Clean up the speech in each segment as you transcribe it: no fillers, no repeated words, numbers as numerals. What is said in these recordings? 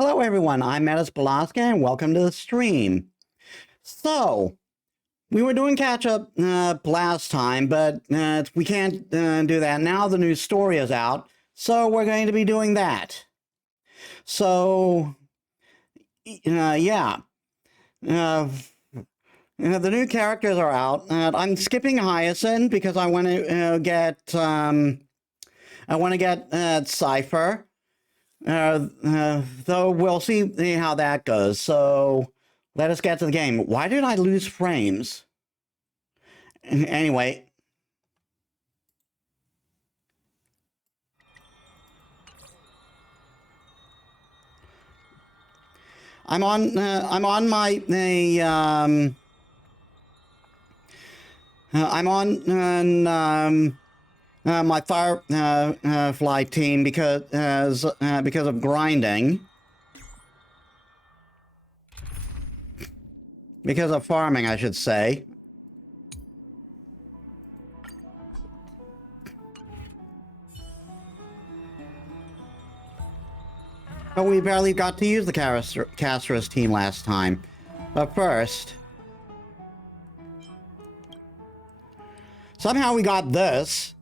Hello everyone, I'm Metis Balaska and welcome to the stream. So, we were doing catch-up last time, but we can't do that. Now the new story is out, so we're going to be doing that. So, yeah. The new characters are out. I'm skipping Hyacinth because I want to get Cypher. Though we'll see how that goes. So let us get to the game. Why did I lose frames? Anyway. I'm on my my Firefly team because of grinding, because of farming, I should say. But we barely got to use the Casterus team last time. But first, somehow we got this.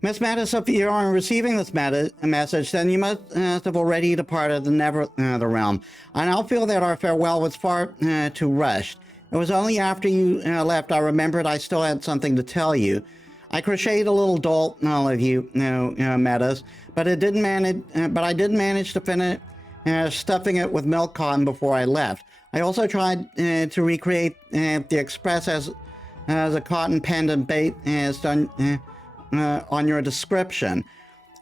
Miss Metis, if you are receiving this message, then you must have already departed the realm. I now feel that our farewell was far too rushed. It was only after you left I remembered I still had something to tell you. I crocheted a little doll of you, Metis, but I did manage to finish stuffing it with milk cotton before I left. I also tried to recreate the Express as a cotton pendant bait as done on your description.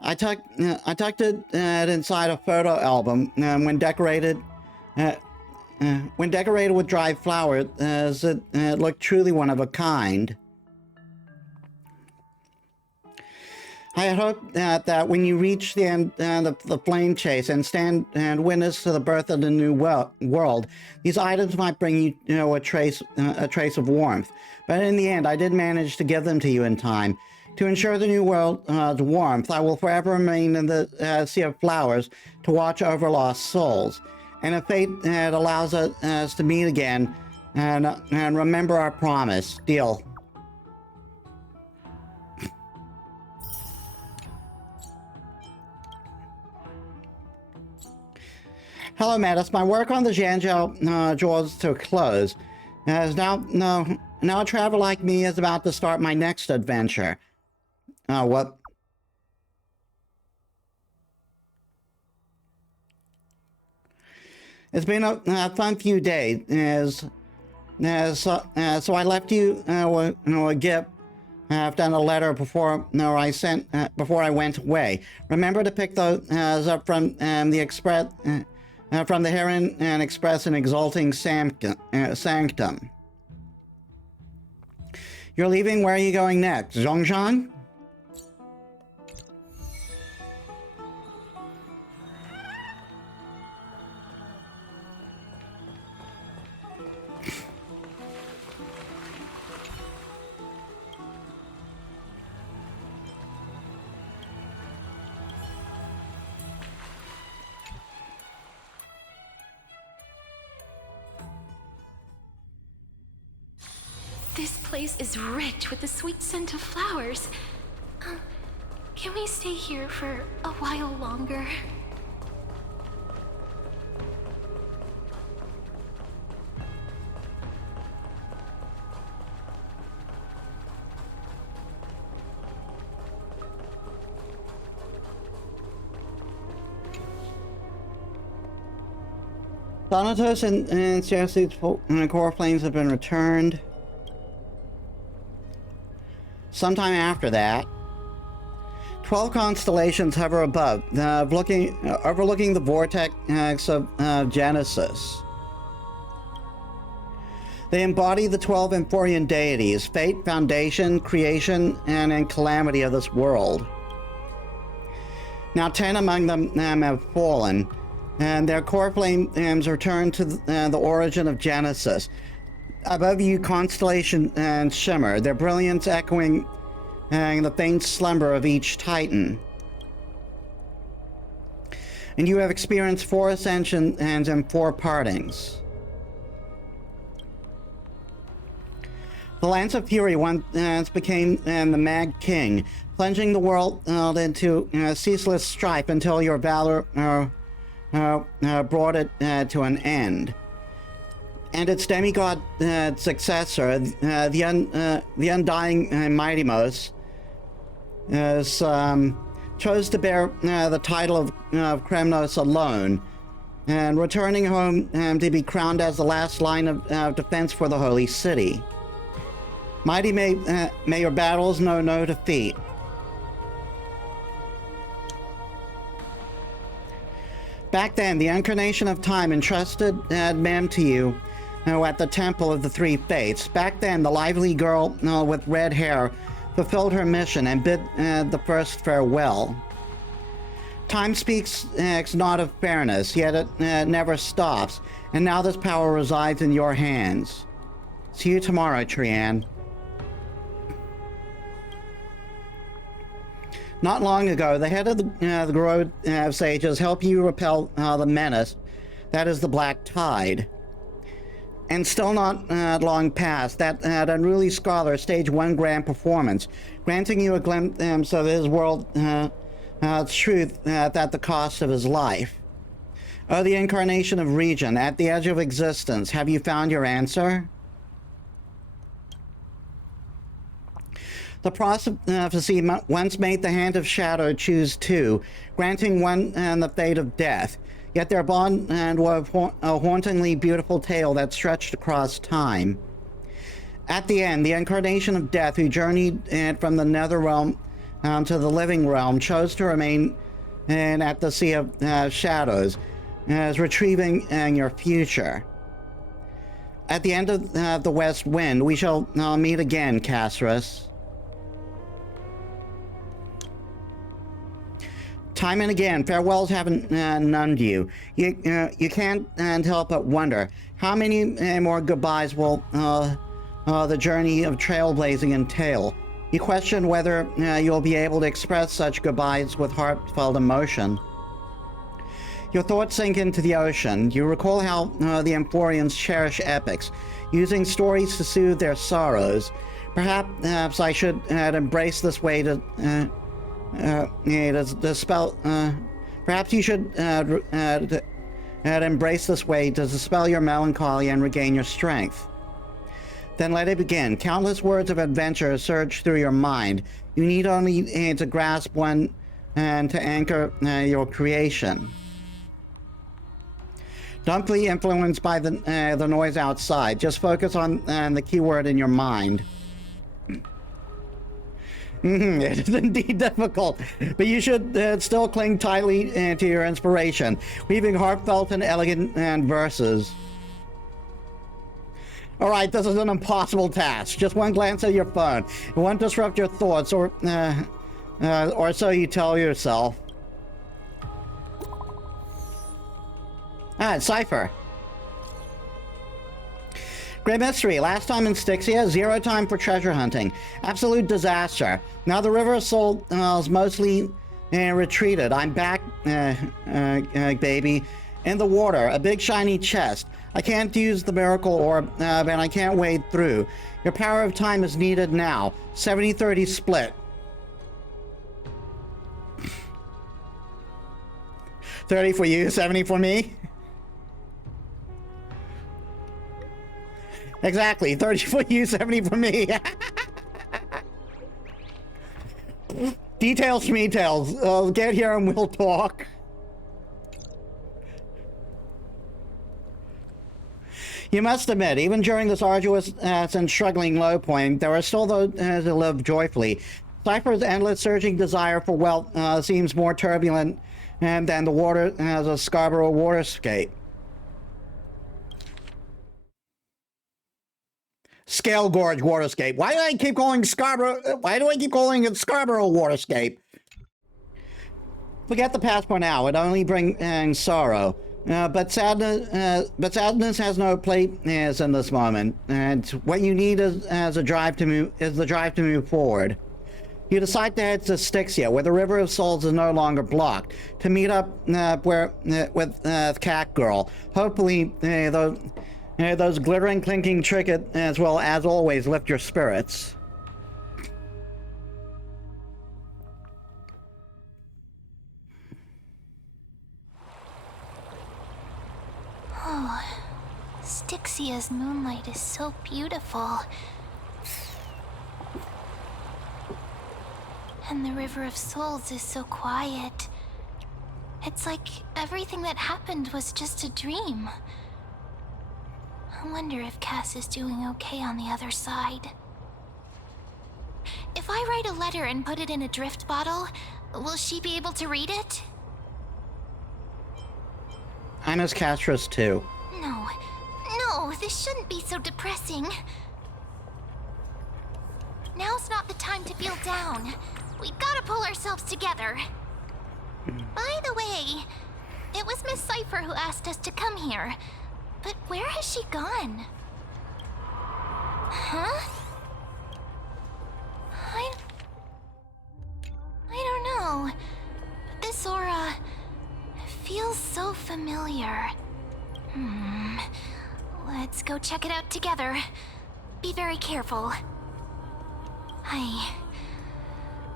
I tucked it inside a photo album when decorated with dried flowers, as it looked truly one of a kind. I had hoped that when you reach the end of the flame chase and stand and witness to the birth of the new world, these items might bring you, a trace of warmth. But in the end, I did manage to give them to you in time. To ensure the new world's warmth, I will forever remain in the Sea of Flowers to watch over lost souls. And if fate allows us to meet again, and remember our promise, deal. Hello, Metis. My work on the Zhanjiao draws to a close. Now a traveler like me is about to start my next adventure. What? It's been a fun few days. So I left you a gift. I've done a letter before I went away. Remember to pick those up from the Express. From the Heron and Express an Exalting Sanctum. You're leaving? Where are you going next? Zhongshan? This place is rich with the sweet scent of flowers. Can we stay here for a while longer? Thanatos and Cersei's core flames have been returned. Sometime after that, 12 constellations hover above, overlooking the vortex of Genesis. They embody the 12 Empyrean deities, fate, foundation, creation, and calamity of this world. Now 10 among them have fallen, and their core flames return to the origin of Genesis. Above you, constellation and shimmer, their brilliance echoing the faint slumber of each titan. and you have experienced 4 ascensions and 4 partings. The Lance of Fury once became the Mad King, plunging the world into ceaseless strife until your valor brought it to an end. And its demigod successor, the undying Mightymost, chose to bear the title of Kremnos alone, and returning home to be crowned as the last line of defense for the Holy City. Mighty may your battles know no defeat. Back then, the incarnation of time entrusted men to you at the Temple of the Three Fates. Back then, the lively girl with red hair fulfilled her mission and bid the first farewell. Time speaks not of fairness, yet it never stops, and now this power resides in your hands. See you tomorrow, Trianne. Not long ago, the head of the Grove of Sages helped you repel the menace that is the Black Tide. And still not long past, that unruly scholar staged one grand performance, granting you a glimpse of his world's truth at the cost of his life. Oh, the incarnation of Region, at the edge of existence, have you found your answer? The prophecy once made the hand of shadow choose two, granting one the fate of death. Yet their bond wove a hauntingly beautiful tale that stretched across time. At the end, the incarnation of death, who journeyed from the nether realm to the living realm, chose to remain at the Sea of Shadows, as retrieving your future. At the end of the West Wind, we shall meet again, Casserus. Time and again, farewells haven't numbed you. You can't help but wonder, how many more goodbyes will the journey of trailblazing entail? You question whether you'll be able to express such goodbyes with heartfelt emotion. Your thoughts sink into the ocean. You recall how the Emporians cherish epics, using stories to soothe their sorrows. Perhaps I should embrace this way to dispel. Perhaps you should embrace this way to dispel your melancholy and regain your strength. Then let it begin. Countless words of adventure surge through your mind. You need only to grasp one and to anchor your creation. Don't be influenced by the noise outside. Just focus on the keyword in your mind. It is indeed difficult, but you should still cling tightly to your inspiration, weaving heartfelt and elegant verses. All right, this is an impossible task. Just one glance at your phone. It won't disrupt your thoughts, or so you tell yourself. Cipher. Great mystery. Last time in Styxia, 0 time for treasure hunting. Absolute disaster. Now the River of Soul is mostly retreated. I'm back, baby. In the water, a big shiny chest. I can't use the miracle orb, and I can't wade through. Your power of time is needed now. 70-30 split. 30 for you, 70 for me? Exactly, 30 for you, 70 for me. Details, schmeetails. Get here and we'll talk. You must admit, even during this arduous and struggling low point, there are still those who live joyfully. Cypher's endless surging desire for wealth seems more turbulent than the water as a Scarborough waterscape. Scale Gorge waterscape. Why do I keep calling Scarborough? Why do I keep calling it Scarborough waterscape? Forget the past for now. It only brings sorrow. But sadness has no place in this moment. And what you need is the drive to move forward. You decide to head to Styxia, where the River of Souls is no longer blocked, to meet up with Cat Girl. Hopefully, those glittering, clinking trinkets will, as always, lift your spirits. Oh, Styxia's moonlight is so beautiful. And the River of Souls is so quiet. It's like everything that happened was just a dream. I wonder if Cass is doing okay on the other side. If I write a letter and put it in a drift bottle, will she be able to read it? I miss Castros too. No, this shouldn't be so depressing. Now's not the time to feel down. We gotta pull ourselves together. By the way, it was Miss Sci-Fi who asked us to come here. But where has she gone? Huh? I don't know. But this aura feels so familiar. Let's go check it out together. Be very careful.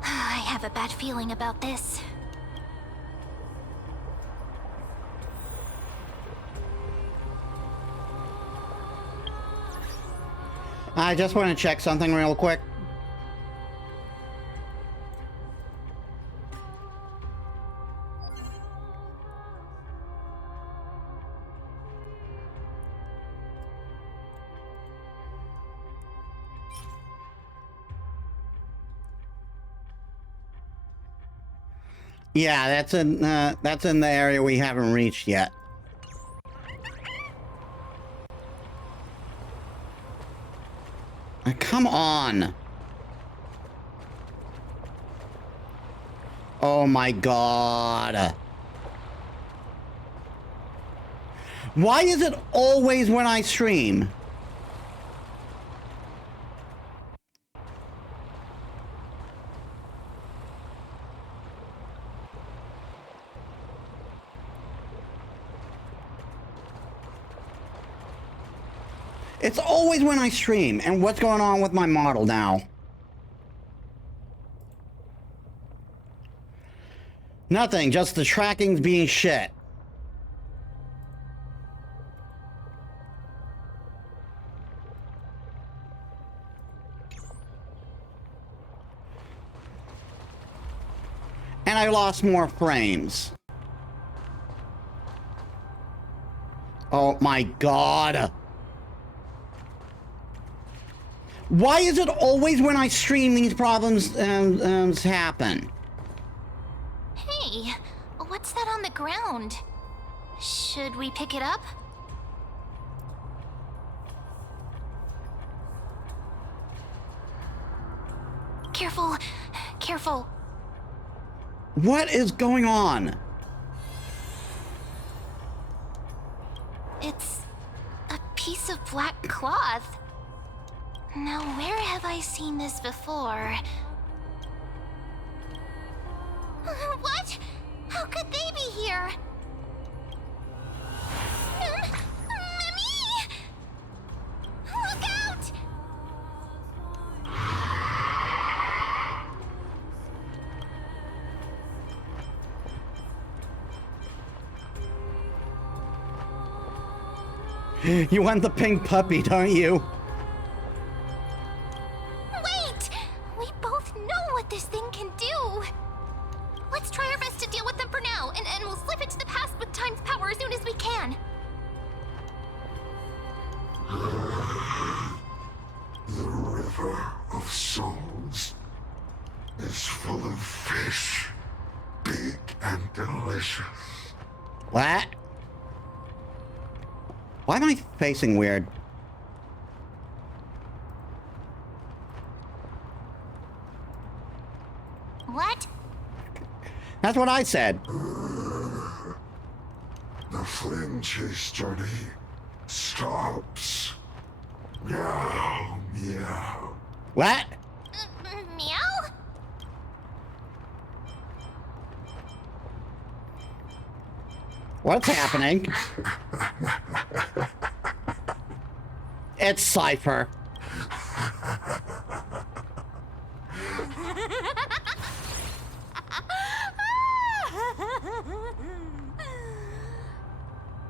I have a bad feeling about this. I just want to check something real quick. Yeah, that's in the area we haven't reached yet. Come on. Oh my god. Why is it always when I stream? It's always when I stream. And what's going on with my model now? Nothing, just the tracking's being shit. And I lost more frames. Oh my god. Why is it always when I stream these problems happen? Hey, what's that on the ground? Should we pick it up? Careful, careful. What is going on? It's a piece of black cloth. Now, where have I seen this before? What? How could they be here? Mimi! Look out! You want the pink puppy, don't you? Wait! We both know what this thing can do. Let's try our best to deal with them for now, and we'll slip into the past with time's power as soon as we can. The River of Souls is full of fish, big and delicious. What? Why am I facing weird? What? That's what I said. The Flynn chase journey stops. Meow, meow. What? Meow? What's happening? It's Cypher.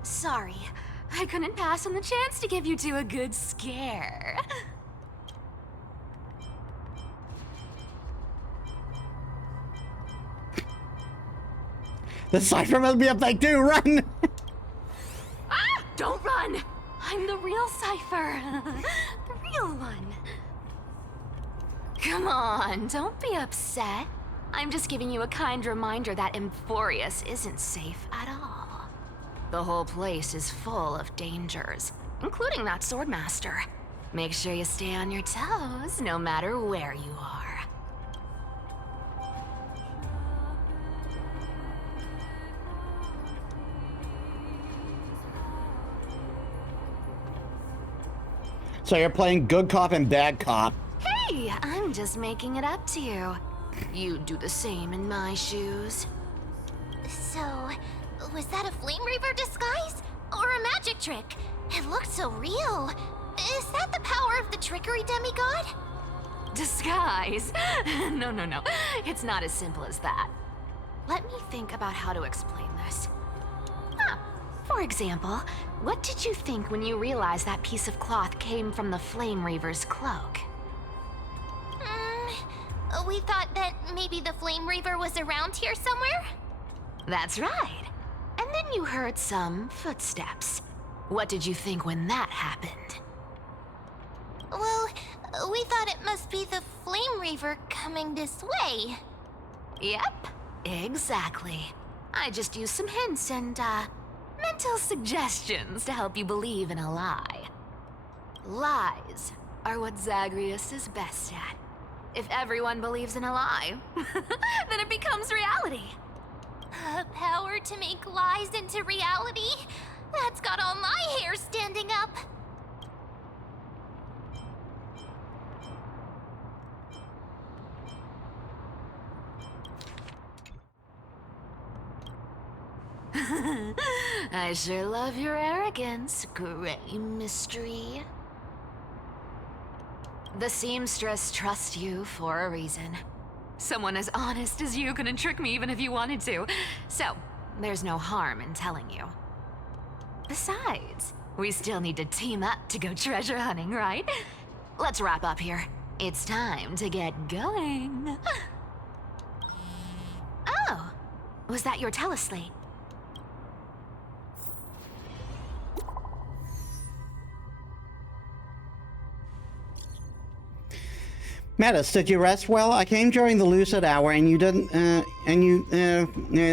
Sorry, I couldn't pass on the chance to give you two a good scare. The Cypher must be a fake too. Run! Ah! Don't run! I'm the real Cypher. The real one. Come on, don't be upset. I'm just giving you a kind reminder that Emphorius isn't safe at all. The whole place is full of dangers, including that Swordmaster. Make sure you stay on your toes, no matter where you are. So you're playing good cop and bad cop. Hey, I'm just making it up to you. You'd do the same in my shoes. So, was that a Flame Reaver disguise? Or a magic trick? It looked so real. Is that the power of the trickery demigod? Disguise? No. It's not as simple as that. Let me think about how to explain this. For example, what did you think when you realized that piece of cloth came from the Flame Reaver's cloak? We thought that maybe the Flame Reaver was around here somewhere? That's right. And then you heard some footsteps. What did you think when that happened? Well, we thought it must be the Flame Reaver coming this way. Yep, exactly. I just used some hints and, mental suggestions to help you believe in a lie. Lies are what Zagreus is best at. If everyone believes in a lie, then it becomes reality. Power to make lies into reality? That's got all my hair standing up. I sure love your arrogance, Gray Mystery. The seamstress trusts you for a reason. Someone as honest as you couldn't trick me even if you wanted to. So, there's no harm in telling you. Besides, we still need to team up to go treasure hunting, right? Let's wrap up here. It's time to get going. Oh, was that your teleslate? Metis, did you rest well? I came during the lucid hour and you didn't,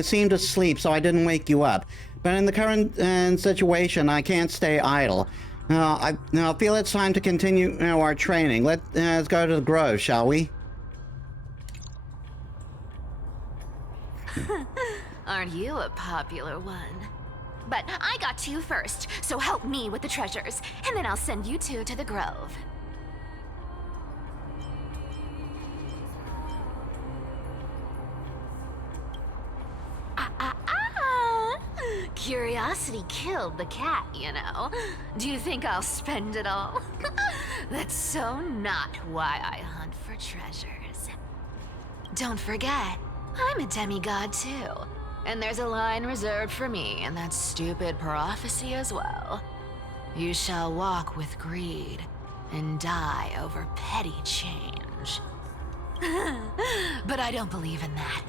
seemed asleep, so I didn't wake you up. But in the current situation, I can't stay idle. I feel it's time to continue our training. Let's go to the Grove, shall we? Aren't you a popular one? But I got to you first, so help me with the treasures, and then I'll send you two to the Grove. Curiosity killed the cat, you know. Do you think I'll spend it all? That's so not why I hunt for treasures. Don't forget, I'm a demigod too. And there's a line reserved for me in that stupid prophecy as well. You shall walk with greed and die over petty change. But I don't believe in that.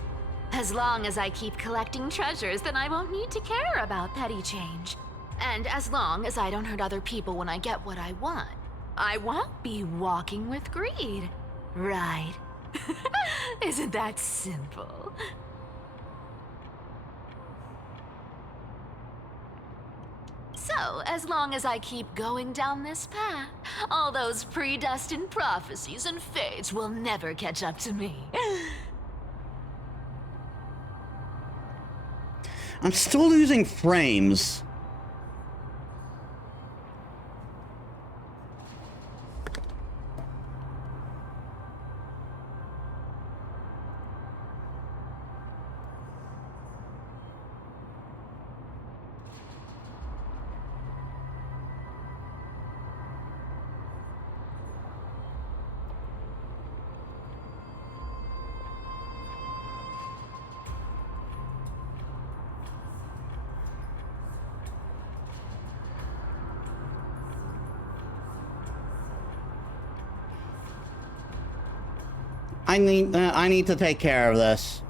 As long as I keep collecting treasures, then I won't need to care about petty change. And as long as I don't hurt other people when I get what I want, I won't be walking with greed. Right? Isn't that simple? So, as long as I keep going down this path, all those predestined prophecies and fates will never catch up to me. I'm still losing frames. I need to take care of this.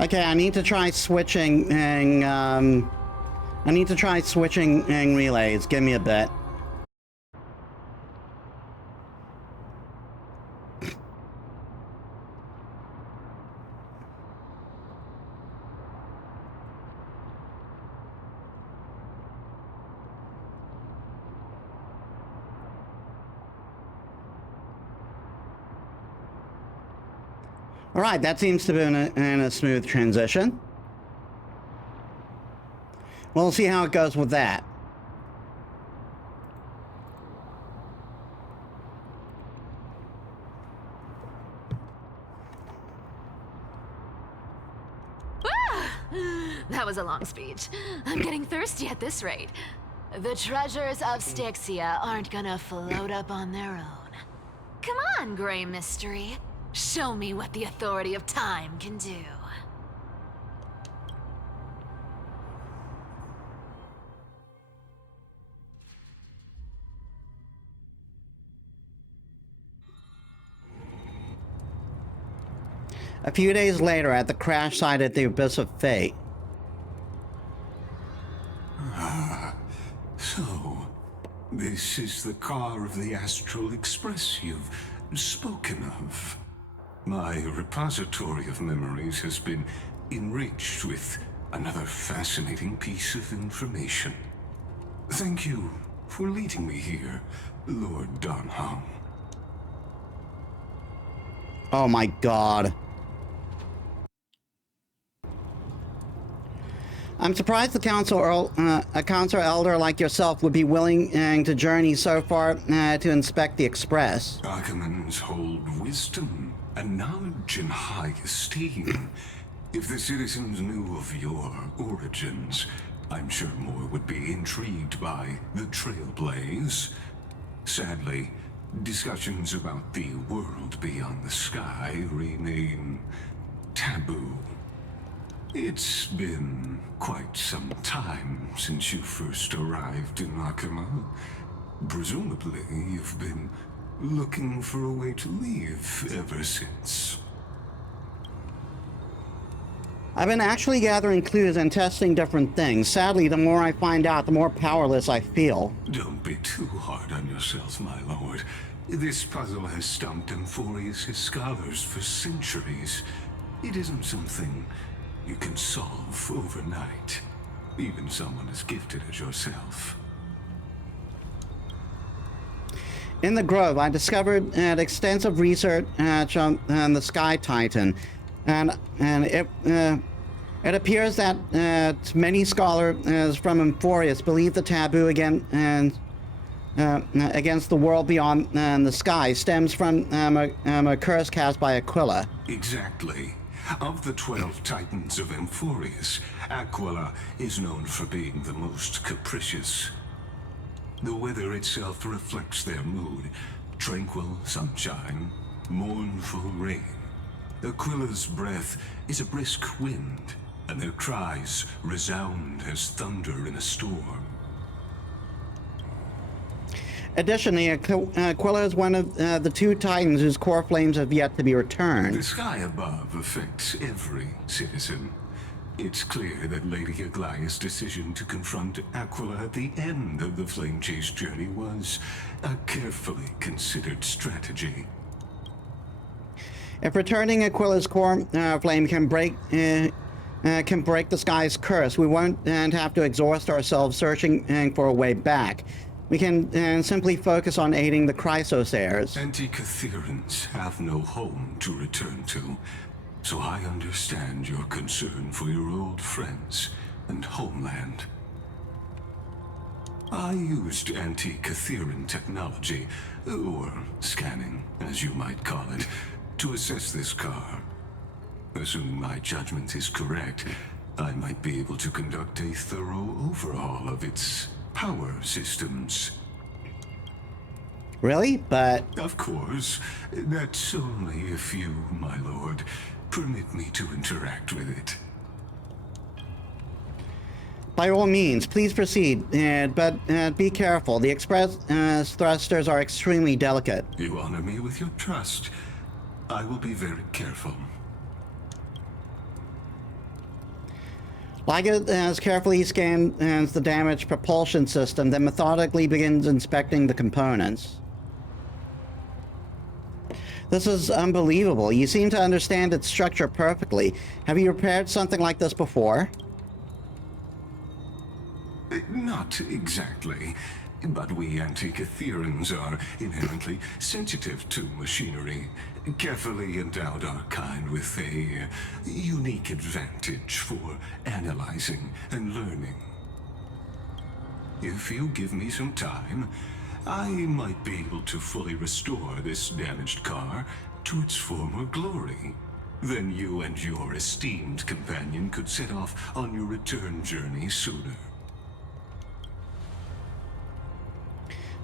Okay, I need to try switching relays. Give me a bit. All right, that seems to be in a smooth transition. We'll see how it goes with that. That was a long speech. I'm getting thirsty at this rate. The treasures of Styxia aren't gonna float up on their own. Come on, Grey Mystery. Show me what the authority of time can do. A few days later, at the crash site at the Abyss of Fate. So, this is the car of the Astral Express you've spoken of. My repository of memories has been enriched with another fascinating piece of information. Thank you for leading me here, Lord Donham. Oh my god. I'm surprised a council elder like yourself would be willing to journey so far to inspect the Express. Archimans hold wisdom and knowledge in high esteem. If the citizens knew of your origins, I'm sure more would be intrigued by the Trailblaze. Sadly, discussions about the world beyond the sky remain taboo. It's been quite some time since you first arrived in Nakama. Presumably, you've been looking for a way to leave ever since. I've been actually gathering clues and testing different things. Sadly, the more I find out, the more powerless I feel. Don't be too hard on yourself, my lord. This puzzle has stumped Amphorius' scholars for centuries. It isn't something you can solve overnight, even someone as gifted as yourself. In the Grove, I discovered extensive research on the Sky Titan, and it appears that many scholars from Amphorius believe the taboo against the world beyond the sky stems from a curse cast by Aquila. Exactly. Of the 12 Titans of Amphorius, Aquila is known for being the most capricious. The weather itself reflects their mood. Tranquil sunshine, mournful rain. Aquila's breath is a brisk wind, and their cries resound as thunder in a storm. Additionally, Aquila is one of the two Titans whose core flames have yet to be returned. The sky above affects every citizen. It's clear that Lady Aglaya's decision to confront Aquila at the end of the Flame Chase journey was a carefully considered strategy. If returning Aquila's core flame can break the sky's curse, we won't have to exhaust ourselves searching for a way back. We can simply focus on aiding the Chrysos heirs. Anti-Catherians have no home to return to, so I understand your concern for your old friends and homeland. I used anti-Catheran technology, or scanning, as you might call it, to assess this car. Assuming my judgment is correct, I might be able to conduct a thorough overhaul of its power systems. Really? But Of course, that's only if you, my lord, permit me to interact with it. by all means, please proceed. But be careful. The express thrusters are extremely delicate. You honor me with your trust. I will be very careful. Liga carefully scans the damaged propulsion system, then methodically begins inspecting the components. This is unbelievable. You seem to understand its structure perfectly. Have you repaired something like this before? Not exactly, but we Anti-Catherans are inherently sensitive to machinery. Carefully endowed our kind with a unique advantage for analyzing and learning. If you give me some time, I might be able to fully restore this damaged car to its former glory. Then you and your esteemed companion could set off on your return journey sooner.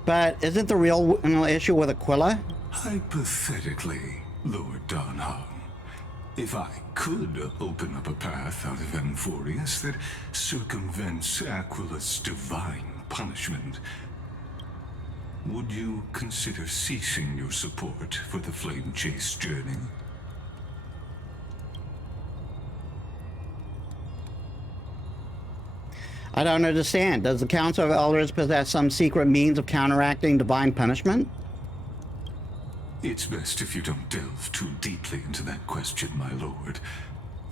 But isn't the real issue with Aquila? Hypothetically, Lord Donham, if I could open up a path out of Amphorius that circumvents Aquila's divine punishment, would you consider ceasing your support for the Flame Chase journey? I don't understand. Does the Council of Elders possess some secret means of counteracting divine punishment? It's best if you don't delve too deeply into that question, my lord.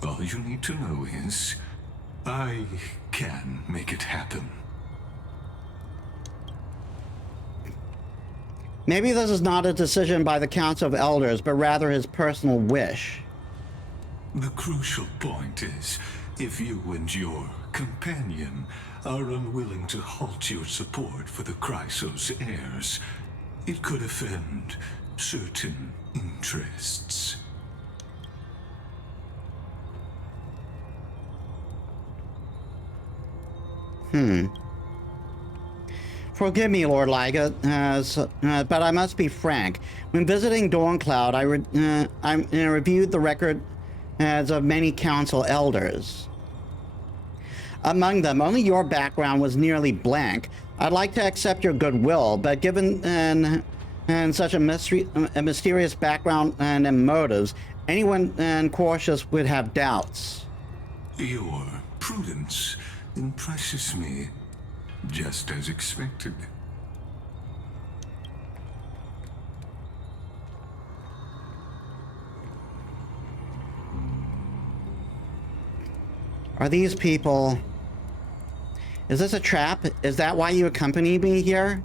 All you need to know is, I can make it happen. Maybe this is not a decision by the Council of Elders, but rather his personal wish. The crucial point is, if you and your companion are unwilling to halt your support for the Chrysos heirs, it could offend certain interests. Forgive me, Lord Liga, but I must be frank. When visiting Dawncloud, I reviewed the record of many council elders. Among them, only your background was nearly blank. I'd like to accept your goodwill, but given such a mysterious background and motives, anyone cautious would have doubts. Your prudence impresses me, just as expected. Are these people... Is this a trap? Is that why you accompanied me here?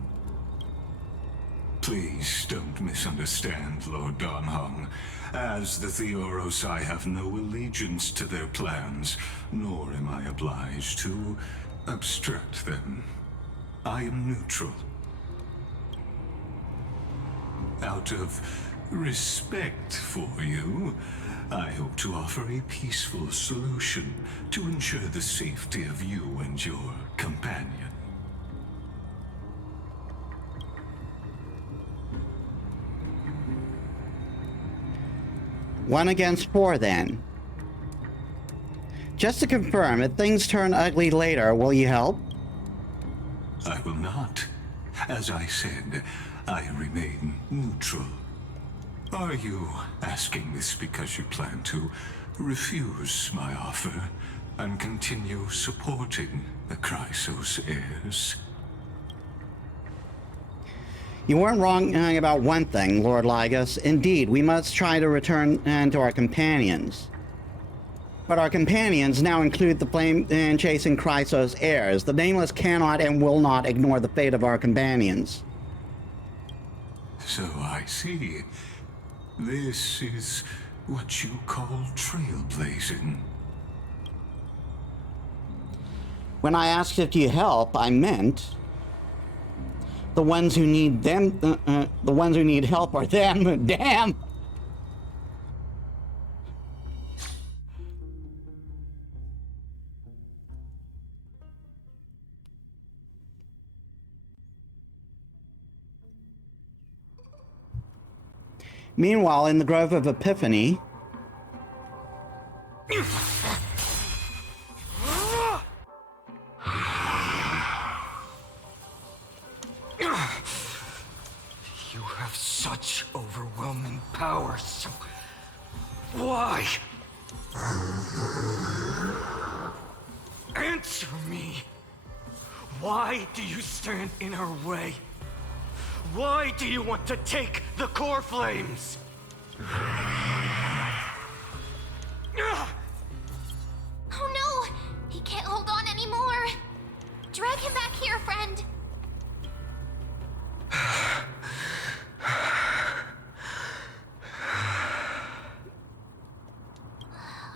Please don't misunderstand, Lord Donham. As the Theoros, I have no allegiance to their plans, nor am I obliged to obstruct them. I am neutral. Out of respect for you, I hope to offer a peaceful solution to ensure the safety of you and your companion. One against four, then. Just to confirm, if things turn ugly later, will you help? I will not. As I said, I remain neutral. Are you asking this because you plan to refuse my offer and continue supporting the Chrysos heirs? You weren't wrong about one thing, Lord Ligas. Indeed, we must try to return to our companions. But our companions now include the flame-chasing Chrysos heirs. The Nameless cannot and will not ignore the fate of our companions. So I see. This is what you call trailblazing. When I asked if you help, I meant... the ones who need them, the ones who need help are them. Damn. Meanwhile, in the Grove of Epiphany, You have such overwhelming power, so why? Answer me. Why do you stand in our way? Why do you want to take the core flames? Oh no! He can't hold on anymore! Drag him back here, friend!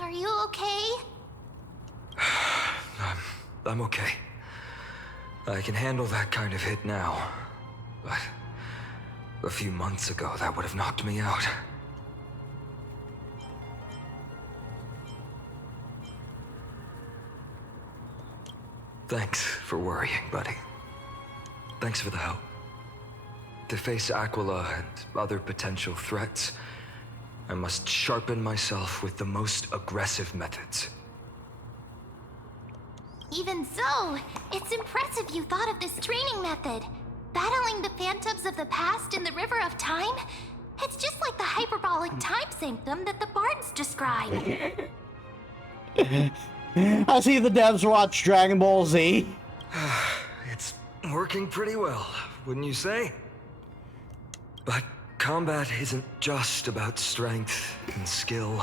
Are you okay? I'm okay. I can handle that kind of hit now. But a few months ago, that would have knocked me out. Thanks for worrying, buddy. Thanks for the help. To face Aquila and other potential threats, I must sharpen myself with the most aggressive methods. Even so, it's impressive you thought of this training method. Battling the phantoms of the past in the River of Time? It's just like the hyperbolic time sanctum that the bards describe. I see the devs watch Dragon Ball Z. It's working pretty well, wouldn't you say? But combat isn't just about strength and skill.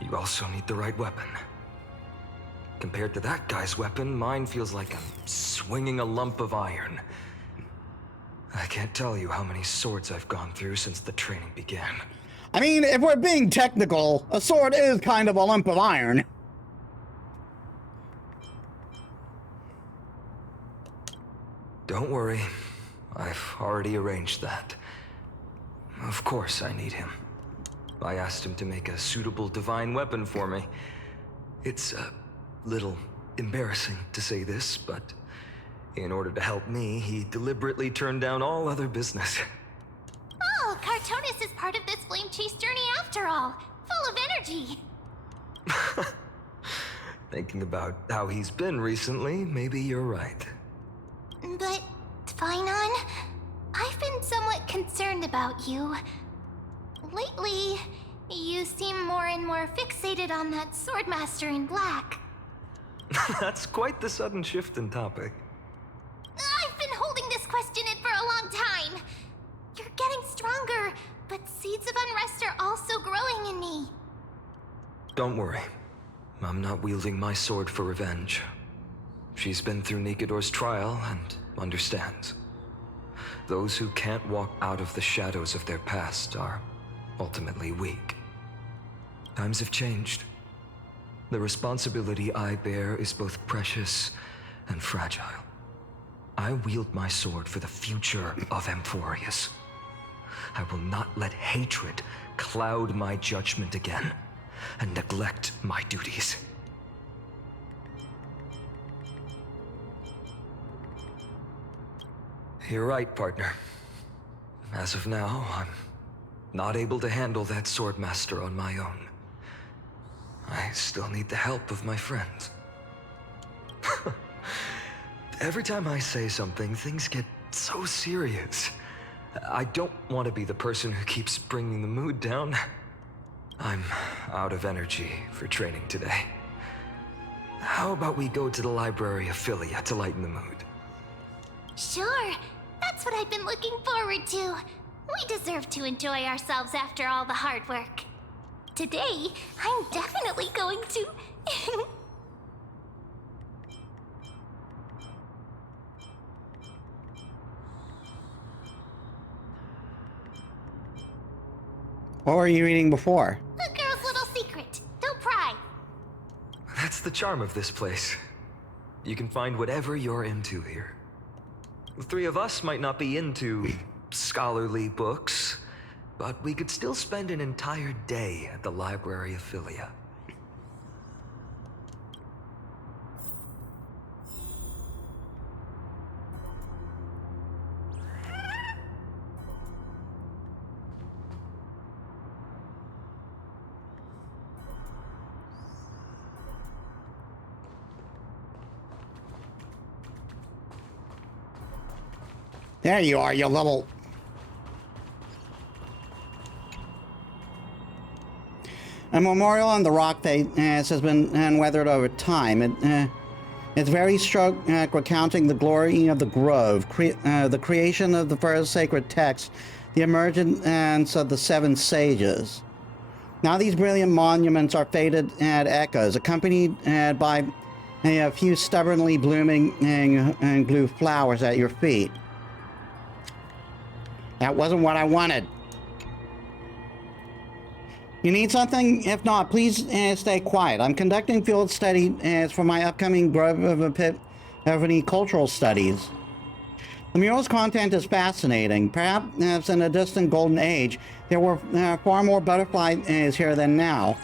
You also need the right weapon. Compared to that guy's weapon, mine feels like I'm swinging a lump of iron. I can't tell you how many swords I've gone through since the training began. I mean, if we're being technical, a sword is kind of a lump of iron. Don't worry, I've already arranged that. Of course I need him. I asked him to make a suitable divine weapon for me. It's a little embarrassing to say this, but in order to help me, he deliberately turned down all other business. Oh, Cartonis is part of this flame chase journey after all. Full of energy. Thinking about how he's been recently, maybe you're right. But, Finon, I've been somewhat concerned about you. Lately, you seem more and more fixated on that Swordmaster in black. That's quite the sudden shift in topic. I've been holding this question in for a long time. You're getting stronger, but seeds of unrest are also growing in me. Don't worry. I'm not wielding my sword for revenge. She's been through Nikador's trial and understands. Those who can't walk out of the shadows of their past are ultimately weak. Times have changed. The responsibility I bear is both precious and fragile. I wield my sword for the future of Amphorius. I will not let hatred cloud my judgment again and neglect my duties. You're right, partner. As of now, I'm not able to handle that Swordmaster on my own. I still need the help of my friends. Every time I say something, things get so serious. I don't want to be the person who keeps bringing the mood down. I'm out of energy for training today. How about we go to the library of Philia to lighten the mood? Sure, that's what I've been looking forward to. We deserve to enjoy ourselves after all the hard work. Today, I'm definitely going to... What were you reading before? A girl's little secret. Don't pry. That's the charm of this place. You can find whatever you're into here. The three of us might not be into scholarly books, but we could still spend an entire day at the Library of Philia. There you are, you little... A memorial on the rock face has been weathered over time. It's very stroke recounting the glory of the grove, the creation of the first sacred text, the emergence of the seven sages. Now these brilliant monuments are faded echoes, accompanied by a few stubbornly blooming blue flowers at your feet. That wasn't what I wanted. You need something? If not, please stay quiet. I'm conducting field studies for my upcoming Grove of Epiphany Cultural Studies. The mural's content is fascinating. Perhaps in a distant golden age, there were far more butterflies here than now.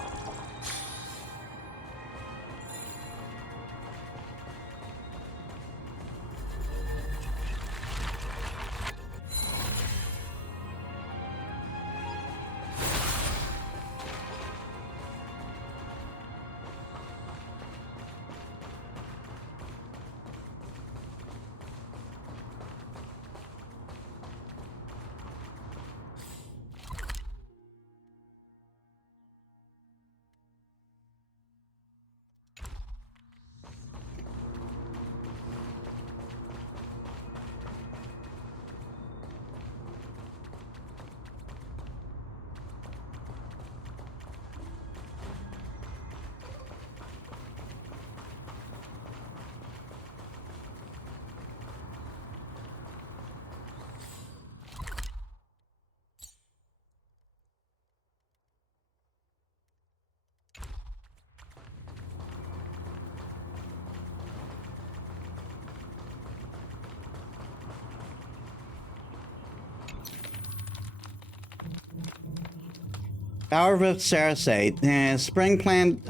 Our Rift Sarasate, spring plant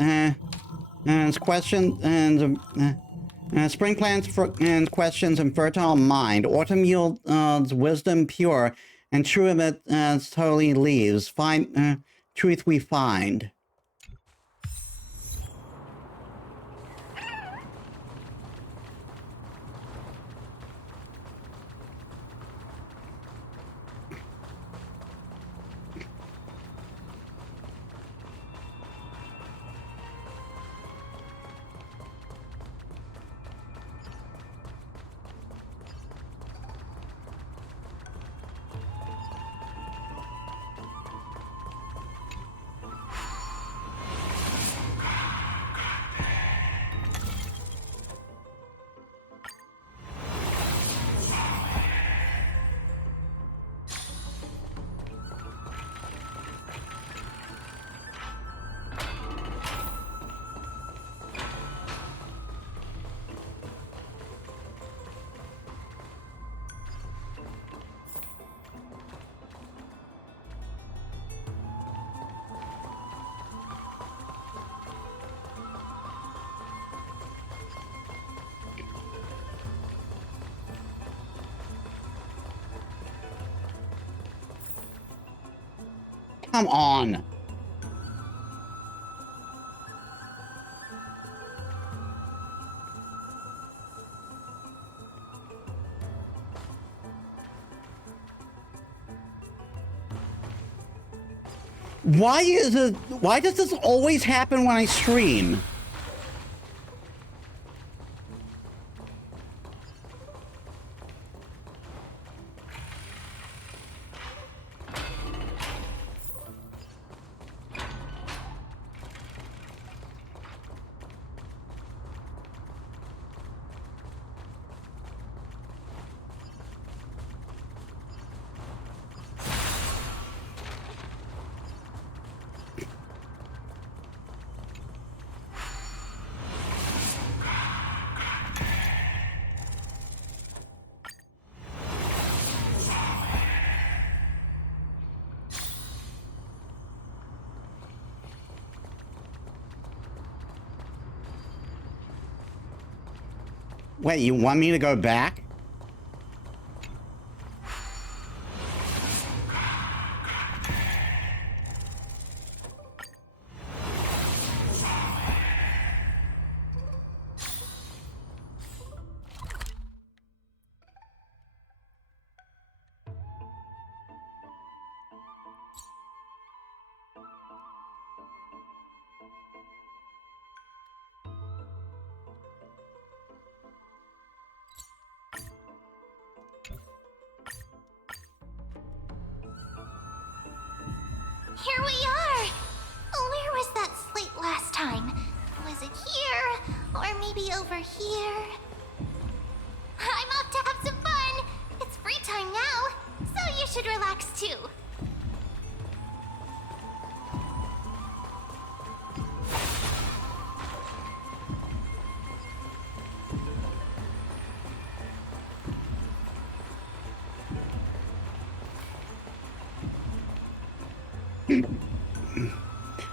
questions and questions and fertile mind. Autumn yields wisdom pure, and true of it totally leaves. Find truth we find. Come on. Why does this always happen when I stream? Wait, you want me to go back? Here we are! Where was that slate last time? Was it here? Or maybe over here? I'm off to have some fun! It's free time now, so you should relax too.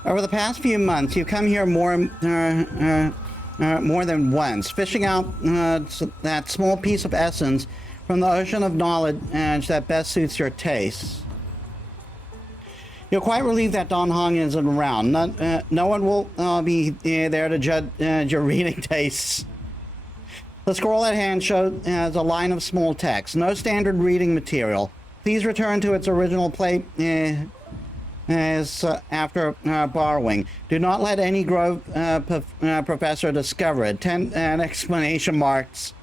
Over the past few months, you've come here more than once, fishing out that small piece of essence from the ocean of knowledge that best suits your tastes. You're quite relieved that Don Hong isn't around. No one will be there to judge your reading tastes. The scroll at hand shows a line of small text. No standard reading material. Please return to its original place after borrowing. Do not let any Grove professor discover it. 10 exclamation marks.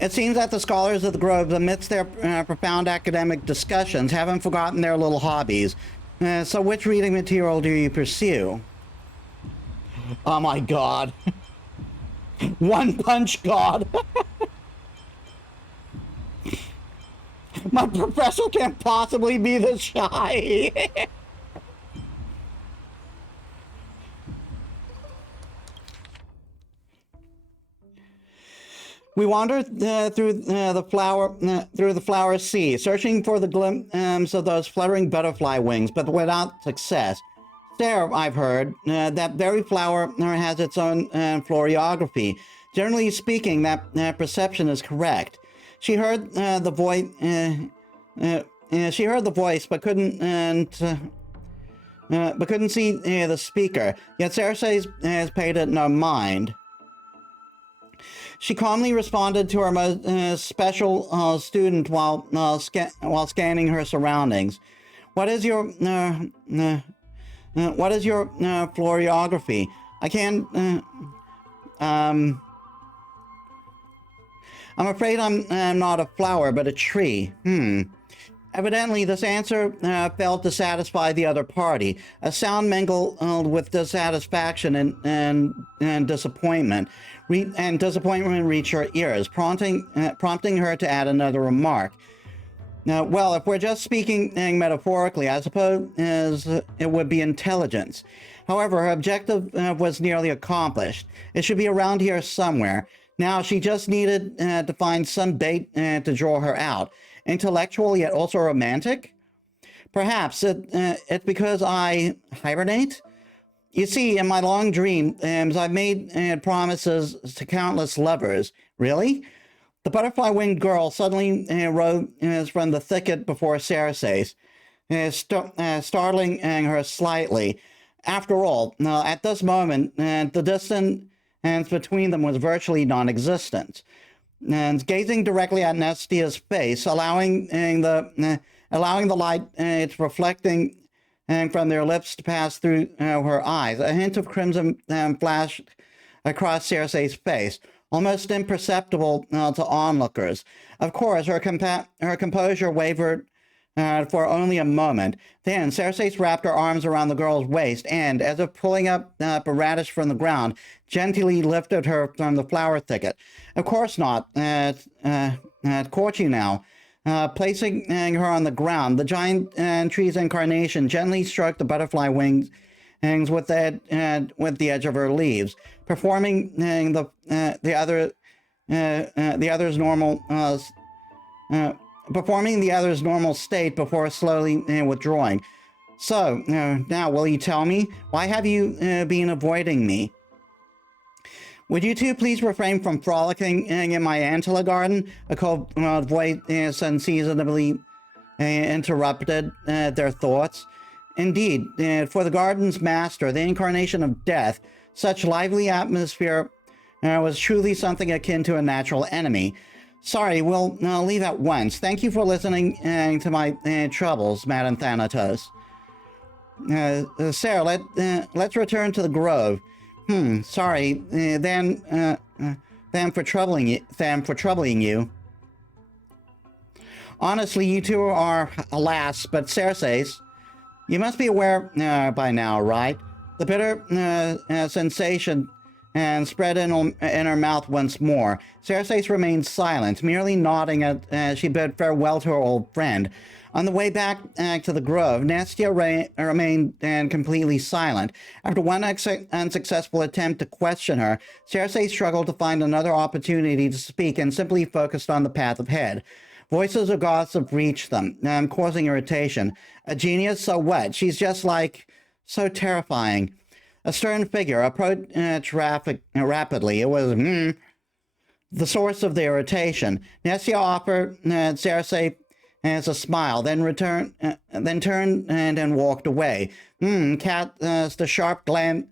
It seems that the scholars of the Grove, amidst their profound academic discussions, haven't forgotten their little hobbies. So which reading material do you pursue? Oh my god. One Punch God. My professor can't possibly be this shy. We wander through the flower sea, searching for the glimpse of those fluttering butterfly wings, but without success. There, I've heard, that very flower has its own florography. Generally speaking, that perception is correct. She heard the voice. She heard the voice, but couldn't see the speaker. Yet Cersei has paid it no mind. She calmly responded to her most special student while scanning her surroundings. What is your florography? I can't. I'm afraid I'm not a flower, but a tree. Evidently, this answer failed to satisfy the other party. A sound mingled with dissatisfaction and disappointment. Disappointment reached her ears, prompting her to add another remark. Now, well, if we're just speaking metaphorically, I suppose it would be intelligence. However, her objective was nearly accomplished. It should be around here somewhere. Now, she just needed to find some bait to draw her out. Intellectual, yet also romantic? Perhaps it's because I hibernate? You see, in my long dreams, I've made promises to countless lovers. Really? The butterfly-winged girl suddenly rose from the thicket before Cersei, startling her slightly. After all, at this moment, the distance between them was virtually non-existent. And gazing directly at Nestia's face, allowing the light it's reflecting from their lips to pass through her eyes, a hint of crimson flashed across Cersei's face, almost imperceptible to onlookers. Of course, her composure wavered for only a moment. Then Cersei wrapped her arms around the girl's waist and, as if pulling up a radish from the ground, gently lifted her from the flower thicket. Of course not. Caught you now. Placing her on the ground, the giant tree's incarnation gently stroked the butterfly wings with the edge of her leaves, performing the other's normal state before slowly withdrawing. So, now will you tell me, why have you been avoiding me? Would you two please refrain from frolicking in my antler garden? A cold voice unseasonably interrupted their thoughts. Indeed, for the garden's master, the incarnation of death, such lively atmosphere was truly something akin to a natural enemy. Sorry, we'll leave at once. Thank you for listening to my troubles, Madam Thanatos. Sarah, let's return to the grove. Sorry, then for troubling you. Honestly, you two are, alas, but Cersei's. You must be aware by now, right? The bitter sensation spread in her mouth once more. Cersei remained silent, merely nodding as she bid farewell to her old friend. On the way back to the grove, Nastia remained completely silent. After one unsuccessful attempt to question her, Cersei struggled to find another opportunity to speak and simply focused on the path ahead. Voices of gossip reached them, causing irritation. A genius, so what? She's just so terrifying. A stern figure approached rapidly. It was the source of the irritation. Nastia offered Cersei as a smile, then turned and walked away. Cast a sharp glance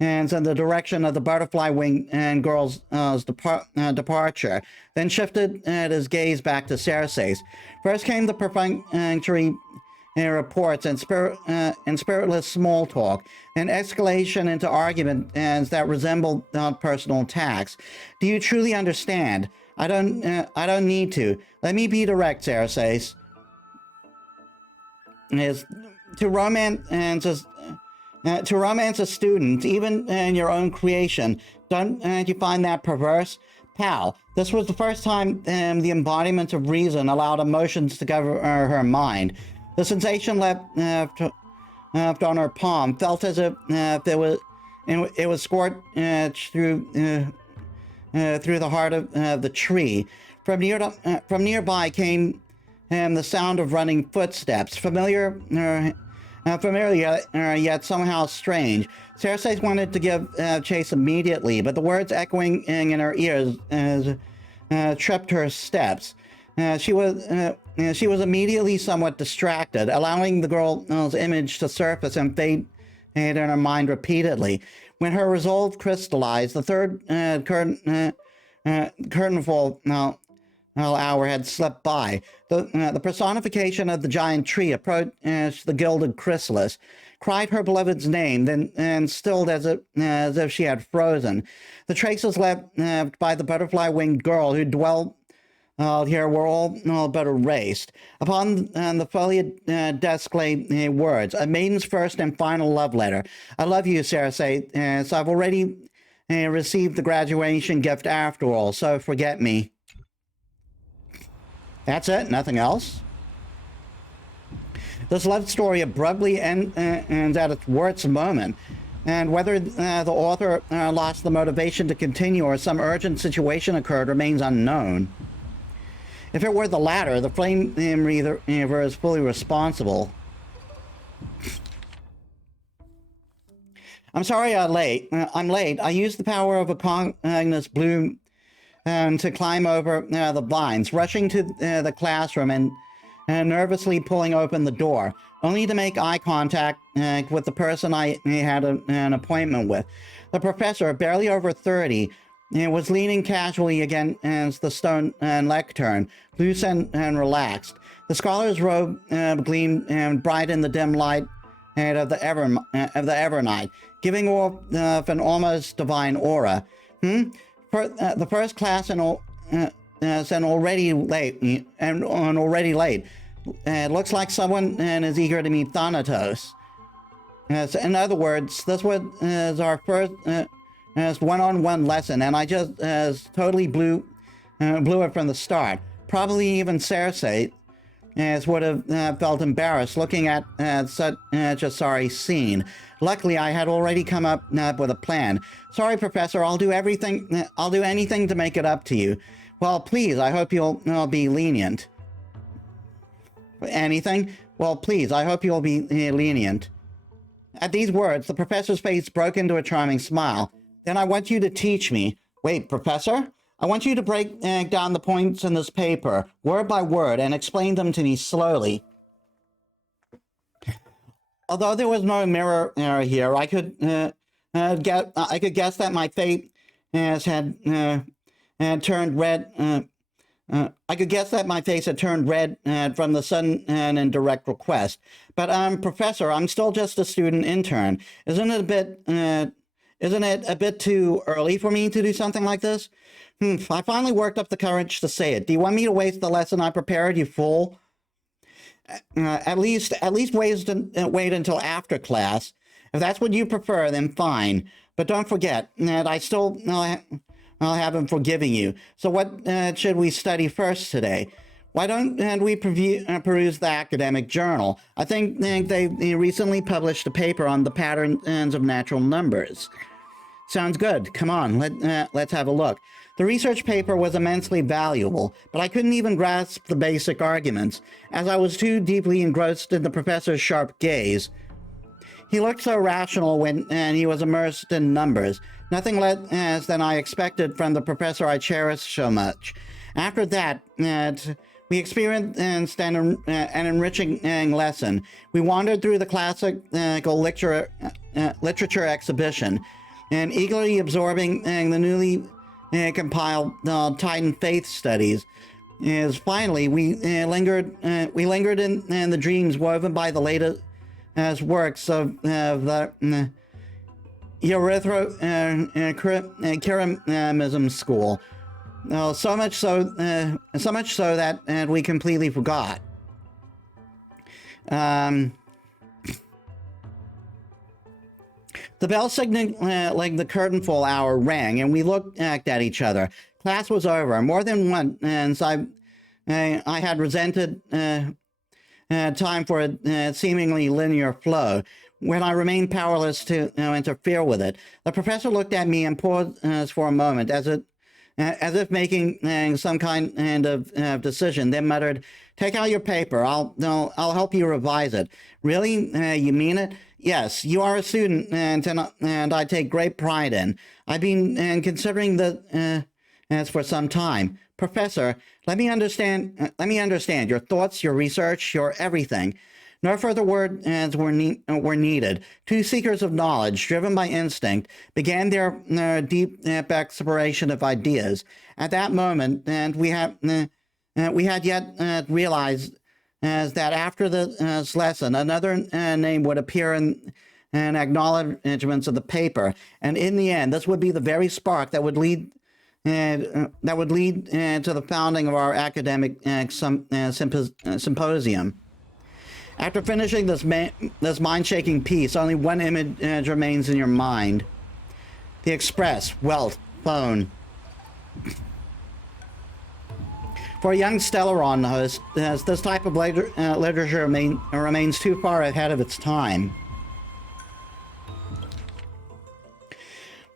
in the direction of the butterfly wing and girl's departure, then shifted his gaze back to Cersei's. First came the perfunctory reports and spiritless small talk, an escalation into argument that resembled personal attacks. Do you truly understand? I don't need to. Let me be direct, Cersei. To romance a student, even in your own creation, don't you find that perverse? Pal, this was the first time the embodiment of reason allowed emotions to govern her mind. The sensation left on her palm felt as if it was scorched through the heart of the tree. From nearby came the sound of running footsteps, familiar yet somehow strange. Cersei wanted to give chase immediately, but the words echoing in her ears tripped her steps. She was immediately somewhat distracted, allowing the girl's image to surface and fade in her mind repeatedly. When her resolve crystallized, the third curtainful hour had slipped by. The personification of the giant tree approached the gilded chrysalis, cried her beloved's name, then stilled as if she had frozen. The traces left by the butterfly-winged girl who dwelled here were all but erased. Upon the foliage desk lay words, a maiden's first and final love letter. I love you, Cersei, so I've already received the graduation gift after all, so forget me. That's it? Nothing else? This love story abruptly ends at its worst moment, and whether the author lost the motivation to continue or some urgent situation occurred remains unknown. If it were the latter, the flame reader is fully responsible. I'm sorry I'm late. I used the power of a Cognos bloom to climb over the vines, rushing to the classroom and nervously pulling open the door, only to make eye contact with the person I had an appointment with. The professor, barely over 30, was leaning casually against the stone lectern, loose and relaxed. The scholar's robe gleamed bright in the dim light of the Evernight, giving off an almost divine aura. The first class and already late. Looks like someone is eager to meet Thanatos. In other words, this was our first one-on-one lesson, and I just totally blew it from the start. Probably even Cersei would have felt embarrassed looking at such a sorry scene. Luckily, I had already come up with a plan. Sorry, Professor, I'll do anything to make it up to you. Well, please, I hope you'll be lenient. Anything? Well, please, I hope you'll be lenient. At these words, the professor's face broke into a charming smile. Then I want you to teach me. Wait, Professor? I want you to break down the points in this paper, word by word, and explain them to me slowly. Although there was no mirror here, I could guess that my fate had turned red. I could guess that my face had turned red from the sudden and indirect request. But Professor, I'm still just a student intern. Isn't it a bit too early for me to do something like this? I finally worked up the courage to say it. Do you want me to waste the lesson I prepared, you fool? At least wait until after class. If that's what you prefer, then fine. But don't forget that I haven't forgiven you. So what should we study first today? Why don't we peruse the academic journal? I think they recently published a paper on the patterns of natural numbers. Sounds good. Come on, let's have a look. The research paper was immensely valuable, but I couldn't even grasp the basic arguments, as I was too deeply engrossed in the professor's sharp gaze. He looked so rational when he was immersed in numbers, nothing less than I expected from the professor I cherished so much. After that, we experienced an enriching lesson. We wandered through the classical literature exhibition, and eagerly absorbing the newly compiled Titan Faith studies. Finally, we lingered in the dreams woven by the latest works of the Erythro-Keramism school. So much so that we completely forgot. The bell signaling the curtainful hour rang, and we looked at each other. Class was over. More than once, I had resented time for a seemingly linear flow, when I remained powerless to interfere with it. The professor looked at me and paused for a moment, as if making some kind of decision, then muttered, "Take out your paper. I'll help you revise it." "Really? You mean it?" "Yes, you are a student, and I take great pride in. I've been considering this for some time. Professor, let me understand your thoughts, your research, your everything." No further words were needed. Two seekers of knowledge, driven by instinct, began their deep exploration of ideas. At that moment, and we had yet realized that after this lesson, another name would appear in acknowledgments of the paper, and in the end, this would be the very spark that would lead to the founding of our academic symposium. After finishing this mind-shaking piece, only one image remains in your mind. The Express, wealth, phone. For a young Stellaron host, this type of literature remains too far ahead of its time.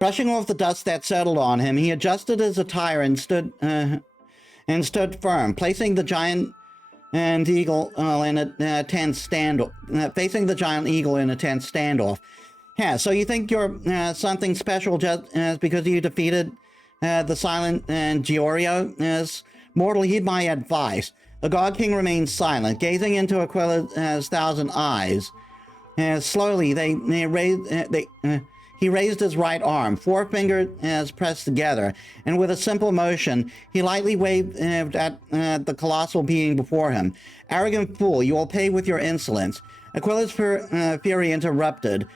Brushing off the dust that settled on him, he adjusted his attire and stood firm, placing the giant eagle in a tense standoff. Facing the giant eagle in a tense standoff. Yeah, so you think you're something special just because you defeated the silent Giorio? Mortal, heed my advice. The God King remained silent, gazing into Aquila's 1,000 eyes. Slowly, he raised his right arm, forefingers pressed together, and with a simple motion, he lightly waved at the colossal being before him. "Arrogant fool, you will pay with your insolence." Aquila's fury interrupted,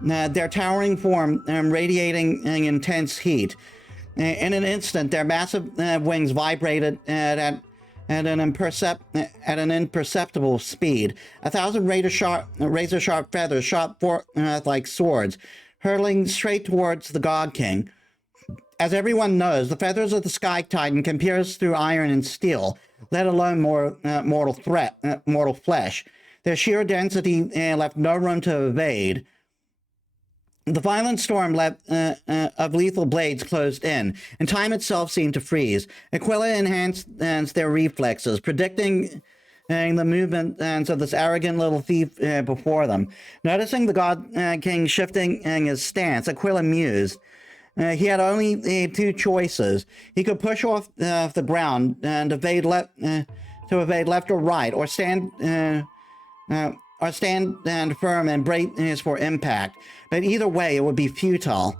their towering form radiating intense heat. In an instant, their massive wings vibrated at an imperceptible speed. 1,000 razor-sharp feathers shot forth like swords, hurtling straight towards the God King. As everyone knows, the feathers of the Sky Titan can pierce through iron and steel, let alone mortal flesh. Their sheer density left no room to evade. The violent storm of lethal blades closed in, and time itself seemed to freeze. Aquila enhanced their reflexes, predicting the movement of this arrogant little thief before them. Noticing the God King shifting his stance, Aquila mused, he had only two choices. He could push off the ground and evade left or right, or stand firm and brace for impact. But either way, it would be futile.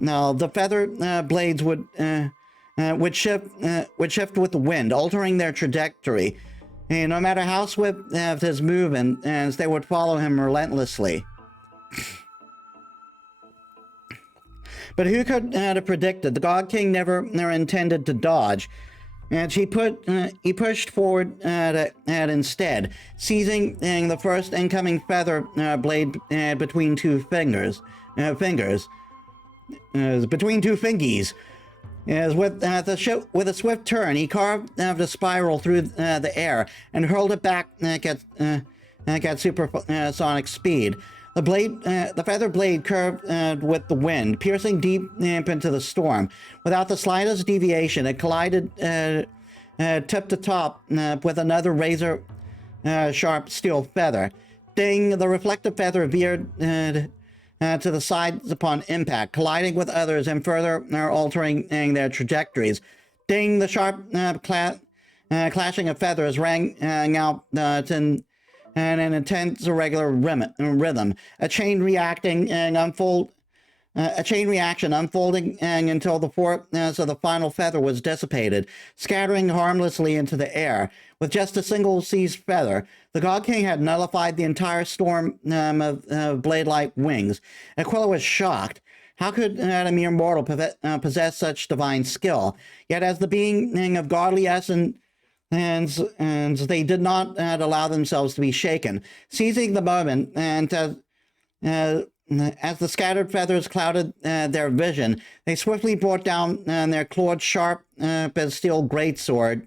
Now, the feather blades would shift with the wind, altering their trajectory. And no matter how swift his movement, they would follow him relentlessly. But who could have predicted? The God King never intended to dodge. And he pushed forward instead, seizing the first incoming feather blade between two fingers. Between two fingies. With a swift turn, he carved a spiral through the air and hurled it back at supersonic speed. The feather blade curved with the wind, piercing deep into the storm. Without the slightest deviation, it collided tip to top with another razor sharp steel feather. Ding! The reflective feather veered to the sides upon impact, colliding with others and further altering their trajectories. Ding! The sharp clashing of feathers rang out in an intense, irregular rhythm. A chain reaction unfolding until the force of the final feather was dissipated, scattering harmlessly into the air. With just a single seized feather, the God King had nullified the entire storm of blade-like wings. Aquila was shocked. How could a mere mortal possess such divine skill? Yet as the being of godly essence, and they did not allow themselves to be shaken. Seizing the moment, and as the scattered feathers clouded their vision, they swiftly brought down their clawed sharp as steel greatsword,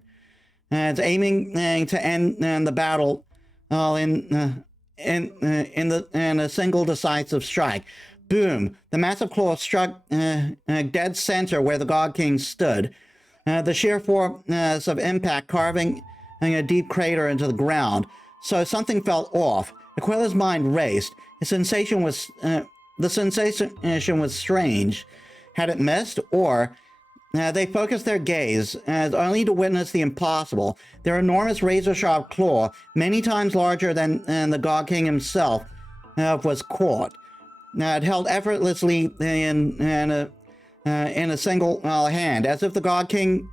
aiming to end the battle in a single decisive strike. Boom! The massive claw struck dead center where the God King stood. The sheer force of impact carving a deep crater into the ground. So something felt off. Aquila's mind raced. The sensation was strange. Had it missed? Or they focused their gaze only to witness the impossible. Their enormous razor-sharp claw, many times larger than the God King himself, was caught. It held effortlessly in a single hand, as if the God King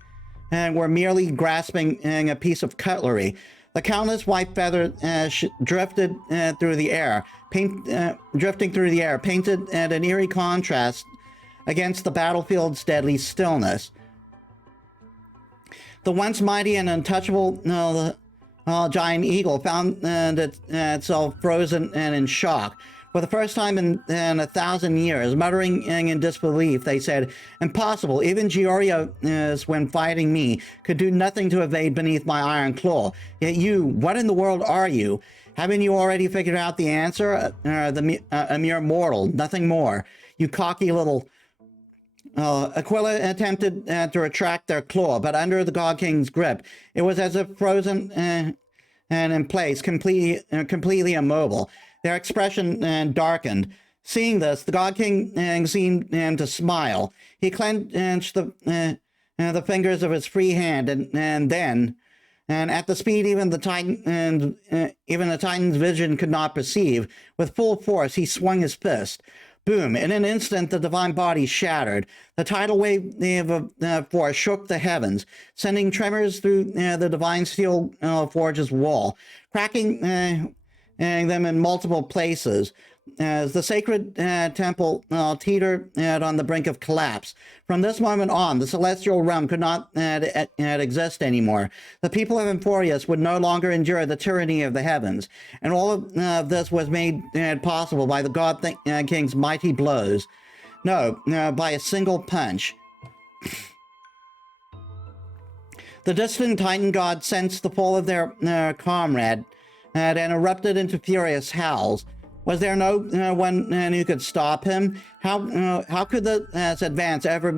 were merely grasping a piece of cutlery. The countless white feathers drifted through the air, painted at an eerie contrast against the battlefield's deadly stillness. The once mighty and untouchable giant eagle found itself frozen and in shock. For the first time in 1,000 years, muttering in disbelief, they said, "Impossible! Even Giorgio, when fighting me, could do nothing to evade beneath my iron claw. Yet you, what in the world are you? Haven't you already figured out the answer? A mere mortal, nothing more. You cocky little..." Aquila attempted to retract their claw, but under the God King's grip, it was as if frozen and in place, completely immobile. Their expression darkened. Seeing this, the God King seemed to smile. He clenched the fingers of his free hand, and then, at the speed even the Titan's vision could not perceive, with full force he swung his fist. Boom! In an instant, the divine body shattered. The tidal wave of force shook the heavens, sending tremors through the divine steel forge's wall, cracking them in multiple places. As the sacred temple teetered on the brink of collapse. From this moment on, the celestial realm could not exist anymore. The people of Emporius would no longer endure the tyranny of the heavens. And all of this was made possible by the God King's mighty blows. No, by a single punch. The distant Titan god sensed the fall of their comrade and erupted into furious howls. Was there no one who could stop him? How could his advance ever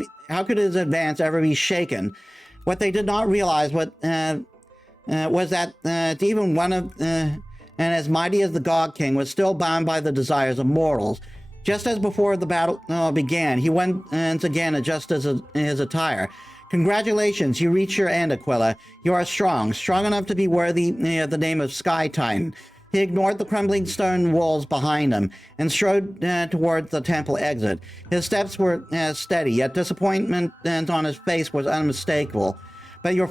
be shaken? What they did not realize was that even one of and as mighty as the God King was still bound by the desires of mortals. Just as before the battle began, he once again adjusted his attire. Congratulations, you reached your end, Aquila. You are strong enough to be worthy of the name of Sky Titan. He ignored the crumbling stone walls behind him and strode towards the temple exit. His steps were steady, yet disappointment on his face was unmistakable. But your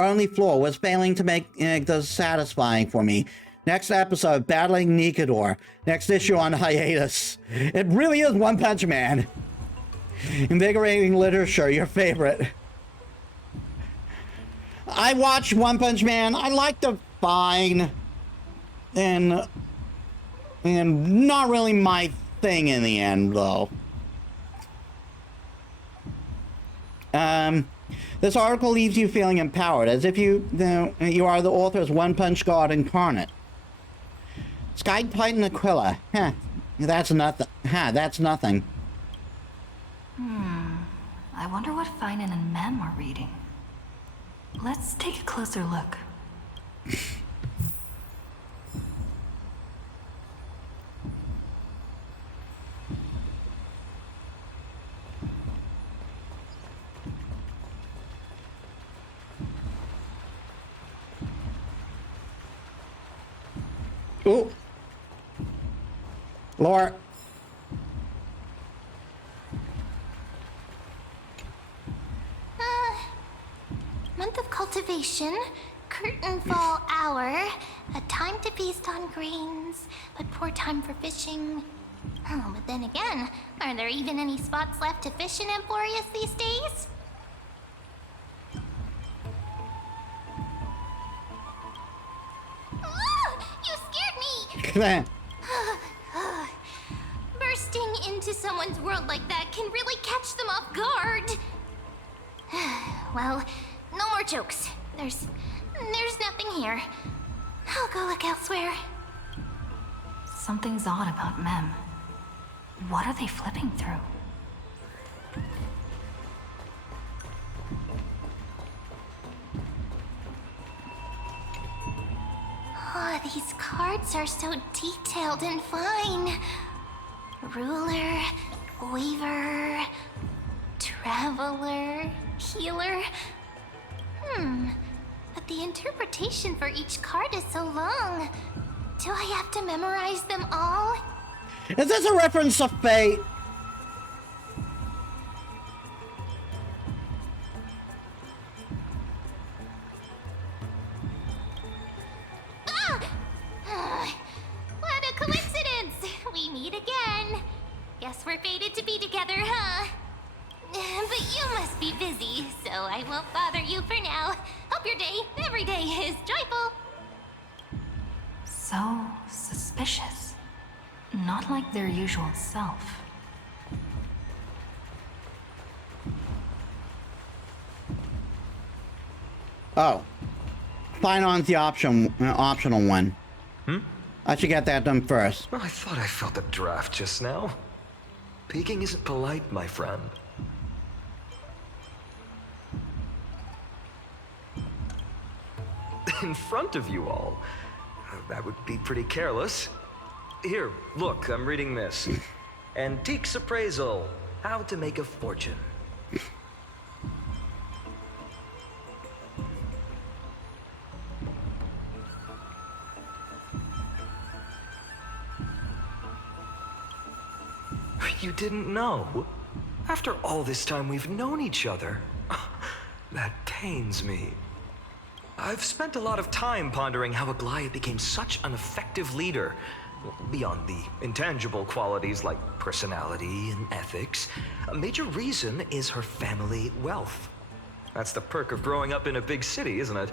only flaw was failing to make this satisfying for me. Next episode, battling Nikador. Next issue on hiatus. It really is One Punch Man. Invigorating literature, your favorite. I watched One Punch Man. I liked it fine. And not really my thing in the end, though. This article leaves you feeling empowered, as if you are the author's One Punch God incarnate. Sky Titan Aquila. That's nothing. That's nothing. I wonder what Finan and Mem are reading. Let's take a closer look. Ooh. Lore. Month of cultivation, curtain fall hour, a time to feast on grains, but poor time for fishing. Oh, but then again, are there even any spots left to fish in Emporius these days? You scared me! Bursting into someone's world like that can really catch them off guard. Well, no more jokes. There's nothing here. I'll go look elsewhere. Something's odd about Mem. What are they flipping through? Oh, these cards are so detailed and fine. Ruler, weaver, traveler, healer. But the interpretation for each card is so long. Do I have to memorize them all? Is this a reference to Fate? What a coincidence! We meet again. Guess we're fated to be together, huh? But you must be busy, so I won't bother you for now. Hope your day, every day, is joyful. So suspicious. Not like their usual self. Oh. Finon's the optional one. I should get that done first. Well, I thought I felt a draft just now. Peeking isn't polite, my friend. In front of you all. That would be pretty careless. Here, look, I'm reading this. Antiques Appraisal. How to Make a Fortune. You didn't know? After all this time we've known each other. That pains me. I've spent a lot of time pondering how Aglaia became such an effective leader. Beyond the intangible qualities like personality and ethics, a major reason is her family wealth. That's the perk of growing up in a big city, isn't it?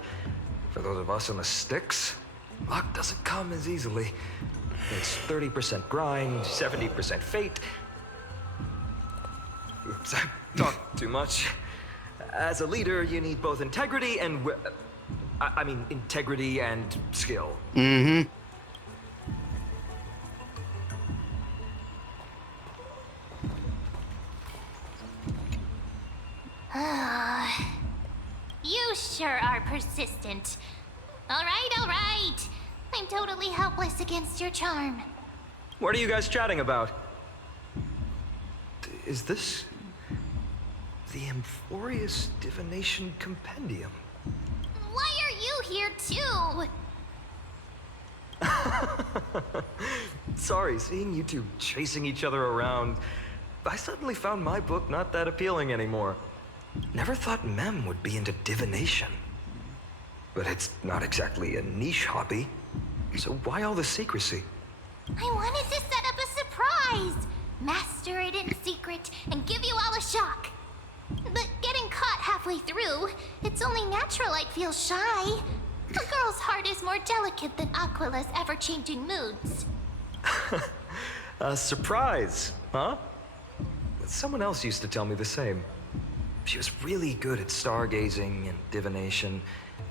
For those of us in the sticks, luck doesn't come as easily. It's 30% grind, 70% fate. Oops, I talked too much. As a leader, you need both integrity and... integrity and skill. Mm-hmm. You sure are persistent. All right. I'm totally helpless against your charm. What are you guys chatting about? is this the Amphorius Divination Compendium? Why are you here too? Sorry, seeing you two chasing each other around, I suddenly found my book not that appealing anymore. Never thought Mem would be into divination. But it's not exactly a niche hobby, so why all the secrecy? I wanted to set up a surprise! Master it in secret and give you all a shock. But getting caught halfway through, it's only natural I'd feel shy. A girl's heart is more delicate than Aquila's ever-changing moods. A surprise, huh? Someone else used to tell me the same. She was really good at stargazing and divination,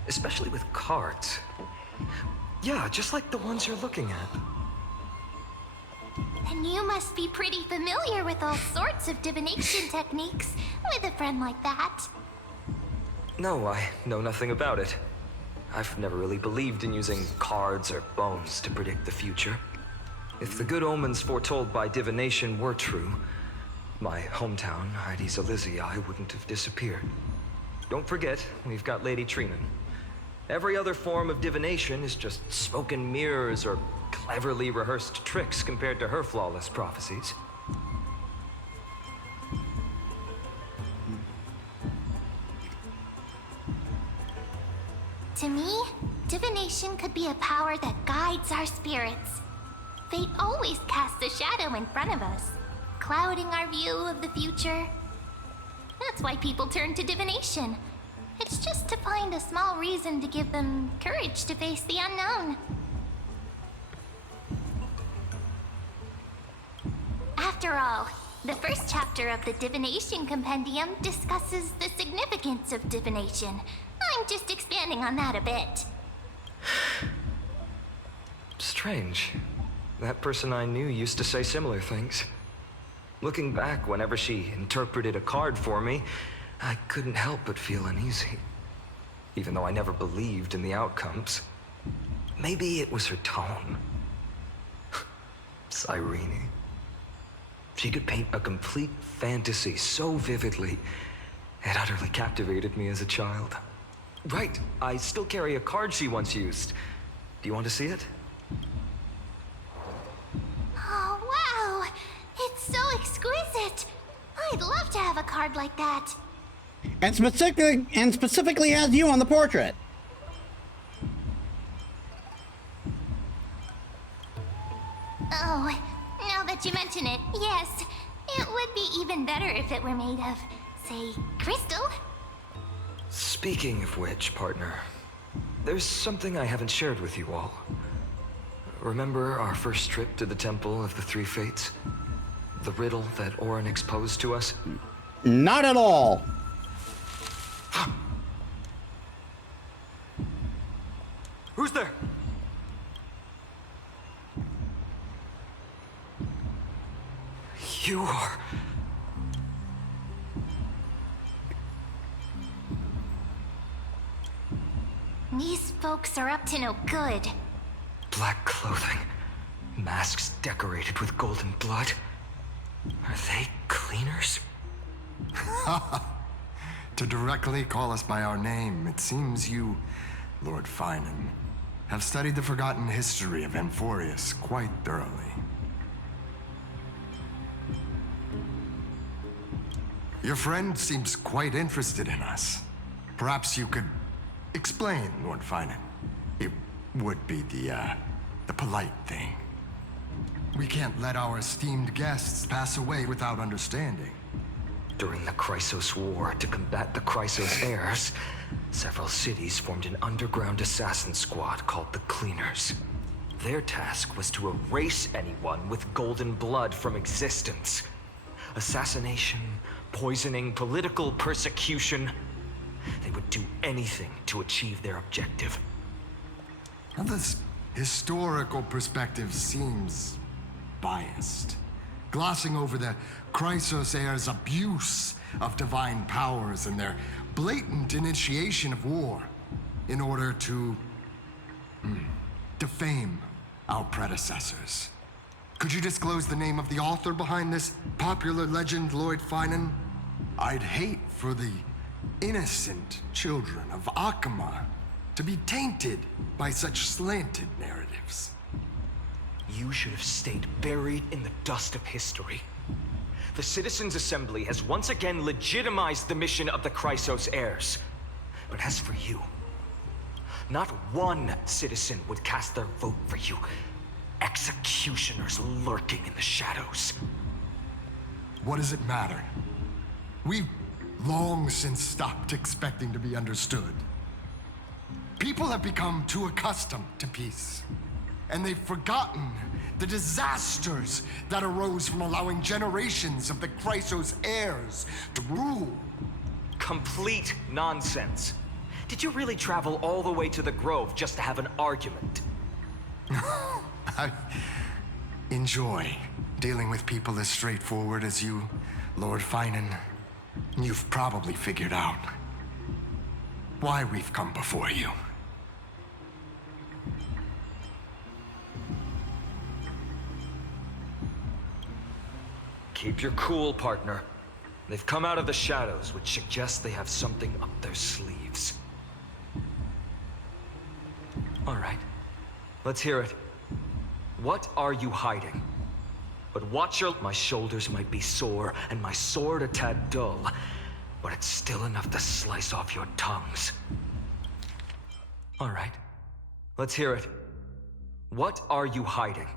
especially with cards. Yeah, just like the ones you're looking at. And you must be pretty familiar with all sorts of divination techniques with a friend like that. No, I know nothing about it. I've never really believed in using cards or bones to predict the future. If the good omens foretold by divination were true, my hometown, Hydes Elysiae, wouldn't have disappeared. Don't forget, we've got Lady Trinan. Every other form of divination is just smoke and mirrors or cleverly rehearsed tricks compared to her flawless prophecies. To me, divination could be a power that guides our spirits. Fate always casts a shadow in front of us, clouding our view of the future. That's why people turn to divination. It's just to find a small reason to give them courage to face the unknown. After all, the first chapter of the Divination Compendium discusses the significance of divination. I'm just expanding on that a bit. Strange. That person I knew used to say similar things. Looking back, whenever she interpreted a card for me, I couldn't help but feel uneasy. Even though I never believed in the outcomes. Maybe it was her tone. Cyrene. She could paint a complete fantasy so vividly, it utterly captivated me as a child. Right, I still carry a card she once used. Do you want to see it? Oh, wow! It's so exquisite! I'd love to have a card like that. And specifically has you on the portrait. Oh, now that you mention it, yes. It would be even better if it were made of, say, crystal. Speaking of which, partner, there's something I haven't shared with you all. Remember our first trip to the Temple of the Three Fates? The riddle that Orin exposed to us? Not at all. Who's there? You are... These folks are up to no good. Black clothing, masks decorated with golden blood. Are they cleaners? To directly call us by our name, it seems you, Lord Finan, have studied the forgotten history of Amphorius quite thoroughly. Your friend seems quite interested in us. Perhaps you could explain, Lord Finan. It would be the polite thing. We can't let our esteemed guests pass away without understanding. During the Chrysos War, to combat the Chrysos heirs, several cities formed an underground assassin squad called the Cleaners. Their task was to erase anyone with golden blood from existence. Assassination, poisoning, political persecution. They would do anything to achieve their objective. Well, this historical perspective seems biased, glossing over the Chrysos heirs' abuse of divine powers and their blatant initiation of war in order to defame our predecessors. Could you disclose the name of the author behind this popular legend, Lord Finan? I'd hate for the innocent children of Akama to be tainted by such slanted narratives. You should have stayed buried in the dust of history. The Citizens' Assembly has once again legitimized the mission of the Chrysos heirs. But as for you, not one citizen would cast their vote for you. Executioners lurking in the shadows. What does it matter? We've long since stopped expecting to be understood. People have become too accustomed to peace, and they've forgotten the disasters that arose from allowing generations of the Chrysos heirs to rule. Complete nonsense. Did you really travel all the way to the Grove just to have an argument? I enjoy dealing with people as straightforward as you, Lord Finan. You've probably figured out why we've come before you. Keep your cool, partner. They've come out of the shadows, which suggests they have something up their sleeves. All right, let's hear it. What are you hiding? But watch your... My shoulders might be sore, and my sword a tad dull, but it's still enough to slice off your tongues. All right, let's hear it. What are you hiding?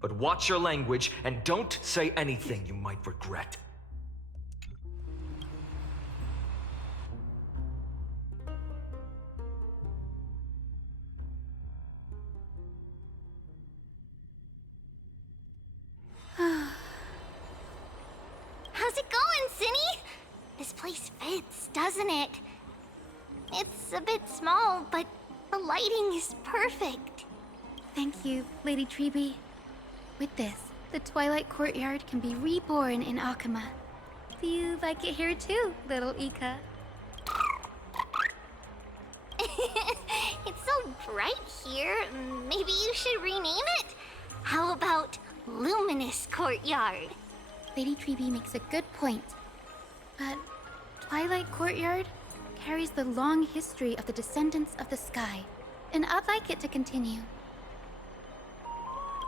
But watch your language, and don't say anything you might regret. How's it going, Cinny? This place fits, doesn't it? It's a bit small, but the lighting is perfect. Thank you, Lady Treeby. With this, the Twilight Courtyard can be reborn in Akama. Do you like it here too, little Ika? It's so bright here. Maybe you should rename it? How about Luminous Courtyard? Lady Treeby makes a good point. But Twilight Courtyard carries the long history of the descendants of the sky, and I'd like it to continue.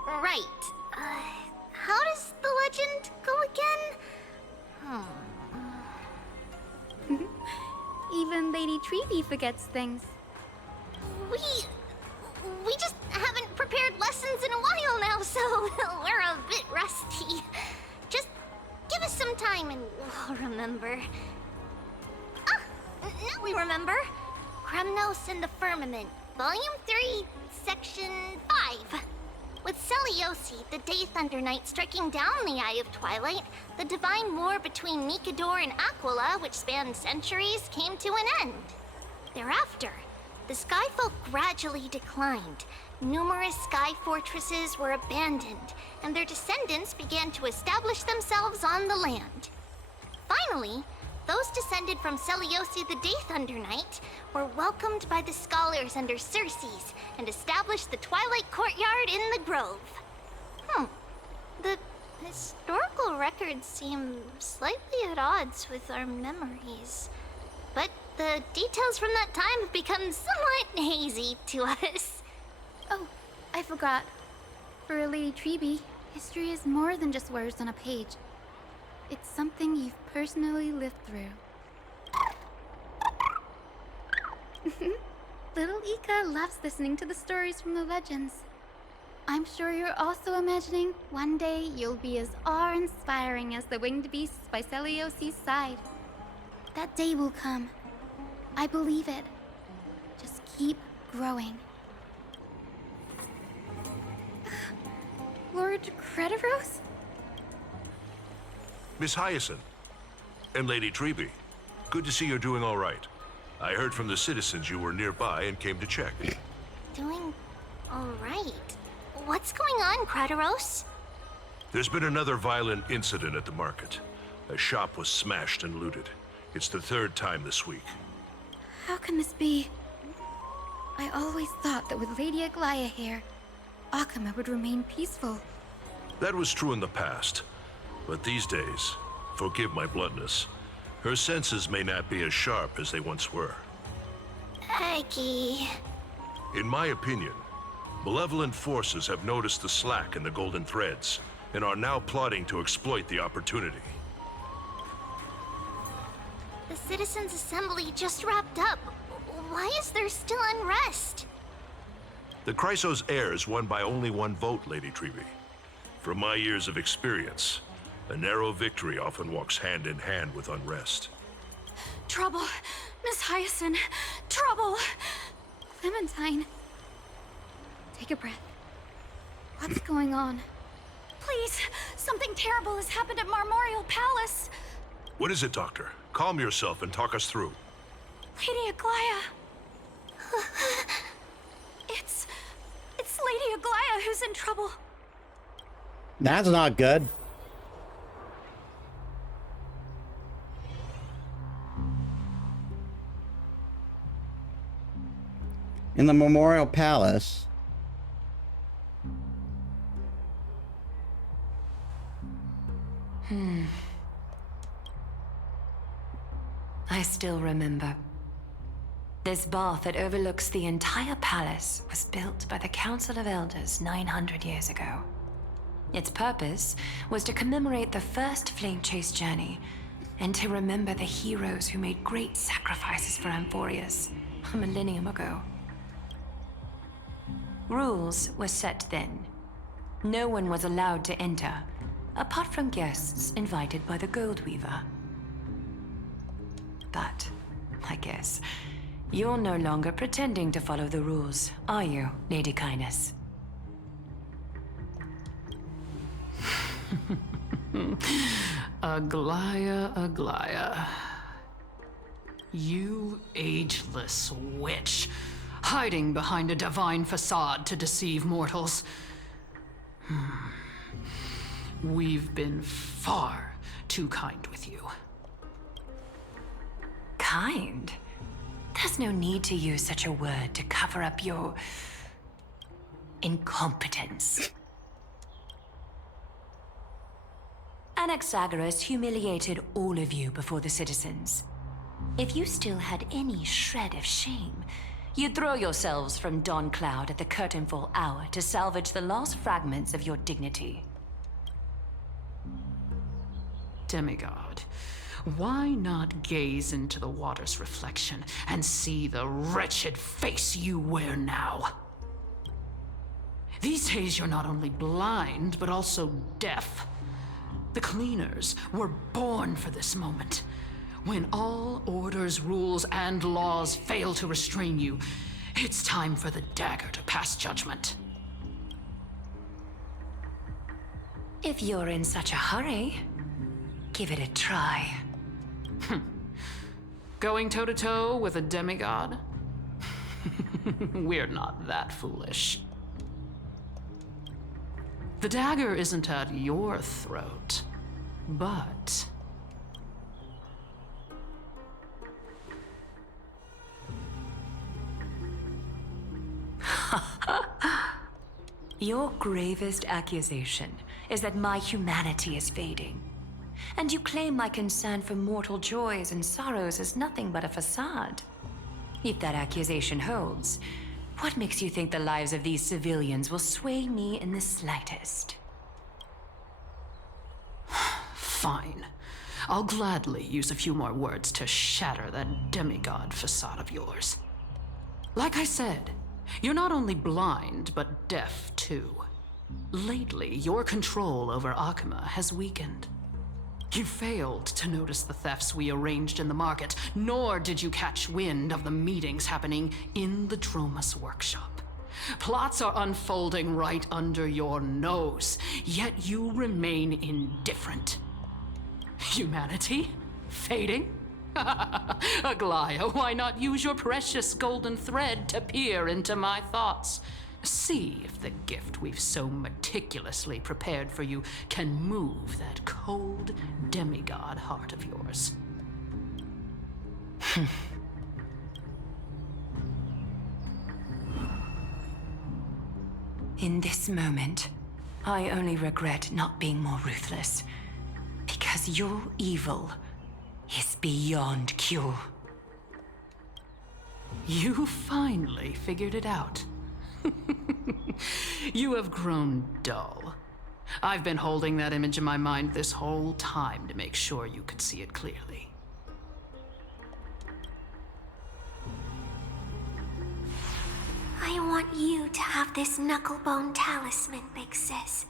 Right. How does the legend go again? Even Lady Treeby forgets things. We just haven't prepared lessons in a while now, so we're a bit rusty. Just give us some time and we'll remember. Now we remember. Kremnos and the Firmament, Volume 3, Section 5. With Seliosi, the Day Thunder Knight, striking down the Eye of Twilight, the divine war between Nikador and Aquila, which spanned centuries, came to an end. Thereafter, the Skyfolk gradually declined. Numerous sky fortresses were abandoned, and their descendants began to establish themselves on the land. Finally, those descended from Seliosi the Day Thunder Knight were welcomed by the scholars under Circes and established the Twilight Courtyard in the Grove. The historical records seem slightly at odds with our memories, but the details from that time have become somewhat hazy to us. Oh, I forgot. For Lady Treeby, history is more than just words on a page. It's something you've personally lived through. Little Ika loves listening to the stories from the legends. I'm sure you're also imagining one day you'll be as awe-inspiring as the winged beasts by Seliosi's side. That day will come. I believe it. Just keep growing. Lord Crediros? Miss Hyacinth and Lady Treeby, good to see you're doing all right. I heard from the citizens you were nearby and came to check. Doing all right. What's going on, Crediros? There's been another violent incident at the market. A shop was smashed and looted. It's the third time this week. How can this be? I always thought that with Lady Aglaya here, Akama would remain peaceful. That was true in the past. But these days, forgive my bluntness, her senses may not be as sharp as they once were. Aggie. In my opinion, malevolent forces have noticed the slack in the golden threads and are now plotting to exploit the opportunity. The Citizens' Assembly just wrapped up. Why is there still unrest? The Chrysos heirs won by only one vote, Lady Treby. From my years of experience, a narrow victory often walks hand in hand with unrest. Trouble! Miss Hyacinth! Trouble! Clementine. Take a breath. What's going on? Please! Something terrible has happened at Marmorial Palace! What is it, Doctor? Calm yourself and talk us through. Lady Aglaya! It's Lady Aglaya who's in trouble. That's not good. In the Memorial Palace. I still remember. This bath that overlooks the entire palace was built by the Council of Elders 900 years ago. Its purpose was to commemorate the first flame chase journey and to remember the heroes who made great sacrifices for Amphorius a millennium ago. Rules were set then. No one was allowed to enter, apart from guests invited by the Gold Weaver. But, I guess, you're no longer pretending to follow the rules, are you, Lady Kindness? Aglaya, Aglaya. You ageless witch, hiding behind a divine facade to deceive mortals. We've been far too kind with you. Kind? There's no need to use such a word to cover up your incompetence. Anaxagoras humiliated all of you before the citizens. If you still had any shred of shame, you'd throw yourselves from Dawn Cloud at the curtainfall hour to salvage the last fragments of your dignity. Demigod, why not gaze into the water's reflection and see the wretched face you wear now? These days you're not only blind, but also deaf. The cleaners were born for this moment. When all orders, rules, and laws fail to restrain you, it's time for the dagger to pass judgment. If you're in such a hurry, give it a try. Going toe-to-toe with a demigod? We're not that foolish. The dagger isn't at your throat, but... Your gravest accusation is that my humanity is fading. And you claim my concern for mortal joys and sorrows is nothing but a facade. If that accusation holds, what makes you think the lives of these civilians will sway me in the slightest? Fine. I'll gladly use a few more words to shatter that demigod facade of yours. Like I said, you're not only blind, but deaf too. Lately, your control over Akima has weakened. You failed to notice the thefts we arranged in the market, nor did you catch wind of the meetings happening in the Dromus workshop. Plots are unfolding right under your nose, yet you remain indifferent. Humanity? Fading? Aglaya, why not use your precious golden thread to peer into my thoughts? See if the gift we've so meticulously prepared for you can move that cold demigod heart of yours. In this moment, I only regret not being more ruthless. Because your evil is beyond cure. You finally figured it out. You have grown dull. I've been holding that image in my mind this whole time to make sure you could see it clearly. I want you to have this knucklebone talisman, Big Sis.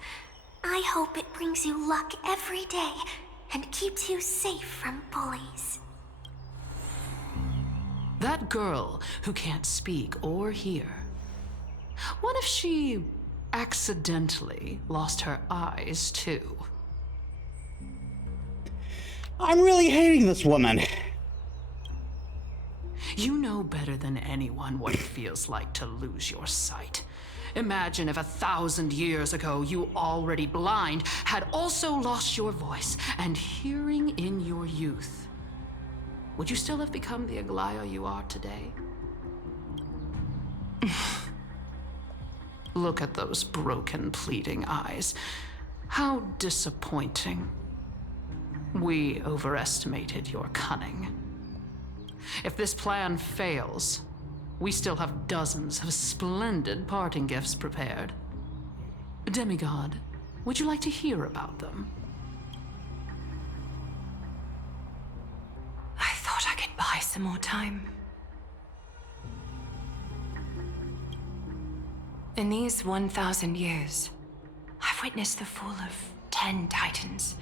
I hope it brings you luck every day and keeps you safe from bullies. That girl who can't speak or hear. What if she accidentally lost her eyes, too? I'm really hating this woman. You know better than anyone what it feels like to lose your sight. Imagine if 1,000 years ago you, already blind, had also lost your voice and hearing in your youth. Would you still have become the Aglaya you are today? Look at those broken, pleading eyes. How disappointing. We overestimated your cunning. If this plan fails, we still have dozens of splendid parting gifts prepared. Demigod, would you like to hear about them? I thought I could buy some more time. In these 1,000 years, I've witnessed the fall of 10 titans.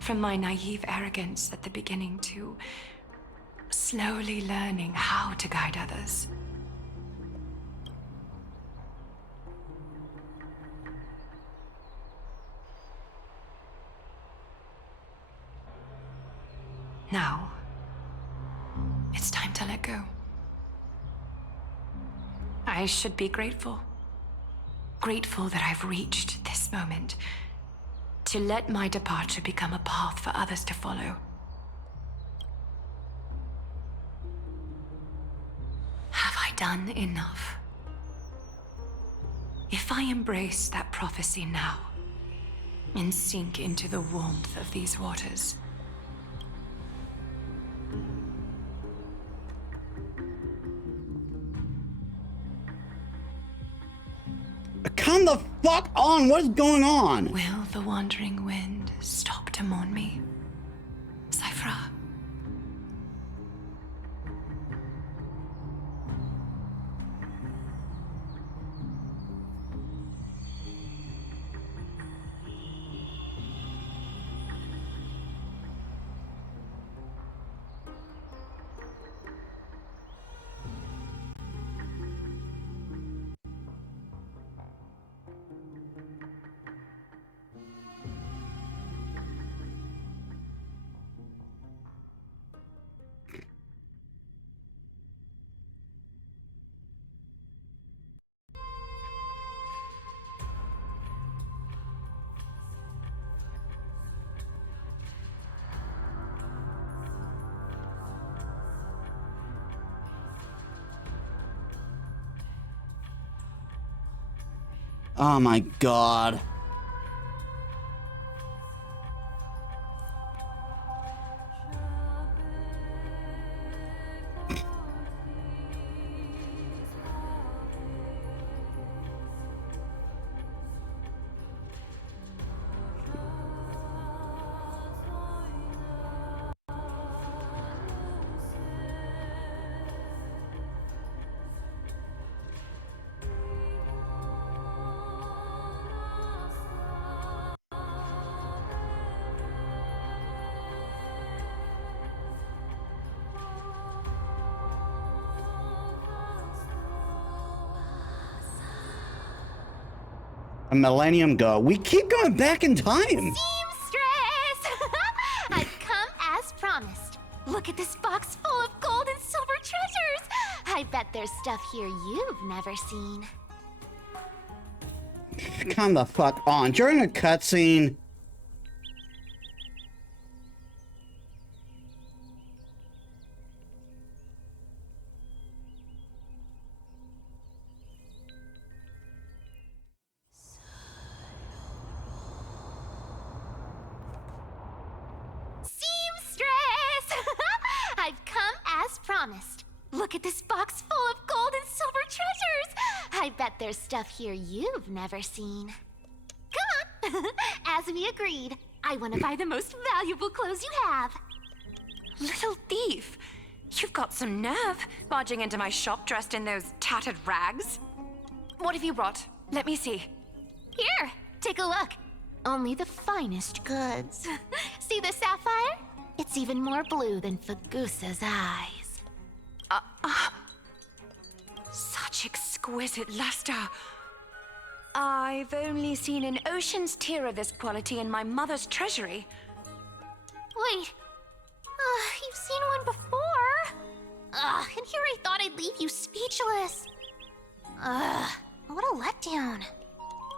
From my naive arrogance at the beginning to slowly learning how to guide others. Now, it's time to let go. I should be grateful. Grateful that I've reached this moment. To let my departure become a path for others to follow. Have I done enough? If I embrace that prophecy now, and sink into the warmth of these waters, Come the fuck on! What is going on? will the wandering wind stop to mourn me? Sci-Fi. Oh my god. A millennium ago. We keep going back in time. Seamstress! I've come as promised. Look at this box full of gold and silver treasures. I bet there's stuff here you've never seen. Come the fuck on. During a cutscene. Look at this box full of gold and silver treasures! I bet there's stuff here you've never seen. Come on! As we agreed, I want to buy the most valuable clothes you have. Little thief! You've got some nerve, barging into my shop dressed in those tattered rags. What have you brought? Let me see. Here, take a look. Only the finest goods. See the sapphire? It's even more blue than Fagusa's eyes. Such exquisite luster. I've only seen an ocean's tear of this quality in my mother's treasury. Wait. You've seen one before. And here I thought I'd leave you speechless. What a letdown.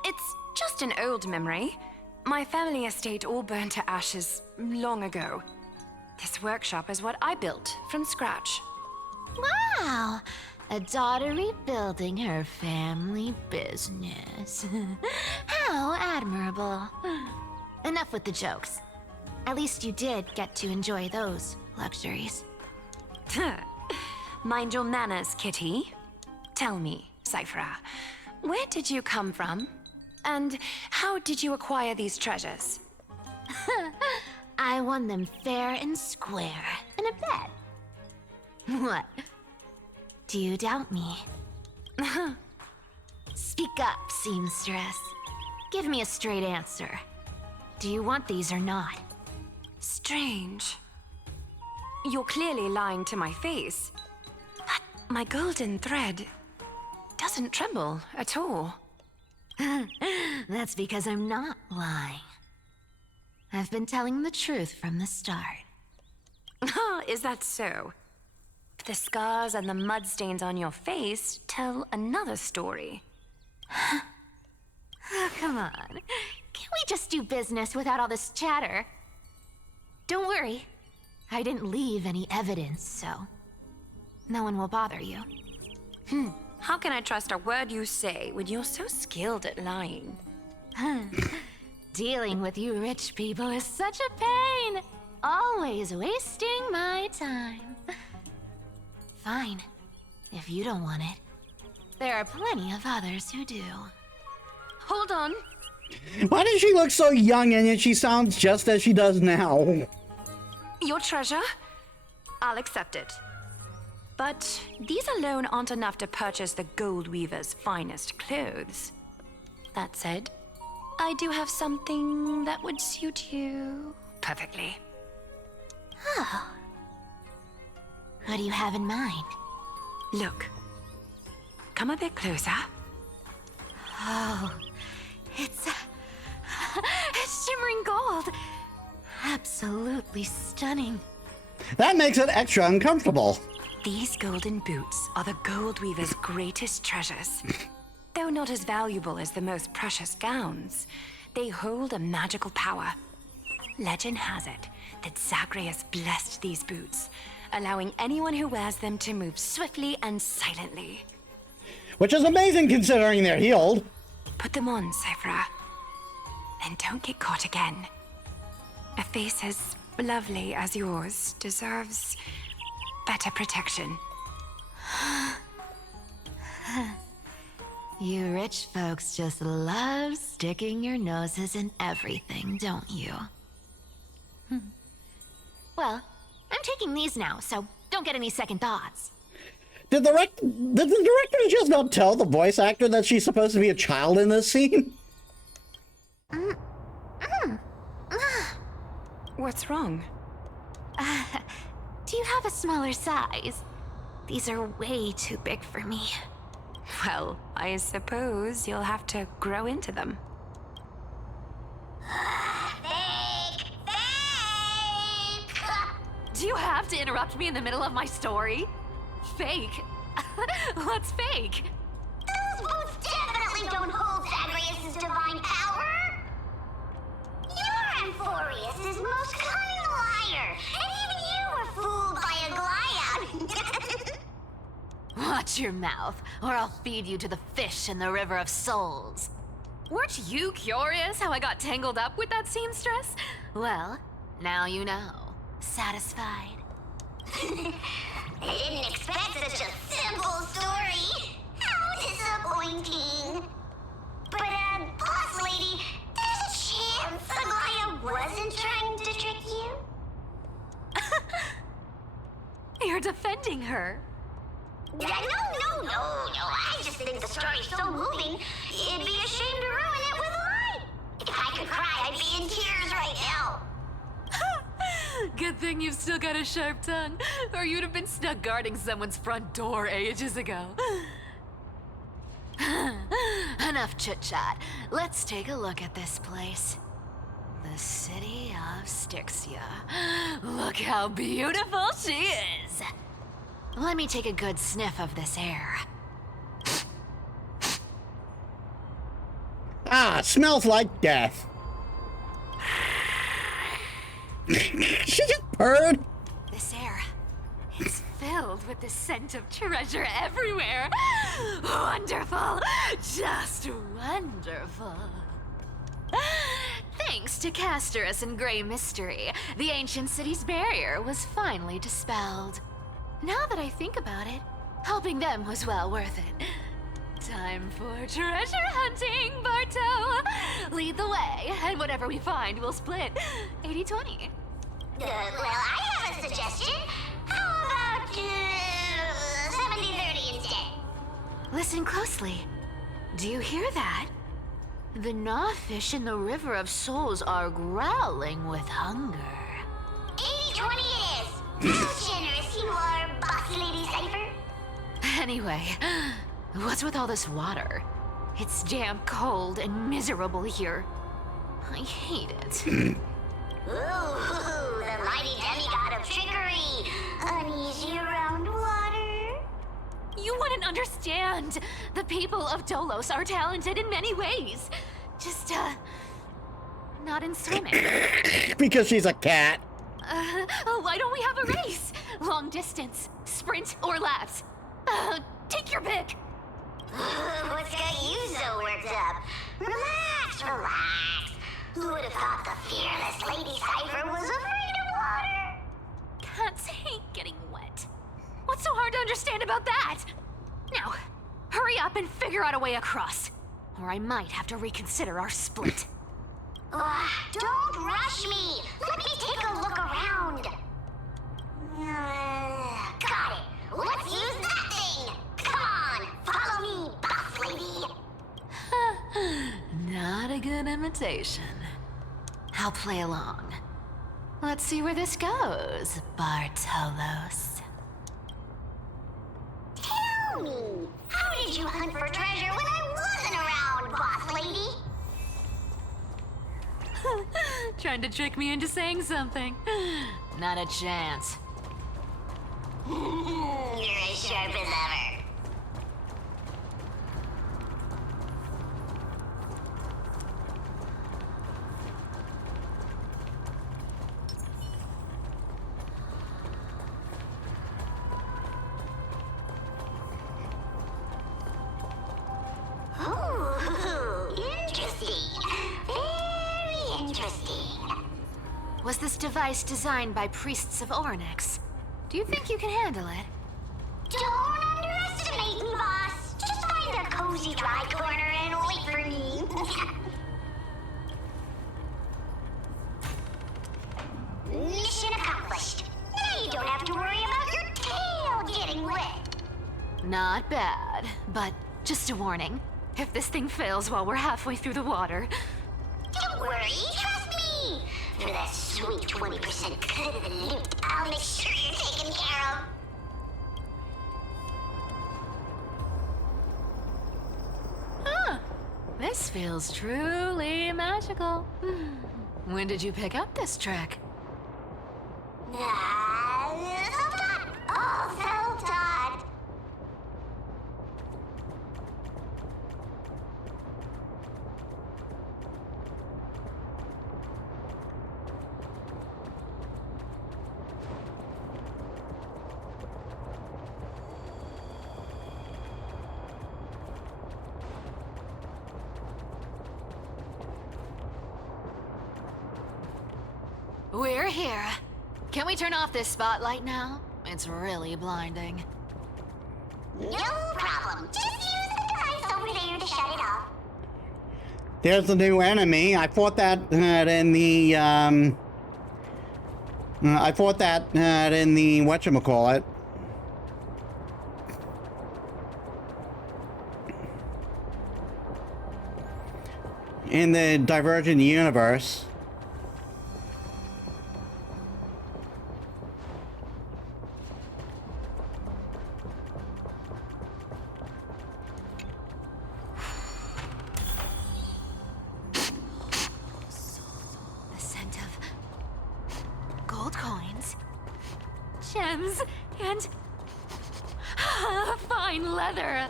It's just an old memory. My family estate all burned to ashes long ago. This workshop is what I built from scratch. Wow. A daughter rebuilding her family business. How admirable. Enough with the jokes. At least you did get to enjoy those luxuries. Mind your manners, kitty. Tell me, Sci-Fi, where did you come from? And how did you acquire these treasures? I won them fair and square in a bet. What? Do you doubt me? Speak up, seamstress. Give me a straight answer. Do you want these or not? Strange. You're clearly lying to my face. But my golden thread doesn't tremble at all. That's because I'm not lying. I've been telling the truth from the start. Is that so? The scars and the mud stains on your face tell another story. Oh, come on. Can't we just do business without all this chatter? Don't worry. I didn't leave any evidence, so no one will bother you. How can I trust a word you say when you're so skilled at lying? Dealing with you rich people is such a pain. Always wasting my time. Fine, if you don't want it. There are plenty of others who do. Hold on. Why does she look so young and yet she sounds just as she does now? Your treasure? I'll accept it. But these alone aren't enough to purchase the gold weaver's finest clothes. That said, I do have something that would suit you perfectly. Oh. What do you have in mind? Look. Come a bit closer. Oh, it's shimmering gold. Absolutely stunning. That makes it extra uncomfortable. These golden boots are the gold weaver's greatest treasures. Though not as valuable as the most precious gowns, they hold a magical power. Legend has it that Zagreus blessed these boots, allowing anyone who wears them to move swiftly and silently. Which is amazing considering they're healed. Put them on, Sci-Fi. And don't get caught again. A face as lovely as yours deserves better protection. You rich folks just love sticking your noses in everything, don't you? Well, I'm taking these now, so don't get any second thoughts. Did the director just not tell the voice actor that she's supposed to be a child in this scene? What's wrong? Do you have a smaller size? These are way too big for me. Well, I suppose you'll have to grow into them. Fake! Do you have to interrupt me in the middle of my story? Fake? What's fake? Those boots definitely don't hold Zagreus' divine power! You're Amphorius' most cunning liar, and even you were fooled by a Glyout! Watch your mouth, or I'll feed you to the fish in the River of Souls. Weren't you curious how I got tangled up with that seamstress? Well, now you know. Satisfied? I didn't expect such a simple story. How disappointing. But, boss lady, there's a chance Aglaia wasn't trying to trick you? You're defending her. No. I just think the story's so moving, it'd be a shame to ruin it with a lie. If I could cry, I'd be in tears right now. Good thing you've still got a sharp tongue, or you'd have been stuck guarding someone's front door ages ago. Enough chit-chat. Let's take a look at this place. The city of Styxia. Look how beautiful she is! Let me take a good sniff of this air. Ah, smells like death. She just purred. This air, it's filled with the scent of treasure everywhere. Wonderful, just wonderful. Thanks to Castorus and Grey Mystery, the ancient city's barrier was finally dispelled. Now that I think about it, helping them was well worth it. Time for treasure hunting, Barto! Lead the way, and whatever we find, we'll split 80-20. Well, I have a suggestion. How about 70-30 instead? Listen closely. Do you hear that? The gnawfish in the River of Souls are growling with hunger. 80-20 it is. How generous you are, Boss Lady Sci-Fi. Anyway, what's with all this water? It's damp, cold, and miserable here. I hate it. Ooh, the mighty demigod of trickery. Uneasy around water. You wouldn't understand. The people of Dolos are talented in many ways. Just, not in swimming. Because she's a cat. Why don't we have a race? Long distance, sprint, or laps? Take your pick. What's got you so worked up? Relax. Who would have thought the fearless Lady Cypher was afraid of water? Cats hate getting wet. What's so hard to understand about that? Now, hurry up and figure out a way across, or I might have to reconsider our split. Don't rush me. Let me take a look around. Got it. Let's use that thing. Come on, follow me, boss lady. Not a good imitation. I'll play along. Let's see where this goes, Bartolos. Tell me, how did you hunt for treasure when I wasn't around, boss lady? Trying to trick me into saying something. Not a chance. You're as sharp as ever. Was this device designed by priests of Ornyx? Do you think you can handle it? Don't underestimate me, boss. Just find a cozy dry corner and wait for me. Mission accomplished. Now you don't have to worry about your tail getting wet. Not bad, but just a warning. If this thing fails while we're halfway through the water... Don't worry, trust me. For that sweet 20% cut of the loot, I'll make sure you're taken care of. This feels truly magical. When did you pick up this trick? Self-taught. All self-taught. We're here. Can we turn off this spotlight now? It's really blinding. No problem. Just use the device over there to shut it off. There's the new enemy. I fought that in the whatchamacallit. In the Divergent universe. The scent of gold coins, gems, and fine leather.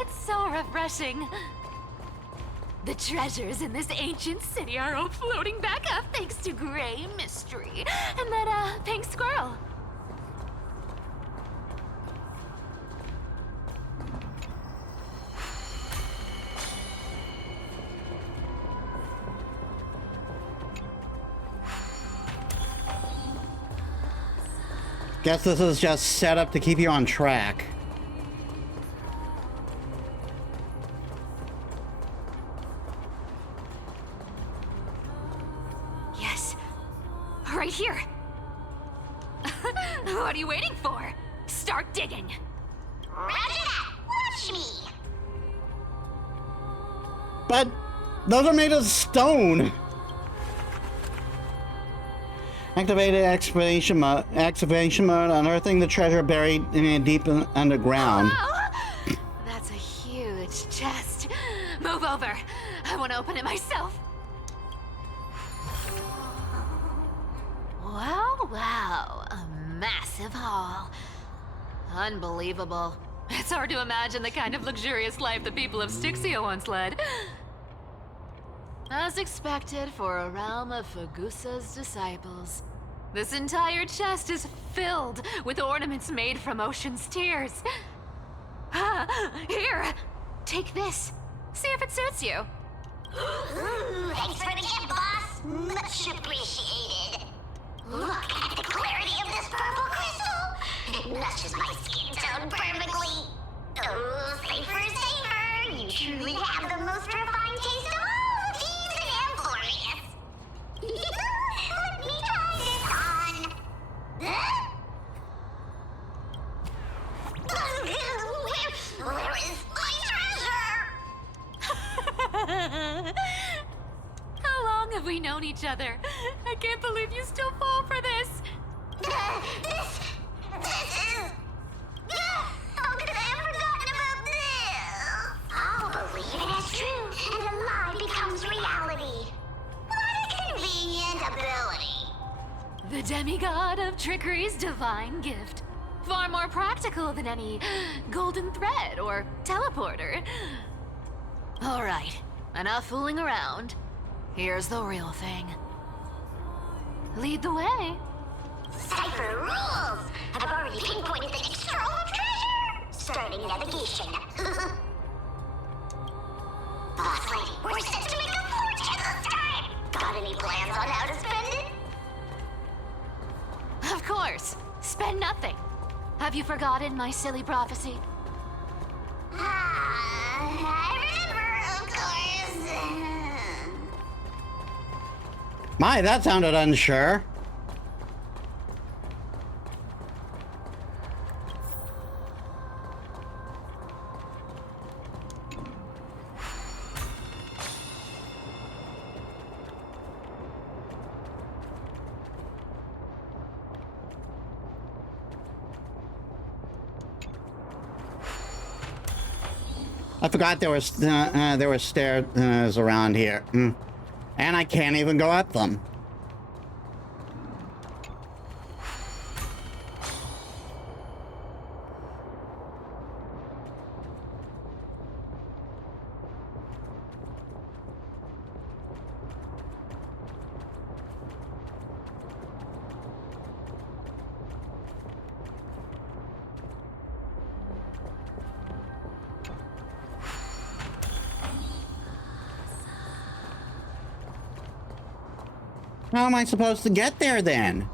It's so refreshing. The treasures in this ancient city are all floating back up thanks to Gray Mystery and that, pink squirrel. Guess this is just set up to keep you on track. Yes, right here. What are you waiting for? Start digging. Roger that. Watch me. But those are made of stone. Activated excavation mode, unearthing the treasure buried deep underground. Wow! That's a huge chest. Move over. I want to open it myself. Wow, a massive haul. Unbelievable. It's hard to imagine the kind of luxurious life the people of Styxia once led. As expected for a realm of Fagusa's disciples. This entire chest is filled with ornaments made from ocean's tears. Here, take this. See if it suits you. Thanks for the gift, boss. Much appreciated. Look at the clarity of this purple crystal. It matches my skin tone perfectly. Oh, safer. You truly have the most refined taste of all thieves and glorious. Let me try this on. Where is my treasure? How long have we known each other? I can't believe you still fall for this. This is... How could I have forgotten about this? I'll believe it as true, and a lie becomes reality. What a convenient ability. The demigod of trickery's divine gift. Far more practical than any golden thread or teleporter. All right, enough fooling around. Here's the real thing. Lead the way. Cipher rules! I've already pinpointed the next trove of treasure! Starting navigation. Boss lady, we're set to make a fortune this time! Got any plans on how to spend it? Of course. Spend nothing. Have you forgotten my silly prophecy? I remember, of course. My, that sounded unsure. I forgot there were stairs around here, and I can't even go up them. How am I supposed to get there then?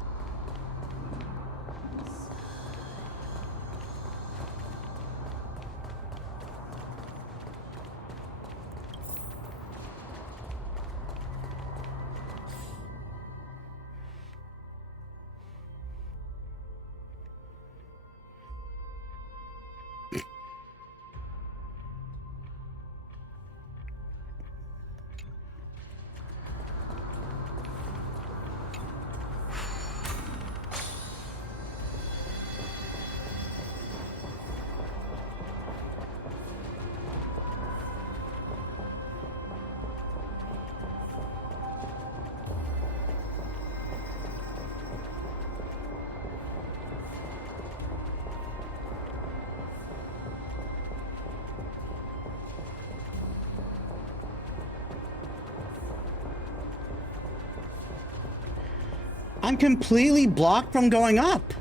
I'm completely blocked from going up.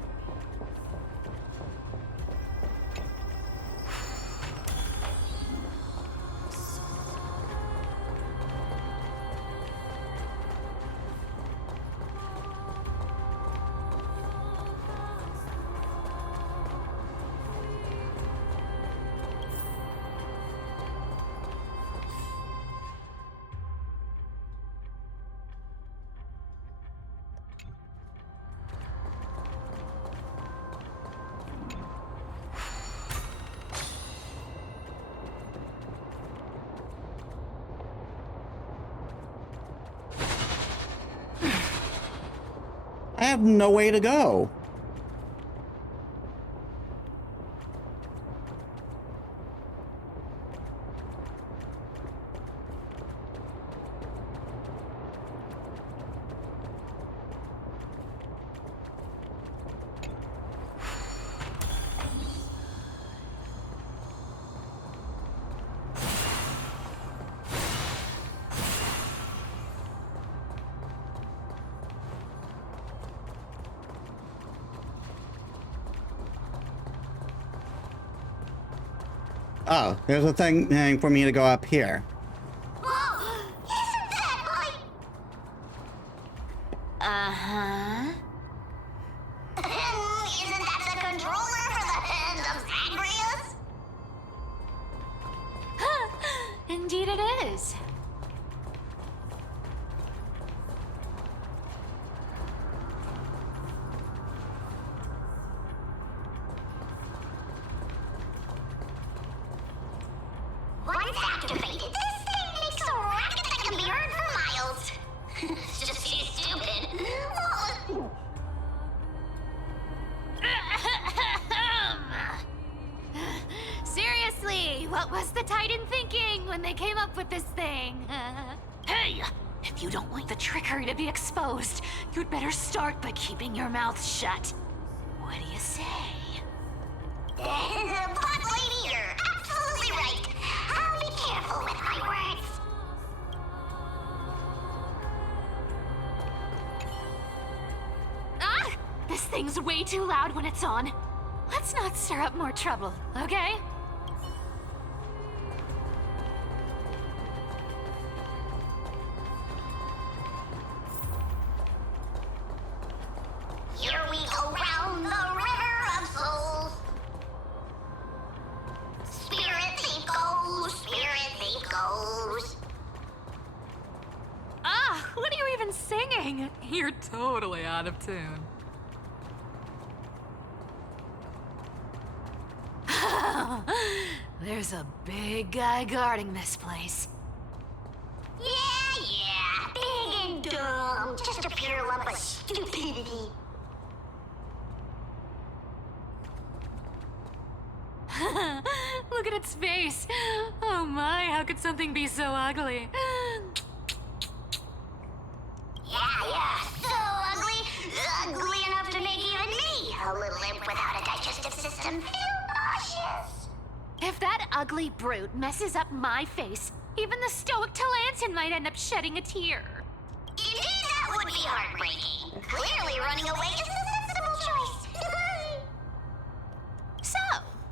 I have no way to go. Oh, there's a thing for me to go up here. Whoa! Isn't that Uh-huh. Isn't that the controller for the hand of Zagreus? Indeed it is. Once activated, this thing makes a racket that can be heard for miles. It's just too stupid. Seriously, what was the Titan thinking when they came up with this thing? Hey! If you don't want the trickery to be exposed, you'd better start by keeping your mouth shut. What do you say? But lady, you're absolutely right. I'll be careful with my words. Ah! This thing's way too loud when it's on. Let's not stir up more trouble, okay? Here we go round the river of souls. Spirit thief goes, spirit thief goes. Ah! What are you even singing? You're totally out of tune. There's a big guy guarding this place. Yeah, big and dumb, just a pure lump of stupidity. Look at its face. Oh my, how could something be so ugly? Yeah, so ugly, ugly enough to make even me, a little imp without a digestive system, feel nauseous. If that ugly brute messes up my face, even the stoic Talantin might end up shedding a tear. Indeed, that would be heartbreaking. Clearly, running away is the sensible choice. So,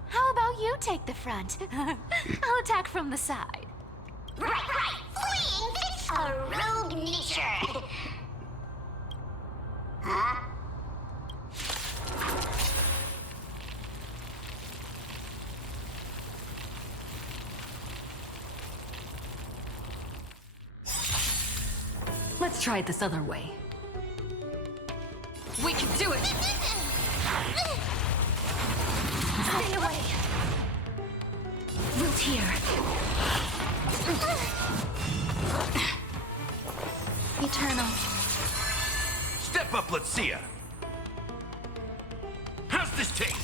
how about you take the front? I'll attack from the side. Right. Fleeing fits a rogue nature. Huh? Let's try it this other way. We can do it! Stay away. Root here. Eternal. Step up, let's see ya. How's this taste?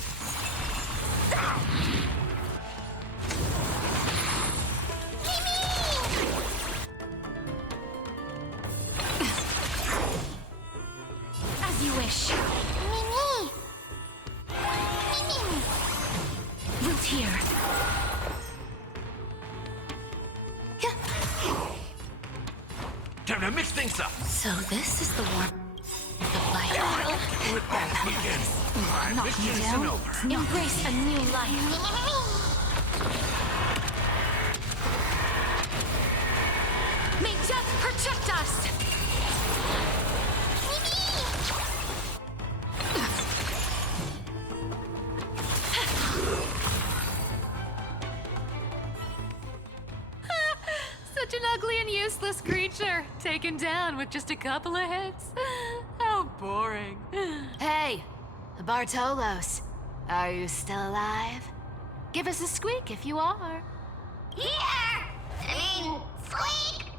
As you wish. Mimi. Root here. Time to mix things up. So this is the one with the black Knock you down. Embrace a new life. May death protect us! Such an ugly and useless creature, taken down with just a couple of hits. How boring. Hey, Bartolos, are you still alive? Give us a squeak if you are. Squeak!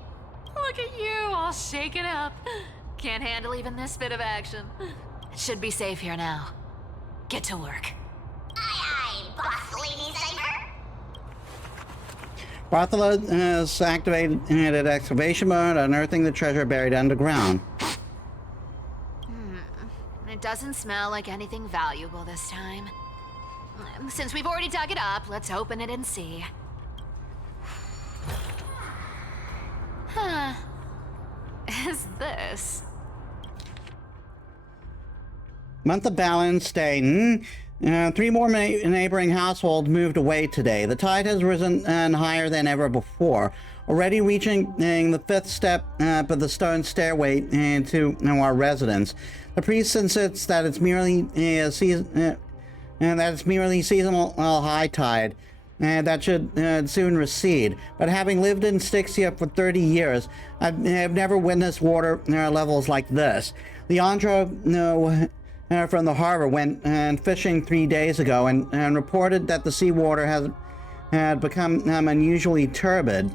Look at you, all shaken up. Can't handle even this bit of action. It should be safe here now. Get to work. Aye, boss lady Cypher. Bartholo has activated excavation mode, unearthing the treasure buried underground. It doesn't smell like anything valuable this time. Since we've already dug it up, let's open it and see. Huh. Is this? Month of balance day. 3 more neighboring households moved away today. The tide has risen higher than ever before, already reaching the 5th step of the stone stairway into our residence. The priest insists that it's merely seasonal high tide, that should soon recede. But having lived in Styxia for 30 years, I've never witnessed water levels like this. Leandro from the harbor went fishing 3 days ago and reported that the seawater had become unusually turbid,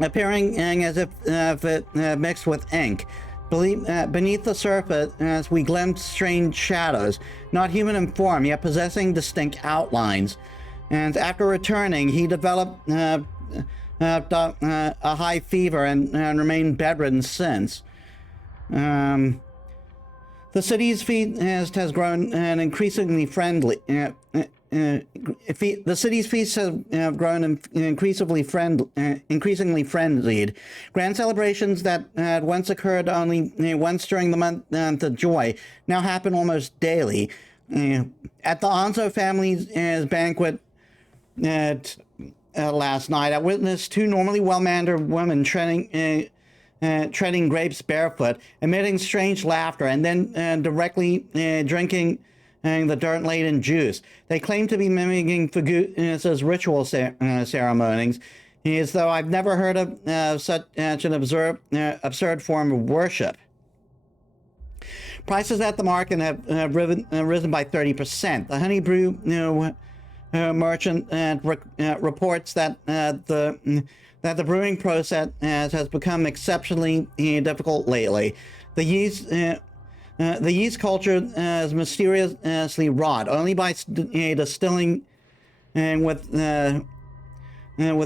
appearing as if it mixed with ink. Beneath the surface, as we glimpsed strange shadows, not human in form, yet possessing distinct outlines. And after returning, he developed a high fever and remained bedridden since. The city's feast has grown increasingly friendly. The city's feasts have grown increasingly frenzied. Grand celebrations that had once occurred only once during the month of joy now happen almost daily. At the Anzo family's banquet last night, I witnessed 2 normally well-mannered women treading grapes barefoot, emitting strange laughter, and then directly drinking the dirt-laden juice. They claim to be mimicking Fagusa's ritual ceremonies, as though I've never heard of such an absurd form of worship. Prices at the market have risen by 30%. The honey brew merchant reports that the brewing process has become exceptionally difficult lately. The yeast culture is mysteriously wrought only by distilling with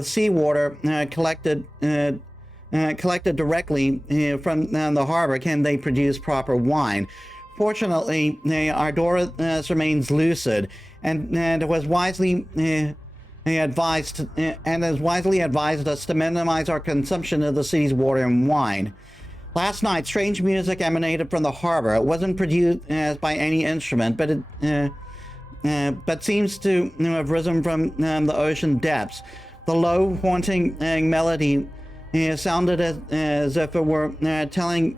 seawater collected directly from the harbor can they produce proper wine. Fortunately, Ardora remains lucid and was wisely advised us to minimize our consumption of the city's water and wine. Last night, strange music emanated from the harbor. It wasn't produced by any instrument, but seems to have risen from the ocean depths. The low, haunting melody sounded as if it were telling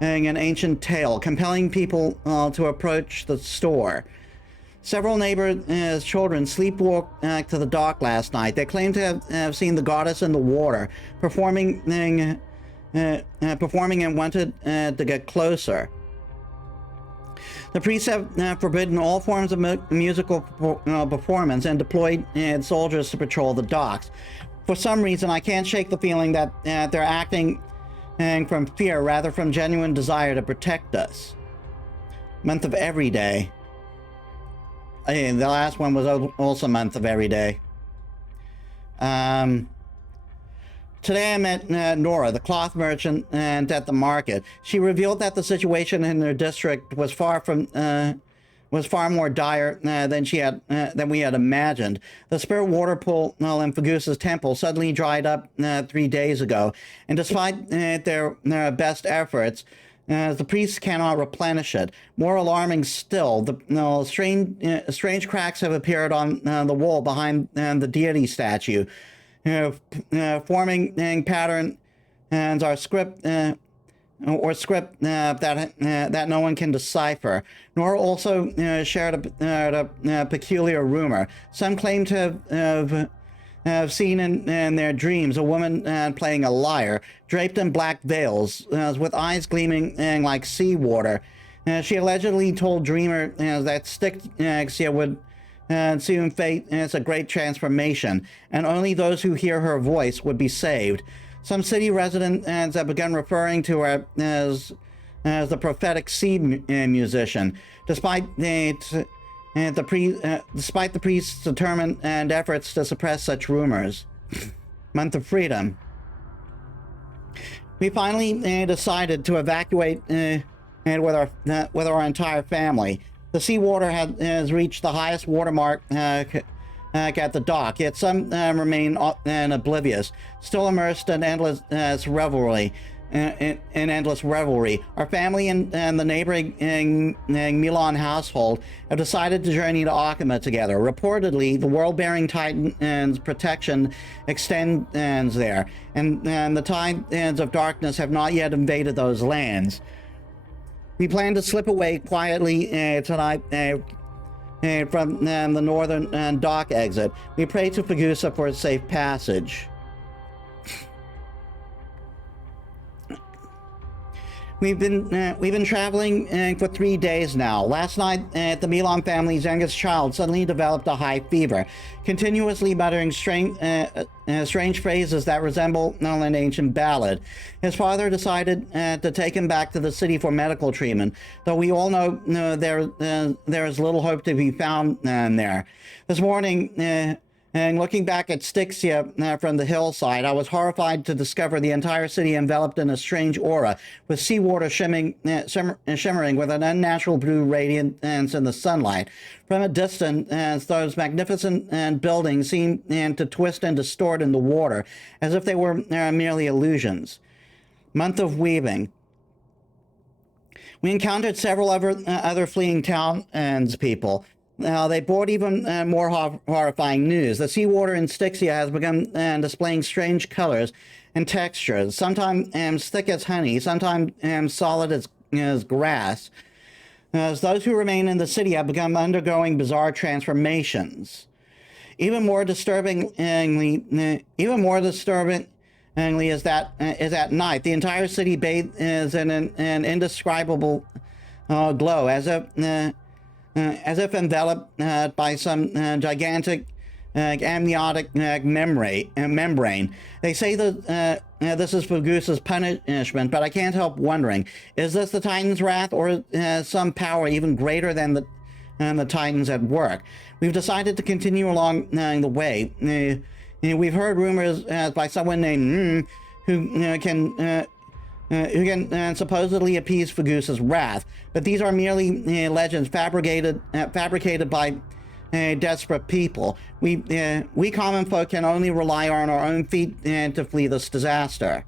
an ancient tale, compelling people to approach the store. Several neighbors' children sleepwalked to the dock last night. They claim to have seen the goddess in the water, performing and wanted to get closer. The priests have forbidden all forms of musical performance and deployed soldiers to patrol the docks. For some reason, I can't shake the feeling that they're acting from fear rather from genuine desire to protect us. Month of Every Day. The last one was also Month of Every Day. Today I met Nora, the cloth merchant, and at the market. She revealed that the situation in her district was far more dire than we had imagined. The spirit water pool in Fagusa's temple suddenly dried up 3 days ago, and despite their best efforts, as the priests cannot replenish it. More alarming still, strange cracks have appeared on the wall behind the deity statue, forming patterns are script that no one can decipher, nor also shared a peculiar rumor. Some claim to have seen in their dreams a woman playing a lyre, draped in black veils, with eyes gleaming like seawater. She allegedly told Dreamer that Styxia would soon face a great transformation, and only those who hear her voice would be saved. Some city residents have begun referring to her as the prophetic sea musician, despite the priest's determined efforts to suppress such rumors. Month of Freedom. We finally decided to evacuate with our entire family. The seawater has reached the highest watermark at the dock, yet some remain oblivious, still immersed in endless revelry. Our family and the neighboring Milan household have decided to journey to Akama together. Reportedly, the world-bearing Titan's protection extends there, and the Titans of Darkness have not yet invaded those lands. We plan to slip away quietly tonight from the northern dock exit. We pray to Fagusa for a safe passage. We've been traveling for 3 days now. Last night, the Milan family's youngest child suddenly developed a high fever, continuously muttering strange phrases that resemble an ancient ballad. His father decided to take him back to the city for medical treatment, though we all know there is little hope to be found there. This morning, and looking back at Styxia from the hillside, I was horrified to discover the entire city enveloped in a strange aura, with seawater shimmering with an unnatural blue radiance in the sunlight. From a distance, those magnificent buildings seemed to twist and distort in the water, as if they were merely illusions. Month of Weaving. We encountered several other fleeing townspeople. They brought even more horrifying news. The seawater in Styxia has begun displaying strange colors and textures, sometimes thick as honey, sometimes solid as grass. As those who remain in the city have begun undergoing bizarre transformations. Even more disturbingly is at night. The entire city is in an indescribable glow, as if enveloped by some gigantic amniotic membrane. They say that this is Fagusa's punishment, but I can't help wondering, is this the Titan's wrath, or some power even greater than the Titans at work? We've decided to continue along the way. We've heard rumors by someone named who can supposedly appease Fagusa's wrath, but these are merely legends fabricated by desperate people. We common folk can only rely on our own feet to flee this disaster.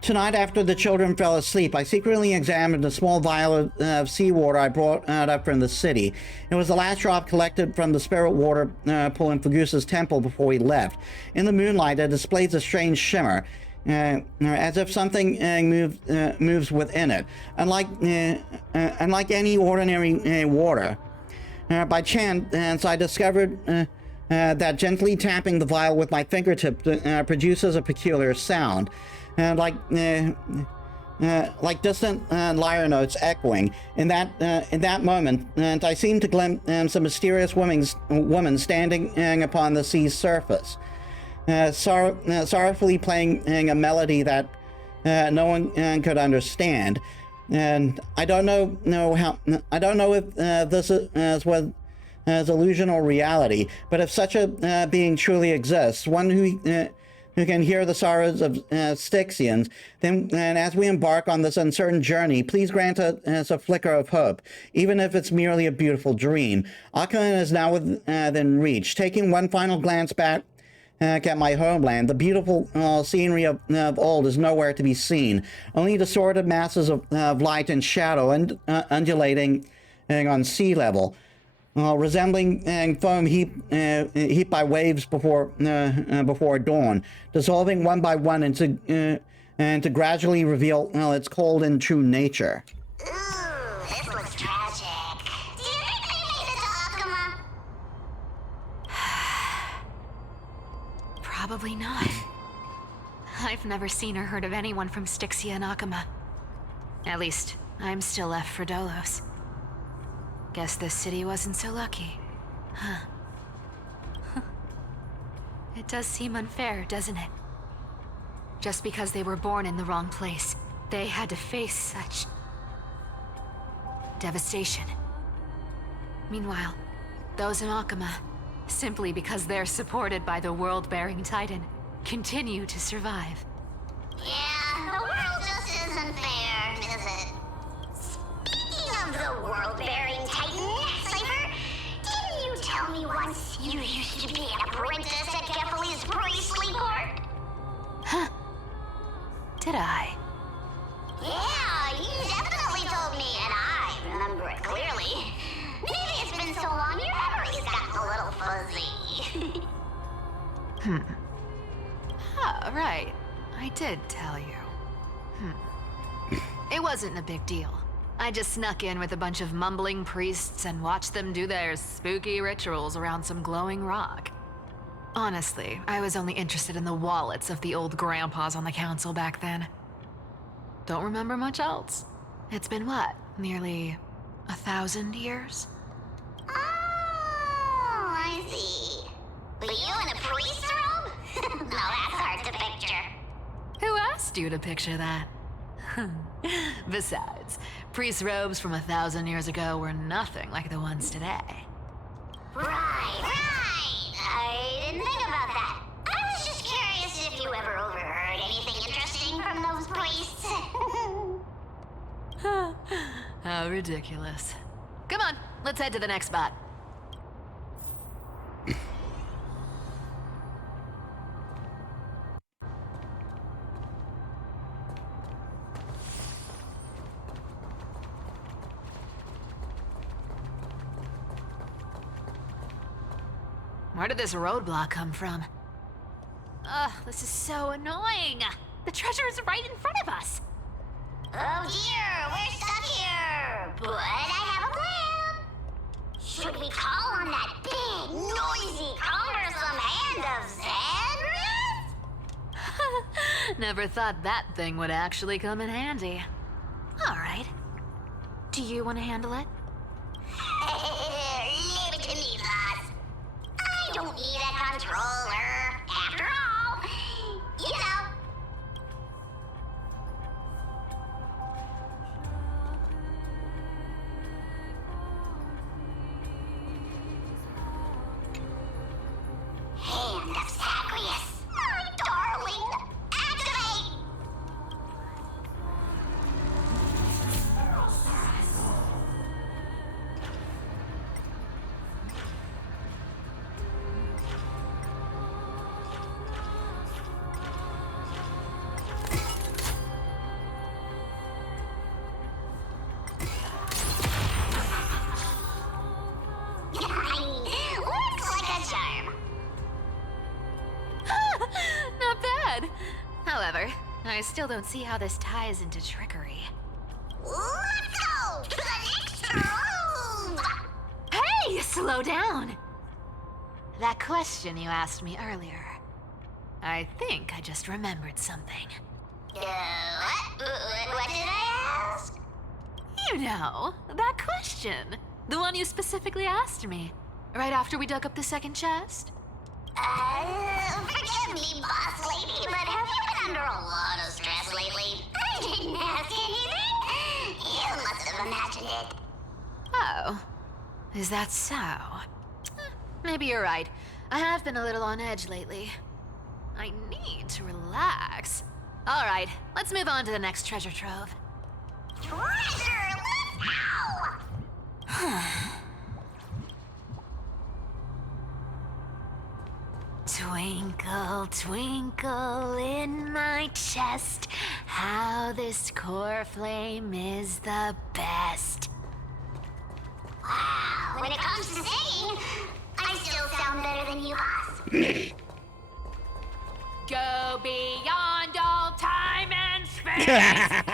Tonight, after the children fell asleep, I secretly examined a small vial of seawater I brought up from the city. It was the last drop collected from the spirit water pool in Fagusa's temple before we left. In the moonlight, it displays a strange shimmer, as if something moves within it, unlike any ordinary water. By chance, I discovered that gently tapping the vial with my fingertip produces a peculiar sound, like distant lyre notes echoing. In that moment, I seemed to glimpse some mysterious woman standing upon the sea's surface, sorrowfully playing a melody that no one could understand. And I don't know if this is illusion or reality, but if such a being truly exists, one who can hear the sorrows of Styxians, then as we embark on this uncertain journey, please grant us a flicker of hope, even if it's merely a beautiful dream. Akama is now within reach. Taking one final glance back at my homeland. The beautiful scenery of old is nowhere to be seen. Only the sordid masses of light and shadow and undulating on sea level, resembling foam heaped by waves before dawn, dissolving one by one and to gradually reveal its cold and true nature. Ooh, this looks tragic. Do you think they made it to Akuma? Probably not. I've never seen or heard of anyone from Styxia and Akuma. At least, I'm still left for Dolos. Guess this city wasn't so lucky. Huh. It does seem unfair, doesn't it? Just because they were born in the wrong place, they had to face such devastation. Meanwhile, those in Akuma, simply because they're supported by the world-bearing Titan, continue to survive. Yeah, the world just isn't fair, is it? Speaking of the world-bearing Titan, Cypher, didn't you tell me once you used to be an apprentice at Kefali's priestly court? Huh. Did I? Yeah, you definitely told me, and I remember it clearly. Maybe it's been so long your memory's gotten a little fuzzy. Oh, right. I did tell you. It wasn't a big deal. I just snuck in with a bunch of mumbling priests and watched them do their spooky rituals around some glowing rock. Honestly, I was only interested in the wallets of the old grandpas on the council back then. Don't remember much else. It's been what, nearly 1,000 years? Oh, I see. But you in a priest robe? No, that's hard to picture. Who asked you to picture that? Besides, priest robes from 1,000 years ago were nothing like the ones today. Right. I didn't think about that. I was just curious if you ever overheard anything interesting from those priests. How ridiculous. Come on, let's head to the next spot. Where did this roadblock come from? Ugh, this is so annoying. The treasure is right in front of us. Oh dear, we're stuck here. But I have a plan. Should we call on that big, noisy, cumbersome hand of Xandrith? Never thought that thing would actually come in handy. All right. Do you want to handle it? Leave it to me, boss. I don't need a controller. After all, you know. Hand of Zagreus, my darling, activate! Looks like a charm. Not bad. However, I still don't see how this ties into trickery. Let's go to the next room! Hey, slow down! That question you asked me earlier. I think I just remembered something. What? What did I ask? You know, that question. The one you specifically asked me. Right after we dug up the second chest. Forgive me, boss lady, but have you been under a lot of stress lately? I didn't ask anything. You must have imagined it. Oh. Is that so? Maybe you're right. I have been a little on edge lately. I need to relax. All right, let's move on to the next treasure trove. Treasure, let's go! Twinkle, twinkle in my chest, how this core flame is the best. Wow, when it comes to singing, I still sound better than you, boss. Go beyond all time and space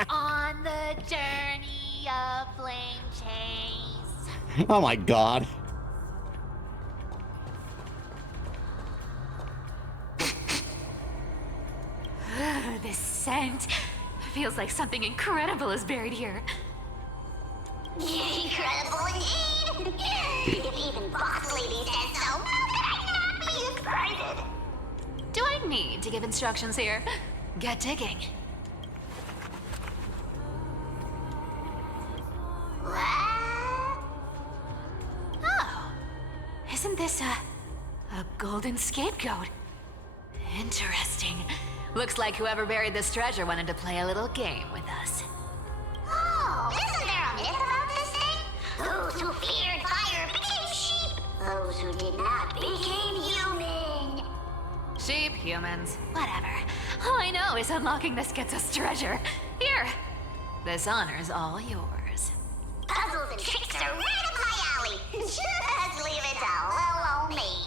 on the journey of flame chase. Oh my god. This scent feels like something incredible is buried here. Incredible indeed! If even Boss Lady says so, how could I not be excited? Do I need to give instructions here? Get digging. What? Oh, isn't this a golden scapegoat? Interesting. Looks like whoever buried this treasure wanted to play a little game with us. Oh, isn't there a myth about this thing? Those who feared fire became sheep. Those who did not became human. Sheep, humans, whatever. All I know is unlocking this gets us treasure. Here, this honor's all yours. Puzzles and tricks are right up my alley. Just leave it to little old me.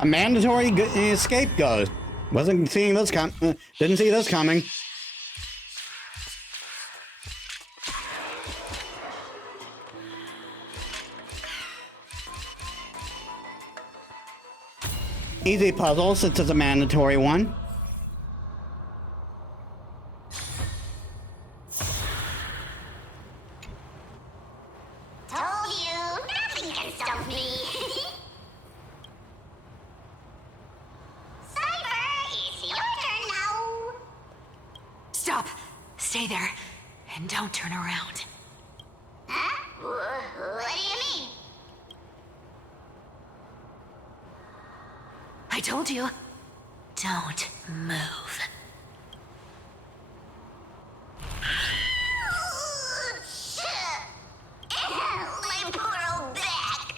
A mandatory scapegoat. Wasn't seeing this didn't see this coming. Easy puzzle since it's a mandatory one. Told you, nothing can stop me. Cypher, it's your turn now. Stop! Stay there, and don't turn around. Huh? What do you mean? I told you, don't move. My poor old back.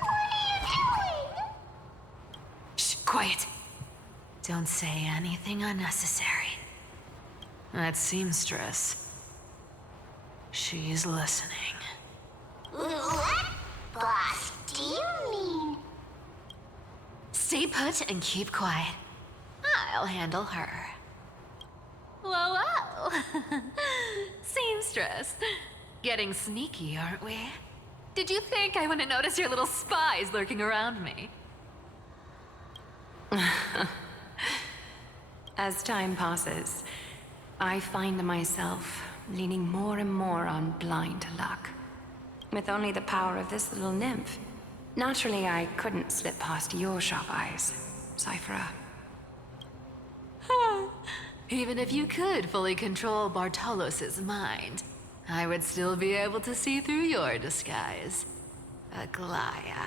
What are you doing? Shh, quiet. Don't say anything unnecessary. That seamstress. She's listening. What? Boss, do you mean? Stay put and keep quiet. I'll handle her. Whoa, whoa. Seamstress. Getting sneaky, aren't we? Did you think I wouldn't notice your little spies lurking around me? As time passes, I find myself leaning more and more on blind luck. With only the power of this little nymph, naturally I couldn't slip past your sharp eyes, Sci-Fi. Even if you could fully control Bartolos's mind, I would still be able to see through your disguise. Aglaya.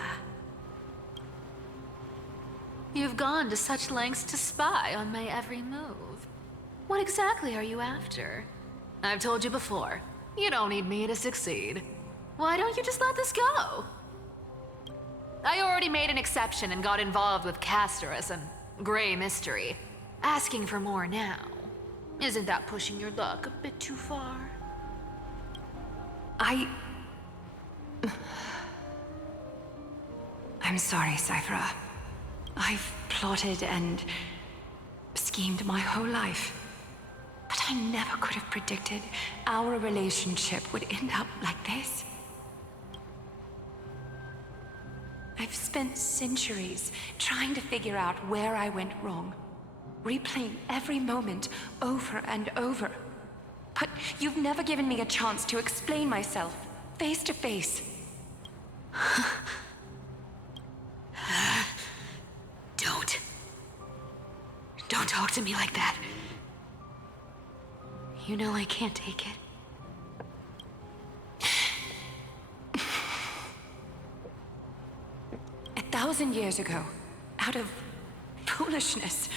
You've gone to such lengths to spy on my every move. What exactly are you after? I've told you before, you don't need me to succeed. Why don't you just let this go? I already made an exception and got involved with Castorus and Grey Mystery. Asking for more now. Isn't that pushing your luck a bit too far? I'm sorry, Sci-Fi. I've plotted and schemed my whole life. But I never could have predicted our relationship would end up like this. I've spent centuries trying to figure out where I went wrong, replaying every moment over and over. But you've never given me a chance to explain myself, face to face. Don't talk to me like that. You know I can't take it. 1,000 years ago, out of foolishness,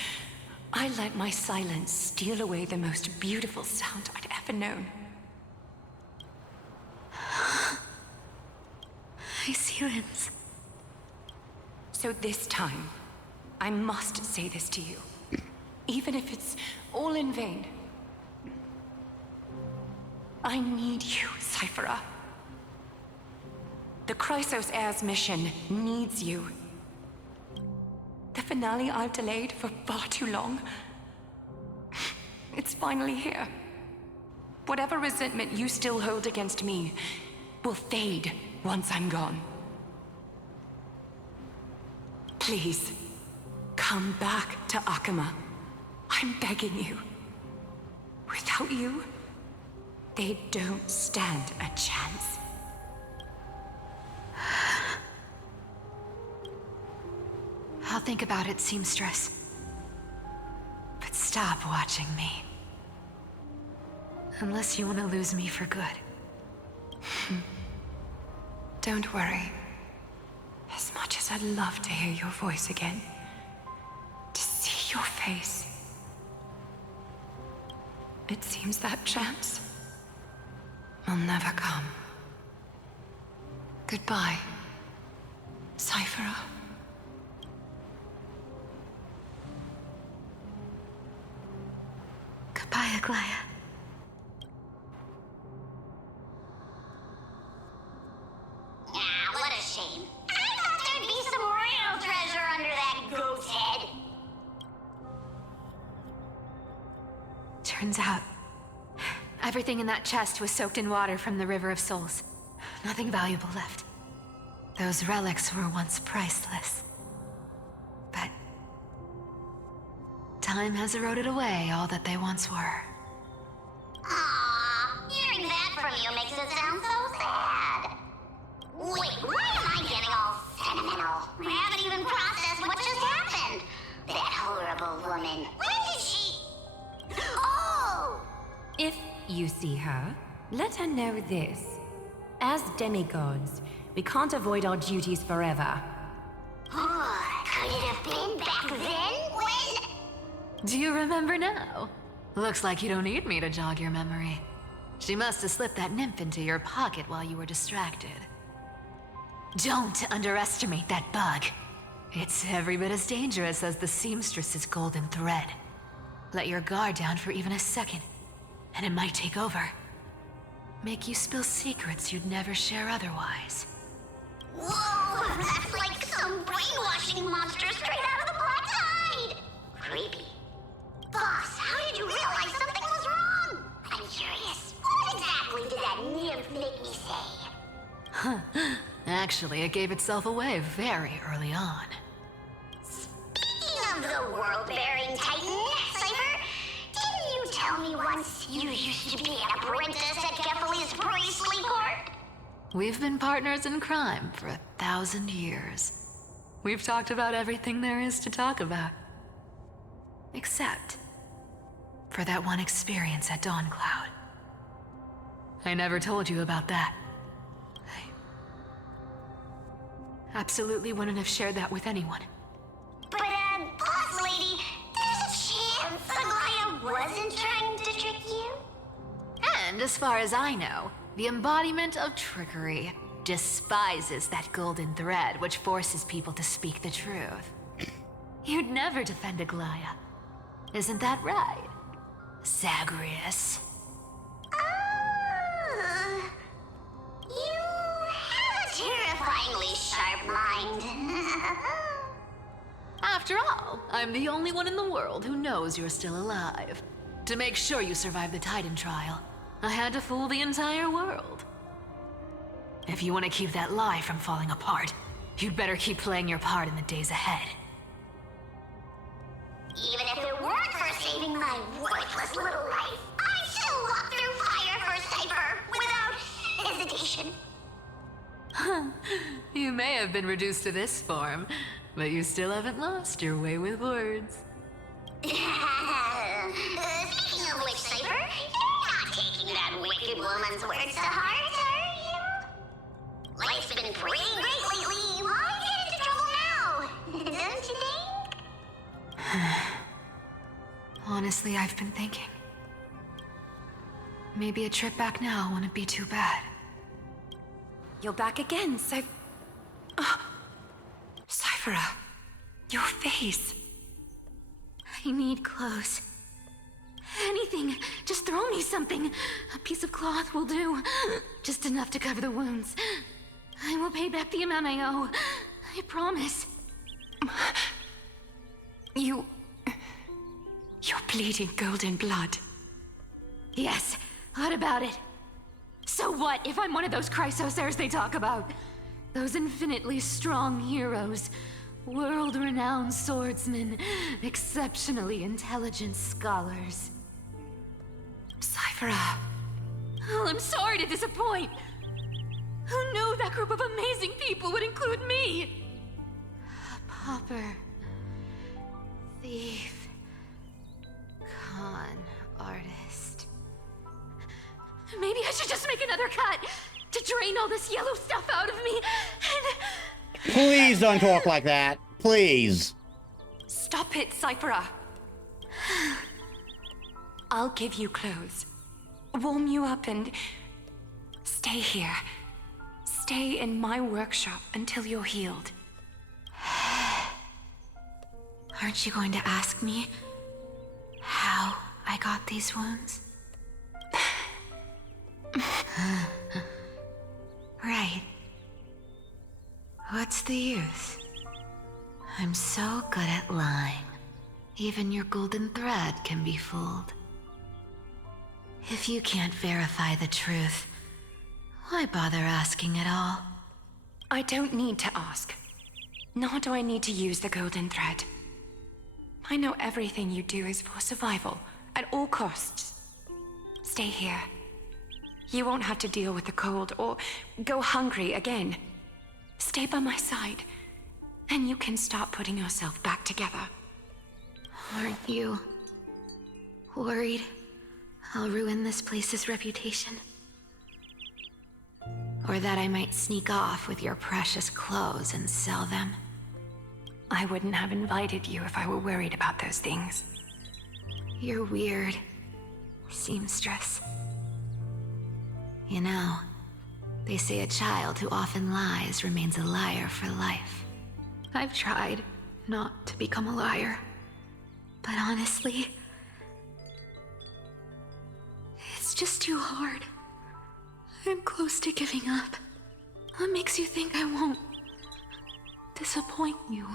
I let my silence steal away the most beautiful sound I'd ever known. my sealants. So this time, I must say this to you. Even if it's all in vain. I need you, Cyphera. The Chrysos Heir's mission needs you. The finale I've delayed for far too long. It's finally here. Whatever resentment you still hold against me will fade once I'm gone. Please, come back to Akama. I'm begging you. Without you, they don't stand a chance. I'll think about it, seamstress. But stop watching me. Unless you want to lose me for good. Don't worry. As much as I'd love to hear your voice again, to see your face, it seems that chance will never come. Goodbye, Cyphera. Goodbye, Aglaya. Ah, what a shame. I thought there'd be some real treasure under that goat's head. Turns out, everything in that chest was soaked in water from the River of Souls. Nothing valuable left. Those relics were once priceless. But time has eroded away all that they once were. Aww, hearing that from you makes it sound so sad. Wait, why am I getting all sentimental? I haven't even processed what just happened. That horrible woman. When did she... Oh! If you see her, let her know this. As demigods, we can't avoid our duties forever. Could it have been back then when... Do you remember now? Looks like you don't need me to jog your memory. She must have slipped that nymph into your pocket while you were distracted. Don't underestimate that bug. It's every bit as dangerous as the seamstress's golden thread. Let your guard down for even a second, and it might take over. Make you spill secrets you'd never share otherwise. Whoa, that's like some brainwashing monster straight out of the Black Tide! Creepy. Boss, how did you realize something was wrong? I'm curious. What exactly did that nymph make me say? Actually, it gave itself away very early on. Speaking of the world-bearing titan, Cypher, didn't you tell me once you used to be an apprentice at Kefali's priestly court? We've been partners in crime for 1,000 years. We've talked about everything there is to talk about. Except for that one experience at Dawncloud. I never told you about that. I absolutely wouldn't have shared that with anyone. But, boss lady, there's a chance Aglaya wasn't trying to trick you? And as far as I know, the embodiment of trickery despises that golden thread which forces people to speak the truth. You'd never defend Aglaya. Isn't that right, Zagreus? You have a terrifyingly sharp mind. After all, I'm the only one in the world who knows you're still alive. To make sure you survive the Titan trial, I had to fool the entire world. If you want to keep that lie from falling apart, you'd better keep playing your part in the days ahead. Even if it weren't for saving my worthless little life, I'd still walk through fire for Cypher without hesitation. You may have been reduced to this form, but you still haven't lost your way with words. Speaking of which, Cypher, you're not taking that wicked woman's words to heart, are you? Life's been pretty great lately. Why get into trouble now? Don't you think? Honestly, I've been thinking. Maybe a trip back now wouldn't be too bad. You're back again, so Cyphera, your face. I need clothes. Anything. Just throw me something. A piece of cloth will do. Just enough to cover the wounds. I will pay back the amount I owe. I promise. You're bleeding golden blood. Yes. What about it? So what if I'm one of those Chrysosairs they talk about? Those infinitely strong heroes. World-renowned swordsmen. Exceptionally intelligent scholars. Cyphera. Oh, I'm sorry to disappoint. Who knew that group of amazing people would include me? A pauper. Thief. Con artist. Maybe I should just make another cut to drain all this yellow stuff out of me and... Please don't talk like that. Please. Stop it, Cyphera. I'll give you clothes. Warm you up and... stay here. Stay in my workshop until you're healed. Aren't you going to ask me how I got these wounds? Right. What's the use? I'm so good at lying. Even your golden thread can be fooled. If you can't verify the truth, why bother asking at all? I don't need to ask. Nor do I need to use the golden thread. I know everything you do is for survival, at all costs. Stay here. You won't have to deal with the cold or go hungry again. Stay by my side, and you can start putting yourself back together. Aren't you worried I'll ruin this place's reputation? Or that I might sneak off with your precious clothes and sell them? I wouldn't have invited you if I were worried about those things. You're weird, seamstress. You know, they say a child who often lies remains a liar for life. I've tried not to become a liar, but honestly, it's just too hard. I'm close to giving up. What makes you think I won't disappoint you?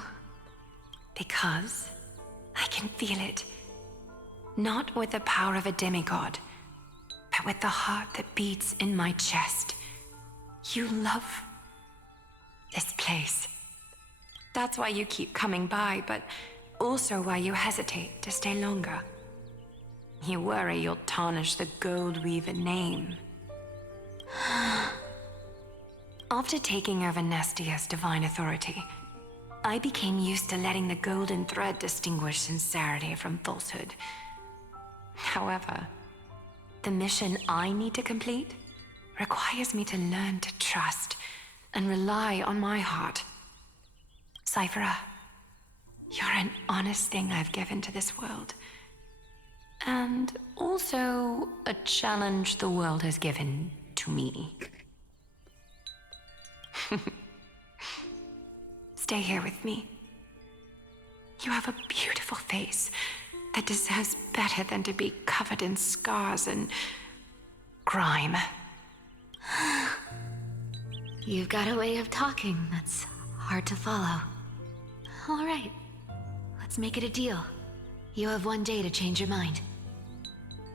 Because I can feel it. Not with the power of a demigod, but with the heart that beats in my chest. You love this place. That's why you keep coming by, but also why you hesitate to stay longer. You worry you'll tarnish the Gold Weaver name. After taking over Nestia's divine authority, I became used to letting the golden thread distinguish sincerity from falsehood. However, the mission I need to complete requires me to learn to trust and rely on my heart. Cyphera, you're an honest thing I've given to this world. And also a challenge the world has given to me. Stay here with me. You have a beautiful face that deserves better than to be covered in scars and grime. You've got a way of talking that's hard to follow. All right, let's make it a deal. You have 1 day to change your mind.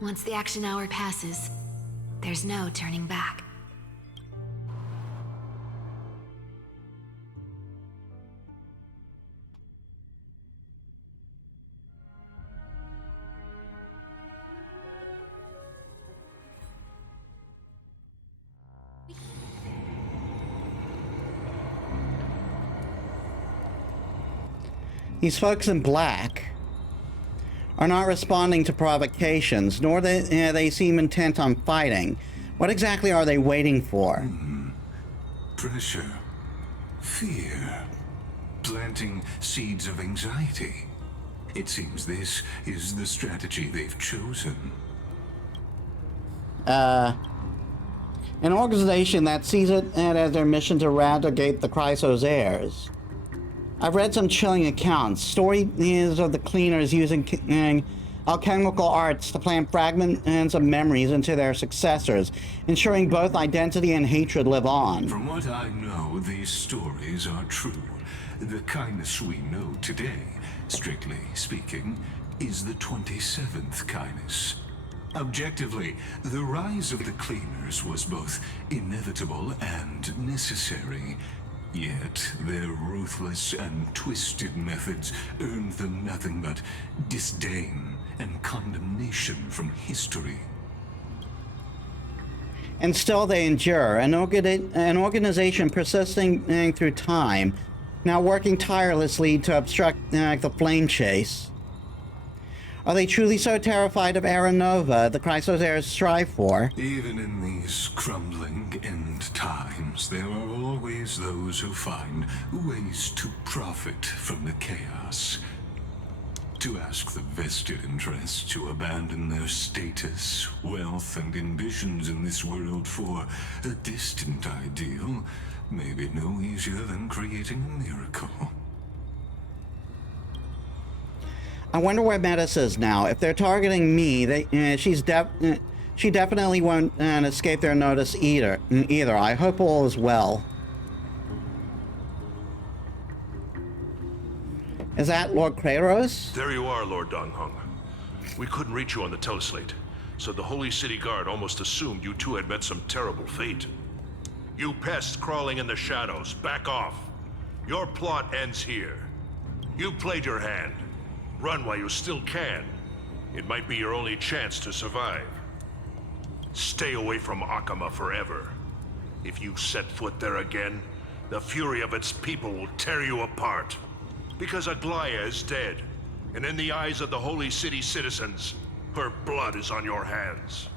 Once the action hour passes, there's no turning back. These folks in black are not responding to provocations, nor they seem intent on fighting. What exactly are they waiting for? Pressure. Fear. Planting seeds of anxiety. It seems this is the strategy they've chosen. an organization that sees it as their mission to eradicate the Chrysos heirs. I've read some chilling accounts, stories of the cleaners using alchemical arts to plant fragments of memories into their successors, ensuring both identity and hatred live on. From what I know, these stories are true. The kindness we know today, strictly speaking, is the 27th kindness. Objectively, the rise of the cleaners was both inevitable and necessary. Yet, their ruthless and twisted methods earned them nothing but disdain and condemnation from history. And still they endure, an organization persisting through time, now working tirelessly to obstruct the flame chase. Are they truly so terrified of Era Nova, the Chrysos heirs strive for? Even in these crumbling end times, there are always those who find ways to profit from the chaos. To ask the vested interests to abandon their status, wealth, and ambitions in this world for a distant ideal may be no easier than creating a miracle. I wonder where Metis is now. If they're targeting me, she definitely won't escape their notice either. I hope all is well. Is that Lord Kratos? There you are, Lord Donghung. We couldn't reach you on the teleslate, so the Holy City Guard almost assumed you two had met some terrible fate. You pests crawling in the shadows, back off. Your plot ends here. You played your hand. Run while you still can. It might be your only chance to survive. Stay away from Akama forever. If you set foot there again, the fury of its people will tear you apart. Because Aglaya is dead, and in the eyes of the Holy City citizens, her blood is on your hands.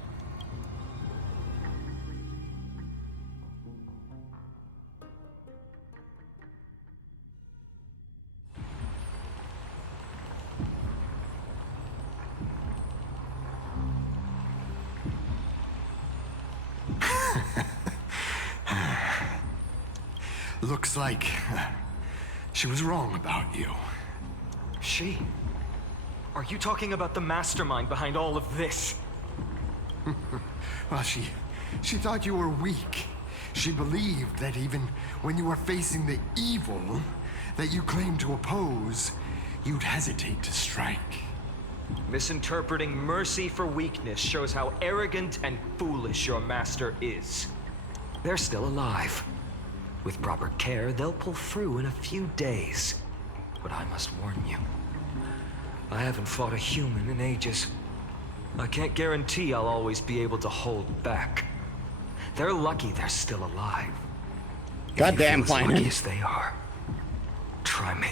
Looks like she was wrong about you. She? Are you talking about the mastermind behind all of this? Well, she thought you were weak. She believed that even when you were facing the evil that you claimed to oppose, you'd hesitate to strike. Misinterpreting mercy for weakness shows how arrogant and foolish your master is. They're still alive. With proper care, they'll pull through in a few days. But I must warn you, I haven't fought a human in ages. I can't guarantee I'll always be able to hold back. They're lucky they're still alive. Goddamn, as lucky Pliny. as they are, try me.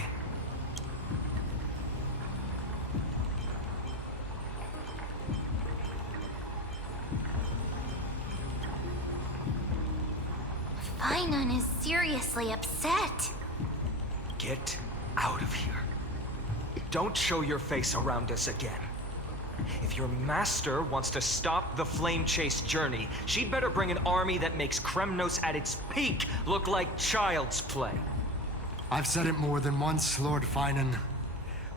Finon is seriously upset. Get out of here. Don't show your face around us again. If your master wants to stop the flame chase journey, she'd better bring an army that makes Kremnos at its peak look like child's play. I've said it more than once, Lord Finan.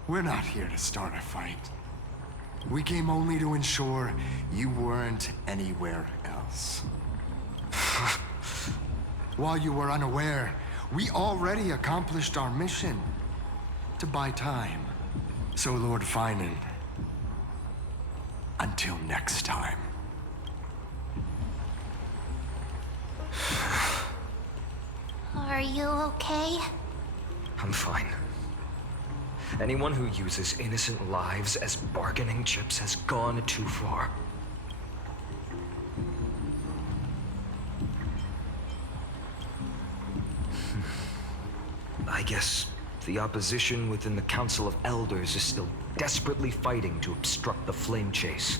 We're not here to start a fight. We came only to ensure you weren't anywhere else. While you were unaware, we already accomplished our mission to buy time. So, Lord Finan, until next time. Are you okay? I'm fine. Anyone who uses innocent lives as bargaining chips has gone too far. I guess the opposition within the Council of Elders is still desperately fighting to obstruct the flame chase.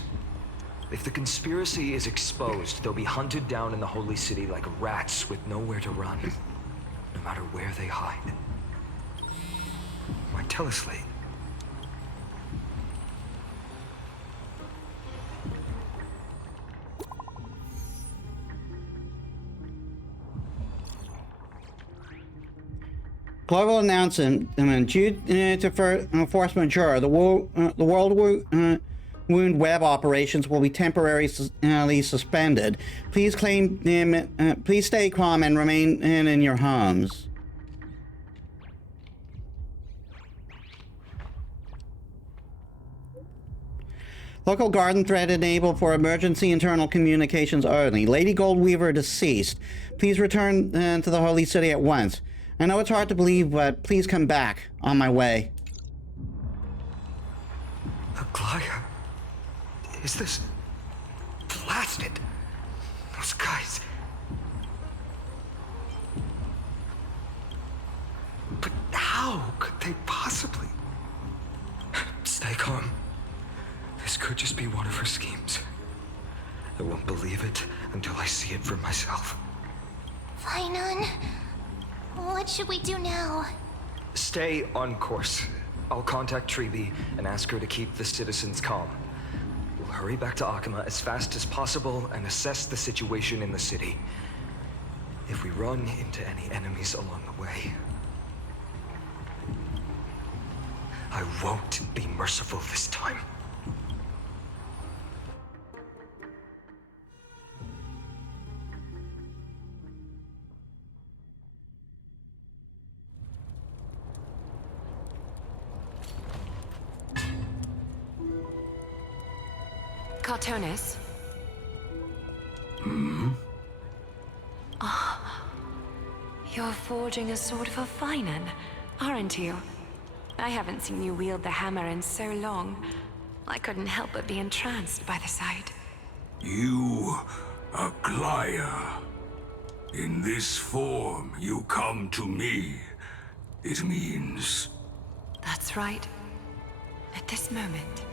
If the conspiracy is exposed, they'll be hunted down in the Holy City like rats with nowhere to run, no matter where they hide. My teleslate. Global announcement, due to force majeure, the World Wound Web operations will be temporarily suspended. Please please stay calm and remain in your homes. Local garden thread enabled for emergency internal communications only. Lady Goldweaver deceased. Please return to the Holy City at once. I know it's hard to believe, but please come back. On my way. Aglaya? Is this... blasted? Those guys... But how could they possibly... Stay calm. This could just be one of her schemes. I won't believe it until I see it for myself. Fainan, what should we do now? Stay on course. I'll contact Treeby and ask her to keep the citizens calm. We'll hurry back to Akama as fast as possible and assess the situation in the city. If we run into any enemies along the way, I won't be merciful this time. Cartonis? You're forging a sword for Fainan, aren't you? I haven't seen you wield the hammer in so long. I couldn't help but be entranced by the sight. You, Aglaya. In this form, you come to me. It means... That's right. At this moment,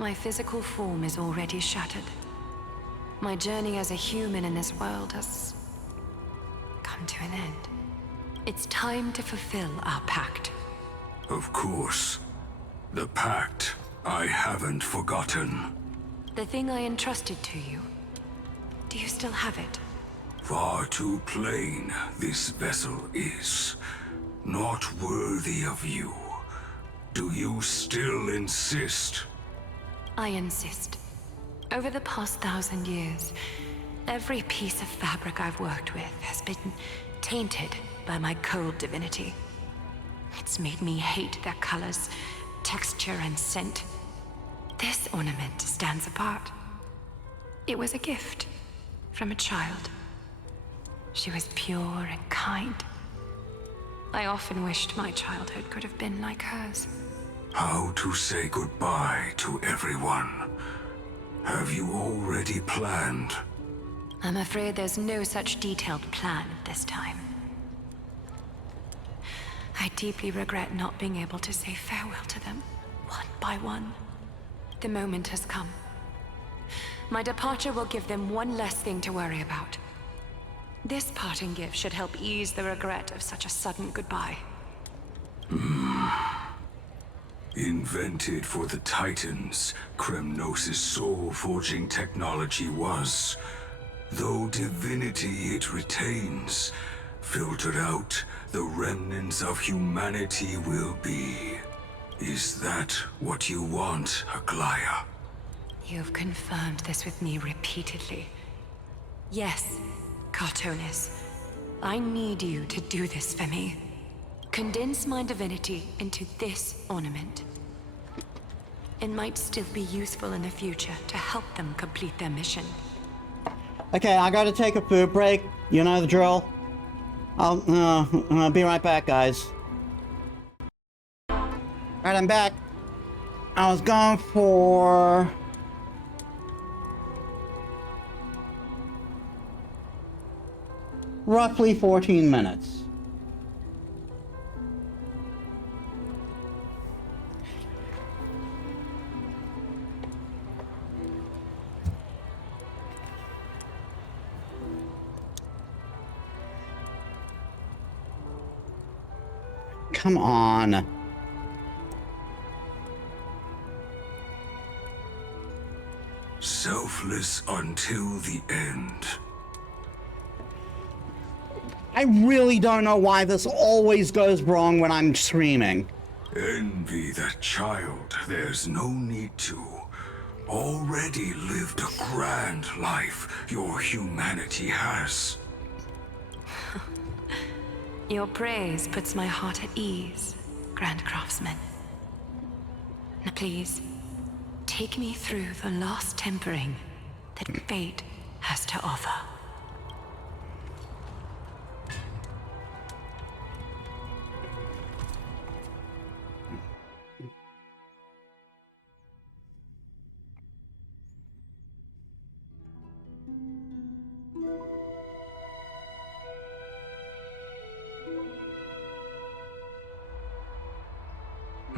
my physical form is already shattered. My journey as a human in this world has come to an end. It's time to fulfill our pact. Of course. The pact. I haven't forgotten. The thing I entrusted to you. Do you still have it? Far too plain this vessel is. Not worthy of you. Do you still insist? I insist. Over the past 1,000 years, every piece of fabric I've worked with has been tainted by my cold divinity. It's made me hate their colors, texture, and scent. This ornament stands apart. It was a gift from a child. She was pure and kind. I often wished my childhood could have been like hers. How to say goodbye to everyone? Have you already planned? I'm afraid there's no such detailed plan at this time. I deeply regret not being able to say farewell to them, one by one. The moment has come. My departure will give them one less thing to worry about. This parting gift should help ease the regret of such a sudden goodbye. Invented for the Titans, Kremnos' soul-forging technology was. Though divinity it retains, filtered out, the remnants of humanity will be. Is that what you want, Aglaya? You've confirmed this with me repeatedly. Yes, Cartonis. I need you to do this for me. Condense my divinity into this ornament. It might still be useful in the future to help them complete their mission. Okay, I gotta take a food break. You know the drill. I'll be right back, guys. Alright, I'm back. I was gone for... roughly 14 minutes. Come on. Selfless until the end. I really don't know why this always goes wrong when I'm streaming. Envy that child. There's no need to. Already lived a grand life your humanity has. Your praise puts my heart at ease, Grand Craftsman. Now please, take me through the lost tempering that fate has to offer.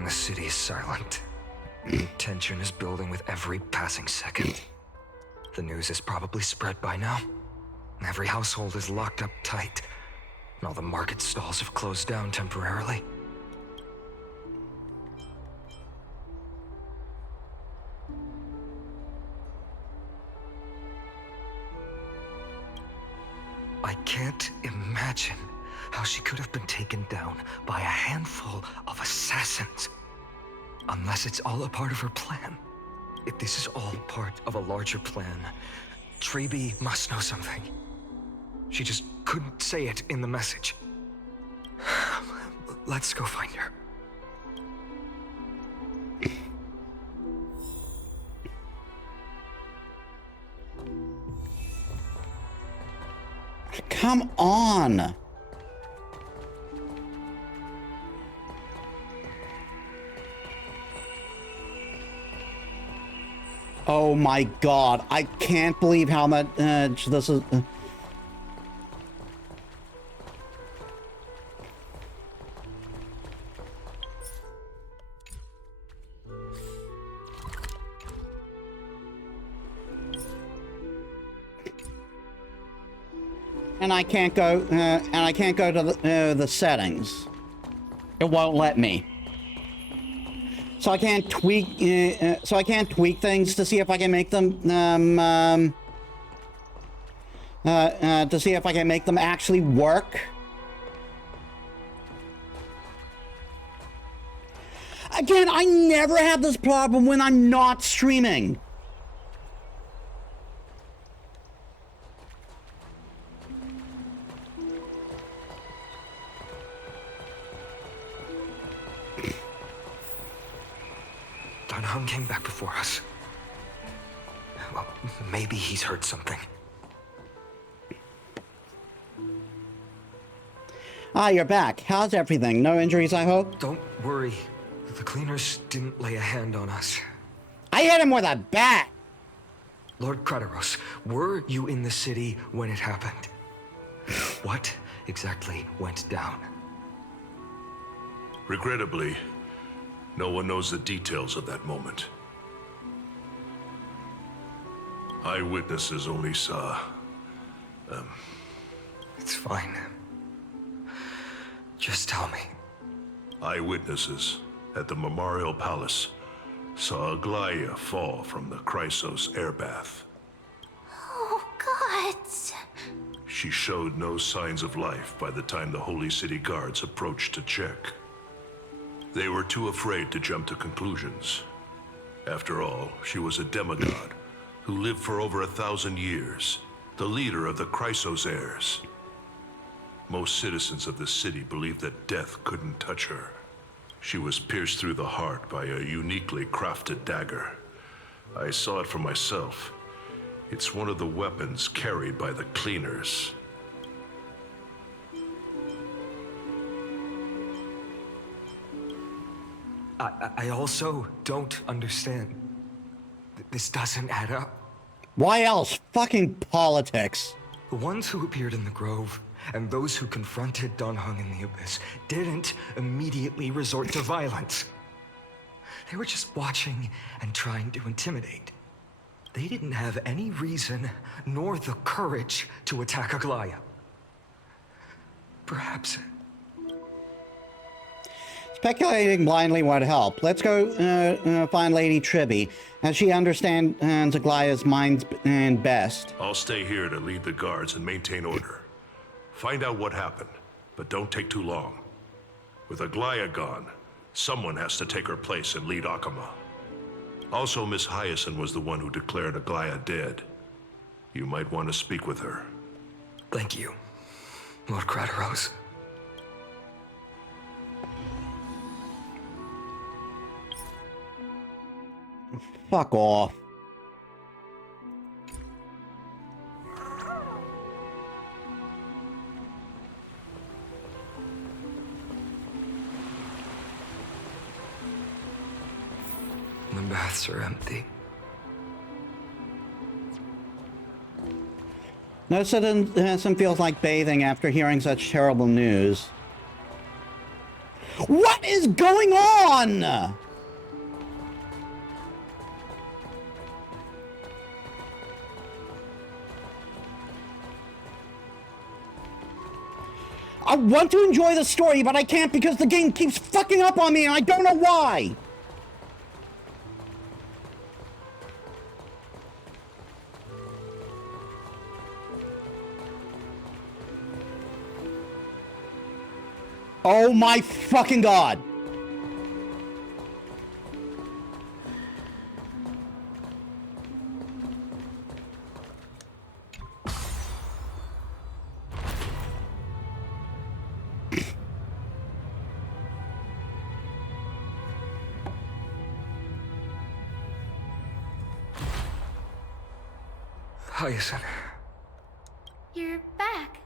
The city is silent. Tension is building with every passing second. The news is probably spread by now. Every household is locked up tight. And all the market stalls have closed down temporarily. I can't imagine how she could have been taken down by a handful of assassins. Unless it's all a part of her plan. If this is all part of a larger plan, Traby must know something. She just couldn't say it in the message. Let's go find her. Come on! Oh my god, I can't believe how much this is... And I can't go, to the settings. It won't let me. So I can't tweak, things to see if I can make them, to see if I can make them actually work. Again, I never have this problem when I'm not streaming. Hung came back before us. Well, maybe he's heard something. Ah, you're back. How's everything? No injuries, I hope? Don't worry. The cleaners didn't lay a hand on us. I hit him with a bat! Lord Krateros, were you in the city when it happened? What exactly went down? Regrettably, no one knows the details of that moment. Eyewitnesses only saw... It's fine. Just tell me. Eyewitnesses at the Memorial Palace saw Aglaia fall from the Chrysos airbath. Oh, God. She showed no signs of life by the time the Holy City Guards approached to check. They were too afraid to jump to conclusions. After all, she was a demigod who lived for over 1,000 years, the leader of the Chrysos heirs. Most citizens of the city believed that death couldn't touch her. She was pierced through the heart by a uniquely crafted dagger. I saw it for myself. It's one of the weapons carried by the cleaners. I also don't understand. This doesn't add up. Why else? Fucking politics. The ones who appeared in the Grove and those who confronted Don Hung in the Abyss didn't immediately resort to violence. They were just watching and trying to intimidate. They didn't have any reason nor the courage to attack Aglaia. Perhaps... Speculating blindly won't help. Let's go find Lady Tribby, as she understands Aglaia's mind best. I'll stay here to lead the guards and maintain order. Find out what happened, but don't take too long. With Aglaya gone, someone has to take her place and lead Akama. Also, Miss Hyacinth was the one who declared Aglaya dead. You might want to speak with her. Thank you, Lord Crateros. Fuck off. The baths are empty. No citizen feels like bathing after hearing such terrible news. What is going on? I want to enjoy the story, but I can't because the game keeps fucking up on me and I don't know why. Oh my fucking god! Hyacinth. You're back.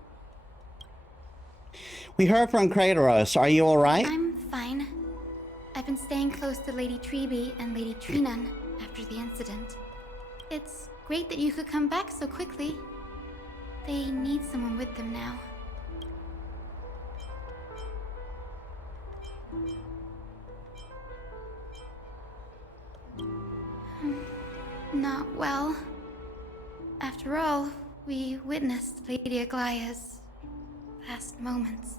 We heard from Kratos. Are you alright? I'm fine. I've been staying close to Lady Treby and Lady Trinan after the incident. It's great that you could come back so quickly. They need someone with them now. Not well. After all, we witnessed Lady Aglaya's last moments.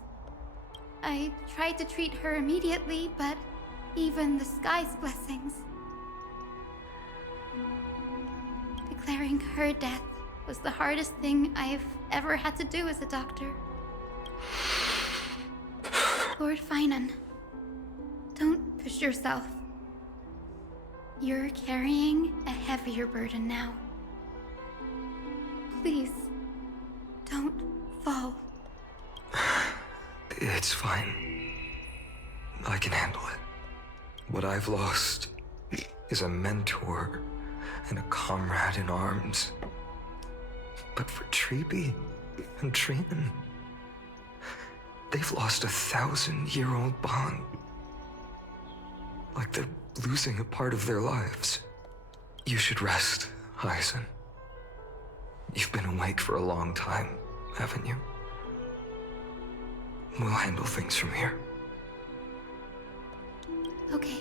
I tried to treat her immediately, but even the sky's blessings. Declaring her death was the hardest thing I've ever had to do as a doctor. Lord Finan, don't push yourself. You're carrying a heavier burden now. Please, don't fall. It's fine. I can handle it. What I've lost is a mentor and a comrade in arms. But for Treby and Trinan, they've lost a 1,000-year-old bond. Like they're losing a part of their lives. You should rest, Hyacinth. You've been awake for a long time, haven't you? We'll handle things from here. Okay.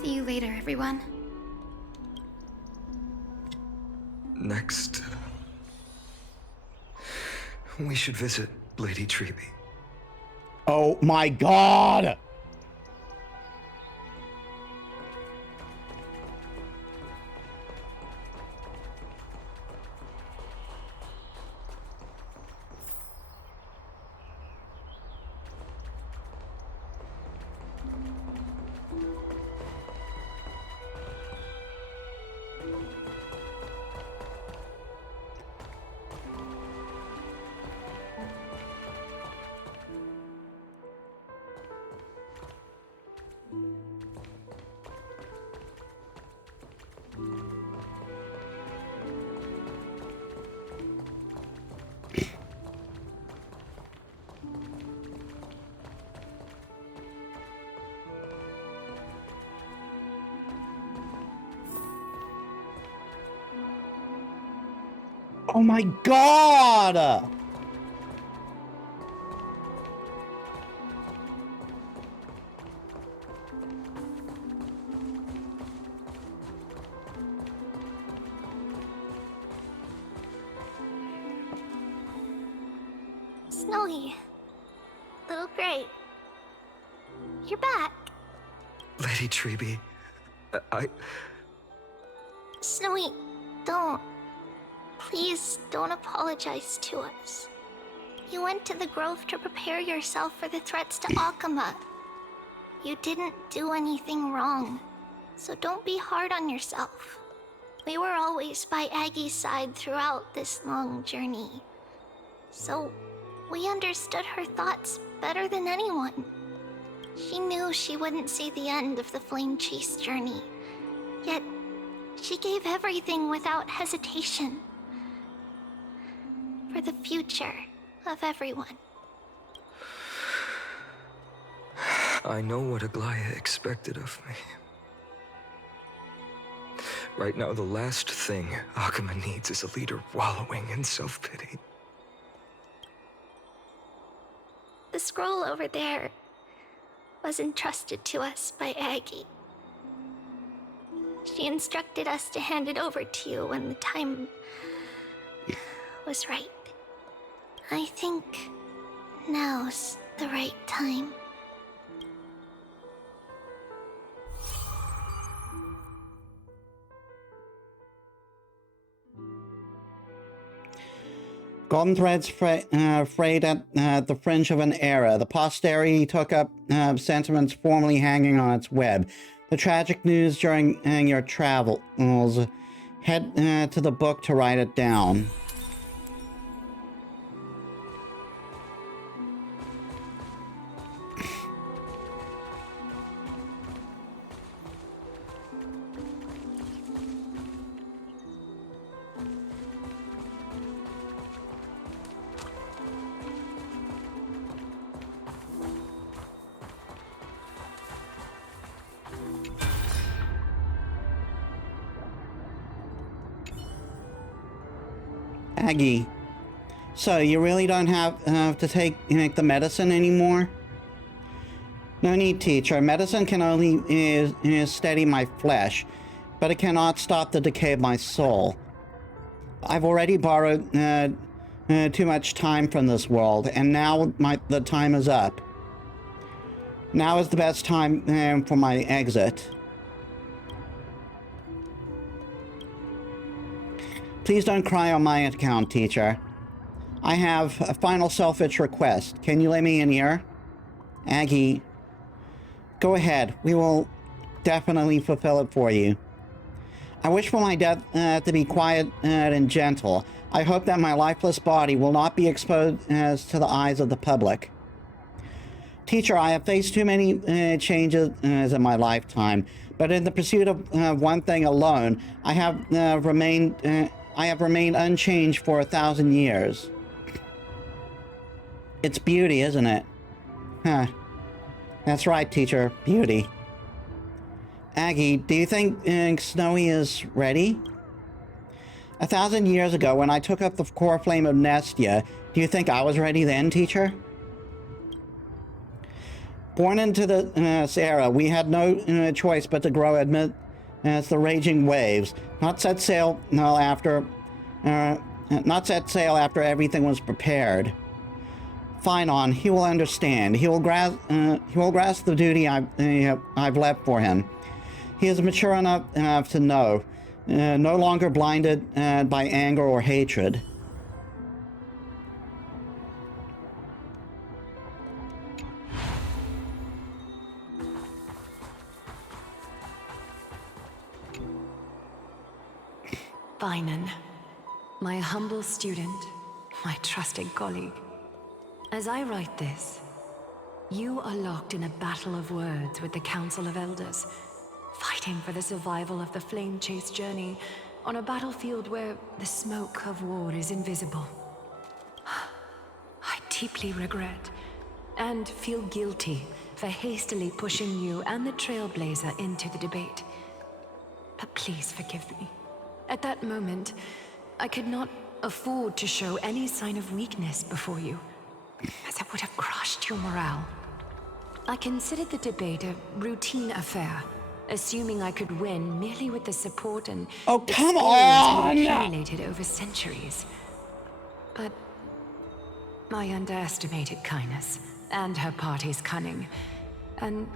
See you later, everyone. Next, we should visit Lady Treby. Oh my god! Oh my god! Snowy. Little Gray. You're back. Lady Treby, Snowy, don't. Please don't apologize to us. You went to the grove to prepare yourself for the threats to Akama. You didn't do anything wrong, so don't be hard on yourself. We were always by Aggie's side throughout this long journey, so we understood her thoughts better than anyone. She knew she wouldn't see the end of the Flame Chase journey, yet she gave everything without hesitation. For the future of everyone. I know what Aglaya expected of me. Right now, the last thing Akama needs is a leader wallowing in self-pity. The scroll over there was entrusted to us by Aggie. She instructed us to hand it over to you when the time was right. I think now's the right time. Golden threads frayed at the fringe of an era. The posterity took up sentiments formerly hanging on its web. The tragic news during your travels. Head to the book to write it down. Aggie, so you really don't have to take the medicine anymore? No need, teacher. Medicine can only steady my flesh, but it cannot stop the decay of my soul. I've already borrowed too much time from this world, and now the time is up. Now is the best time for my exit. Please don't cry on my account, teacher. I have a final selfish request. Can you lend me an ear? Aggie, go ahead. We will definitely fulfill it for you. I wish for my death to be quiet and gentle. I hope that my lifeless body will not be exposed to the eyes of the public. Teacher, I have faced too many changes in my lifetime, but in the pursuit of one thing alone, I have remained unchanged for 1,000 years. It's beauty, isn't it? Huh. That's right, teacher. Beauty. Aggie, do you think Snowy is ready? 1,000 years ago, when I took up the core flame of Nestia, do you think I was ready then, teacher? Born into this era, we had no choice but to grow amid the raging waves. Not set sail after everything was prepared. Finon, he will understand. He will grasp the duty I've left for him. He is mature enough to know, no longer blinded by anger or hatred. Finon, my humble student, my trusted colleague. As I write this, you are locked in a battle of words with the Council of Elders, fighting for the survival of the Flame Chase journey on a battlefield where the smoke of war is invisible. I deeply regret and feel guilty for hastily pushing you and the Trailblazer into the debate. But please forgive me. At that moment, I could not afford to show any sign of weakness before you, as it would have crushed your morale. I considered the debate a routine affair, assuming I could win merely with the support and come on! we accumulated over centuries. But I underestimated Kindness and her party's cunning, and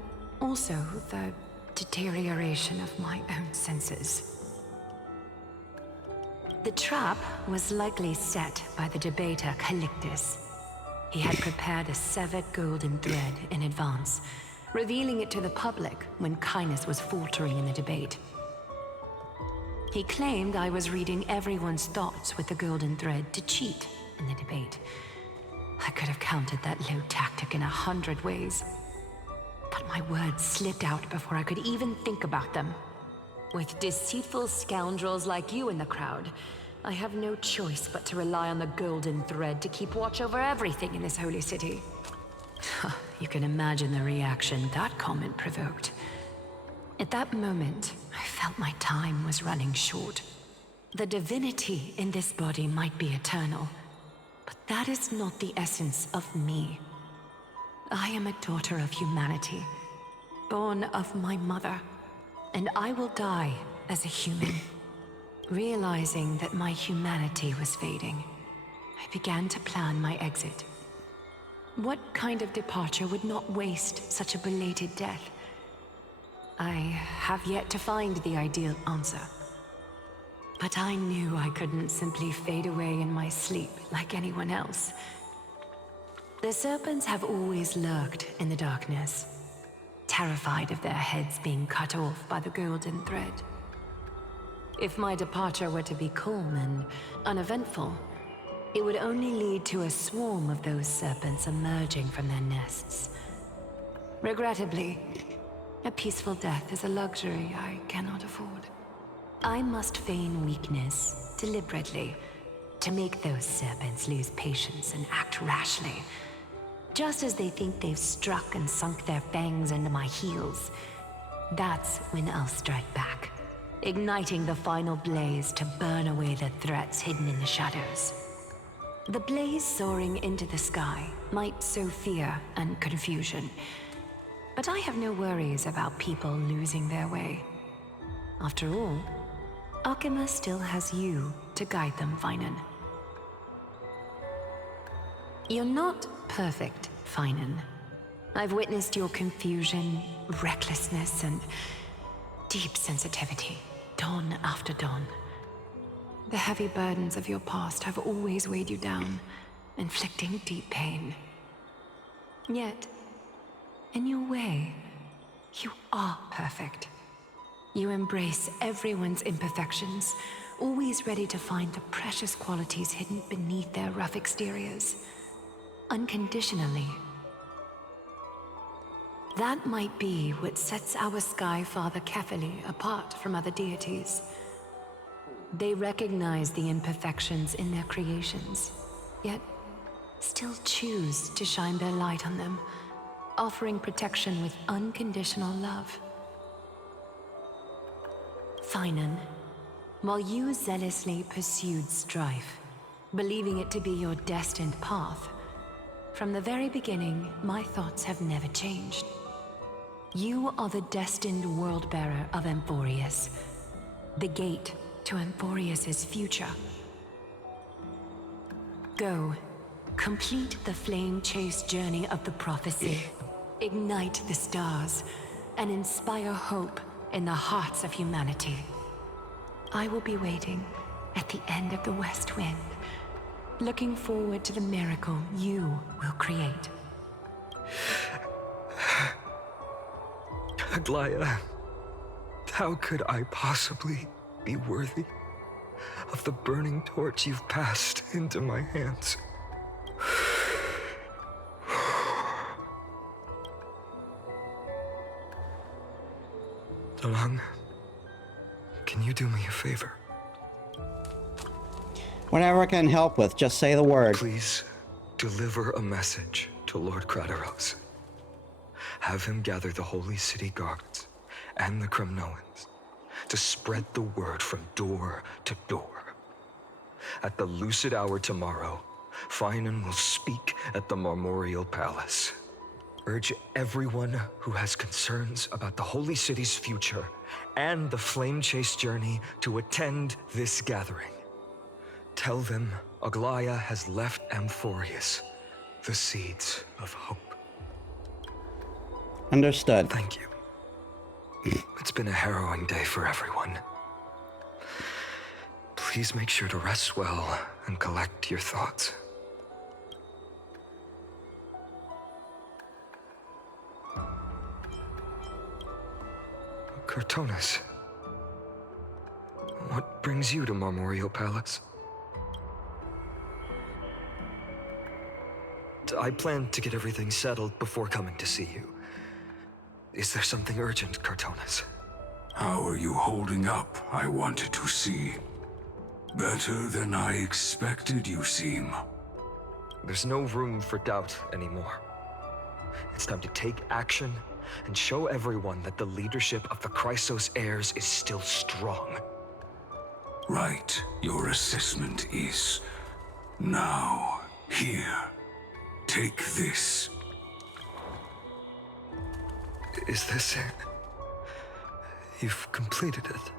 also the deterioration of my own senses. The trap was likely set by the debater Calictus. He had prepared a severed golden thread in advance, revealing it to the public when kindness was faltering in the debate. He claimed I was reading everyone's thoughts with the golden thread to cheat in the debate. I could have countered that low tactic in 100 ways. But my words slipped out before I could even think about them. With deceitful scoundrels like you in the crowd, I have no choice but to rely on the golden thread to keep watch over everything in this holy city. You can imagine the reaction that comment provoked. At that moment, I felt my time was running short. The divinity in this body might be eternal, but that is not the essence of me. I am a daughter of humanity, born of my mother, and I will die as a human. Realizing that my humanity was fading, I began to plan my exit. What kind of departure would not waste such a belated death? I have yet to find the ideal answer. But I knew I couldn't simply fade away in my sleep like anyone else. The serpents have always lurked in the darkness, terrified of their heads being cut off by the golden thread. If my departure were to be calm and uneventful, it would only lead to a swarm of those serpents emerging from their nests. Regrettably, a peaceful death is a luxury I cannot afford. I must feign weakness deliberately to make those serpents lose patience and act rashly. Just as they think they've struck and sunk their fangs into my heels, that's when I'll strike back, igniting the final blaze to burn away the threats hidden in the shadows. The blaze soaring into the sky might sow fear and confusion, but I have no worries about people losing their way. After all, Akima still has you to guide them, Finan. You're not perfect, Finan. I've witnessed your confusion, recklessness, and deep sensitivity, dawn after dawn. The heavy burdens of your past have always weighed you down, inflicting deep pain. Yet, in your way, you are perfect. You embrace everyone's imperfections, always ready to find the precious qualities hidden beneath their rough exteriors. Unconditionally. That might be what sets our Sky Father Kefili apart from other deities. They recognize the imperfections in their creations, yet still choose to shine their light on them, offering protection with unconditional love. Finan, while you zealously pursued strife, believing it to be your destined path, from the very beginning, my thoughts have never changed. You are the destined world-bearer of Amphorius, the gate to Amphorius's future. Go, complete the flame-chased journey of the prophecy, ignite the stars, and inspire hope in the hearts of humanity. I will be waiting at the end of the West Wind, looking forward to the miracle you will create. Aglaya, how could I possibly be worthy of the burning torch you've passed into my hands? Dalang, can you do me a favor? Whatever I can help with, just say the word. Please deliver a message to Lord Crateros. Have him gather the Holy City guards and the Kremnoans to spread the word from door to door. At the lucid hour tomorrow, Finan will speak at the Memorial Palace. Urge everyone who has concerns about the Holy City's future and the Flame Chase journey to attend this gathering. Tell them Aglaya has left Amphorius the seeds of hope. Understood. Thank you. It's been a harrowing day for everyone. Please make sure to rest well and collect your thoughts. Cortonas. What brings you to Marmoreal Palace? I planned to get everything settled before coming to see you. Is there something urgent, Cortonas? How are you holding up, I wanted to see. Better than I expected, you seem. There's no room for doubt anymore. It's time to take action and show everyone that the leadership of the Chrysos heirs is still strong. Right, your assessment is. Now, here. Take this. Is this it? You've completed it.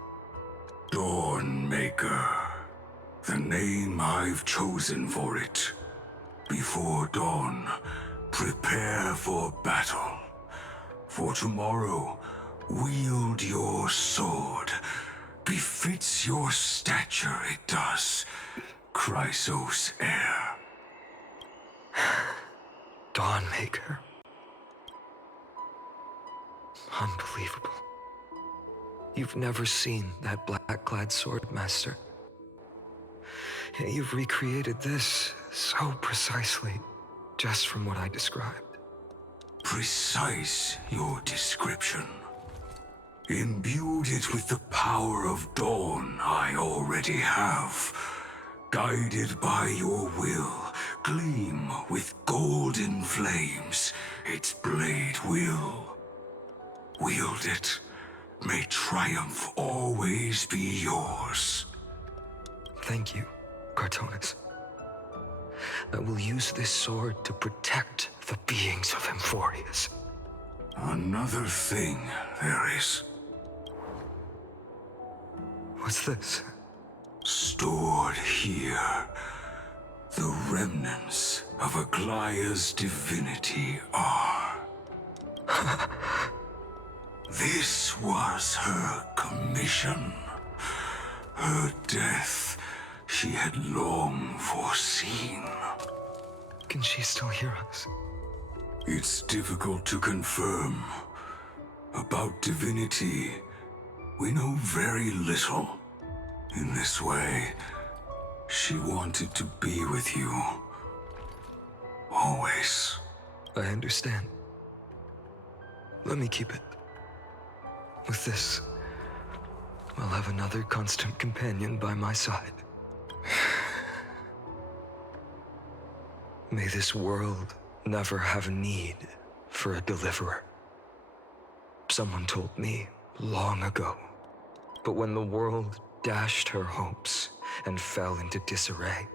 Dawnmaker. The name I've chosen for it. Before dawn, prepare for battle. For tomorrow, wield your sword. Befits your stature, it does. Chrysos heir. Dawnmaker. Unbelievable. You've never seen that black-clad sword master. Yet you've recreated this so precisely, just from what I described. Precise, your description. Imbued it with the power of dawn I already have. Guided by your will, gleam with golden flames, its blade will. Wield it, may triumph always be yours. Thank you, Cortonas. I will use this sword to protect the beings of Emphorius. Another thing there is. What's this? Stored here, the remnants of Aglaya's divinity are. This was her commission. Her death she had long foreseen. Can she still hear us? It's difficult to confirm. About divinity, we know very little. In this way, she wanted to be with you. Always. I understand. Let me keep it. With this, I'll have another constant companion by my side. May this world never have need for a deliverer. Someone told me long ago. But when the world dashed her hopes and fell into disarray,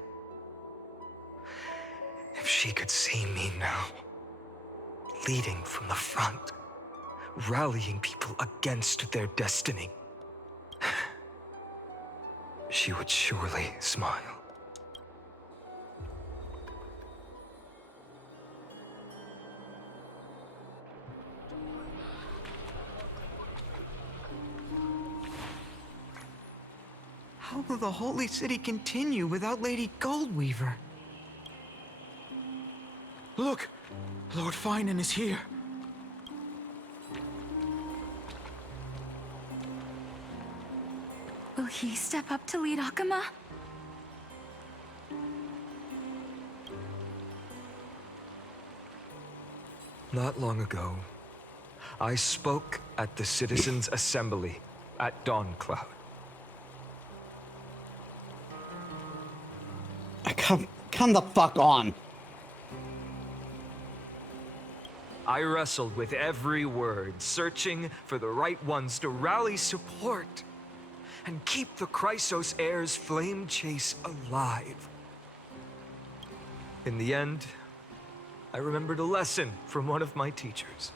if she could see me now, leading from the front, rallying people against their destiny, she would surely smile. How will the Holy City continue without Lady Goldweaver? Look! Lord Finan is here. Will he step up to lead Akama? Not long ago, I spoke at the Citizens' Assembly at Dawncloud. Come the fuck on. I wrestled with every word, searching for the right ones to rally support and keep the Chrysos heirs' flame chase alive. In the end, I remembered a lesson from one of my teachers.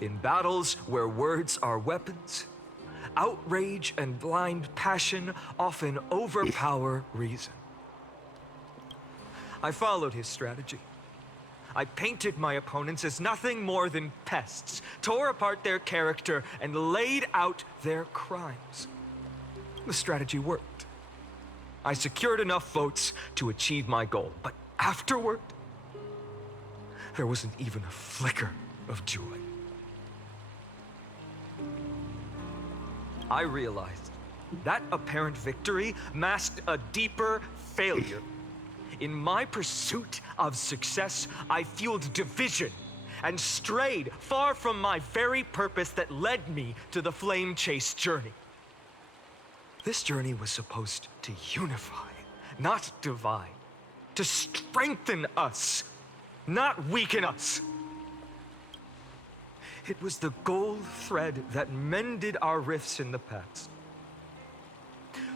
In battles where words are weapons, outrage and blind passion often overpower reason. I followed his strategy. I painted my opponents as nothing more than pests, tore apart their character, and laid out their crimes. The strategy worked. I secured enough votes to achieve my goal, but afterward, there wasn't even a flicker of joy. I realized that apparent victory masked a deeper failure. In my pursuit of success, I fueled division and strayed far from my very purpose that led me to the flame chase journey. This journey was supposed to unify, not divide, to strengthen us, not weaken us. It was the gold thread that mended our rifts in the past.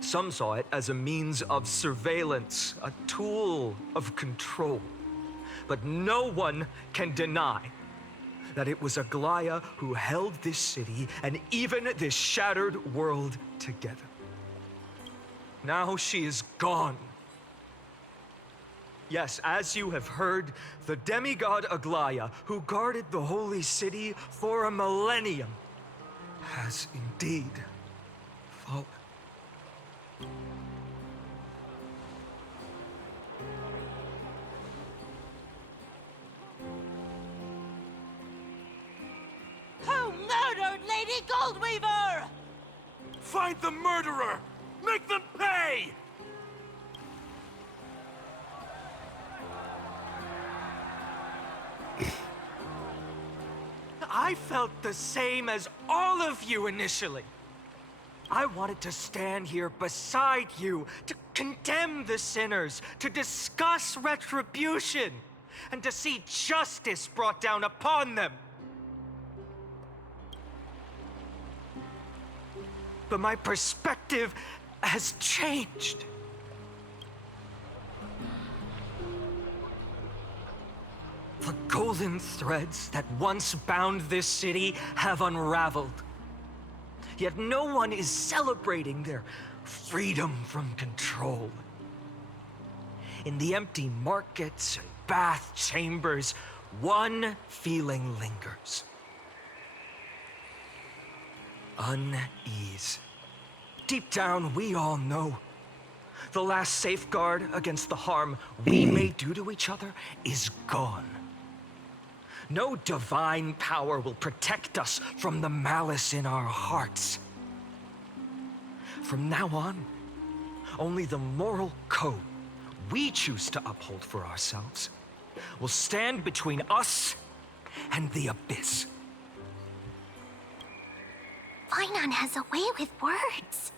Some saw it as a means of surveillance, a tool of control. But no one can deny that it was Aglaya who held this city and even this shattered world together. Now she is gone. Yes, as you have heard, the demigod Aglaya, who guarded the holy city for a millennium, has indeed fallen. Who murdered Lady Goldweaver? Find the murderer! Make them pay! I felt the same as all of you initially. I wanted to stand here beside you, to condemn the sinners, to discuss retribution, and to see justice brought down upon them. But my perspective has changed. The golden threads that once bound this city have unraveled. Yet no one is celebrating their freedom from control. In the empty markets and bath chambers, one feeling lingers. Unease. Deep down, we all know the last safeguard against the harm we may do to each other is gone. No divine power will protect us from the malice in our hearts. From now on, only the moral code we choose to uphold for ourselves will stand between us and the abyss. Finon has a way with words.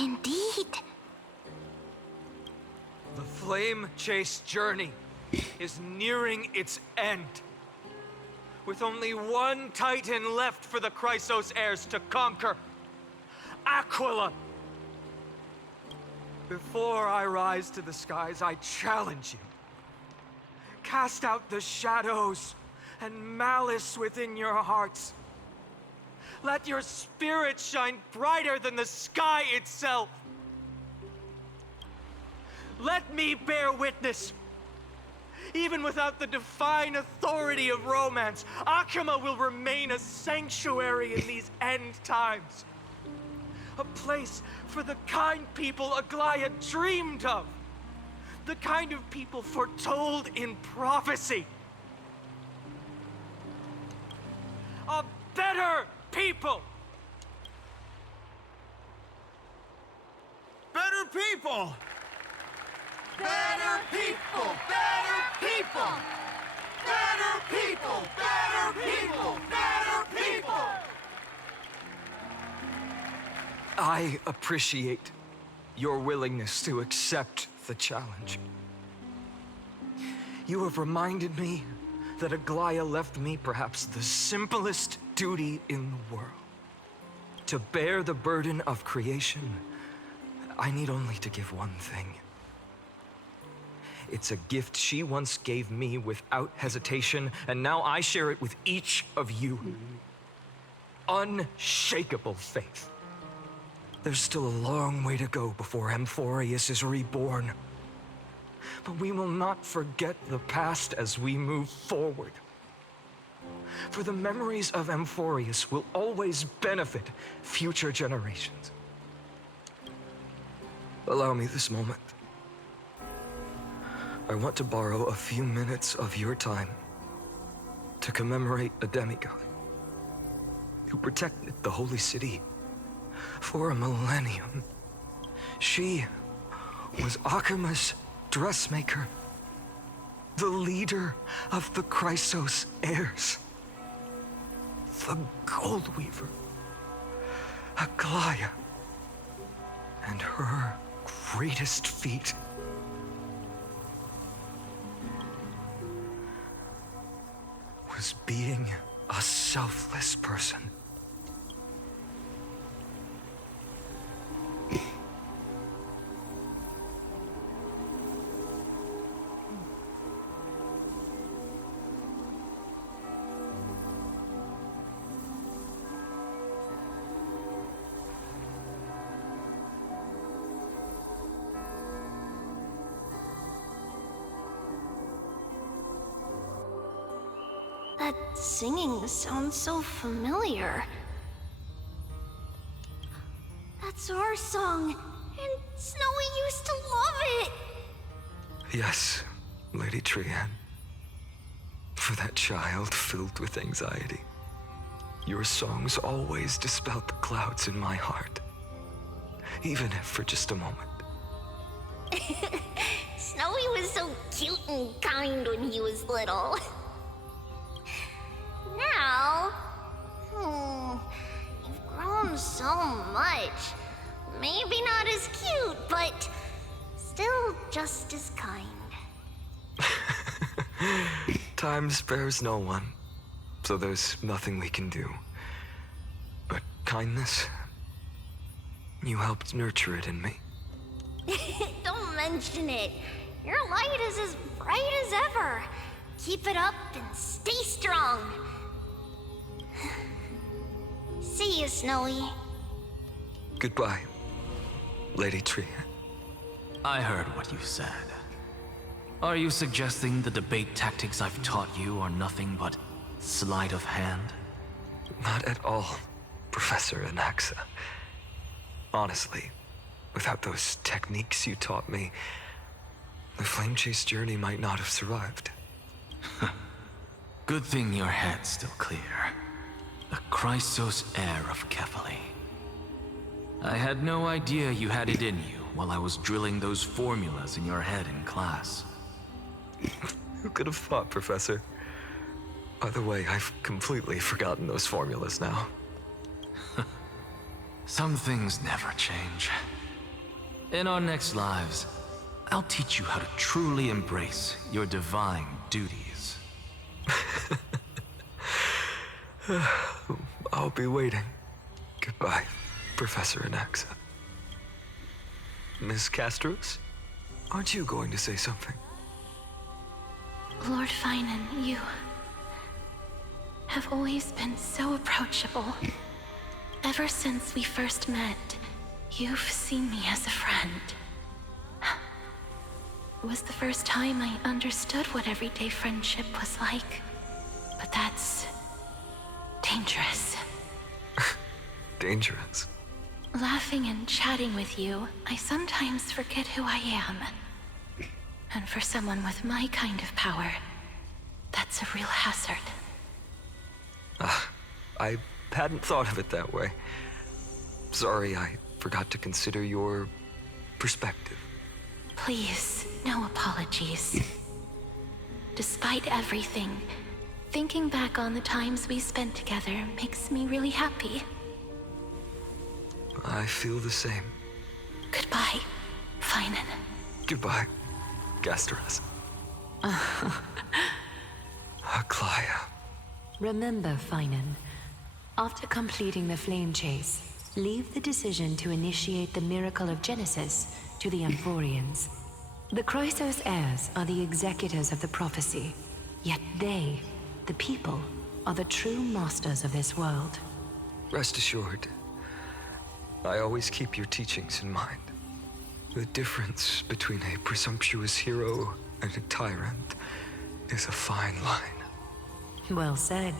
Indeed. The flame chase journey is nearing its end. With only one Titan left for the Chrysos heirs to conquer. Aquila! Before I rise to the skies, I challenge you. Cast out the shadows and malice within your hearts. Let your spirit shine brighter than the sky itself. Let me bear witness. Even without the divine authority of romance, Akima will remain a sanctuary in these end times. A place for the kind people Aglaya dreamed of. The kind of people foretold in prophecy. A better people! Better people! Better people! Better people! Better people! Better people! Better people! I appreciate your willingness to accept the challenge. You have reminded me that Aglaya left me perhaps the simplest duty in the world. To bear the burden of creation, I need only to give one thing. It's a gift she once gave me without hesitation, and now I share it with each of you. Unshakable faith. There's still a long way to go before Amphorius is reborn. But we will not forget the past as we move forward. For the memories of Amphorius will always benefit future generations. Allow me this moment. I want to borrow a few minutes of your time to commemorate a demigod who protected the Holy City for a millennium. She was Akima's dressmaker, the leader of the Chrysos heirs, the Gold Weaver, Aglaya, and her greatest feat was being a selfless person. That singing sounds so familiar. That's our song, and Snowy used to love it! Yes, Lady Trian. For that child filled with anxiety, your songs always dispelled the clouds in my heart. Even if for just a moment. Snowy was so cute and kind when he was little. Now, you've grown so much. Maybe not as cute, but still just as kind. Time spares no one, so there's nothing we can do. But kindness, you helped nurture it in me. Don't mention it. Your light is as bright as ever. Keep it up and stay strong. See you, Snowy. Goodbye, Lady Trian. I heard what you said. Are you suggesting the debate tactics I've taught you are nothing but sleight of hand? Not at all, Professor Anaxa. Honestly, without those techniques you taught me, the Flame Chase journey might not have survived. Good thing your head's still clear. The Chrysos heir of Kefali. I had no idea you had it in you while I was drilling those formulas in your head in class. Who could have thought, Professor? By the way, I've completely forgotten those formulas now. Some things never change. In our next lives, I'll teach you how to truly embrace your divine duties. I'll be waiting. Goodbye, Professor Anaxa. Miss Castros, aren't you going to say something? Lord Finan, you have always been so approachable. Ever since we first met, you've seen me as a friend. It was the first time I understood what everyday friendship was like. But that's dangerous. Dangerous? Laughing and chatting with you, I sometimes forget who I am. And for someone with my kind of power, that's a real hazard. I hadn't thought of it that way. Sorry, I forgot to consider your perspective. Please, no apologies. Despite everything, thinking back on the times we spent together makes me really happy. I feel the same. Goodbye, Finan. Goodbye, Gasteras. Aglaya. Remember, Finan, after completing the Flame Chase, leave the decision to initiate the Miracle of Genesis to the Amphorians. The Chrysos heirs are the executors of the prophecy, yet they, the people, are the true masters of this world. Rest assured, I always keep your teachings in mind. The difference between a presumptuous hero and a tyrant is a fine line. Well said.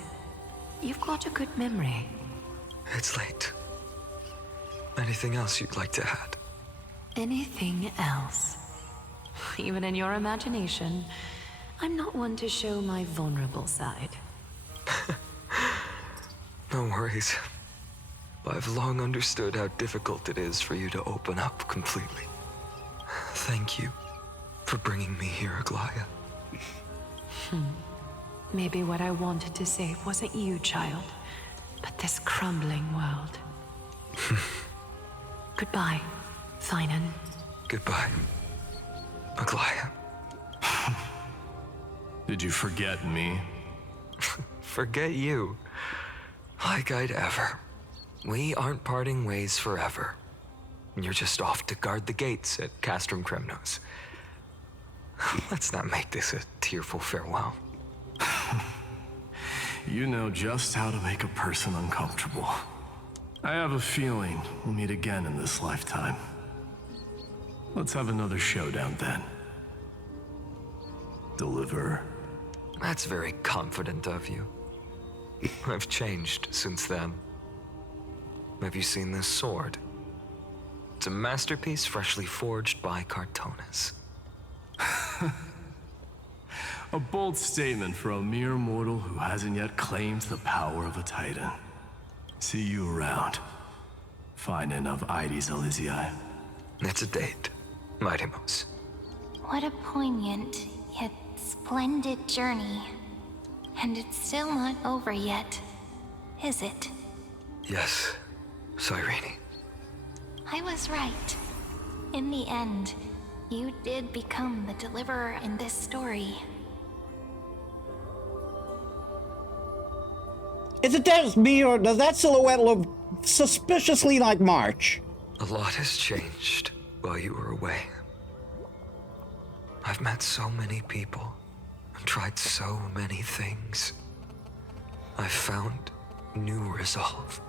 You've got a good memory. It's late. Anything else you'd like to add? Anything else? Even in your imagination, I'm not one to show my vulnerable side. No worries. I've long understood how difficult it is for you to open up completely. Thank you for bringing me here, Aglaya. Maybe what I wanted to save wasn't you, child, but this crumbling world. Goodbye, Finan. Goodbye, Aglaya. Did you forget me? Forget you? Like I'd ever. We aren't parting ways forever. You're just off to guard the gates at Castrum Kremnos. Let's not make this a tearful farewell. You know just how to make a person uncomfortable. I have a feeling we'll meet again in this lifetime. Let's have another showdown then. Deliver. That's very confident of you. I've changed since then. Have you seen this sword? It's a masterpiece freshly forged by Cartonis. A bold statement for a mere mortal who hasn't yet claimed the power of a titan. See you around. Finan of Ides Elysiae. It's a date, Mightimos. What a poignant, yet splendid journey. And it's still not over yet, is it? Yes, Cyrene. I was right. In the end, you did become the deliverer in this story. Is it just me, or does that silhouette look suspiciously like March? A lot has changed while you were away. I've met so many people and tried so many things. I've found new resolve.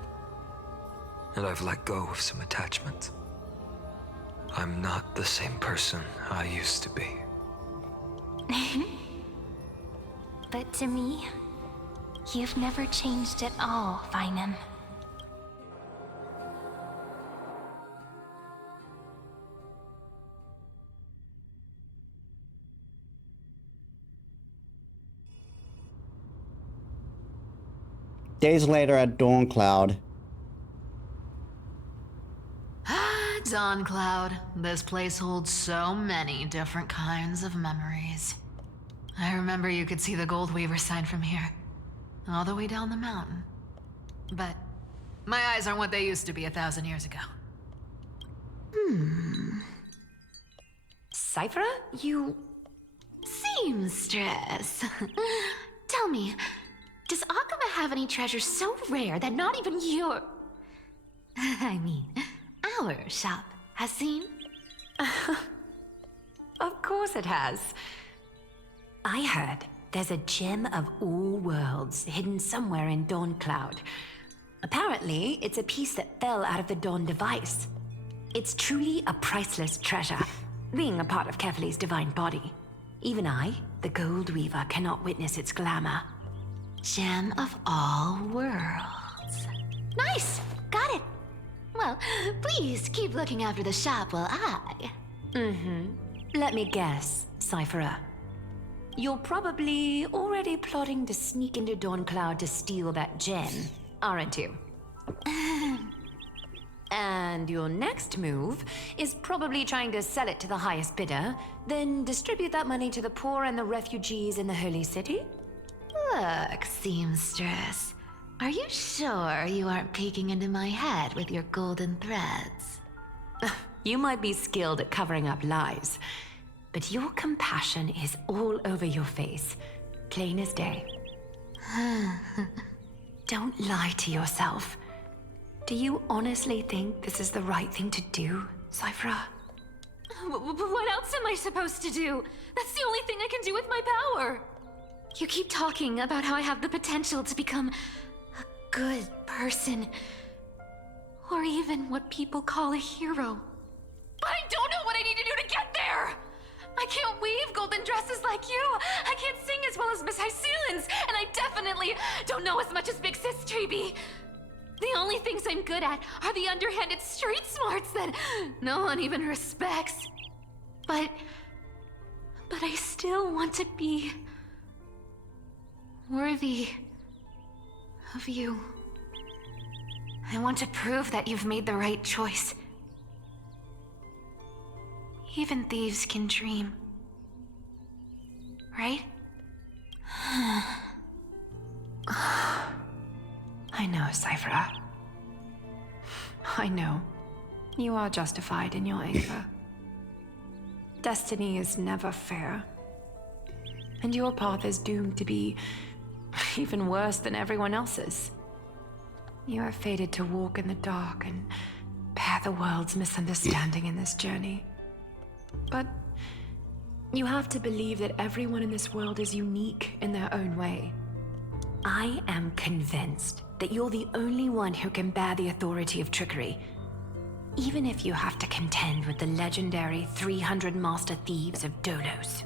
And I've let go of some attachment. I'm not the same person I used to be. But to me, you've never changed at all, Finan. Days later at Dawn Cloud. Dawn Cloud. This place holds so many different kinds of memories. I remember you could see the Gold Weaver sign from here, all the way down the mountain. But my eyes aren't what they used to be 1,000 years ago. Cyphera, you... Seamstress. Tell me, does Akama have any treasures so rare that not even your... I mean, our shop has seen? Of course it has. I heard there's a gem of all worlds hidden somewhere in Dawn Cloud. Apparently, it's a piece that fell out of the Dawn device. It's truly a priceless treasure, being a part of Kefali's divine body. Even I, the Gold Weaver, cannot witness its glamour. Gem of all worlds. Nice! Got it! Well, please keep looking after the shop while I... Let me guess, Cyphera. You're probably already plotting to sneak into Dawn Cloud to steal that gem, aren't you? And your next move is probably trying to sell it to the highest bidder, then distribute that money to the poor and the refugees in the Holy City? Look, Seamstress. Are you sure you aren't peeking into my head with your golden threads? You might be skilled at covering up lies, but your compassion is all over your face, plain as day. Don't lie to yourself. Do you honestly think this is the right thing to do, Cyphera? What else am I supposed to do? That's the only thing I can do with my power. You keep talking about how I have the potential to become a good person, or even what people call a hero. But I don't know what I need to do to get there! I can't weave golden dresses like you! I can't sing as well as Miss Hyceelins! And I definitely really don't know as much as Big Sis Treeby. The only things I'm good at are the underhanded street smarts that no one even respects. But I still want to be worthy of you. I want to prove that you've made the right choice. Even thieves can dream. Right? I know, Cypher. I know. You are justified in your anger. Destiny is never fair. And your path is doomed to be even worse than everyone else's. You are fated to walk in the dark and bear the world's misunderstanding in this journey. But you have to believe that everyone in this world is unique in their own way. I am convinced that you're the only one who can bear the authority of trickery, even if you have to contend with the legendary 300 master thieves of Dolos.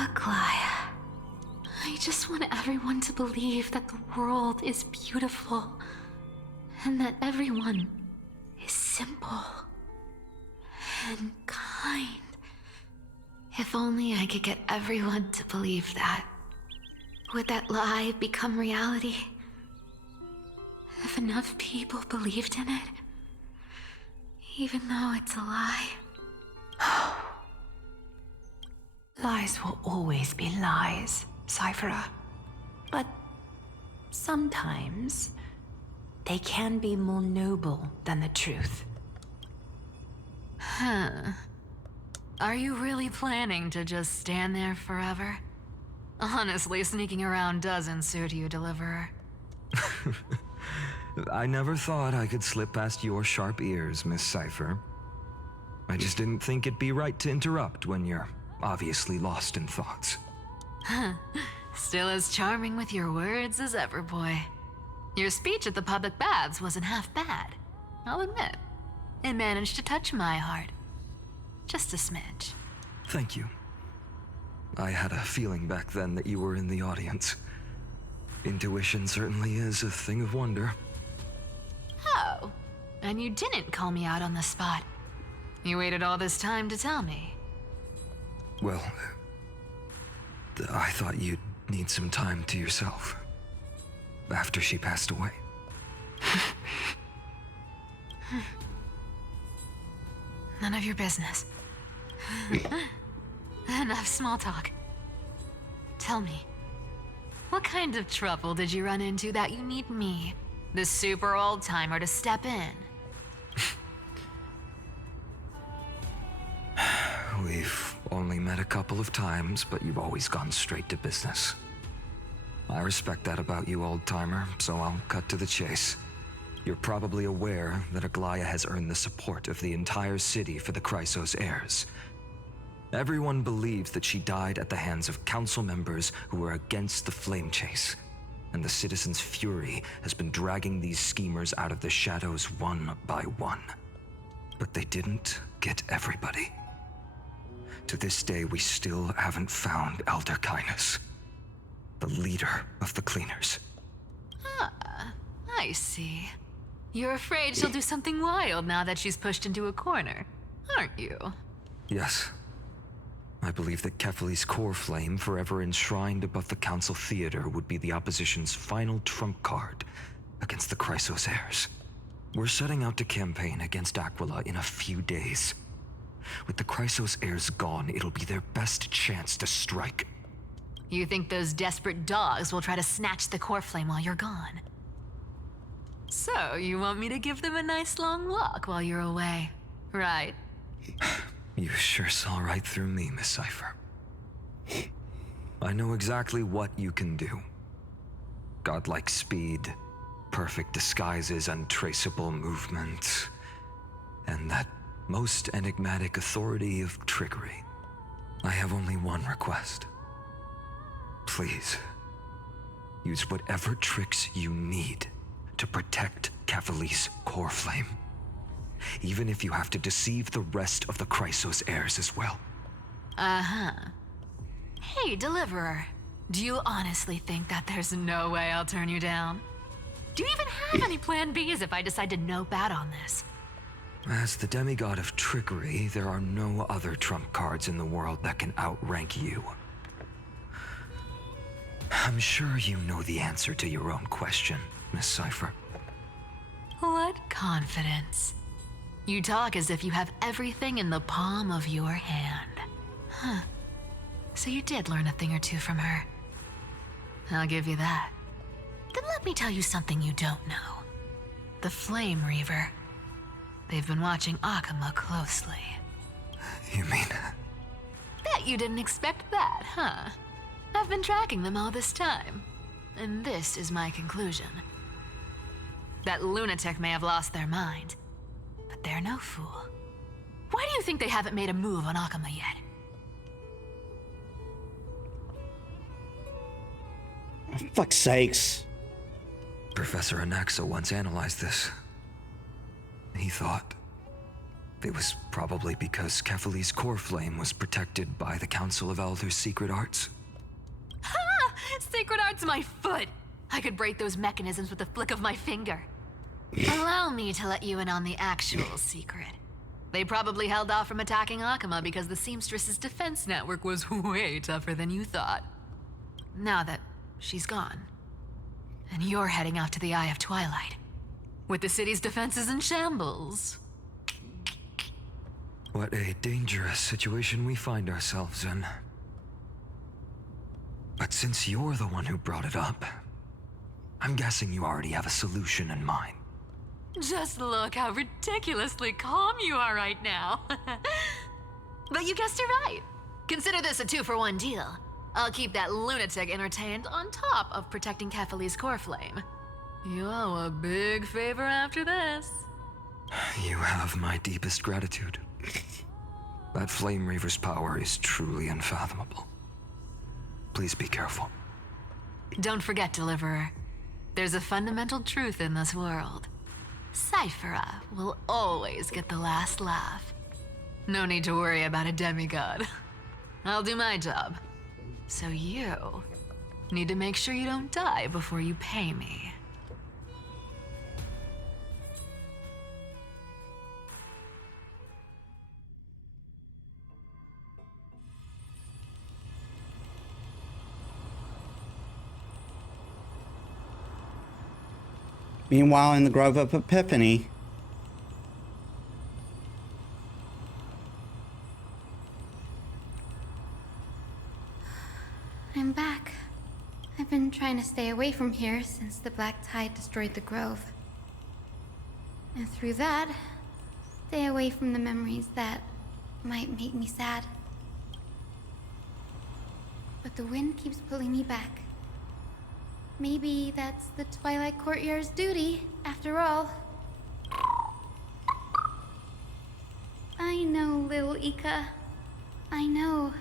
Aglaya, I just want everyone to believe that the world is beautiful and that everyone is simple and kind. If only I could get everyone to believe that. Would that lie become reality? If enough people believed in it, even though it's a lie. Lies will always be lies, Cypher. But sometimes they can be more noble than the truth. Huh. Are you really planning to just stand there forever? Honestly, sneaking around doesn't suit you, Deliverer. I never thought I could slip past your sharp ears, Miss Cypher. I just didn't think it'd be right to interrupt when you're obviously lost in thoughts. Still as charming with your words as ever, boy. Your speech at the public baths wasn't half bad, I'll admit. It managed to touch my heart. Just a smidge. Thank you. I had a feeling back then that you were in the audience. Intuition certainly is a thing of wonder. Oh, and you didn't call me out on the spot. You waited all this time to tell me. Well, I thought you'd need some time to yourself. After she passed away. None of your business. Enough small talk. Tell me, what kind of trouble did you run into that you need me, the super old-timer, to step in? We've only met a couple of times, but you've always gone straight to business. I respect that about you, old-timer, so I'll cut to the chase. You're probably aware that Aglaya has earned the support of the entire city for the Chrysos heirs. Everyone believes that she died at the hands of council members who were against the flame chase, and the citizens' fury has been dragging these schemers out of the shadows one by one. But they didn't get everybody. To this day, we still haven't found Elder Kynus, the leader of the cleaners. Ah, I see. You're afraid she'll do something wild now that she's pushed into a corner, aren't you? Yes. I believe that Kefali's core flame, forever enshrined above the council theater, would be the opposition's final trump card against the Chrysos heirs. We're setting out to campaign against Aquila in a few days. With the Chrysos heirs gone, it'll be their best chance to strike. You think those desperate dogs will try to snatch the core flame while you're gone? So, you want me to give them a nice long walk while you're away, right? You sure saw right through me, Miss Cypher. I know exactly what you can do. Godlike speed, perfect disguises, untraceable movement, and that most enigmatic authority of trickery. I have only one request. Please, use whatever tricks you need to protect Kefali's core flame. Even if you have to deceive the rest of the Chrysos heirs as well. Uh-huh. Hey, Deliverer. Do you honestly think that there's no way I'll turn you down? Do you even have any plan Bs if I decide to nope out on this? As the demigod of trickery, there are no other trump cards in the world that can outrank you. I'm sure you know the answer to your own question, Miss Sci-Fi. What confidence. You talk as if you have everything in the palm of your hand. Huh. So you did learn a thing or two from her. I'll give you that. Then let me tell you something you don't know. The Flame Reaver. They've been watching Akama closely. You mean... Bet you didn't expect that, huh? I've been tracking them all this time. And this is my conclusion. That lunatic may have lost their mind, but they're no fool. Why do you think they haven't made a move on Akama yet? For fuck's sakes. Professor Anaxa once analyzed this. He thought it was probably because Kefali's core flame was protected by the Council of Elders' secret arts. Ha! Secret art's my foot! I could break those mechanisms with the flick of my finger. Allow me to let you in on the actual secret. They probably held off from attacking Akama because the Seamstress's defense network was way tougher than you thought. Now that she's gone, and you're heading out to the Eye of Twilight, with the city's defenses in shambles. What a dangerous situation we find ourselves in. But since you're the one who brought it up, I'm guessing you already have a solution in mind. Just look how ridiculously calm you are right now. But you guessed it right. Consider this a 2-for-1 deal. I'll keep that lunatic entertained on top of protecting Kefali's core flame. You owe a big favor after this. You have my deepest gratitude. That Flame Reaver's power is truly unfathomable. Please be careful. Don't forget, Deliverer. There's a fundamental truth in this world. Cyphera will always get the last laugh. No need to worry about a demigod. I'll do my job. So you need to make sure you don't die before you pay me. Meanwhile, in the Grove of Epiphany, I'm back. I've been trying to stay away from here since the Black Tide destroyed the Grove. And through that, stay away from the memories that might make me sad. But the wind keeps pulling me back. Maybe that's the Twilight Courtyard's duty, after all. I know, little Ika. I know.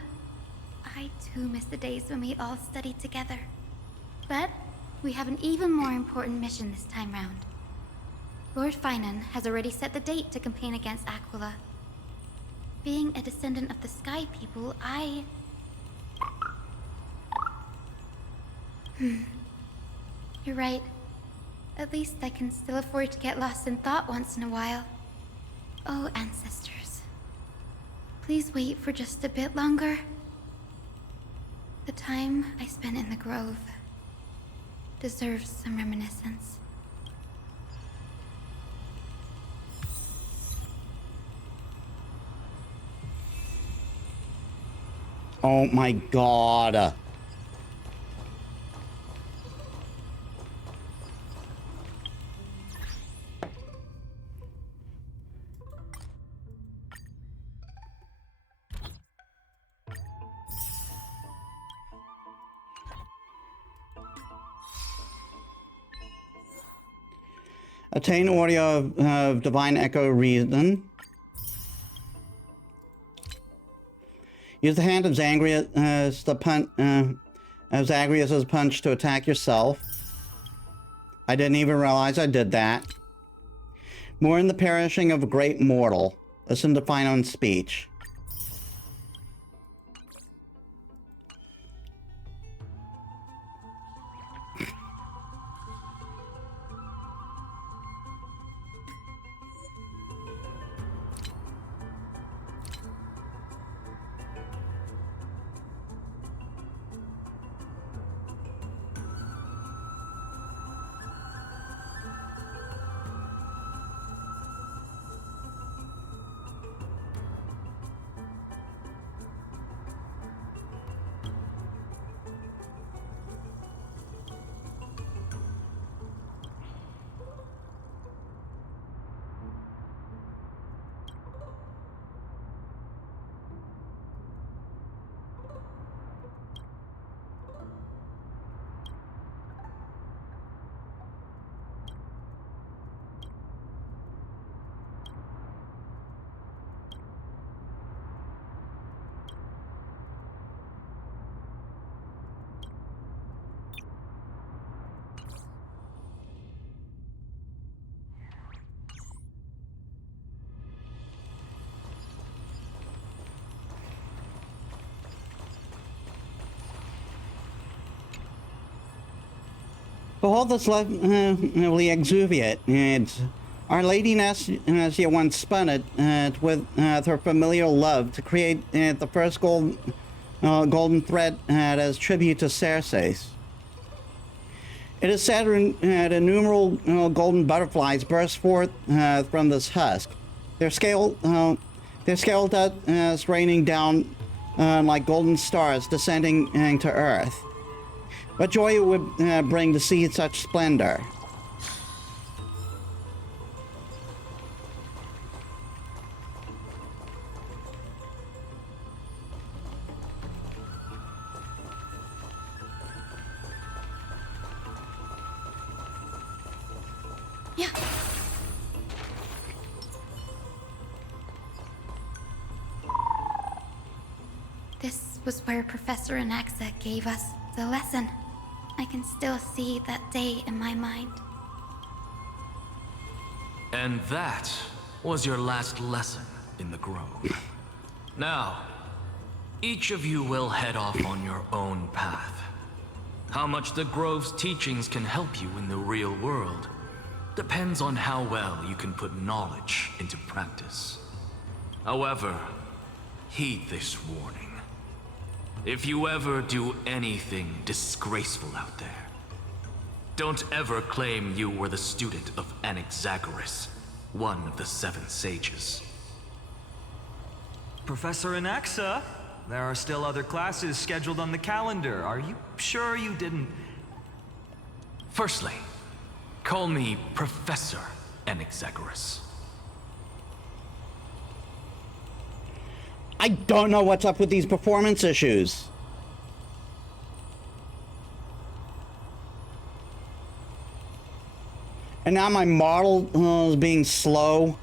I too miss the days when we all studied together. But we have an even more important mission this time round. Lord Finan has already set the date to campaign against Aquila. Being a descendant of the Sky People, You're right. At least I can still afford to get lost in thought once in a while. Oh, ancestors. Please wait for just a bit longer. The time I spent in the Grove deserves some reminiscence. oh my god. Attain audio of Divine Echo Reason. Use the hand of Zagreus as Zagreus's punch to attack yourself. I didn't even realize I did that. Mourn the perishing of a great mortal. Listen to Finon's speech. Behold this lovely exuviate, and Our Lady Nastia once spun it with her familial love to create the first golden thread as tribute to Circe. It is said that innumerable golden butterflies burst forth from this husk. Their scaled dust raining down like golden stars descending to earth. What joy it would bring to see such splendor. Yeah. This was where Professor Anaxa gave us the lesson. I can still see that day in my mind. And that was your last lesson in the Grove. Now, each of you will head off on your own path. How much the Grove's teachings can help you in the real world depends on how well you can put knowledge into practice. However, heed this warning. If you ever do anything disgraceful out there, don't ever claim you were the student of Anaxagoras, one of the 7 sages. Professor Anaxa, there are still other classes scheduled on the calendar. Are you sure you didn't... Firstly, call me Professor Anaxagoras. I don't know what's up with these performance issues. And now my model is being slow.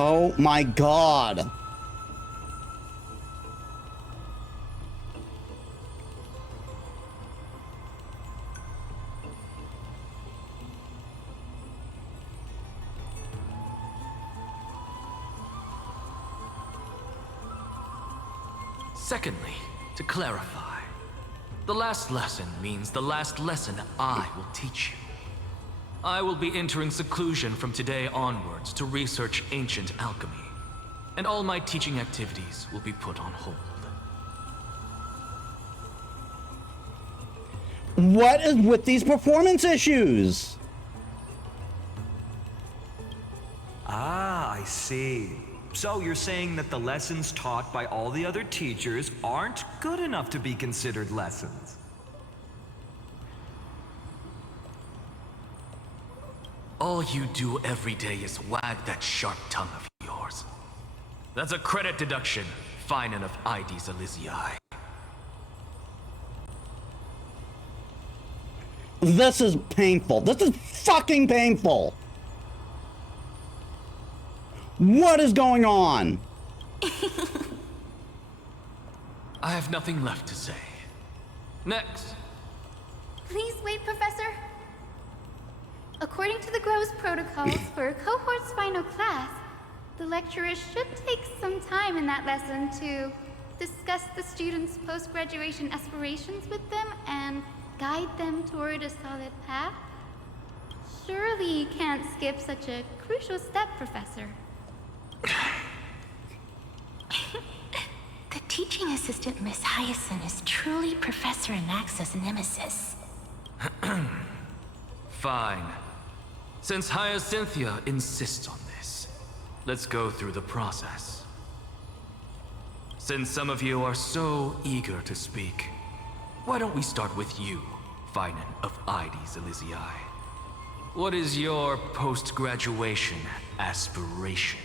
Oh my god. Secondly, to clarify, the last lesson means the last lesson I will teach you. I will be entering seclusion from today onwards to research ancient alchemy, and all my teaching activities will be put on hold. What is with these performance issues? Ah, I see. So you're saying that the lessons taught by all the other teachers aren't good enough to be considered lessons? All you do every day is wag that sharp tongue of yours. That's a credit deduction, fine enough IDs Elysiae. This is painful. This is fucking painful. What is going on? I have nothing left to say. Next. Please wait, Professor. According to the Grove's protocols for a cohort's final class, the lecturer should take some time in that lesson to discuss the students' post-graduation aspirations with them and guide them toward a solid path. Surely you can't skip such a crucial step, Professor. The teaching assistant, Miss Hyacinth, is truly Professor Anaxa's nemesis. Fine. Since Hyacinthia insists on this, let's go through the process. Since some of you are so eager to speak, why don't we start with you, Finan of IDs Elysiae? What is your post-graduation aspiration?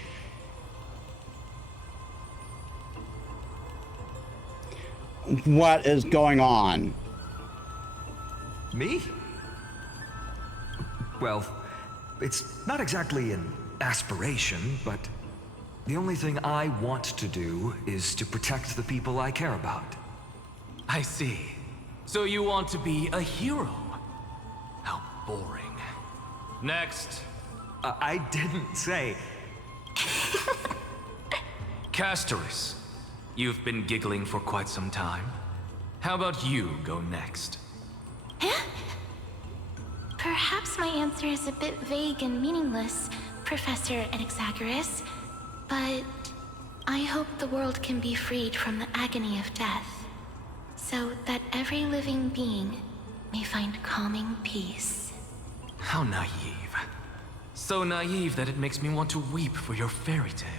What is going on? Me? Well, it's not exactly an aspiration, but the only thing I want to do is to protect the people I care about. I see. So you want to be a hero? How boring. Next. I didn't say... Castoris, you've been giggling for quite some time. How about you go next? Perhaps my answer is a bit vague and meaningless, Professor Anaxagoras, but I hope the world can be freed from the agony of death, so that every living being may find calming peace. How naive. So naive that it makes me want to weep for your fairy tale.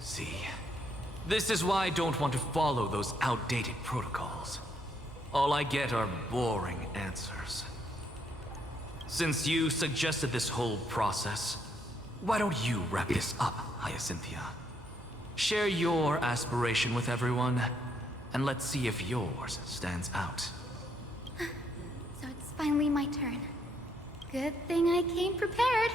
See, this is why I don't want to follow those outdated protocols. All I get are boring answers. Since you suggested this whole process, why don't you wrap this up, Hyacinthia? Share your aspiration with everyone, and let's see if yours stands out. So it's finally my turn. Good thing I came prepared.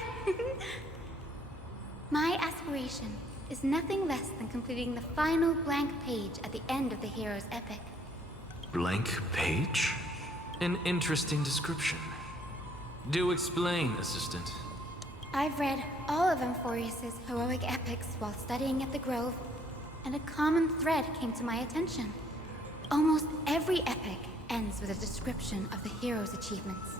My aspiration is nothing less than completing the final blank page at the end of the hero's epic. Blank page? An interesting description. Do explain, assistant. I've read all of Amphorius's heroic epics while studying at the Grove, and a common thread came to my attention. Almost every epic ends with a description of the hero's achievements.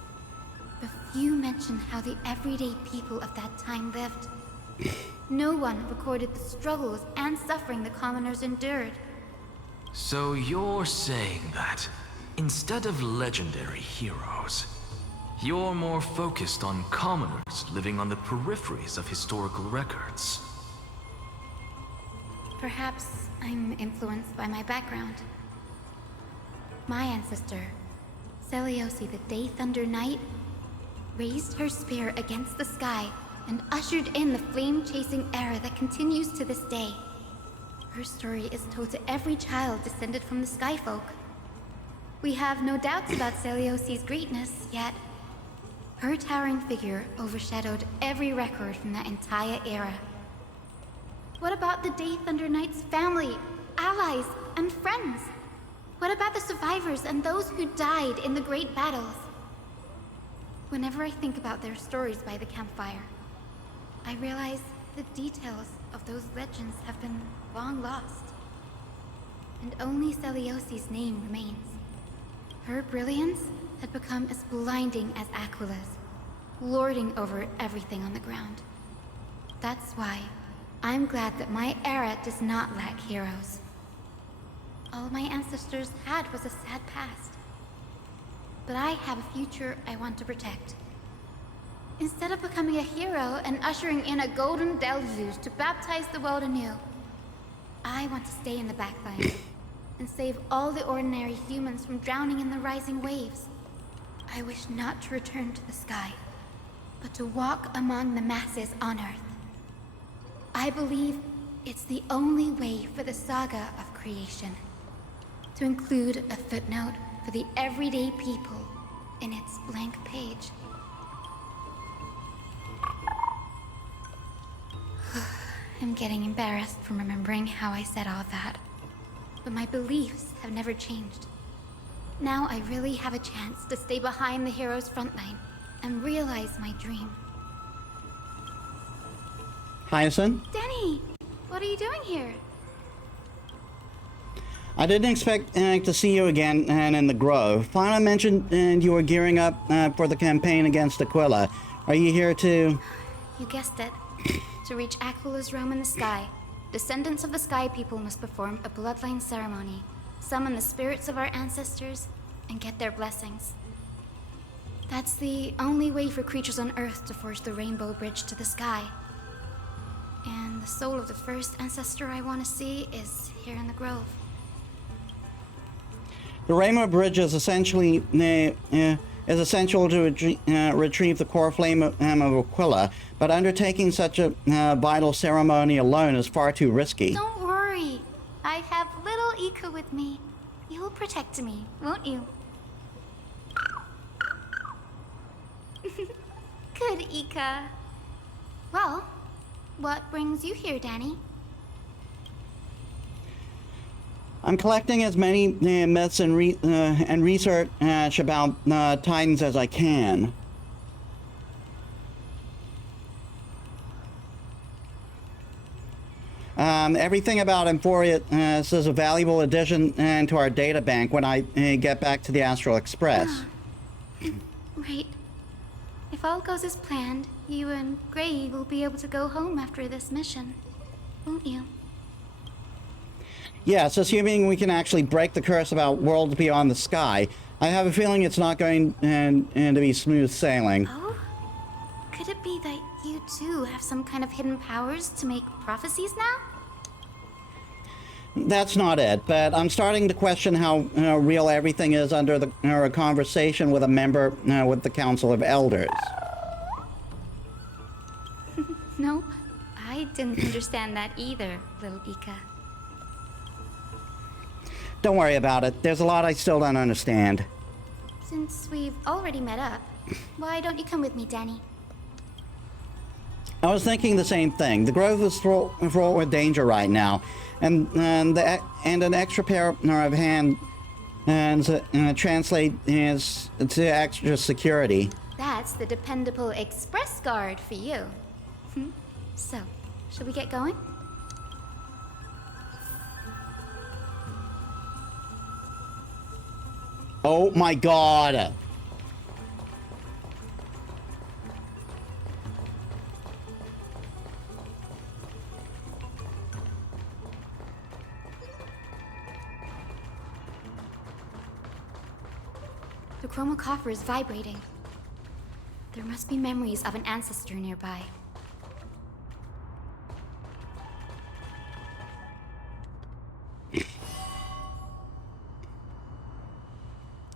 But few mention how the everyday people of that time lived. No one recorded the struggles and suffering the commoners endured. So you're saying that, instead of legendary heroes, you're more focused on commoners living on the peripheries of historical records. Perhaps I'm influenced by my background. My ancestor, Seliosi the Day Thunder Knight, raised her spear against the sky and ushered in the flame-chasing era that continues to this day. Her story is told to every child descended from the Skyfolk. We have no doubts about Seliosi's greatness, yet her towering figure overshadowed every record from that entire era. What about the Day Thunder Knight's family, allies, and friends? What about the survivors and those who died in the great battles? Whenever I think about their stories by the campfire, I realize the details of those legends have been long lost. And only Seliosi's name remains. Her brilliance had become as blinding as Aquila's, lording over everything on the ground. That's why I'm glad that my era does not lack heroes. All my ancestors had was a sad past. But I have a future I want to protect. Instead of becoming a hero and ushering in a golden deluge to baptize the world anew, I want to stay in the backline and save all the ordinary humans from drowning in the rising waves. I wish not to return to the sky, but to walk among the masses on Earth. I believe it's the only way for the saga of creation, to include a footnote for the everyday people in its blank page. I'm getting embarrassed from remembering how I said all that, but my beliefs have never changed. Now I really have a chance to stay behind the hero's front line and realize my dream. Hyacinth? Denny, what are you doing here? I didn't expect to see you again in the Grove. Fauna mentioned you were gearing up for the campaign against Aquila. Are you here to... You guessed it. To reach Aquila's realm in the sky, descendants of the Sky People must perform a bloodline ceremony, summon the spirits of our ancestors, and get their blessings. That's the only way for creatures on Earth to forge the rainbow bridge to the sky. And the soul of the first ancestor I want to see is here in the Grove. The Rainbow Bridge is essentially... is essential to retrieve the core flame of Aquila, but undertaking such a vital ceremony alone is far too risky. Don't worry. I have little Ika with me. You'll protect me, won't you? Good, Ika. Well, what brings you here, Danny? I'm collecting as many myths and research about Titans as I can. Everything about Emphoria is a valuable addition to our data bank when I get back to the Astral Express. Right. If all goes as planned, you and Gray will be able to go home after this mission, won't you? Yes, assuming we can actually break the curse about worlds beyond the sky. I have a feeling it's not going to be smooth sailing. Oh? Could it be that you too have some kind of hidden powers to make prophecies now? That's not it, but I'm starting to question how real everything is under a conversation with a member with the Council of Elders. No, I didn't understand that either, little Ika. Don't worry about it. There's a lot I still don't understand. Since we've already met up, why don't you come with me, Danny? I was thinking the same thing. The grove is fraught with danger right now, and an extra pair of hands translate is to extra security. That's the dependable express guard for you. So, should we get going? Oh my god! The chroma coffer is vibrating. There must be memories of an ancestor nearby.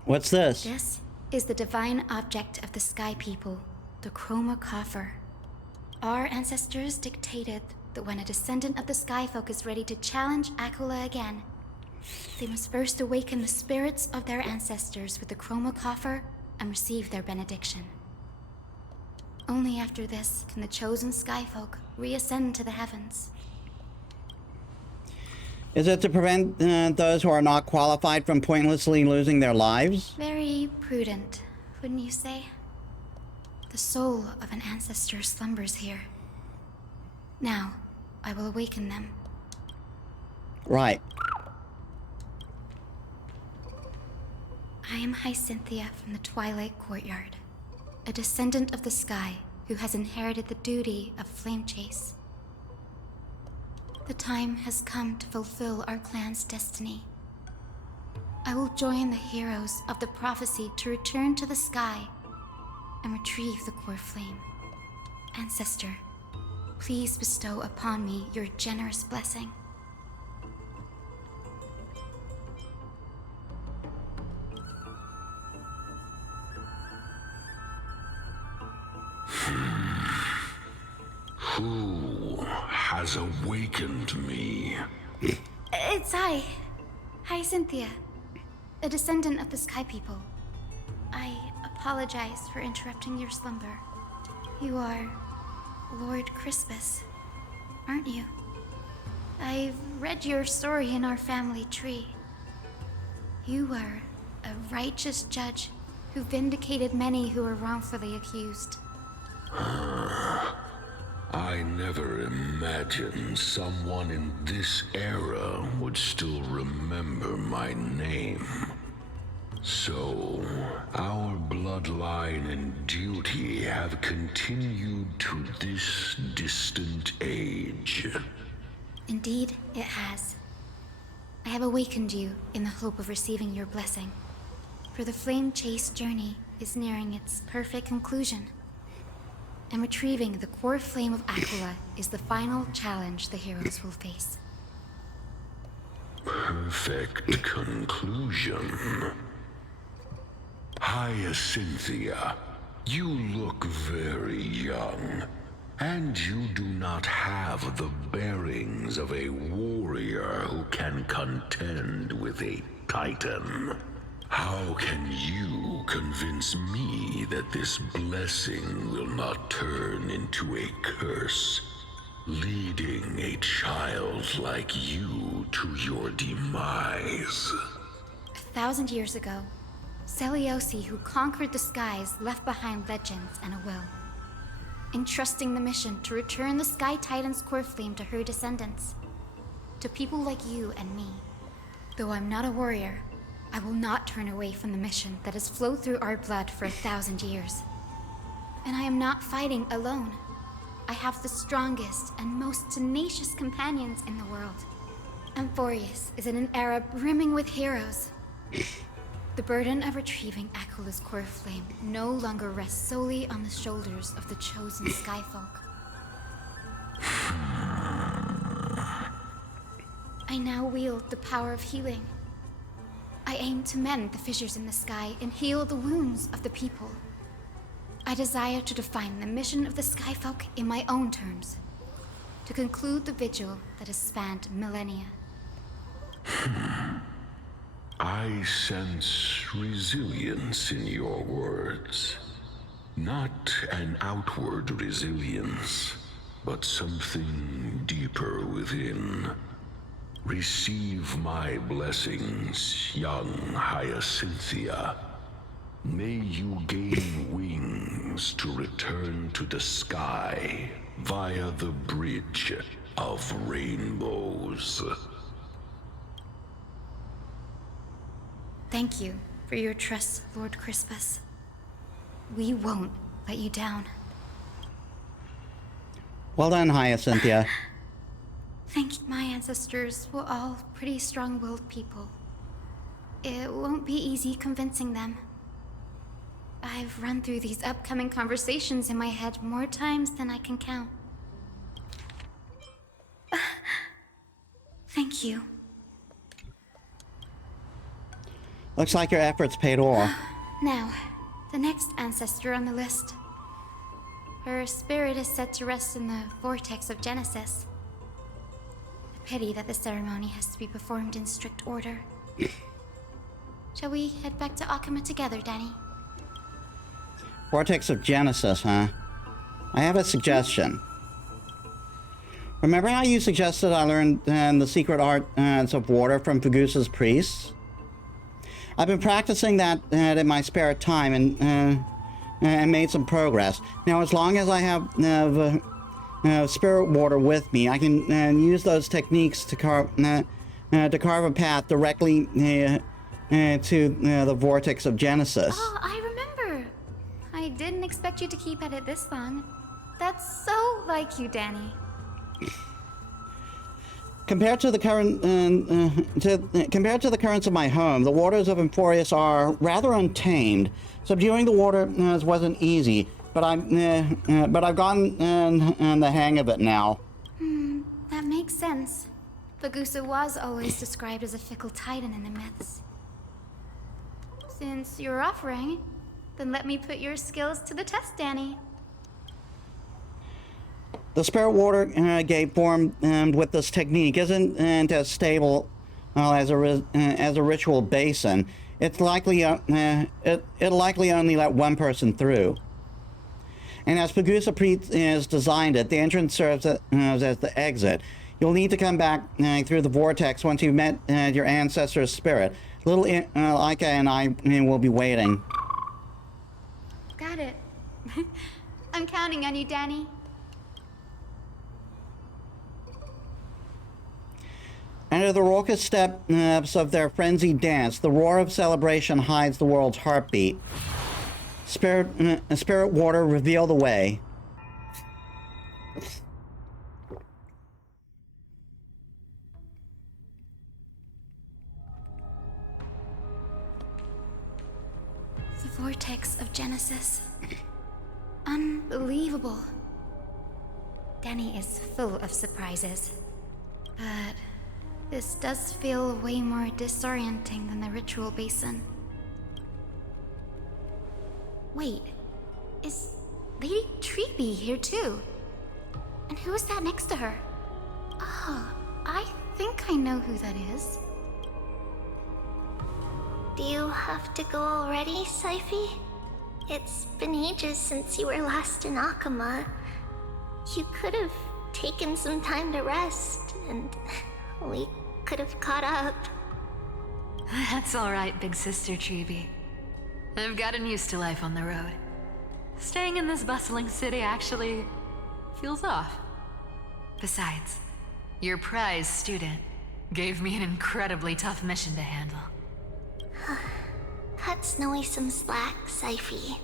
What's this? This is the divine object of the Sky People, the chroma coffer. Our ancestors dictated that when a descendant of the Skyfolk is ready to challenge Aquila again, they must first awaken the spirits of their ancestors with the chroma coffer and receive their benediction. Only after this can the chosen Skyfolk reascend to the heavens. Is it to prevent those who are not qualified from pointlessly losing their lives? Very prudent, wouldn't you say? The soul of an ancestor slumbers here. Now, I will awaken them. Right. I am Hyacinthia from the Twilight Courtyard, a descendant of the sky who has inherited the duty of flame chase. The time has come to fulfill our clan's destiny. I will join the heroes of the prophecy to return to the sky and retrieve the core flame. Ancestor, please bestow upon me your generous blessing. Who has awakened me? It's I, Hyacinthia, a descendant of the Sky People. I apologize for interrupting your slumber. You are Lord Crispus, aren't you? I've read your story in our family tree. You were a righteous judge who vindicated many who were wrongfully accused. I never imagined someone in this era would still remember my name. So, our bloodline and duty have continued to this distant age. Indeed, it has. I have awakened you in the hope of receiving your blessing. For the flame chase journey is nearing its perfect conclusion. And retrieving the core flame of Aquila is the final challenge the heroes will face. Perfect conclusion. Hyacinthia, you look very young, and you do not have the bearings of a warrior who can contend with a titan. How can you convince me that this blessing will not turn into a curse, leading a child like you to your demise? 1,000 years ago, Seliosi, who conquered the skies, left behind legends and a will, entrusting the mission to return the Sky Titan's core flame to her descendants, to people like you and me. Though I'm not a warrior, I will not turn away from the mission that has flowed through our blood for 1,000 years. And I am not fighting alone. I have the strongest and most tenacious companions in the world. Amphorius is in an era brimming with heroes. The burden of retrieving Aquilus' core flame no longer rests solely on the shoulders of the chosen Skyfolk. I now wield the power of healing. I aim to mend the fissures in the sky and heal the wounds of the people. I desire to define the mission of the Skyfolk in my own terms, to conclude the vigil that has spanned millennia. I sense resilience in your words. Not an outward resilience, but something deeper within. Receive my blessings, young Hyacinthia. May you gain wings to return to the sky via the bridge of rainbows. Thank you for your trust, Lord Crispus. We won't let you down. Well done, Hyacinthia. Thank you. My ancestors were all pretty strong-willed people. It won't be easy convincing them. I've run through these upcoming conversations in my head more times than I can count. Thank you. Looks like your efforts paid off. Now, the next ancestor on the list. Her spirit is said to rest in the vortex of Genesis. A pity that the ceremony has to be performed in strict order. Shall we head back to Akama together, Danny? Vortex of Genesis, huh? I have a suggestion. Remember how you suggested I learn the secret arts of water from Fugusa's priests? I've been practicing that in my spare time and made some progress. Now, as long as I have spirit water with me, I can use those techniques to carve a path directly to the vortex of Genesis. Oh, I remember. I didn't expect you to keep at it this long. That's so like you, Danny. Compared to the currents of my home, the waters of Amphorius are rather untamed. Subduing the water wasn't easy, but I've gotten the hang of it now. That makes sense. Fugusa was always described as a fickle titan in the myths. Since you're offering, then let me put your skills to the test, Danny. The spirit water gate formed with this technique isn't as stable as a ritual basin. It'll likely only let one person through. And as Fugusa Priest has designed it, the entrance serves as the exit. You'll need to come back through the vortex once you've met your ancestor's spirit. Little Ika and I will be waiting. Got it. I'm counting on you, Danny. Under the raucous steps of their frenzied dance, the roar of celebration hides the world's heartbeat. Spirit water, reveal the way. The vortex of Genesis. Unbelievable. Danny is full of surprises. But this does feel way more disorienting than the ritual basin. Wait, is Lady Treeby here too? And who is that next to her? Oh, I think I know who that is. Do you have to go already, Sci-Fi? It's been ages since you were last in Akama. You could have taken some time to rest, and we could have caught up. That's alright, big sister Treeby. I've gotten used to life on the road. Staying in this bustling city actually feels off. Besides, your prize student gave me an incredibly tough mission to handle. Cut Snowy some slack, Sci-Fi.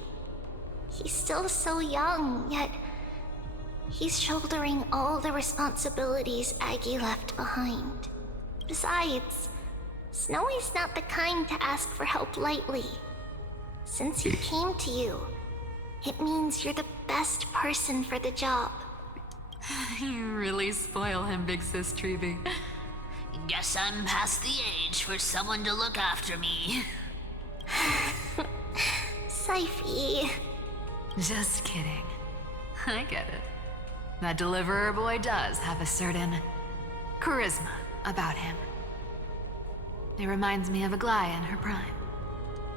He's still so young, yet he's shouldering all the responsibilities Aggie left behind. Besides, Snowy's not the kind to ask for help lightly. Since he came to you, it means you're the best person for the job. You really spoil him, big sis Treeby. Guess I'm past the age for someone to look after me. Sci-Fi. Just kidding. I get it. That deliverer boy does have a certain charisma about him. It reminds me of Aglaia in her prime.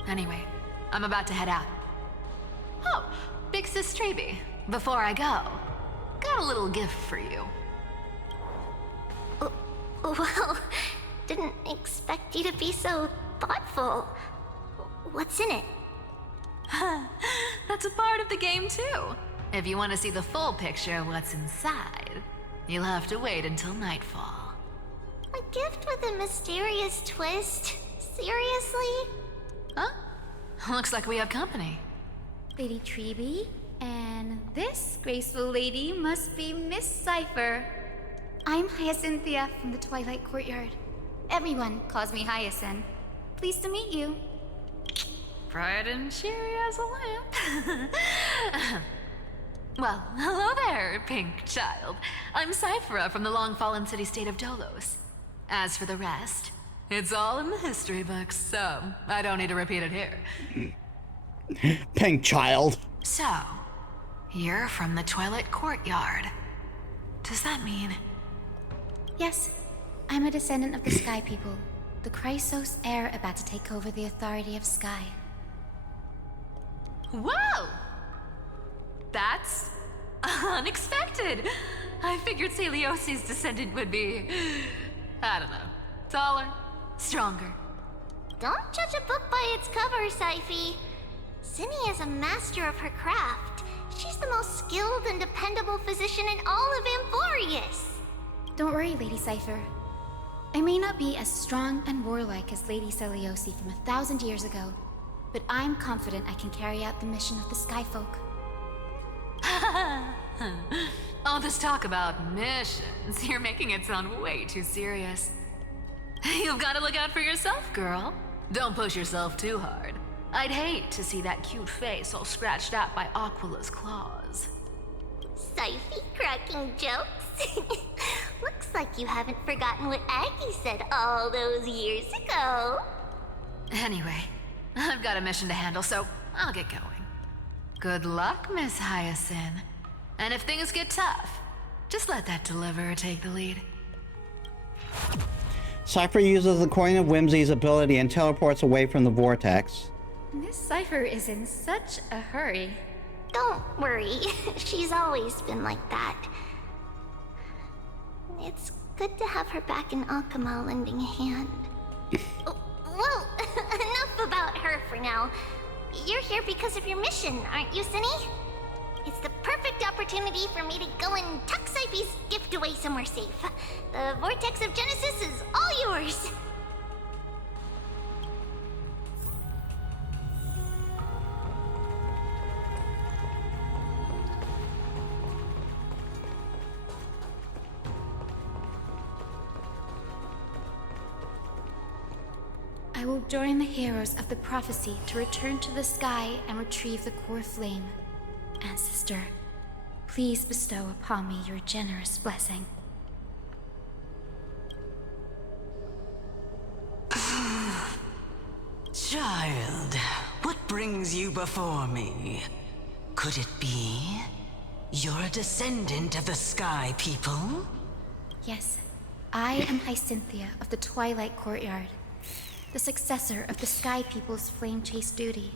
Anyway, I'm about to head out. Oh, big sis Treeby, before I go, got a little gift for you. Well, didn't expect you to be so thoughtful. What's in it? That's a part of the game too. If you want to see the full picture of what's inside, you'll have to wait until nightfall. A gift with a mysterious twist? Seriously? Huh? Looks like we have company. Lady Treeby, and this graceful lady must be Miss Cypher. I'm Hyacinthia from the Twilight Courtyard. Everyone calls me Hyacinth. Pleased to meet you. Bright and cheery as a lamp. Well, hello there, pink child. I'm Cyphera from the long-fallen city-state of Dolos. As for the rest, it's all in the history books, so I don't need to repeat it here. Pink child. So, you're from the Twilight Courtyard. Does that mean... Yes, I'm a descendant of the Sky People, the Chrysos heir about to take over the authority of Sky. Whoa! That's unexpected. I figured Celiosi's descendant would be, I don't know, taller, stronger. Don't judge a book by its cover, Sci-Fi. Cindy is a master of her craft. She's the most skilled and dependable physician in all of Amphorius. Don't worry, Lady Cypher. I may not be as strong and warlike as Lady Celiosi from 1,000 years ago, but I'm confident I can carry out the mission of the Skyfolk. All this talk about missions, you're making it sound way too serious. You've got to look out for yourself, girl. Don't push yourself too hard. I'd hate to see that cute face all scratched out by Aquila's claws. Sci-Fi cracking jokes? Looks like you haven't forgotten what Aggie said all those years ago. Anyway, I've got a mission to handle, so I'll get going. Good luck, Miss Hyacinth. And if things get tough, just let that deliverer take the lead. Cypher uses the Coin of Whimsy's ability and teleports away from the vortex. Miss Cypher is in such a hurry. Don't worry, she's always been like that. It's good to have her back in Akama lending a hand. Well, enough about her for now. You're here because of your mission, aren't you, Cinny? It's the perfect opportunity for me to go and tuck Sci-Fi's gift away somewhere safe. The Vortex of Genesis is all yours. I will join the heroes of the prophecy to return to the sky and retrieve the core flame. Ancestor, please bestow upon me your generous blessing. Child, what brings you before me? Could it be you're a descendant of the Sky People? Yes, I am Hyacinthia of the Twilight Courtyard, the successor of the Sky People's flame chase duty.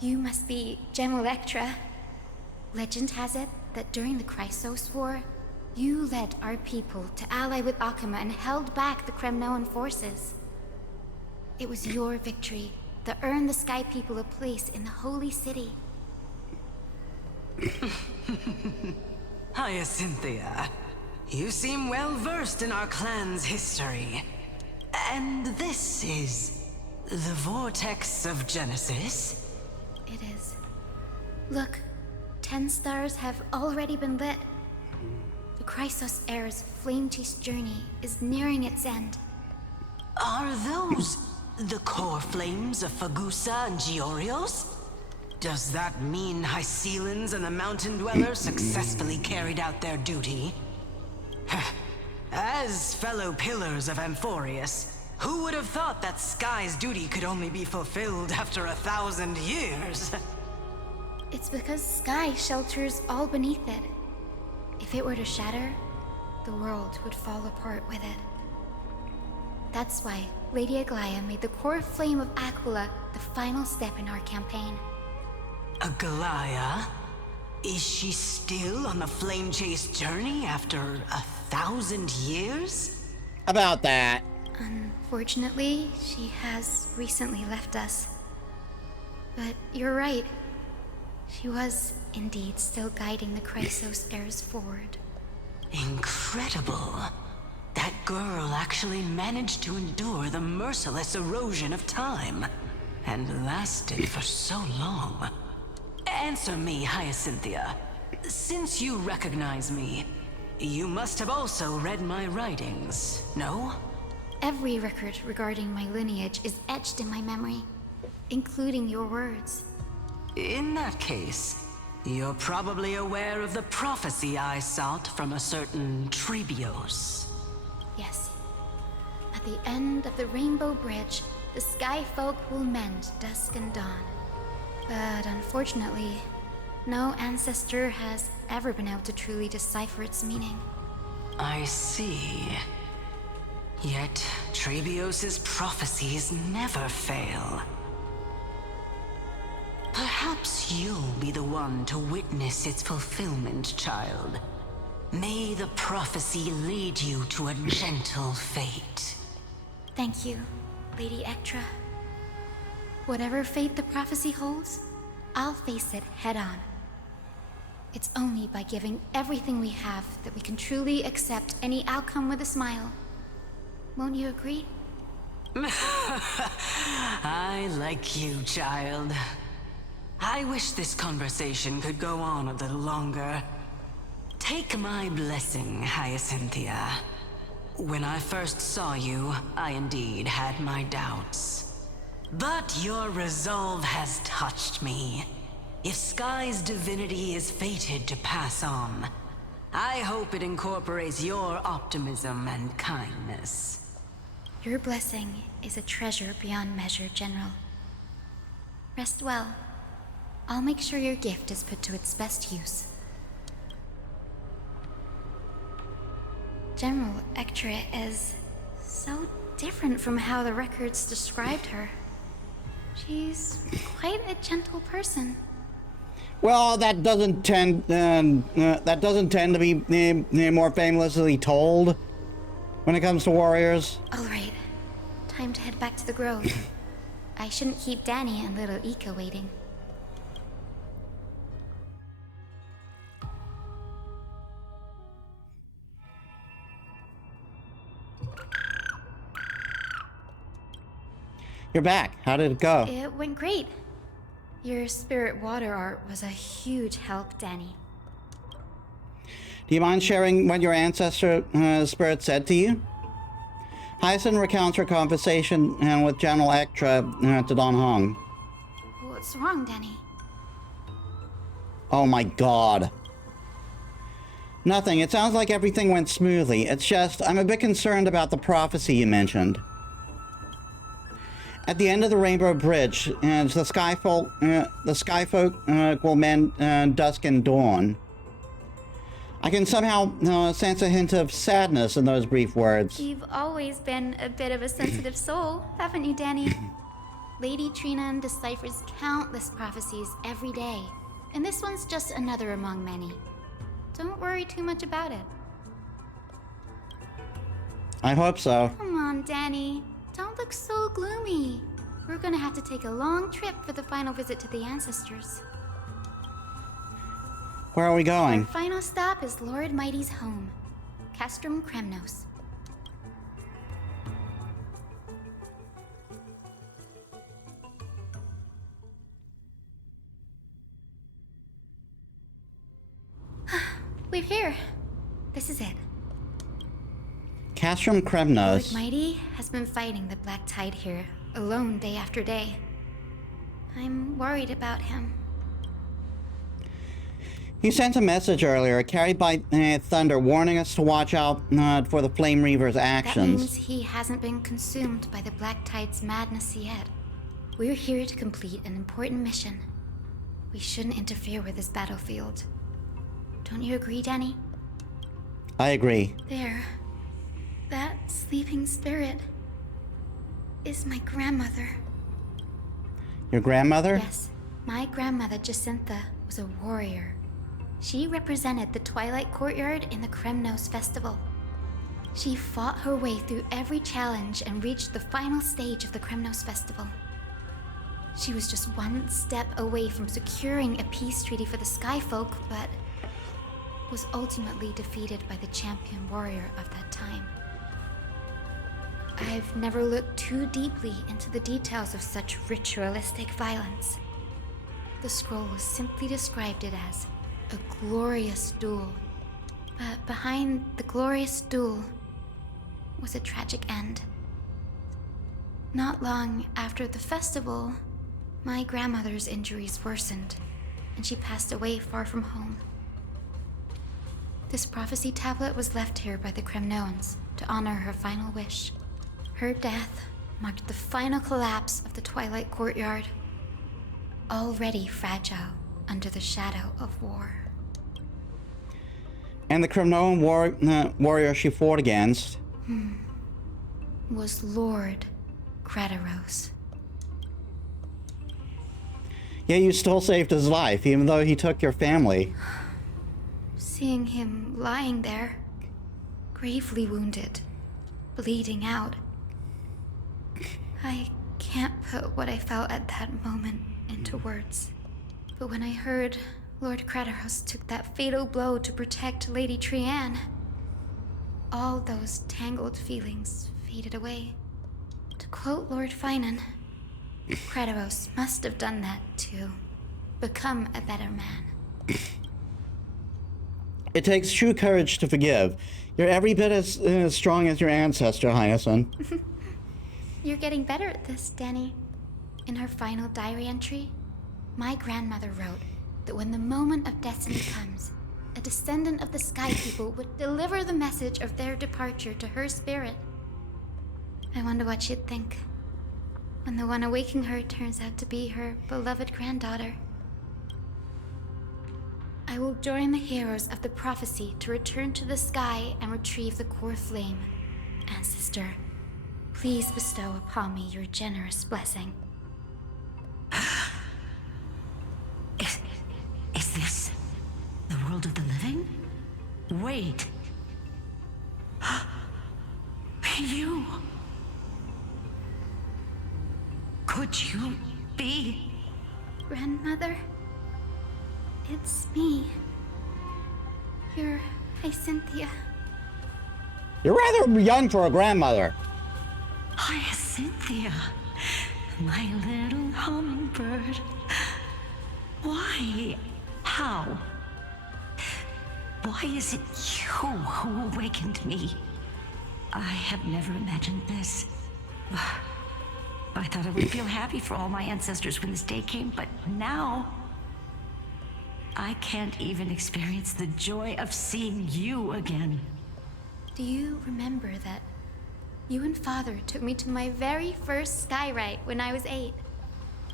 You must be Gem Electra. Legend has it that during the Chrysos War, you led our people to ally with Akama and held back the Kremnoan forces. It was your victory that earned the Sky People a place in the Holy City. Hyacinthia, you seem well versed in our clan's history. And this is the Vortex of Genesis? It is. Look, 10 stars have already been lit. The Chrysos Heir's flame chase journey is nearing its end. Are those the core flames of Fagusa and Georios? Does that mean Hycelans and the Mountain Dwellers successfully carried out their duty? As fellow pillars of Amphorius, who would have thought that Sky's duty could only be fulfilled after 1,000 years? It's because Sky shelters all beneath it. If it were to shatter, the world would fall apart with it. That's why Lady Aglaya made the core flame of Aquila the final step in our campaign. Aglaya? Is she still on the flame chase journey after 1,000 years? About that. Unfortunately, she has recently left us. But you're right. She was indeed still guiding the Chrysos heirs forward. Incredible. That girl actually managed to endure the merciless erosion of time, and lasted for so long. Answer me, Hyacinthia. Since you recognize me, you must have also read my writings, no? Every record regarding my lineage is etched in my memory, including your words. In that case, you're probably aware of the prophecy I sought from a certain Trebios. Yes. At the end of the Rainbow Bridge, the Skyfolk will mend dusk and dawn. But unfortunately, no ancestor has ever been able to truly decipher its meaning. I see. Yet, Trebios' prophecies never fail. Perhaps you'll be the one to witness its fulfillment, child. May the prophecy lead you to a gentle fate. Thank you, Lady Ektra. Whatever fate the prophecy holds, I'll face it head on. It's only by giving everything we have that we can truly accept any outcome with a smile. Won't you agree? I like you, child. I wish this conversation could go on a little longer. Take my blessing, Hyacinthia. When I first saw you, I indeed had my doubts. But your resolve has touched me. If Sky's divinity is fated to pass on, I hope it incorporates your optimism and kindness. Your blessing is a treasure beyond measure, General. Rest well. I'll make sure your gift is put to its best use. General Ektra is so different from how the records described her. She's quite a gentle person. Well, that doesn't tend to be more famously told when it comes to warriors. All right, time to head back to the grove. I shouldn't keep Danny and little Ika waiting. You're back. How did it go? It went great. Your spirit water art was a huge help, Danny. Do you mind sharing what your ancestor spirit said to you? Hyacinth recounts her conversation with General Ektra to Don Hong. What's wrong, Danny? Oh my god. Nothing. It sounds like everything went smoothly. It's just, I'm a bit concerned about the prophecy you mentioned. At the end of the Rainbow Bridge, and the Skyfolk will mend dusk and dawn. I can somehow sense a hint of sadness in those brief words. You've always been a bit of a sensitive soul, haven't you, Danny? Lady Trina deciphers countless prophecies every day, and this one's just another among many. Don't worry too much about it. I hope so. Come on, Danny. Don't look so gloomy. We're gonna have to take a long trip for the final visit to the ancestors. Where are we going? Our final stop is Lord Mighty's home, Castrum Kremnos. We're here. This is it. Castrum Kremnos. Lord Mighty has been fighting the Black Tide here, alone day after day. I'm worried about him. He sent a message earlier, carried by Thunder, warning us to watch out for the Flame Reaver's actions. That means he hasn't been consumed by the Black Tide's madness yet. We're here to complete an important mission. We shouldn't interfere with this battlefield. Don't you agree, Danny? I agree. There. That sleeping spirit is my grandmother. Your grandmother? Yes. My grandmother, Jacintha, was a warrior. She represented the Twilight Courtyard in the Kremnos Festival. She fought her way through every challenge and reached the final stage of the Kremnos Festival. She was just one step away from securing a peace treaty for the Skyfolk, but was ultimately defeated by the champion warrior of that time. I've never looked too deeply into the details of such ritualistic violence. The scroll simply described it as a glorious duel. But behind the glorious duel was a tragic end. Not long after the festival, my grandmother's injuries worsened, and she passed away far from home. This prophecy tablet was left here by the Kremnoans to honor her final wish. Her death marked the final collapse of the Twilight Courtyard, already fragile under the shadow of war. And the Kremnoan warrior she fought against Was Lord Kratos. Yeah, you still saved his life, even though he took your family. Seeing him lying there, gravely wounded, bleeding out, I can't put what I felt at that moment into words. But when I heard Lord Kratos took that fatal blow to protect Lady Trianne, all those tangled feelings faded away. To quote Lord Finan, Kratos must have done that to become a better man. It takes true courage to forgive. You're every bit as strong as your ancestor, Hyacinth. You're getting better at this, Danny. In her final diary entry, my grandmother wrote that when the moment of destiny comes, a descendant of the Sky People would deliver the message of their departure to her spirit. I wonder what she'd think when the one awaking her turns out to be her beloved granddaughter. I will join the heroes of the prophecy to return to the sky and retrieve the core flame. Ancestor, please bestow upon me your generous blessing. Is this the world of the living? Wait. You. Could you be? Grandmother? It's me. You're Hyacinthia. You're rather young for a grandmother. Hyacinthia, my little hummingbird. Why? How? Why is it you who awakened me? I have never imagined this. I thought I would feel happy for all my ancestors when this day came, but now I can't even experience the joy of seeing you again. Do you remember that You and Father took me to my very first sky ride when I was 8.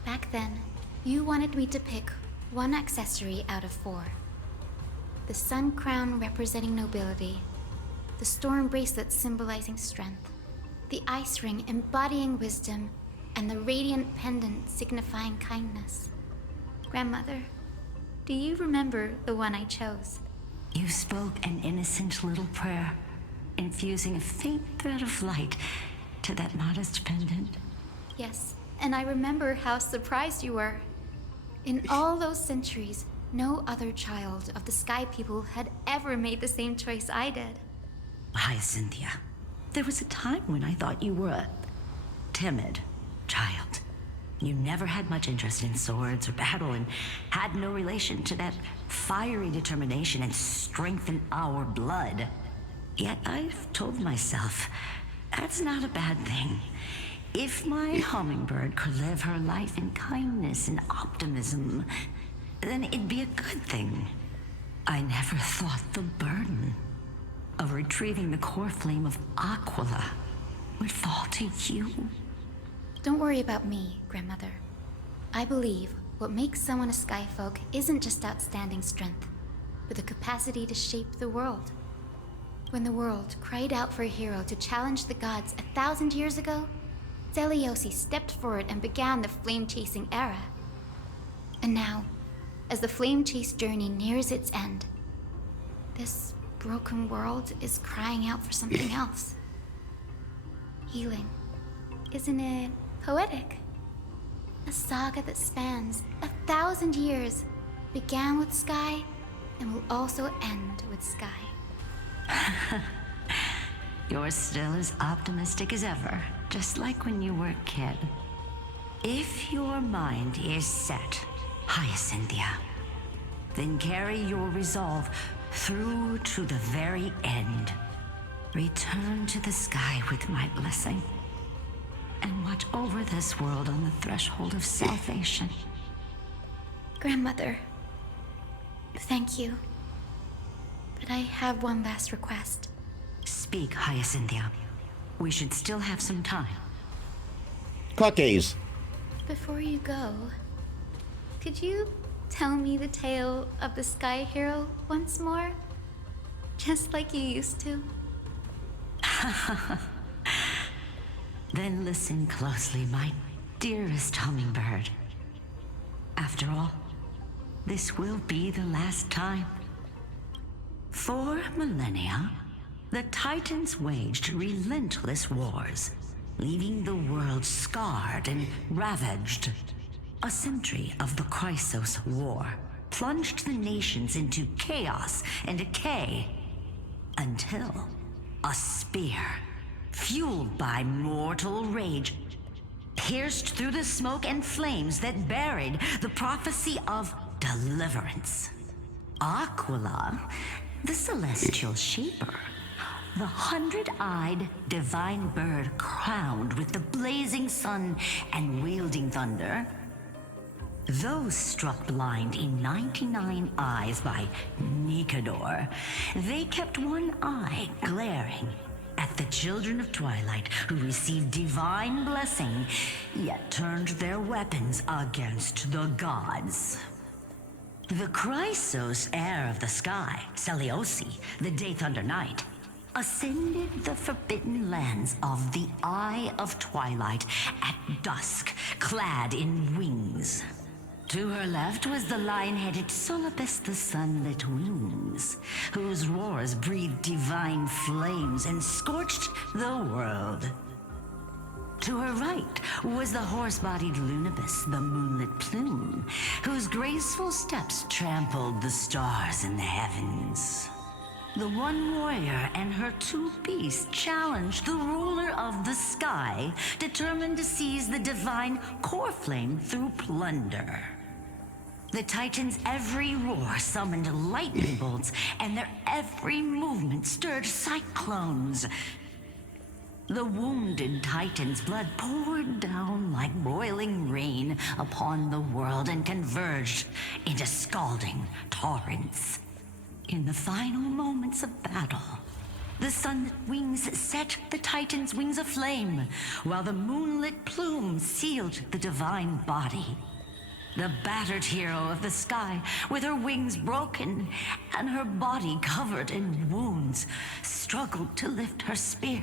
Back then, you wanted me to pick one accessory out of 4. The sun crown representing nobility, the storm bracelet symbolizing strength, the ice ring embodying wisdom, and the radiant pendant signifying kindness. Grandmother, do you remember the one I chose? You spoke an innocent little prayer, infusing a faint thread of light to that modest pendant. Yes, and I remember how surprised you were. In all those centuries, no other child of the Sky People had ever made the same choice I did. Hyacinthia, there was a time when I thought you were a timid child. You never had much interest in swords or battle and had no relation to that fiery determination and strength in our blood. Yet I've told myself, that's not a bad thing. If my hummingbird could live her life in kindness and optimism, then it'd be a good thing. I never thought the burden of retrieving the core flame of Aquila would fall to you. Don't worry about me, Grandmother. I believe what makes someone a Skyfolk isn't just outstanding strength, but the capacity to shape the world. When the world cried out for a hero to challenge the gods 1,000 years ago, Zeliosi stepped forward and began the flame-chasing era. And now, as the flame-chase journey nears its end, this broken world is crying out for something else. Healing. Isn't it poetic? A saga that spans 1,000 years, began with Sky, and will also end with Sky. You're still as optimistic as ever, just like when you were a kid. If your mind is set, Hyacinthia, then carry your resolve through to the very end. Return to the sky with my blessing, and watch over this world on the threshold of salvation. Grandmother, thank you. But I have one last request. Speak, Hyacinthia. We should still have some time. Cookies. Before you go, could you tell me the tale of the Sky Hero once more? Just like you used to. Then listen closely, my dearest hummingbird. After all, this will be the last time. For millennia, the Titans waged relentless wars, leaving the world scarred and ravaged. A century of the Chrysos War plunged the nations into chaos and decay, until a spear, fueled by mortal rage, pierced through the smoke and flames that buried the prophecy of deliverance. Aquila, the celestial shaper, the 100-eyed divine bird crowned with the blazing sun and wielding thunder, those struck blind in 99 eyes by Nicodor, they kept one eye glaring at the children of Twilight who received divine blessing, yet turned their weapons against the gods. The Chrysos heir of the sky, Seliosi, the Day Thunder Knight, ascended the forbidden lands of the Eye of Twilight at dusk, clad in wings. To her left was the lion-headed Solibus the Sunlit Wings, whose roars breathed divine flames and scorched the world. To her right was the horse-bodied Lunibus, the Moonlit Plume, whose graceful steps trampled the stars in the heavens. The one warrior and her two beasts challenged the ruler of the sky, determined to seize the divine core flame through plunder. The Titans' every roar summoned lightning bolts, and their every movement stirred cyclones. The wounded Titan's blood poured down like boiling rain upon the world and converged into scalding torrents. In the final moments of battle, The sunlit wings set the Titan's wings aflame, while the moonlit plume sealed the divine body. The battered hero of the sky, with her wings broken and her body covered in wounds, struggled to lift her spear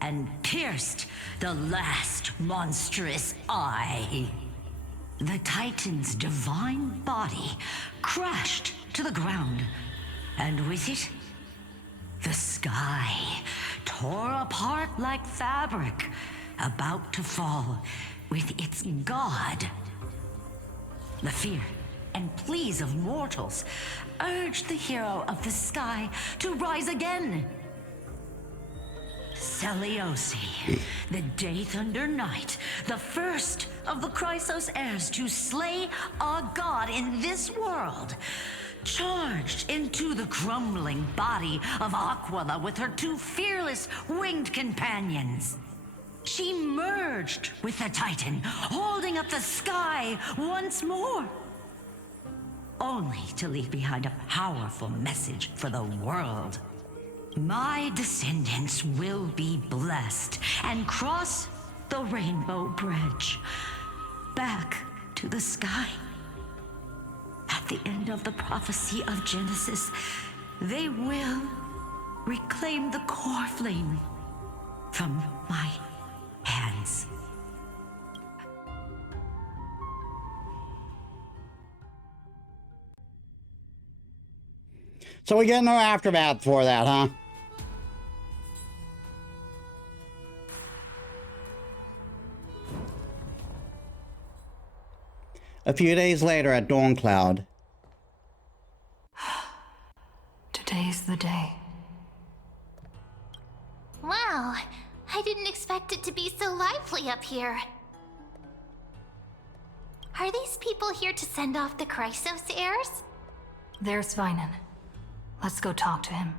and pierced the last monstrous eye. The Titan's divine body crashed to the ground, and with it, the sky tore apart like fabric, about to fall with its god. The fear and pleas of mortals urged the hero of the sky to rise again. Seliosi, the Day Thunder Knight, the first of the Chrysos heirs to slay a god in this world, charged into the crumbling body of Aquila with her two fearless winged companions. She merged with the Titan, holding up the sky once more, only to leave behind a powerful message for the world. My descendants will be blessed and cross the Rainbow Bridge back to the sky. At the end of the prophecy of Genesis, they will reclaim the core flame from my hands. So we get no aftermath for that, huh? A few days later at Dawncloud. Today's the day. Wow, I didn't expect it to be so lively up here. Are these people here to send off the Chrysos heirs? There's Svinen. Let's go talk to him.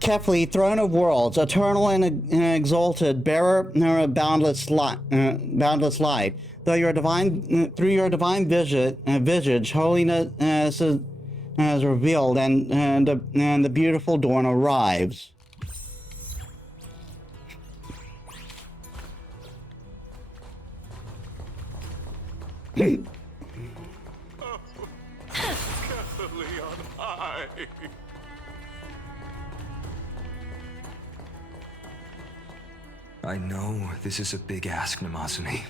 Kefli, throne of worlds, eternal and exalted, bearer of boundless light. Though your divine, through your divine visage, holiness is revealed, and the beautiful dawn arrives. Kefli on high. I know this is a big ask, Namazuni.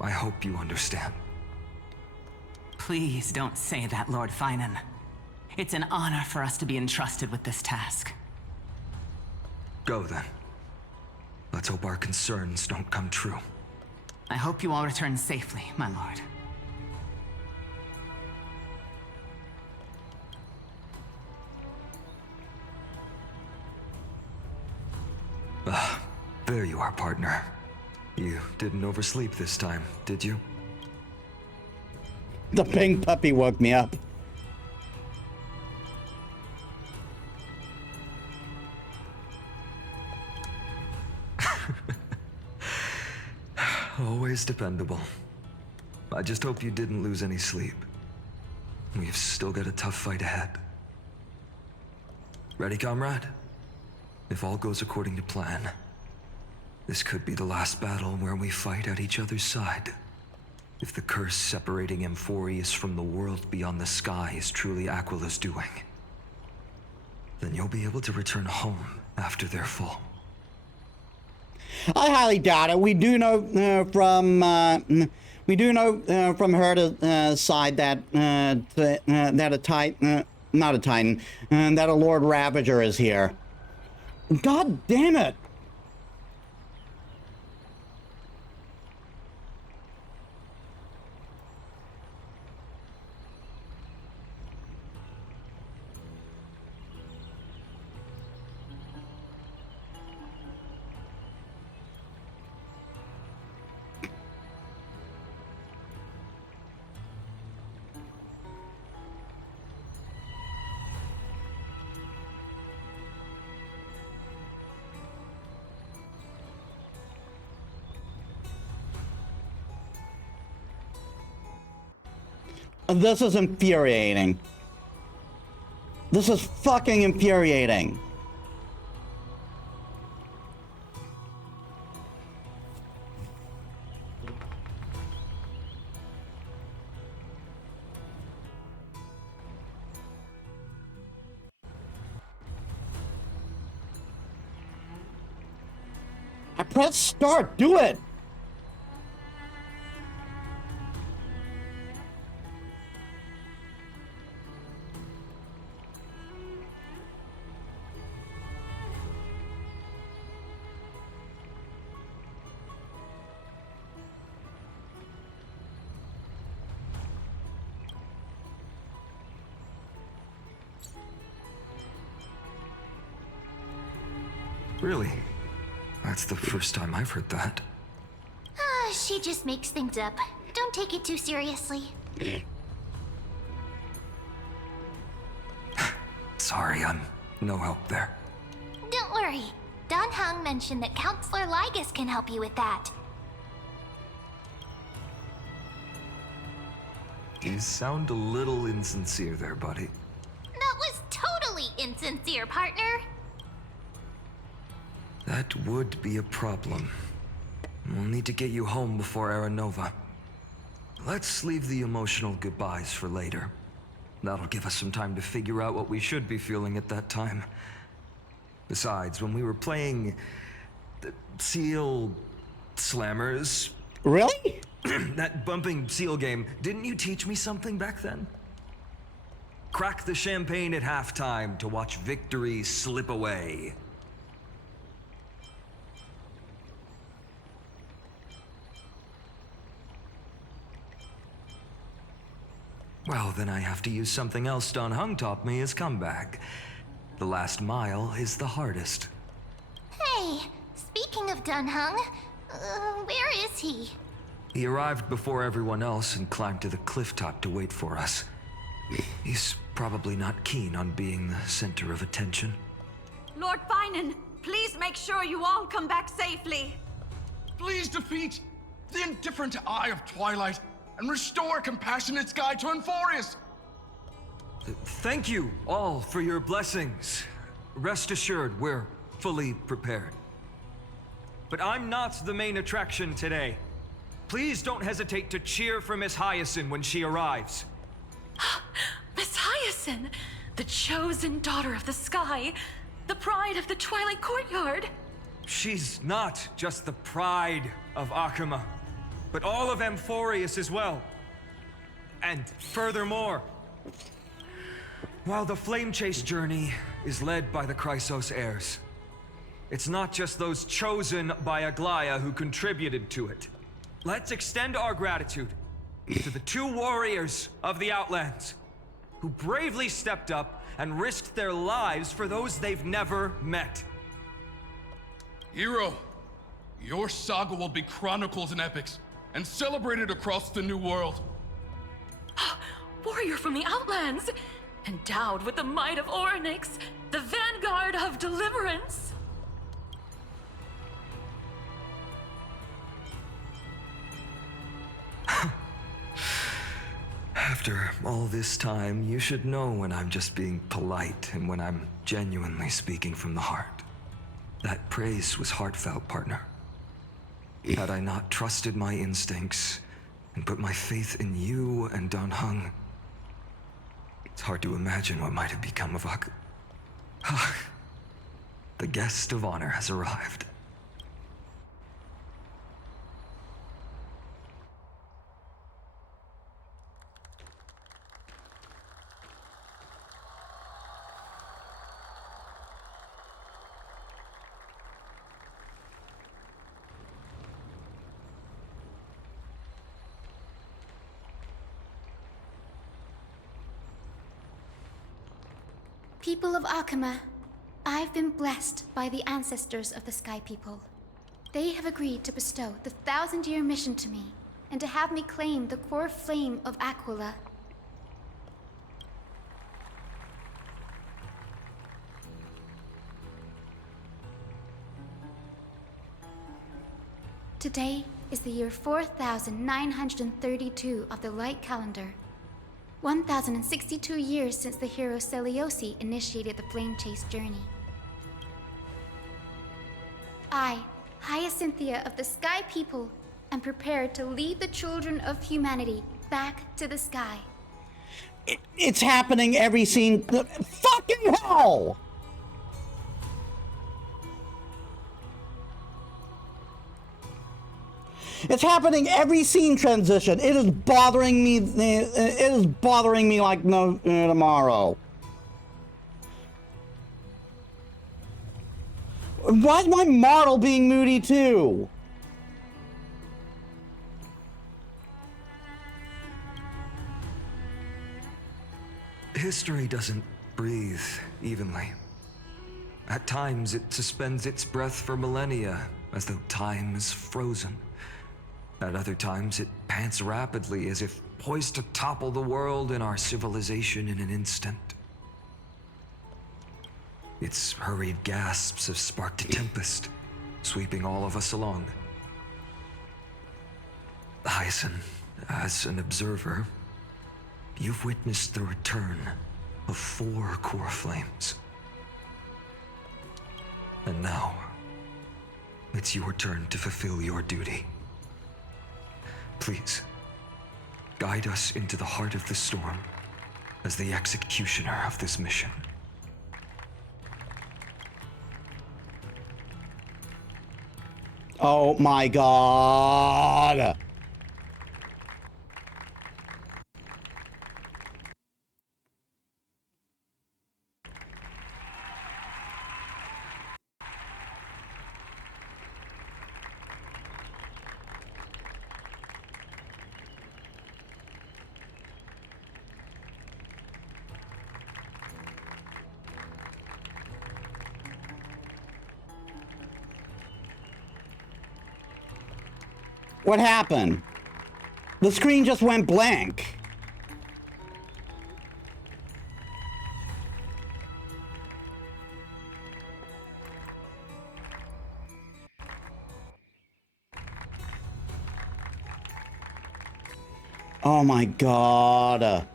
I hope you understand. Please don't say that, Lord Finan. It's an honor for us to be entrusted with this task. Go then. Let's hope our concerns don't come true. I hope you all return safely, my lord. There you are, partner. You didn't oversleep this time, did you? The pink puppy woke me up. Always dependable. I just hope you didn't lose any sleep. We've still got a tough fight ahead. Ready, comrade? If all goes according to plan, this could be the last battle where we fight at each other's side. If the curse separating Amphorius from the world beyond the sky is truly Aquila's doing, then you'll be able to return home after their fall. I highly doubt it. We do know from Herta's side that that a Titan, not a Titan, that a Lord Ravager is here. God damn it! This is infuriating. This is fucking infuriating. I press start, do it! Really? That's the first time I've heard that. She just makes things up. Don't take it too seriously. Sorry, I'm no help there. Don't worry. Dan Heng mentioned that Counselor Ligus can help you with that. You sound a little insincere there, buddy. That was totally insincere, partner. That would be a problem. We'll need to get you home before Aranova. Let's leave the emotional goodbyes for later. That'll give us some time to figure out what we should be feeling at that time. Besides, when we were playing the Seal Slammers... Really? That bumping seal game, didn't you teach me something back then? Crack the champagne at halftime to watch victory slip away. Well, then I have to use something else Dan Heng taught me as comeback. The last mile is the hardest. Hey, speaking of Dan Heng, where is he? He arrived before everyone else and climbed to the cliff top to wait for us. He's probably not keen on being the center of attention. Lord Finan, please make sure you all come back safely. Please defeat the indifferent Eye of Twilight and restore compassionate sky to Enforius. Thank you all for your blessings. Rest assured, we're fully prepared. But I'm not the main attraction today. Please don't hesitate to cheer for Miss Hyacinth when she arrives. Miss Hyacinth, the chosen daughter of the sky, the pride of the Twilight Courtyard. She's not just the pride of Akuma, but all of Amphorius as well. And furthermore, while the Flame Chase journey is led by the Chrysos heirs, it's not just those chosen by Aglaya who contributed to it. Let's extend our gratitude to the two warriors of the Outlands who bravely stepped up and risked their lives for those they've never met. Hero, your saga will be chronicled in epics and celebrated across the New World. Warrior from the Outlands, endowed with the might of Orynyx, the vanguard of deliverance. After all this time, you should know when I'm just being polite and when I'm genuinely speaking from the heart. That praise was heartfelt, partner. Had I not trusted my instincts and put my faith in you and Dan Heng, it's hard to imagine what might have become of Ak. The guest of honor has arrived. People of Akuma, I've been blessed by the ancestors of the Sky People. They have agreed to bestow the 1,000-year mission to me, and to have me claim the core flame of Aquila. Today is the year 4932 of the Light Calendar. 1,062 years since the hero Seliosi initiated the Flame Chase journey. I, Hyacinthia of the Sky People, am prepared to lead the children of humanity back to the sky. It's happening every scene. Fucking hell! It's happening every scene transition. It is bothering me. It is bothering me like no tomorrow. Why is my model being moody too? History doesn't breathe evenly. At times, it suspends its breath for millennia, as though time is frozen. At other times, it pants rapidly, as if poised to topple the world and our civilization in an instant. Its hurried gasps have sparked a tempest, sweeping all of us along. Hyacinth, as an observer, you've witnessed the return of 4 core flames. And now, it's your turn to fulfill your duty. Please, guide us into the heart of the storm as the executioner of this mission. Oh my god! What happened? The screen just went blank. Oh my god.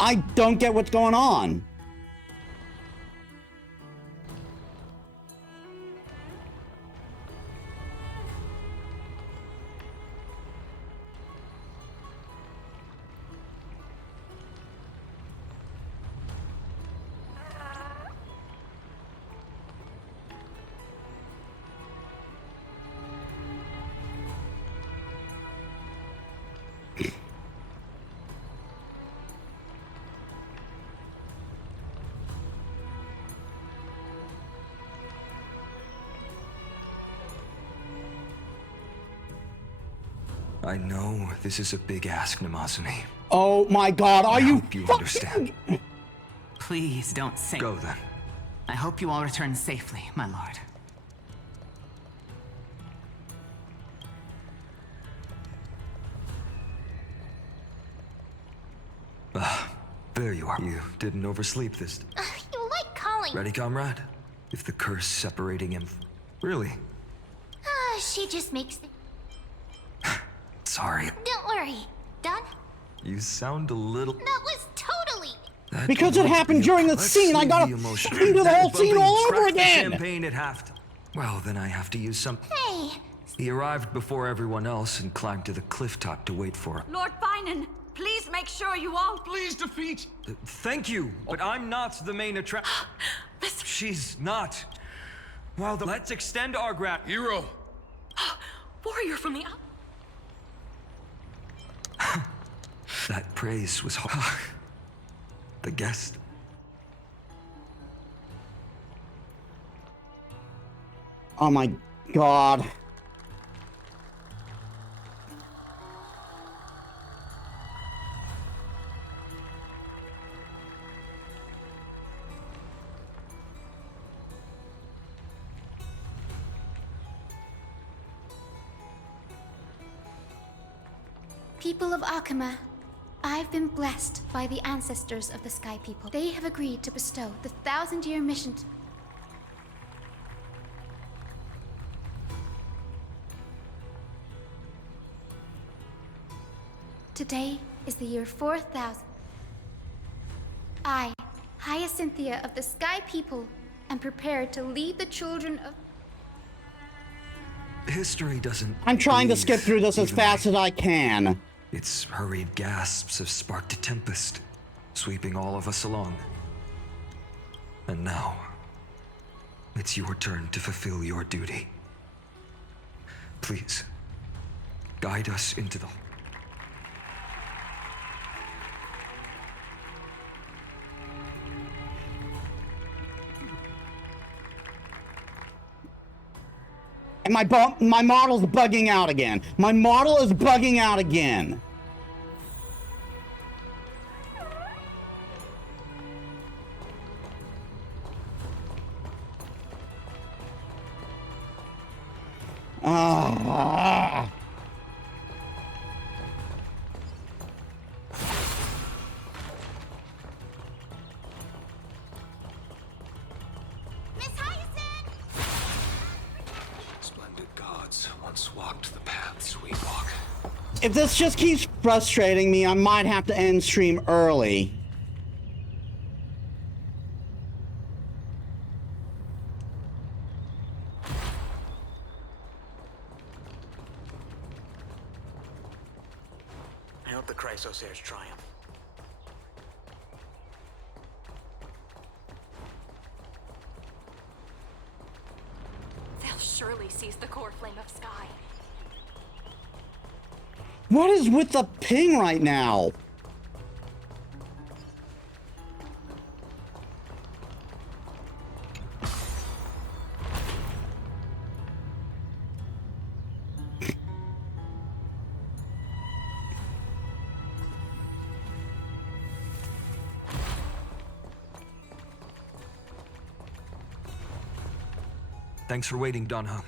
I don't get what's going on. I know this is a big ask, Namazani. Oh my god, are you hope you understand. Please don't say. Go then. I hope you all return safely, my lord. There you are. You didn't oversleep this. You like calling. Ready, comrade? If the curse separating him... Really? She just makes the... Sorry. Don't worry. Done? You sound a little... That was totally... Because it happened during the scene, I gotta fucking do the whole scene all over again! Champagne at half. Well, then I have to use some... Hey! He arrived before everyone else and climbed to the cliff top to wait for... Lord Finan, please make sure you all... Please defeat... Thank you, but I'm not the main attraction. She's not. Well, let's extend our Hero! Warrior from the... That praise was hard. The guest. Oh my god. people of Akama, I've been blessed by the ancestors of the Sky People. They have agreed to bestow the 1,000-year mission Today is the year 4000. I, Hyacinthia of the Sky People, am prepared to lead the children of... History doesn't. I'm trying to breathe skip through this as evenly. fast as I can. Its hurried gasps have sparked a tempest, sweeping all of us along. And now, it's your turn to fulfill your duty. Please, guide us into the... And my model's bugging out again. My model is bugging out again. Ah. Splendid gods once walked the paths we walk. If this just keeps frustrating me, I might have to end stream early. I hope the Chrysos heirs triumph. They'll surely seize the core flame of Sky. What is with the ping right now? Thanks for waiting, Dunhung.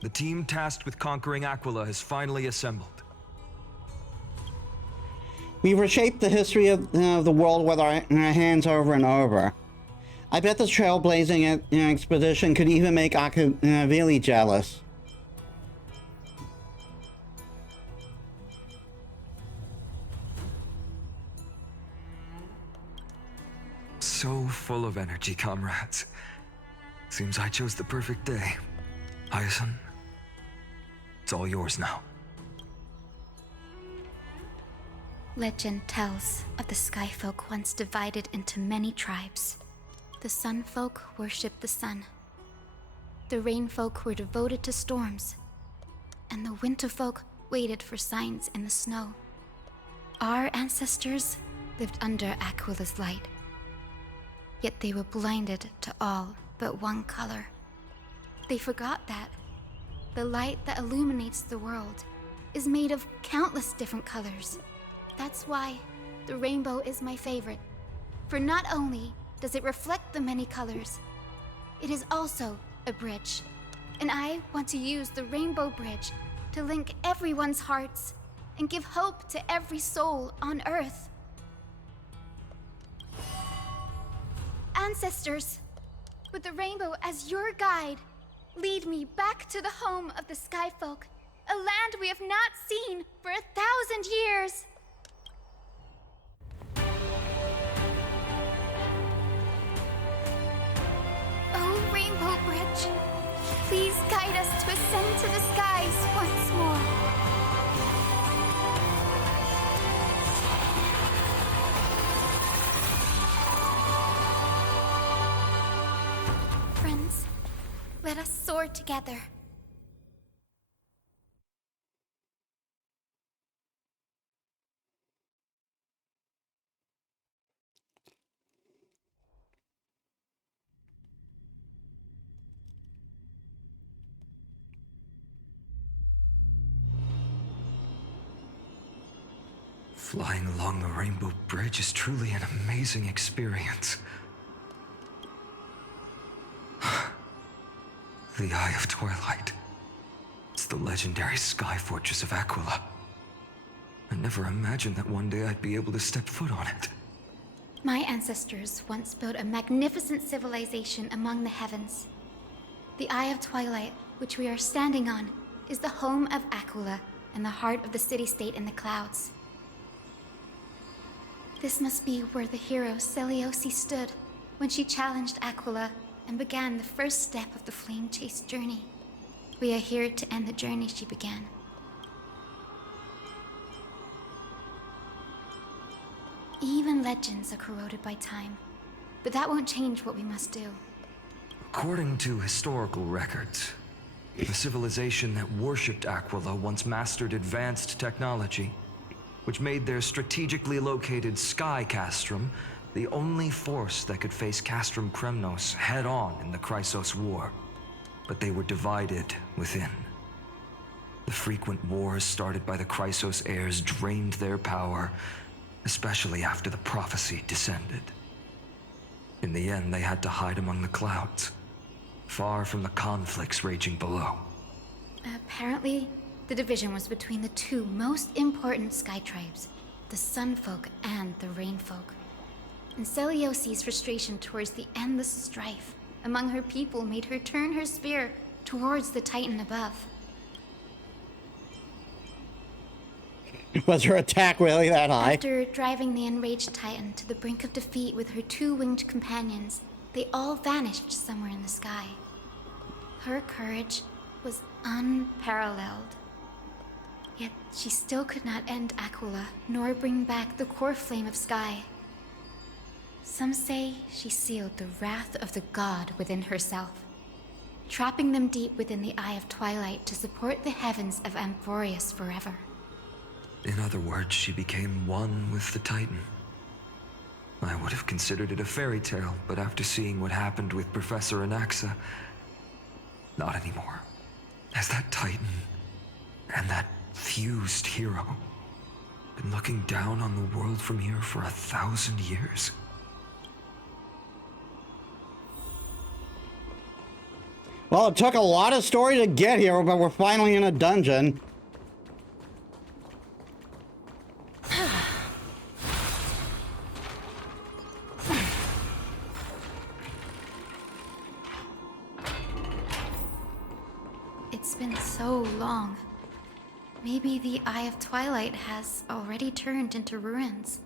The team tasked with conquering Aquila has finally assembled. We've reshaped the history of the world with our hands over and over. I bet this trailblazing expedition could even make Akavili jealous. So full of energy, comrades. Seems I chose the perfect day. Hyacinth, it's all yours now. Legend tells of the Skyfolk once divided into many tribes. The Sunfolk worshipped the sun. The Rainfolk were devoted to storms. And the Winterfolk waited for signs in the snow. Our ancestors lived under Aquila's light. Yet they were blinded to all but one color. They forgot that the light that illuminates the world is made of countless different colors. That's why the rainbow is my favorite. For not only does it reflect the many colors, it is also a bridge. And I want to use the rainbow bridge to link everyone's hearts and give hope to every soul on Earth. Ancestors, with the rainbow as your guide, lead me back to the home of the Skyfolk, a land we have not seen for 1,000 years. Oh, Rainbow Bridge, please guide us to ascend to the skies once more. Friends, let us soar together. Flying along the Rainbow Bridge is truly an amazing experience. The Eye of Twilight. It's the legendary sky fortress of Aquila. I never imagined that one day I'd be able to step foot on it. My ancestors once built a magnificent civilization among the heavens. The Eye of Twilight, which we are standing on, is the home of Aquila and the heart of the city-state in the clouds. This must be where the hero Seliosi stood when she challenged Aquila and began the first step of the flame chase journey. We are here to end the journey she began. Even legends are corroded by time, but that won't change what we must do. According to historical records, the civilization that worshipped Aquila once mastered advanced technology, which made their strategically located Sky Castrum the only force that could face Castrum Kremnos head-on in the Chrysos War. But they were divided within. The frequent wars started by the Chrysos heirs drained their power, especially after the prophecy descended. In the end, they had to hide among the clouds, far from the conflicts raging below. Apparently, the division was between the two most important sky tribes, the Sunfolk and the Rainfolk. And Seliosi's frustration towards the endless strife among her people made her turn her spear towards the Titan above. Was her attack really that high? After driving the enraged Titan to the brink of defeat with her two winged companions, they all vanished somewhere in the sky. Her courage was unparalleled. Yet she still could not end Aquila, nor bring back the core flame of Sky. Some say she sealed the wrath of the god within herself, trapping them deep within the Eye of Twilight to support the heavens of Amphorius forever. In other words, she became one with the Titan. I would have considered it a fairy tale, but after seeing what happened with Professor Anaxa, not anymore. As that Titan and that fused hero been looking down on the world from here for 1,000 years. Well, it took a lot of story to get here, but we're finally in a dungeon. It's been so long. Maybe the Eye of Twilight has already turned into ruins.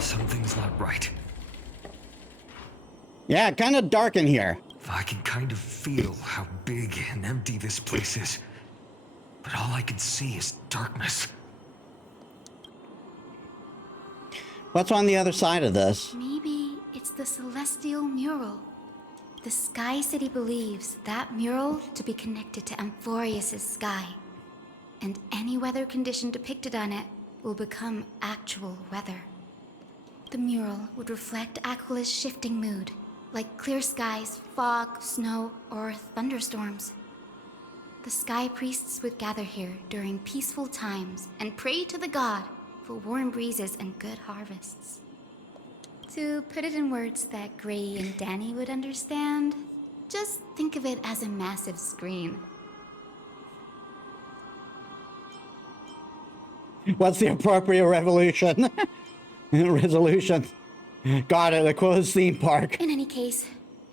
Something's not right. Yeah, kind of dark in here. I can kind of feel how big and empty this place is. But all I can see is darkness. What's on the other side of this? Maybe it's the celestial mural. The Sky City believes that mural to be connected to Amphorius' sky. And any weather condition depicted on it will become actual weather. The mural would reflect Aquila's shifting mood, like clear skies, fog, snow, or thunderstorms. The sky priests would gather here during peaceful times and pray to the god for warm breezes and good harvests. To put it in words that Gray and Danny would understand, just think of it as a massive screen. What's the appropriate resolution? Got it, a closed theme park. In any case,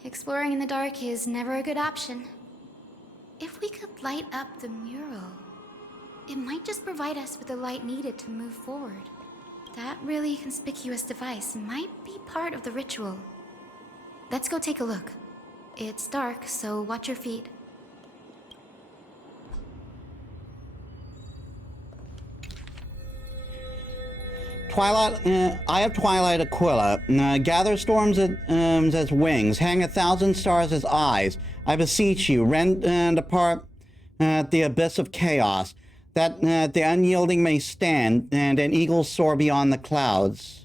exploring in the dark is never a good option. If we could light up the mural, it might just provide us with the light needed to move forward. That really conspicuous device might be part of the ritual. Let's go take a look. It's dark, so watch your feet. Eye of Twilight Aquila. Gather storms as wings. Hang 1,000 stars as eyes. I beseech you, rend apart the abyss of chaos, that the unyielding may stand, and an eagle soar beyond the clouds.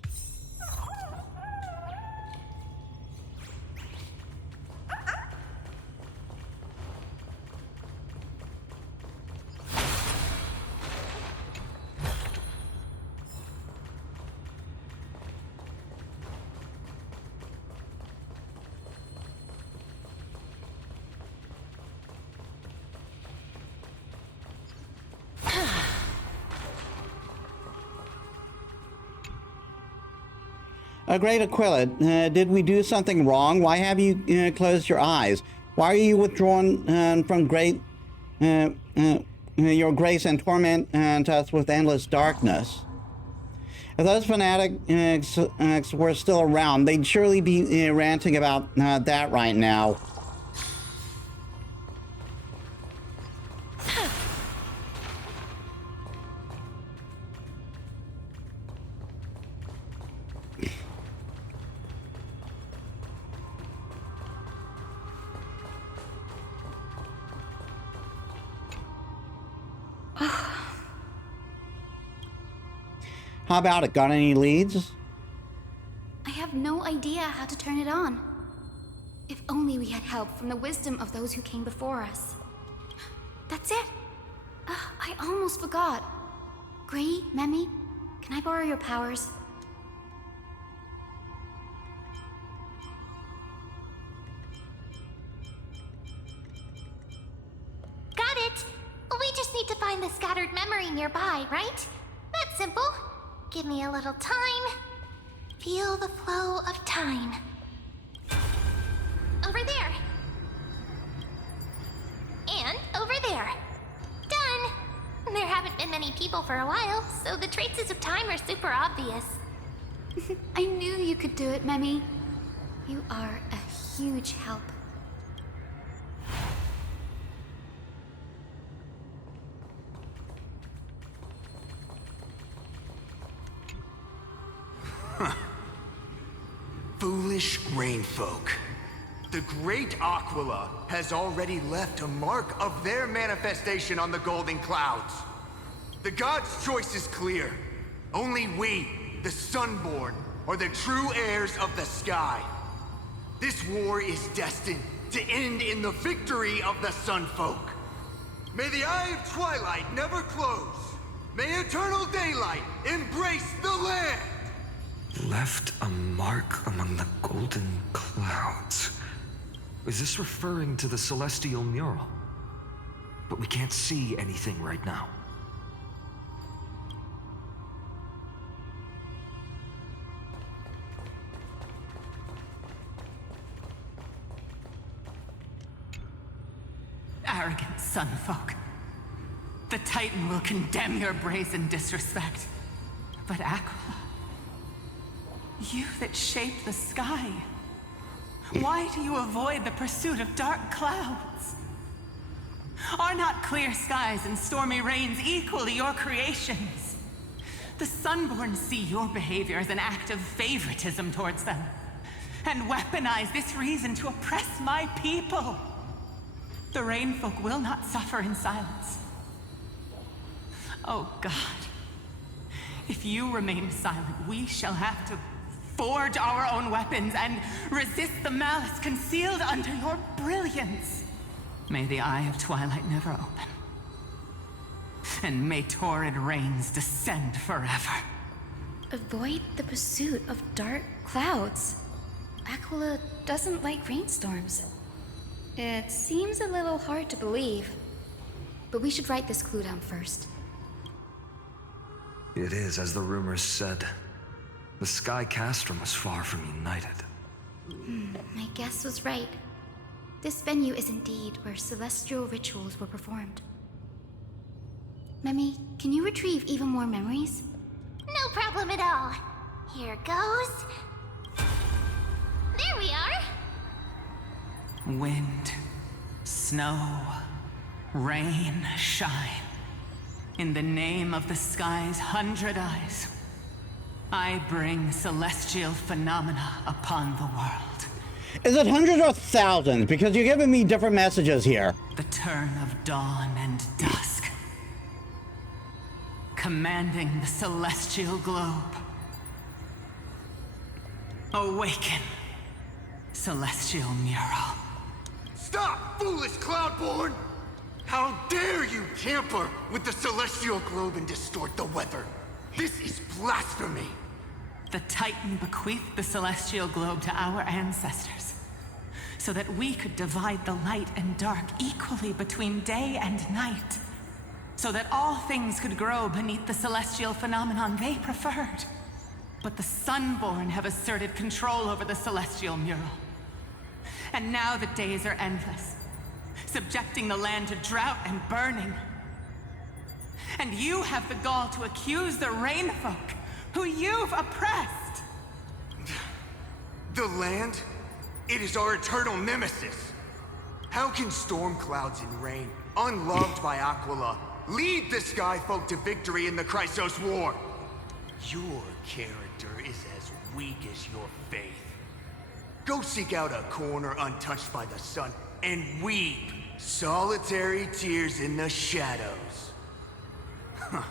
Great Aquila, did we do something wrong? Why have you closed your eyes? Why are you withdrawn from your grace and torment us with endless darkness? If those fanatics were still around, they'd surely be ranting about that right now. How about it? Got any leads? I have no idea how to turn it on. If only we had help from the wisdom of those who came before us. That's it. I almost forgot. Gray, Memi, can I borrow your powers? Got it! We just need to find the scattered memory nearby, right? That's simple. Give me a little time. Feel the flow of time. Over there. And over there. Done! There haven't been many people for a while, so the traces of time are super obvious. I knew you could do it, Memi. You are a huge help. Foolish rain folk. The great Aquila has already left a mark of their manifestation on the golden clouds. The gods' choice is clear. Only we, the Sunborn, are the true heirs of the sky. This war is destined to end in the victory of the Sunfolk. May the Eye of Twilight never close. May eternal daylight embrace the land! Left a mark among the golden clouds. Is this referring to the celestial mural? But we can't see anything right now. Arrogant Sunfolk. The Titan will condemn your brazen disrespect. But Aquila, you that shaped the sky, why do you avoid the pursuit of dark clouds? Are not clear skies and stormy rains equally your creations? The Sunborn see your behavior as an act of favoritism towards them, and weaponize this reason to oppress my people. The Rainfolk will not suffer in silence. Oh God, if you remain silent, we shall have to forge our own weapons and resist the malice concealed under your brilliance. May the Eye of Twilight never open. And may torrid rains descend forever. Avoid the pursuit of dark clouds. Aquila doesn't like rainstorms. It seems a little hard to believe. But we should write this clue down first. It is, as the rumors said. The Sky Castrum was far from united. My guess was right. This venue is indeed where celestial rituals were performed. Memi, can you retrieve even more memories? No problem at all. Here goes. There we are. Wind, snow, rain, shine. In the name of the sky's 100 eyes, I bring celestial phenomena upon the world. Is it hundreds or thousands? Because you're giving me different messages here. The turn of dawn and dusk. Commanding the celestial globe. Awaken, celestial mural. Stop, foolish Cloudborn! How dare you tamper with the celestial globe and distort the weather? This is blasphemy! The Titan bequeathed the celestial globe to our ancestors, so that we could divide the light and dark equally between day and night, so that all things could grow beneath the celestial phenomenon they preferred. But the Sunborn have asserted control over the celestial mural. And now the days are endless, subjecting the land to drought and burning. And you have the gall to accuse the Rainfolk, who you've oppressed! The land? It is our eternal nemesis. How can storm clouds and rain, unloved by Aquila, lead the Skyfolk to victory in the Chrysos War? Your character is as weak as your faith. Go seek out a corner untouched by the sun and weep solitary tears in the shadows. Huh.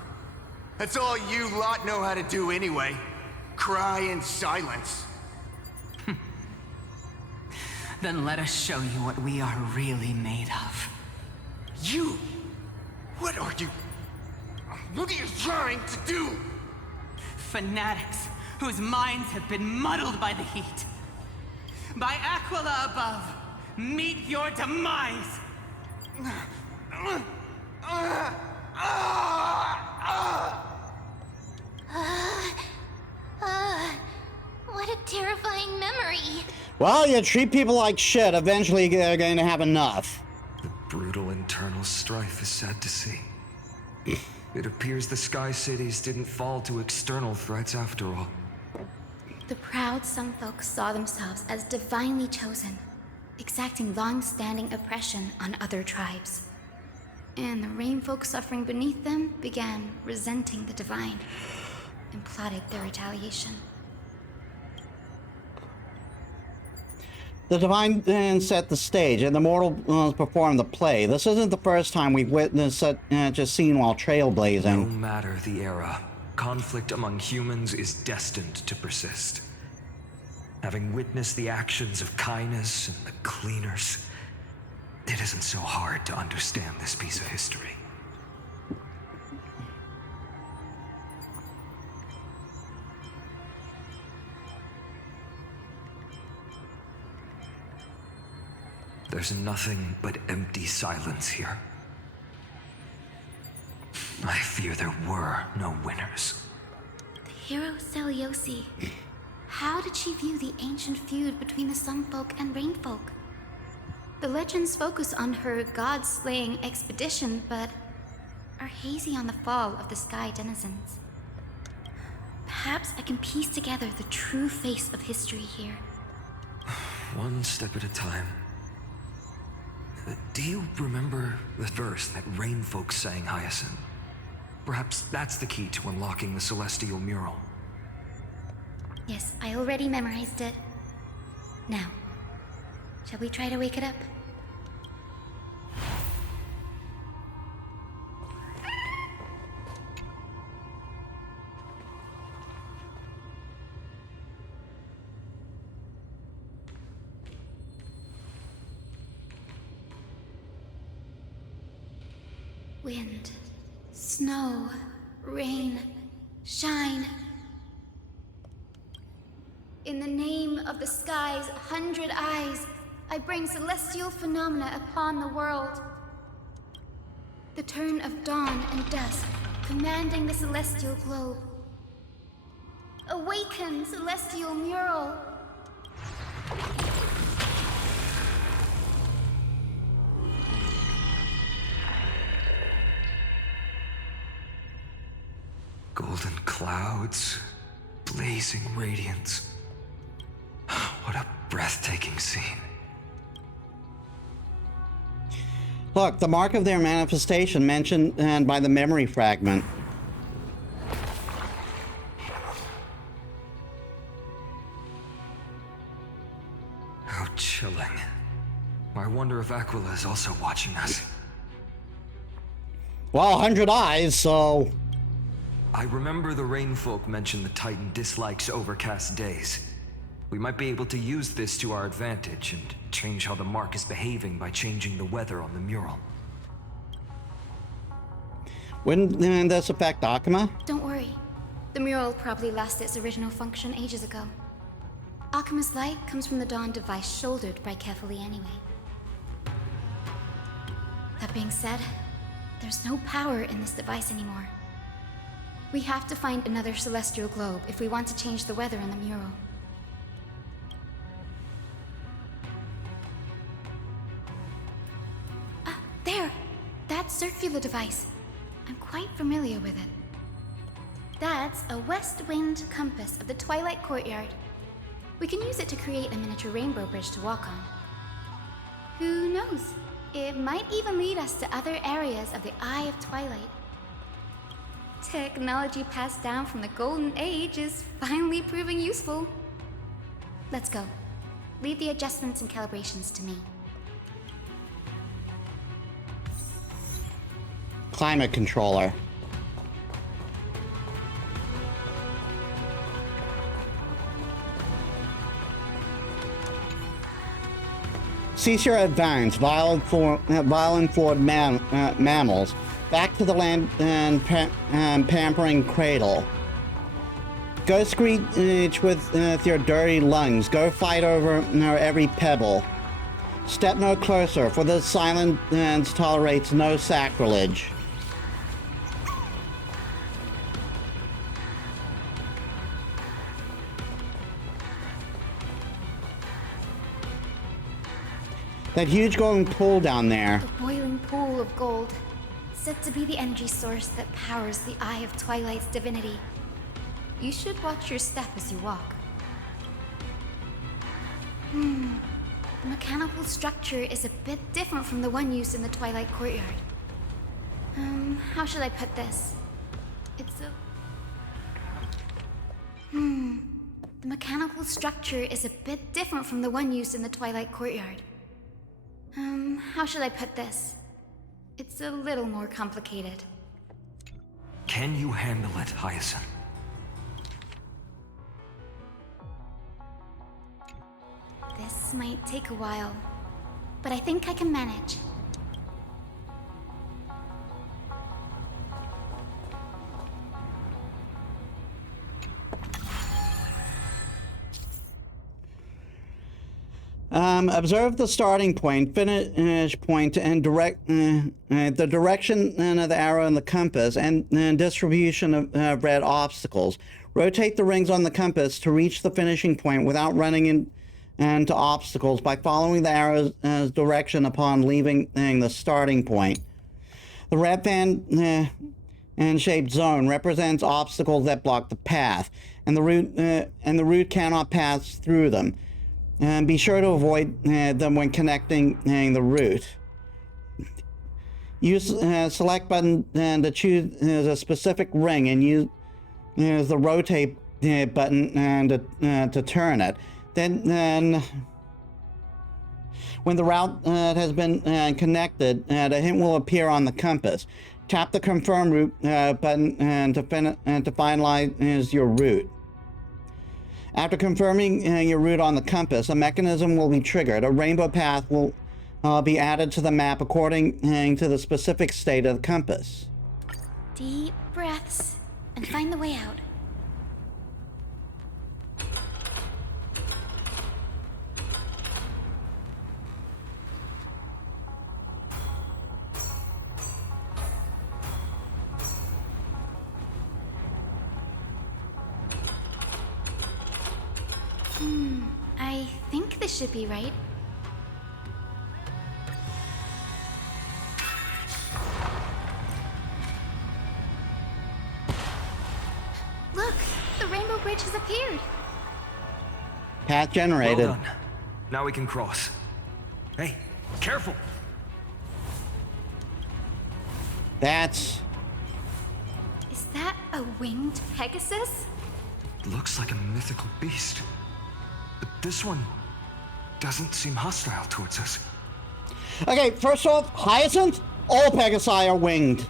That's all you lot know how to do anyway. Cry in silence. Then let us show you what we are really made of. You? What are you? What are you trying to do? Fanatics whose minds have been muddled by the heat. By Aquila above, meet your demise! What a terrifying memory. Well, you treat people like shit, eventually they're going to have enough. The brutal internal strife is sad to see. It appears the Sky Cities didn't fall to external threats after all. The proud Skyfolk saw themselves as divinely chosen, exacting long-standing oppression on other tribes. And the Rainfolk suffering beneath them began resenting the divine and plotted their retaliation. The Divine then set the stage, and the mortal performed the play. This isn't the first time we've witnessed such a scene while trailblazing. No matter the era, conflict among humans is destined to persist. Having witnessed the actions of Kindness and the Cleaners, it isn't so hard to understand this piece of history. There's nothing but empty silence here. I fear there were no winners. The hero Seliosi. How did she view the ancient feud between the Sunfolk and Rainfolk? The legends focus on her god-slaying expedition, but are hazy on the fall of the Sky denizens. Perhaps I can piece together the true face of history here. One step at a time. Do you remember the verse that Rainfolk sang, Hyacinth? Perhaps that's the key to unlocking the celestial mural. Yes, I already memorized it. Now, shall we try to wake it up? Wind, snow, rain, shine. In the name of the sky's 100 eyes, I bring celestial phenomena upon the world. The turn of dawn and dusk, commanding the celestial globe. Awaken, celestial mural! Golden clouds, blazing radiance. What a breathtaking scene. Look, the mark of their manifestation mentioned by the memory fragment. How chilling. I wonder if Aquila is also watching us. Well, 100 eyes, so... I remember the Rainfolk mentioned the Titan dislikes overcast days. We might be able to use this to our advantage and change how the mark is behaving by changing the weather on the mural. Wouldn't this affect Akuma? Don't worry. The mural probably lost its original function ages ago. Akuma's light comes from the dawn device shouldered by Kefali anyway. That being said, there's no power in this device anymore. We have to find another celestial globe if we want to change the weather in the mural. Ah, there! That circular device. I'm quite familiar with it. That's a west wind compass of the Twilight Courtyard. We can use it to create a miniature rainbow bridge to walk on. Who knows? It might even lead us to other areas of the Eye of Twilight. Technology passed down from the Golden Age is finally proving useful. Let's go. Leave the adjustments and calibrations to me. Climate controller. Cease your advance, violent floored mammals. Back to the land and pampering cradle. Go screech with your dirty lungs. Go fight over every pebble. Step no closer, for this silence tolerates no sacrilege. That huge golden pool down there. A boiling pool of gold, said to be the energy source that powers the Eye of Twilight's divinity. You should watch your step as you walk. The mechanical structure is a bit different from the one used in the Twilight Courtyard. How should I put this? It's a... The mechanical structure is a bit different from the one used in the Twilight Courtyard. How should I put this? It's a little more complicated. Can you handle it, Hyacinth? This might take a while, but I think I can manage. Observe the starting point, finish point, and the direction of the arrow and the compass, and distribution of red obstacles. Rotate the rings on the compass to reach the finishing point without running into obstacles by following the arrow's direction upon leaving the starting point. The red fan and shaped zone represents obstacles that block the path, and the route cannot pass through them. And be sure to avoid them when connecting the route. Use select button to choose a specific ring, and use the rotate button to turn it. Then when the route has been connected, a hint will appear on the compass. Tap the confirm route button to finalize your route. After confirming your route on the compass, a mechanism will be triggered. A rainbow path will be added to the map according to the specific state of the compass. Deep breaths and find the way out. I think this should be right. Look, the rainbow bridge has appeared. Path generated. Well done. Now we can cross. Hey, careful! That's... Is that a winged Pegasus? Looks like a mythical beast. But this one doesn't seem hostile towards us. Okay, first off, Hyacinth, all Pegasi are winged.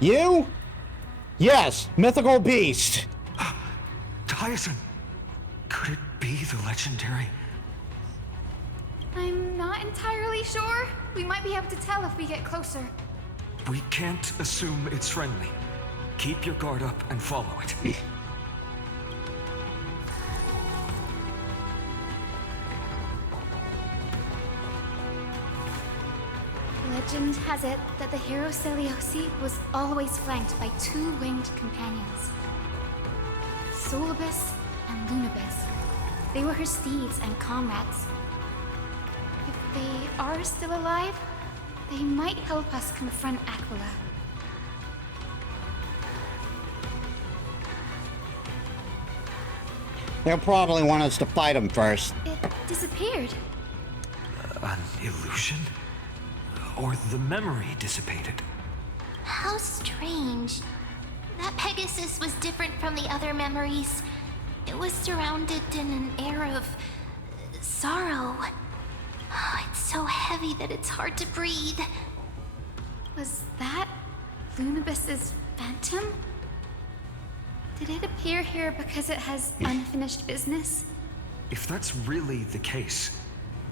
You? Yes, mythical beast. Hyacinth, could it be the legendary? I'm not entirely sure. We might be able to tell if we get closer. We can't assume it's friendly. Keep your guard up and follow it. Legend has it that the hero Seliosi was always flanked by two winged companions, Solibus and Lunibus. They were her steeds and comrades. If they are still alive, they might help us confront Aquila. They'll probably want us to fight them first. It disappeared. An illusion? Or the memory dissipated? How strange. That Pegasus was different from the other memories. It was surrounded in an air of sorrow. Oh, it's so heavy that it's hard to breathe. Was that Lunibus's phantom? Did it appear here because it has unfinished business? If that's really the case,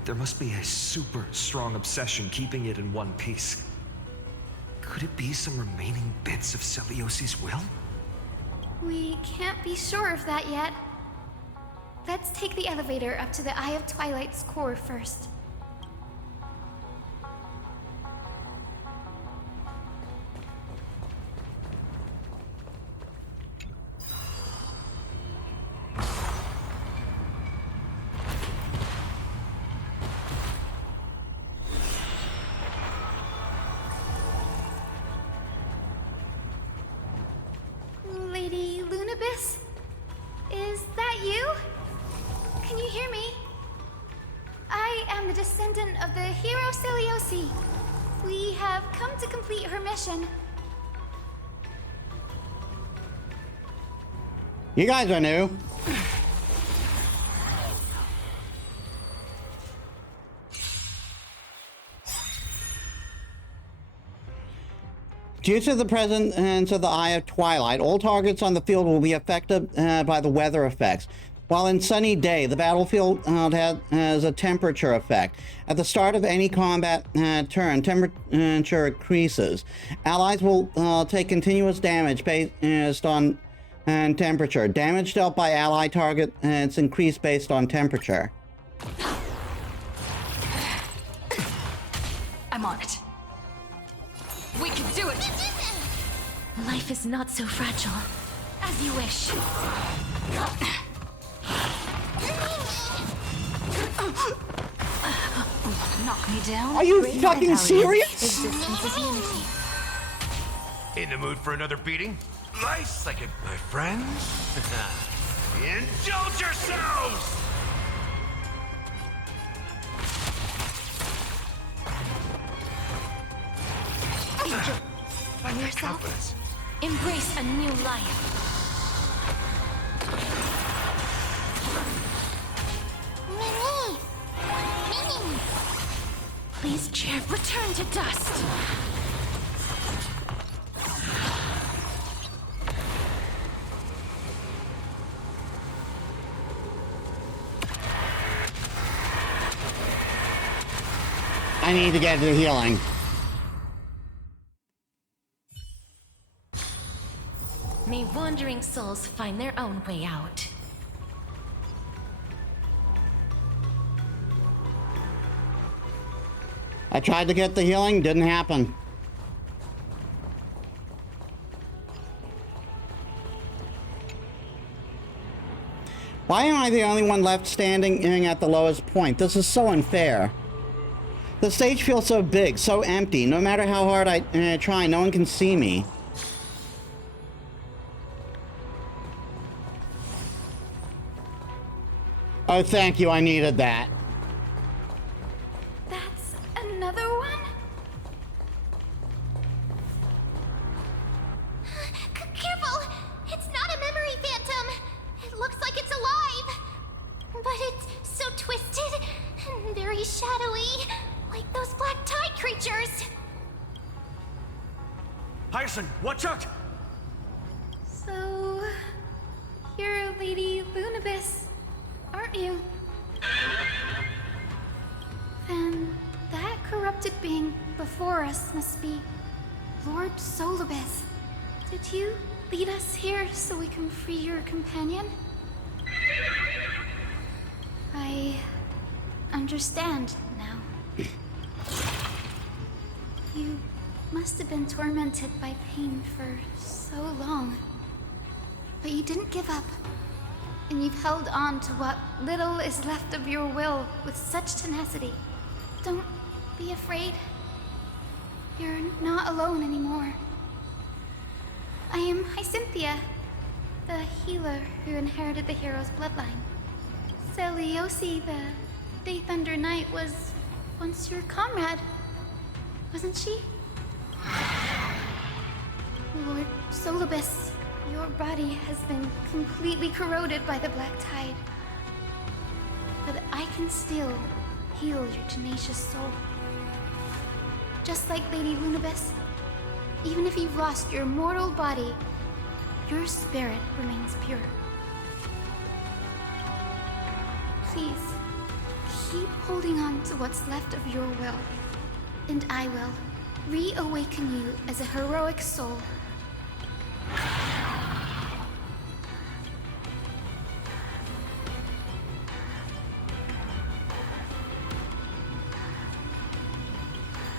there must be a super strong obsession keeping it in one piece. Could it be some remaining bits of Celiosi's will? We can't be sure of that yet. Let's take the elevator up to the Eye of Twilight's core first. Lady Lunibus? Is that you? Can you hear me? I am the descendant of the hero Seliosi. We have come to complete her mission. You guys are new. Due to the presence of the Eye of Twilight, all targets on the field will be affected by the weather effects. While in sunny day, the battlefield has a temperature effect. At the start of any combat turn, temperature increases. Allies will take continuous damage based on temperature. Damage dealt by ally target it's increased based on temperature. I'm on it. We can do it! Life is not so fragile. As you wish. Knock me down. Are you fucking serious? Existence is unity. In the mood for another beating? Nice, like it, my friends. Indulge yourselves! Angel, find yourself. Embrace a new life. Mini! Please, chair, return to dust. I need to get to the healing. May wandering souls find their own way out. I tried to get the healing, didn't happen. Why am I the only one left standing at the lowest point? This is so unfair. The stage feels so big, so empty. No matter how hard I try, no one can see me. Oh, thank you. I needed that. That's another one? Careful! It's not a memory phantom! It looks like it's alive! But it's so twisted and very shadowy, like those black tide creatures! Hyacinth, watch out! So, you're Lady Lunibus, aren't you? Then that corrupted being before us must be Lord Solibus. Did you lead us here so we can free your companion? I understand now. You must have been tormented by pain for so long. But you didn't give up. And you've held on to what little is left of your will with such tenacity. Don't be afraid. You're not alone anymore. I am Hyacinthia, the healer who inherited the hero's bloodline. Celiosi, the Day Thunder Knight, was once your comrade, wasn't she? Lord Solibus, your body has been completely corroded by the Black Tide. But I can still heal your tenacious soul. Just like Lady Lunibus, even if you've lost your mortal body, your spirit remains pure. Please, keep holding on to what's left of your will, and I will reawaken you as a heroic soul.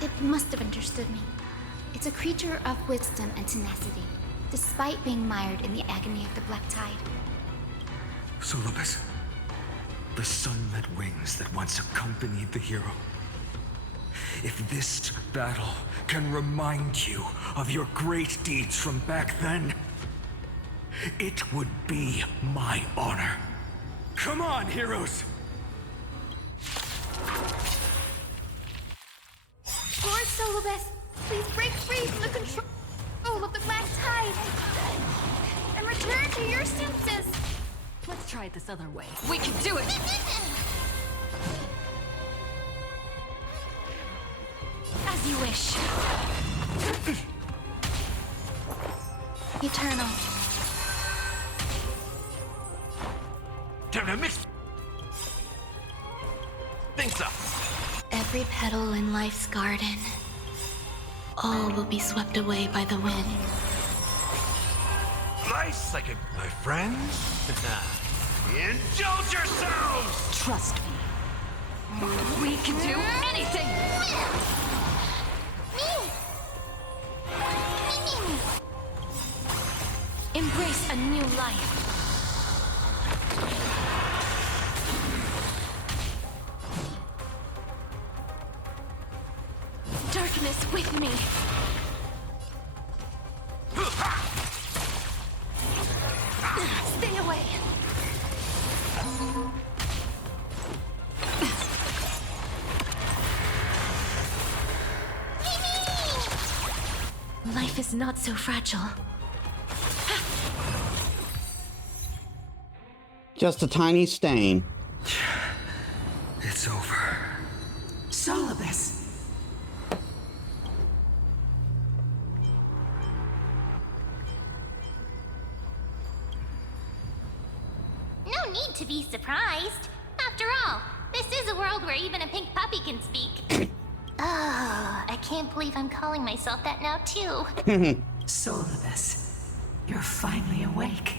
It must have understood me. It's a creature of wisdom and tenacity, despite being mired in the agony of the Black Tide. Solibus, the sunlit wings that once accompanied the hero. If this battle can remind you of your great deeds from back then, it would be my honor. Come on, heroes! Lord Solibus, please break free from the control of the Black Tide and return to your senses. Let's try it this other way. We can do it! As you wish. Eternal. Time to mix things up. Every petal in life's garden, all will be swept away by the wind. Nice, my friends. Indulge yourselves! Trust me. We can do anything! Embrace a new life. Darkness with me. Stay away. Life is not so fragile. Just a tiny stain. It's over. Solibus. No need to be surprised. After all, this is a world where even a pink puppy can speak. Oh, I can't believe I'm calling myself that now, too. Solibus, you're finally awake.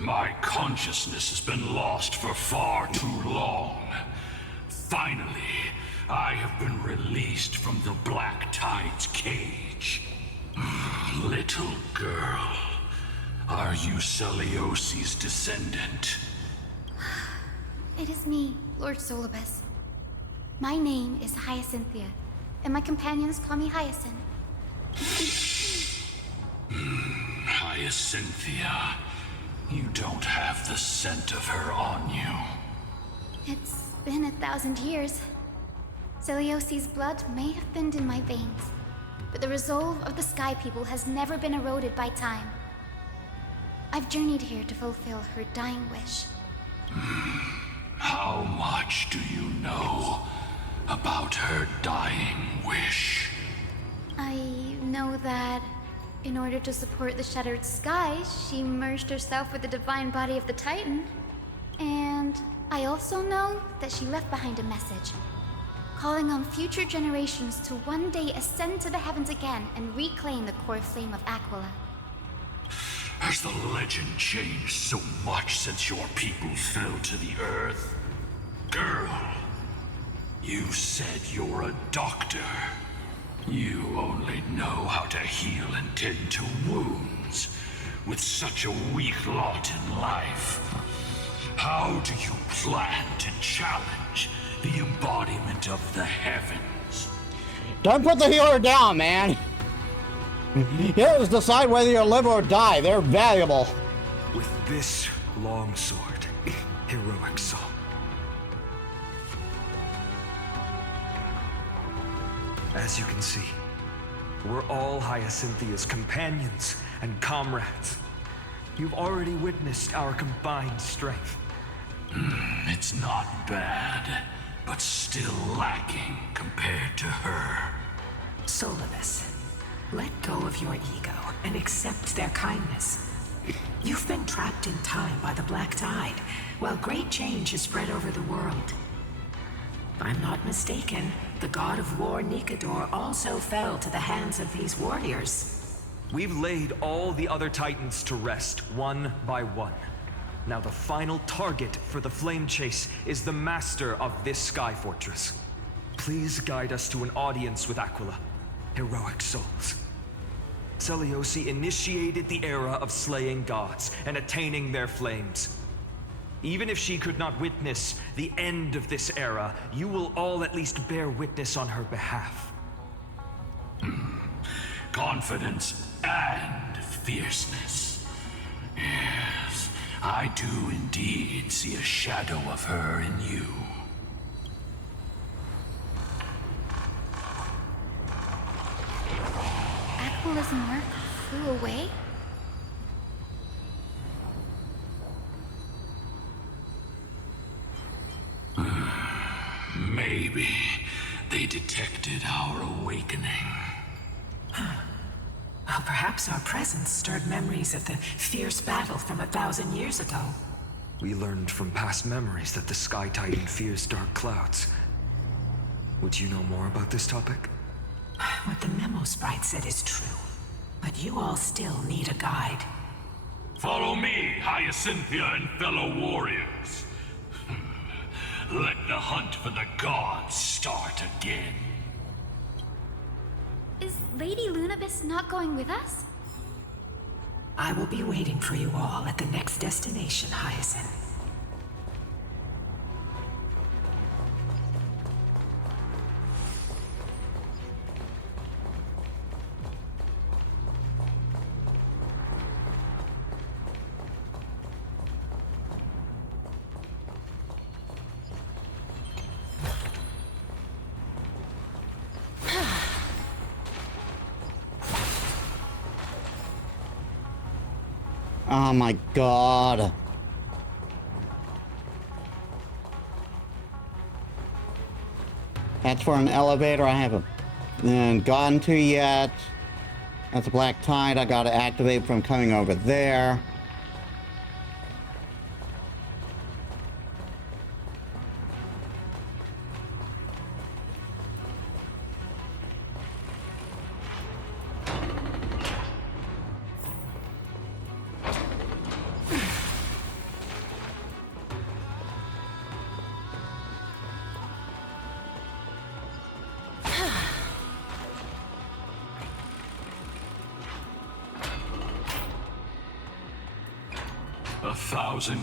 My consciousness has been lost for far too long. Finally, I have been released from the Black Tide's cage. Little girl, are you Celiosi's descendant? It is me, Lord Solibus. My name is Hyacinthia, and my companions call me Hyacinth. Hyacinthia, you don't have the scent of her on you. It's been 1,000 years. Celiosi's blood may have thinned in my veins, but the resolve of the Sky People has never been eroded by time. I've journeyed here to fulfill her dying wish. How much do you know about her dying wish? I know that in order to support the shattered sky, she merged herself with the divine body of the Titan. And I also know that she left behind a message, calling on future generations to one day ascend to the heavens again and reclaim the core flame of Aquila. Has the legend changed so much since your people fell to the earth? Girl, You said you're a doctor. You only know how to heal and tend to wounds. With such a weak lot in life, how do you plan to challenge the embodiment of the heavens? Don't put the healer down, man. Healers decide whether you live or die. They're valuable. With this long sword, heroic soul. As you can see, we're all Hyacinthia's companions and comrades. You've already witnessed our combined strength. It's not bad, but still lacking compared to her. Solidus, let go of your ego and accept their kindness. You've been trapped in time by the Black Tide, while great change has spread over the world. If I'm not mistaken, the god of war Nikador also fell to the hands of these warriors. We've laid all the other titans to rest, one by one. Now the final target for the flame chase is the master of this sky fortress. Please guide us to an audience with Aquila, heroic souls. Selioci initiated the era of slaying gods and attaining their flames. Even if she could not witness the end of this era, you will all at least bear witness on her behalf. Confidence and fierceness. Yes, I do indeed see a shadow of her in you. Aquila's mark flew away? Maybe they detected our awakening. Well, perhaps our presence stirred memories of the fierce battle from 1,000 years ago. We learned from past memories that the Sky Titan fears dark clouds. Would you know more about this topic? What the memo sprite said is true, but you all still need a guide. Follow me, Hyacinthia and fellow warriors. Let the hunt for the gods start again. Is Lady Lunavis not going with us? I will be waiting for you all at the next destination, Hyacinth. Oh my god. That's for an elevator I haven't gotten to yet. That's a black tide I gotta activate from coming over there.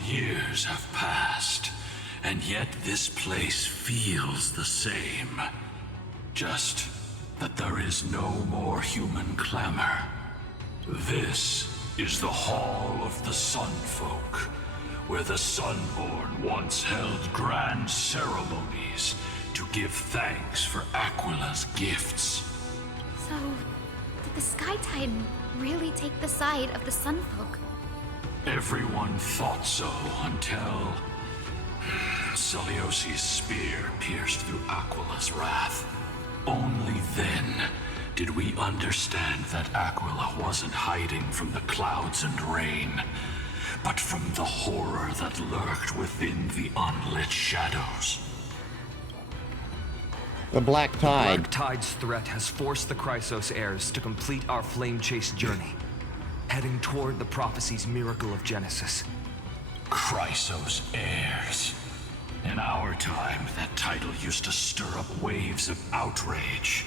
Years have passed, and yet this place feels the same. Just that there is no more human clamor. This is the Hall of the Sunfolk, where the Sunborn once held grand ceremonies to give thanks for Aquila's gifts. So, did the Sky Titan really take the side of the Sunfolk? Everyone thought so until Seliosi's spear pierced through Aquila's wrath. Only then did we understand that Aquila wasn't hiding from the clouds and rain, but from the horror that lurked within the unlit shadows. The Black Tide. The Black Tide's threat has forced the Chrysos heirs to complete our flame chase journey, heading toward the prophecy's miracle of Genesis. Chrysos heirs. In our time, that title used to stir up waves of outrage.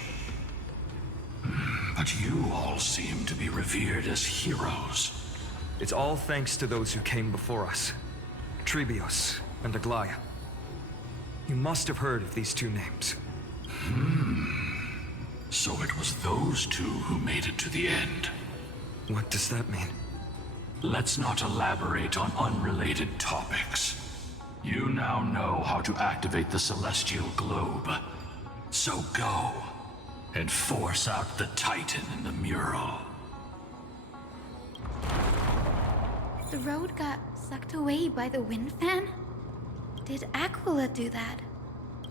But you all seem to be revered as heroes. It's all thanks to those who came before us. Trebios and Aglaya. You must have heard of these two names. So it was those two who made it to the end. What does that mean? Let's not elaborate on unrelated topics. You now know how to activate the celestial globe. So go and force out the Titan in the mural. The road got sucked away by the wind fan? Did Aquila do that?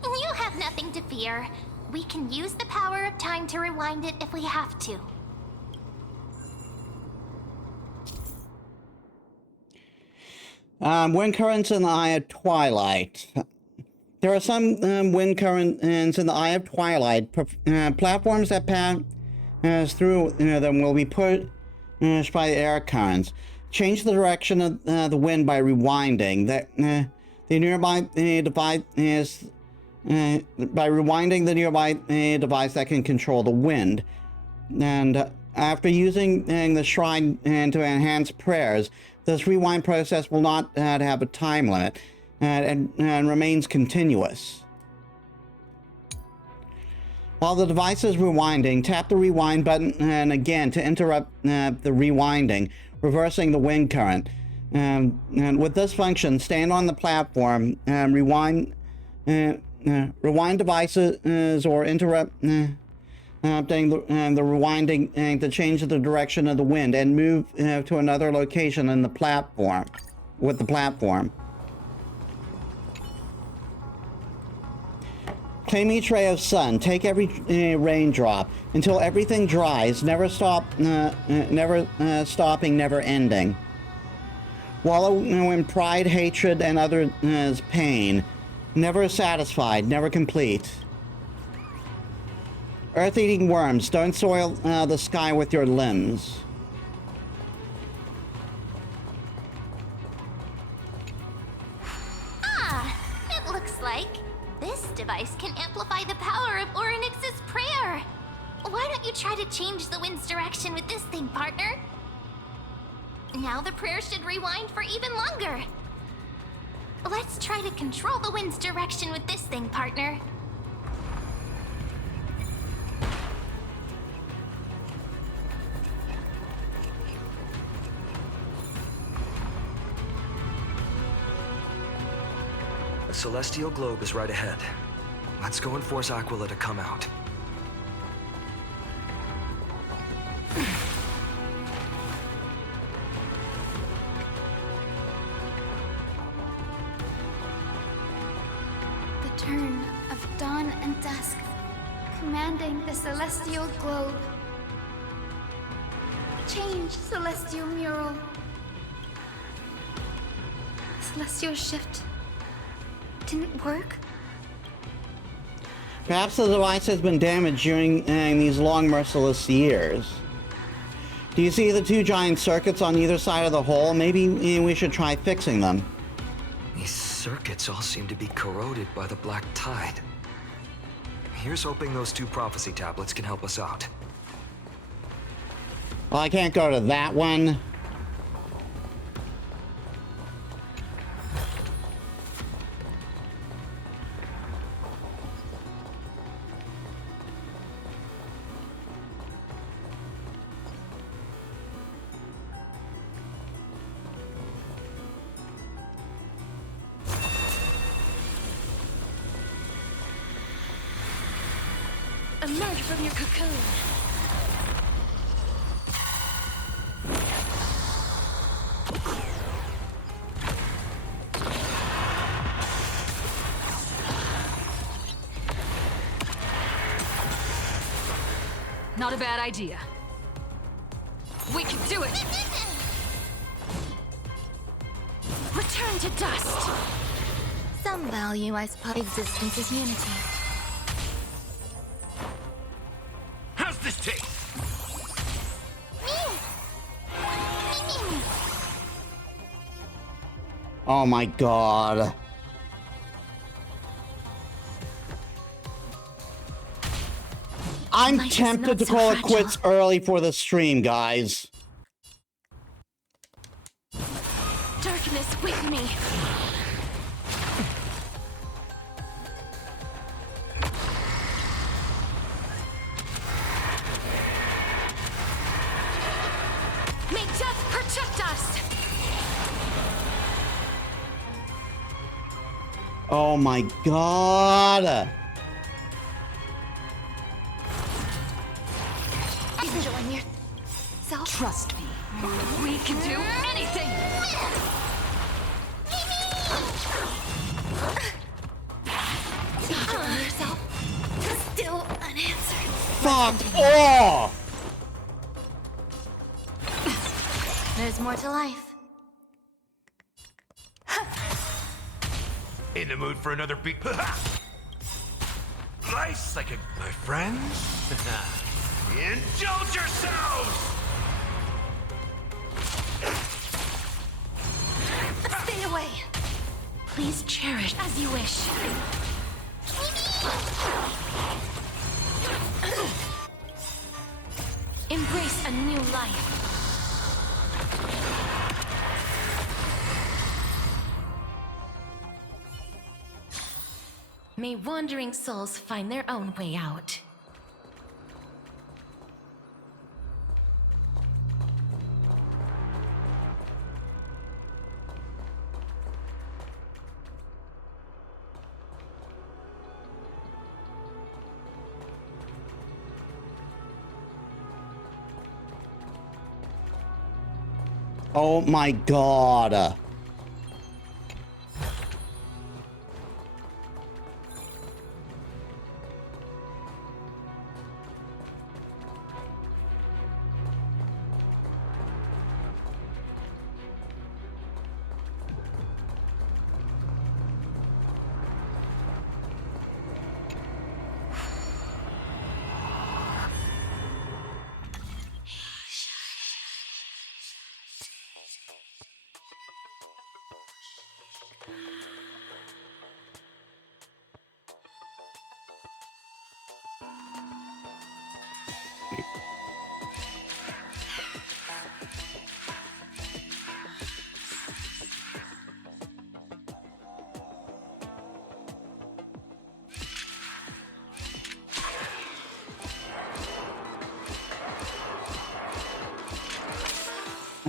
You have nothing to fear. We can use the power of time to rewind it if we have to. Wind currents in the Eye of Twilight. There are some wind currents in the Eye of Twilight. Platforms that pass through them will be pushed by the air currents. Change the direction of the wind by rewinding. The nearby device is by rewinding the nearby device that can control the wind. And after using the shrine to enhance prayers, this rewind process will not have a time limit and remains continuous. While the device is rewinding, tap the rewind button and again to interrupt the rewinding, reversing the wind current. And with this function, stand on the platform, rewind devices or interrupt the rewinding to change the direction of the wind and move to another location in the platform with the platform. Claim each ray of sun. Take every raindrop until everything dries. Never stopping, never ending. Wallow in pride, hatred, and others' pain. Never satisfied, never complete. Earth-eating worms, don't soil the sky with your limbs. It looks like this device can amplify the power of Orynyx's prayer. Why don't you try to change the wind's direction with this thing, partner? Now the prayer should rewind for even longer. Let's try to control the wind's direction with this thing, partner. The celestial globe is right ahead. Let's go and force Aquila to come out. The turn of dawn and dusk, commanding the celestial globe. Change, celestial mural. Celestial shift didn't work? Perhaps the device has been damaged during these long, merciless years. Do you see the two giant circuits on either side of the hole? Maybe we should try fixing them. These circuits all seem to be corroded by the black tide. Here's hoping those two prophecy tablets can help us out. Well, I can't go to that one. Emerge from your cocoon. Not a bad idea. We can do it! Return to dust! Some value, I suppose. Existence is unity. How's this taste? Oh my god. I'm Life is tempted not to so call it fragile. quits early for the stream, guys. Darkness, wake me. May death protect us. Oh my god. Enjoying yourself? Trust me. We can do anything. Enjoying yourself? Still unanswered. Fuck off! There's more to life. In the mood for another beat? Nice, like my friends? Indulge yourselves! Stay away. Please cherish as you wish. Embrace a new life. May wandering souls find their own way out. Oh my god.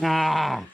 Ah.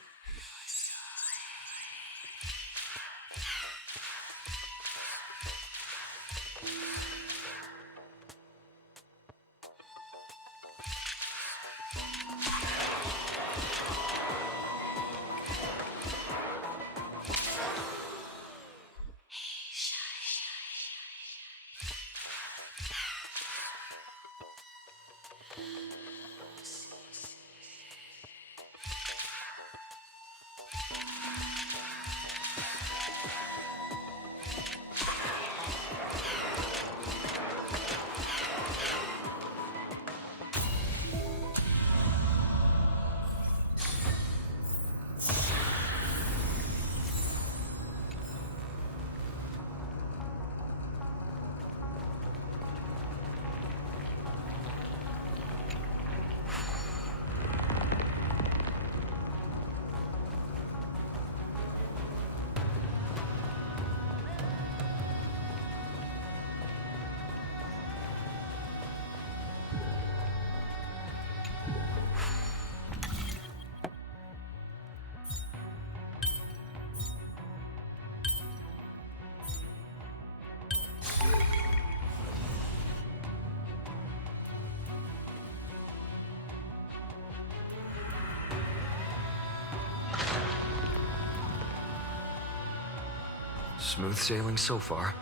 Smooth sailing so far.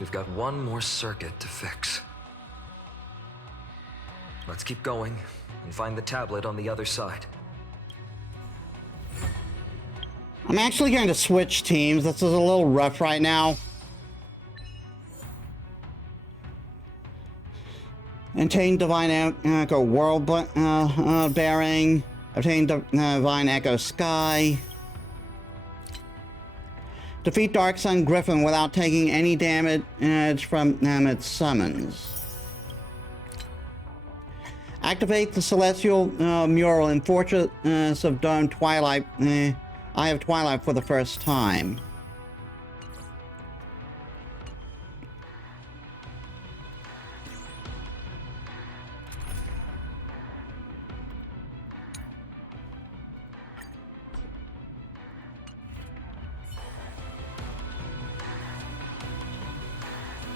We've got one more circuit to fix. Let's keep going and find the tablet on the other side. I'm actually going to switch teams. This is a little rough right now. Obtain Divine Echo World Bearing. Obtain Divine Echo Sky. Defeat Dark Sun Griffin without taking any damage from its summons. Activate the celestial mural in Fortress of Dome Twilight. Eye of Twilight for the first time.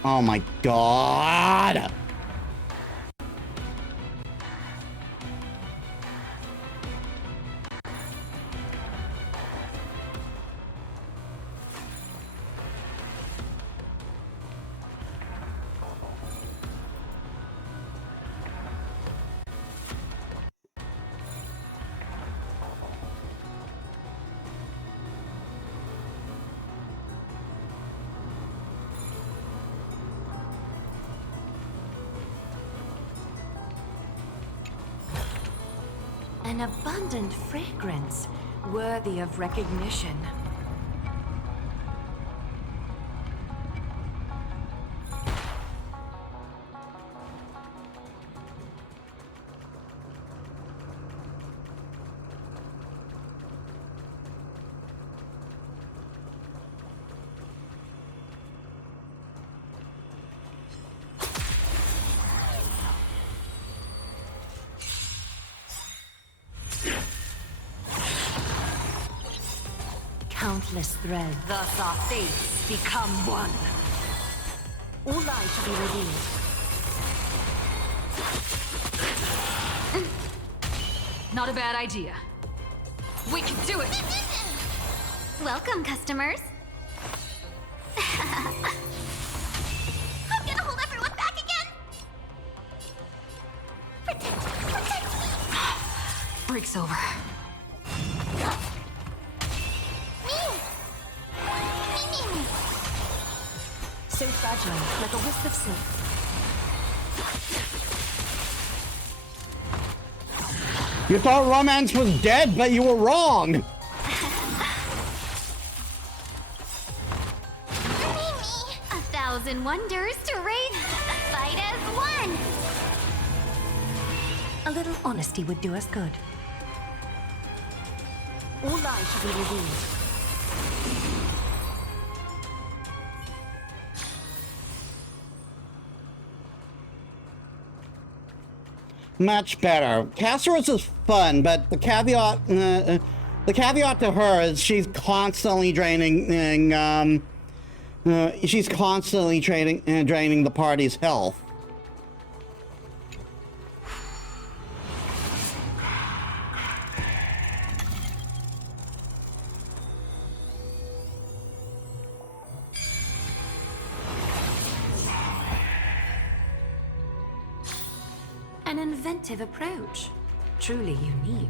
Oh my god! An abundant fragrance, worthy of recognition. Countless threads. Thus our fates become one. All light shall be revealed. Not a bad idea. We can do it! Welcome, customers. I'm gonna hold everyone back again. Protect me. Break's over. So fragile, like a wisp of silk. You thought romance was dead, but you were wrong! A thousand wonders to raise. Fight as one. A little honesty would do us good. All lies shall be revealed. Much better. Casseros is fun, but the caveat to her is she's constantly draining the party's health. An inventive approach. Truly unique.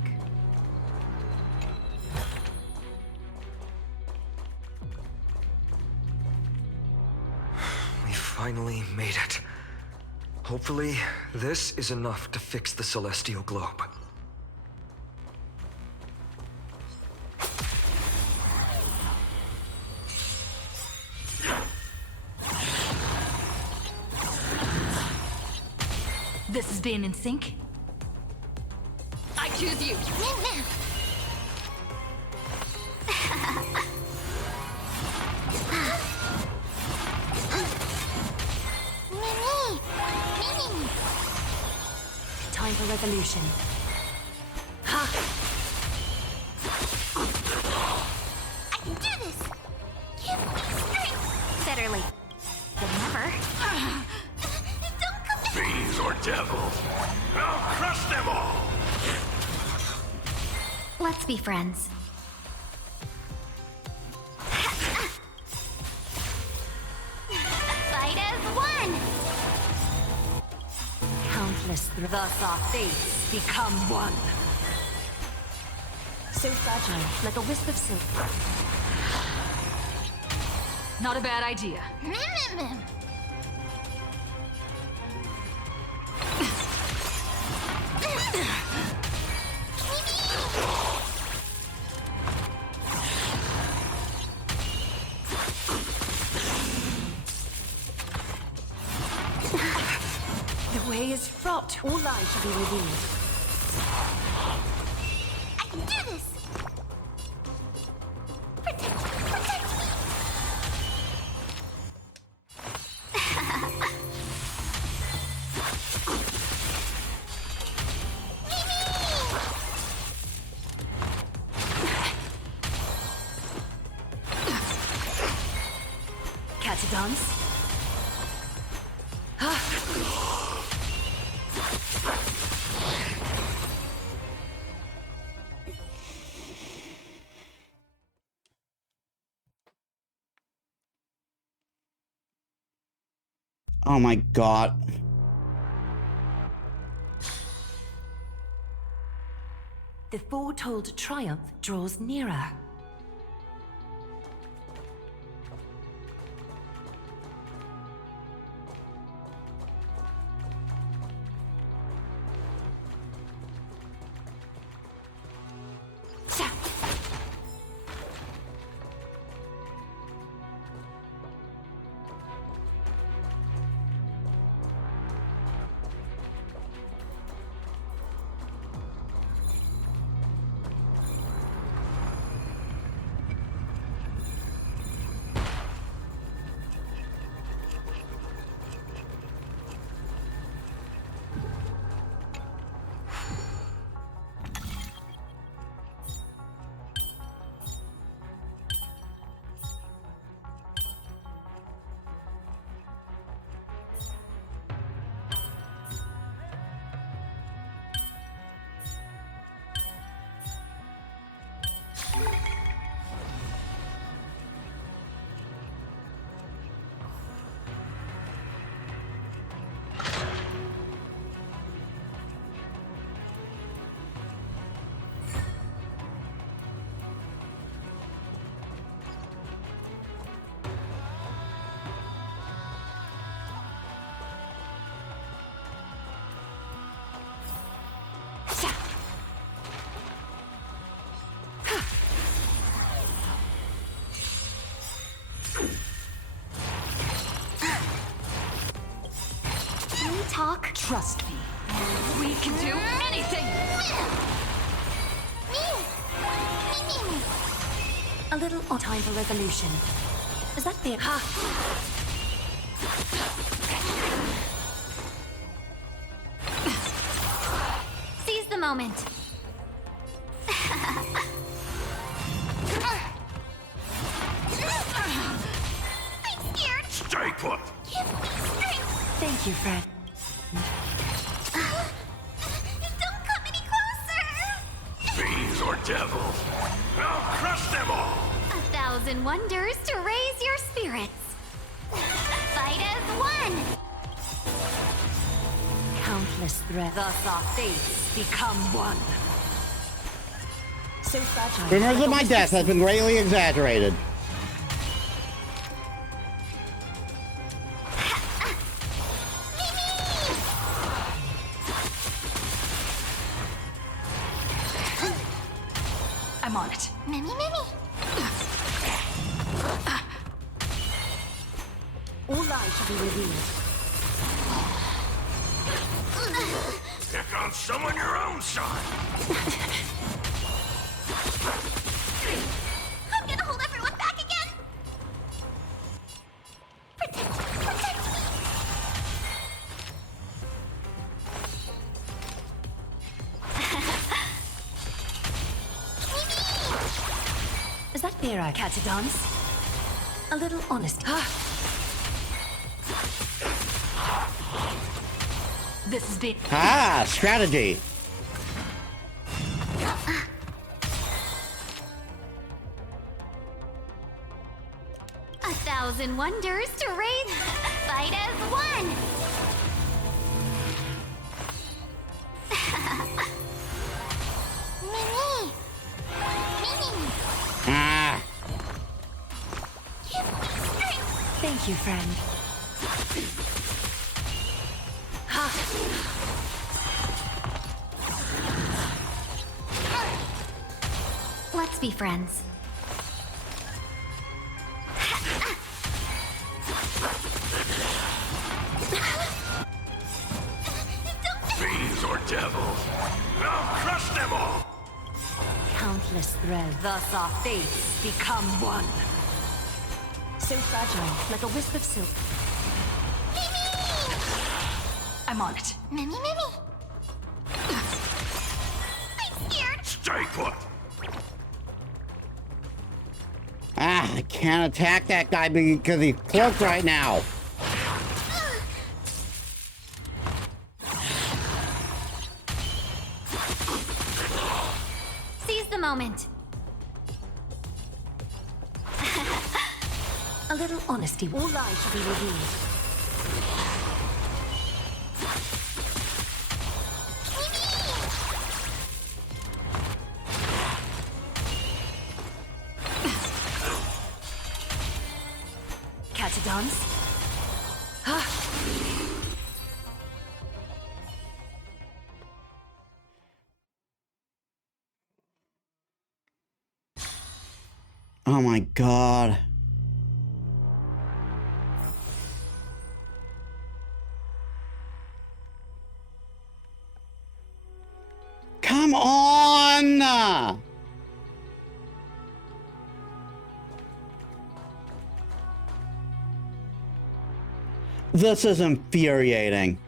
We finally made it. Hopefully, this is enough to fix the celestial globe. This is being in sync. I choose you. Time for revolution. Ha! I can do this. Give me strength. Better late than never. Don't come back. Fiends or devils, I'll crush them all! Let's be friends. Fight as one. Countless thus our fates become one. So fragile, like a wisp of silk. Not a bad idea. The way is fraught. All lies shall be revealed. I can do this! Protect me! Protect me! Catadons? Oh my god. The foretold triumph draws nearer. Talk. Trust me. We can do anything! A little on time for resolution. Is that the... Seize the moment. I'm scared. Stay put. Give me strength. Thank you, Fred. Don't come any closer. Fiends or devils, I'll crush them all. 1,000 wonders to raise your spirits. Fight as one. Countless threats. Thus our fates become one. So fragile. Rumors of my death has been greatly exaggerated. I'm on it. Mimi, Mimi. All lies shall be revealed. Pick on someone your own side. I'm gonna hold everyone back again. Protect me. Is that Vera, Catadons? A little honest. This has been... Ah, strategy. A 1,000 wonders to raise. Fight as one. Mimi. Mimi. Ah. Give me strength. Thank you, friend. Let's be friends. Fiends or devils, I'll crush them all! Countless threads, thus our fates become one. So fragile, like a wisp of silk. I'm on it. Mimi, Mimi! I'm scared! Stay put! Ah, I can't attack that guy because he's cloaked right now. Seize the moment. A little honesty. All lies should be revealed. Catch a dance? Oh my god. Come on! This is infuriating.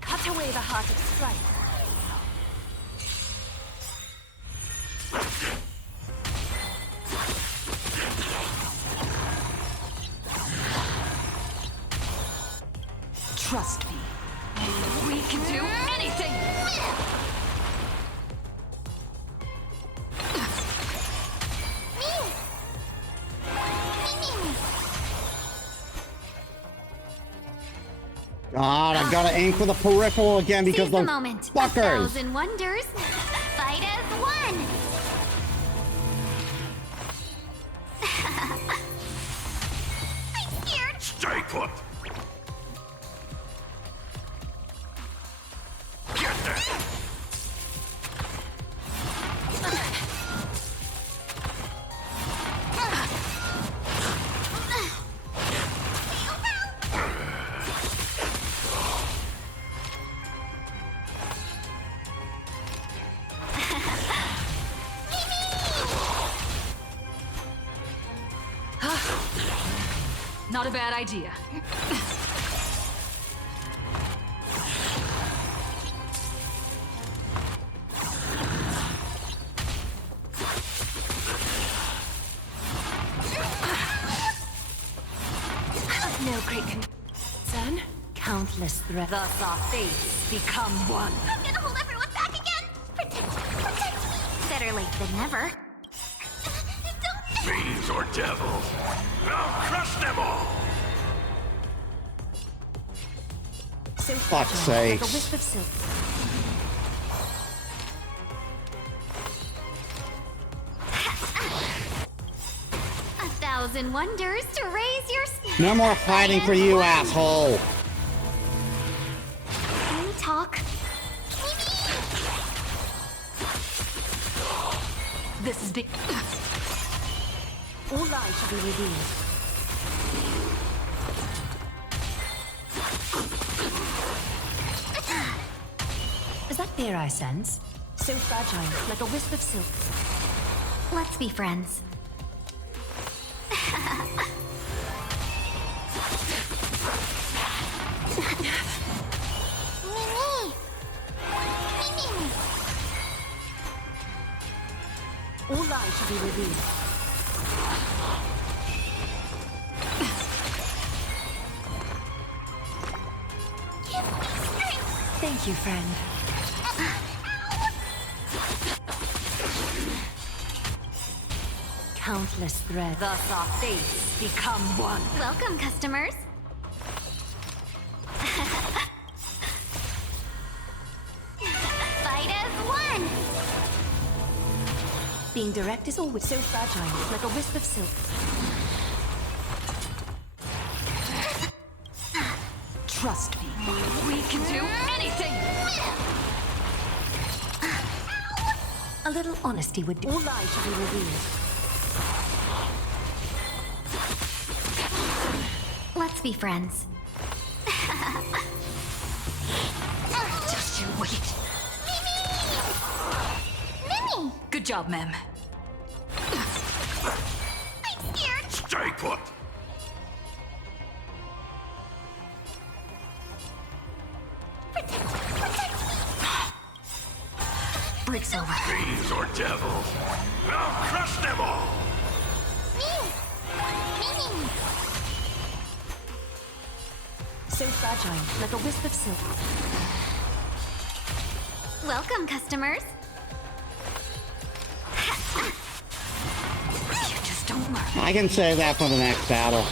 Cut away the heart of strife. Trust me. We can do anything! God, I gotta aim for the peripheral again because Seize the those moment. fuckers. 1,000 wonders. Fight as one. I'm scared. Stay put! Get there! Not a bad idea. No great concern. Countless threats. Thus our fates become one. I'm gonna hold everyone back again. Protect me. Better late than never. Fiends or devils, I'll crush them all! So Fuck's fragile, like a sakes. wisp of silk. A 1,000 wonders to raise your... No more fighting for you, asshole. Can we talk? This is big. All lies should be revealed. Is that fear I sense? So fragile, like a wisp of silk. Let's be friends. Mimi! Mimi! All lies should be revealed. Thank you, friend. Countless threads. Thus our fates become one. Welcome, customers. Fight as one. The Being direct is always so fragile, like a wisp of silk. Trust me, we can do anything! A little honesty would do. All lies should be revealed. Let's be friends. Just you wait. Mimi! Good job, Mem. I'm scared! Stay put! Breaks over. Fiends or devils, I'll crush them all! Mimi! So fragile, like a wisp of silk. Welcome, customers. You just don't worry. I can save that for the next battle.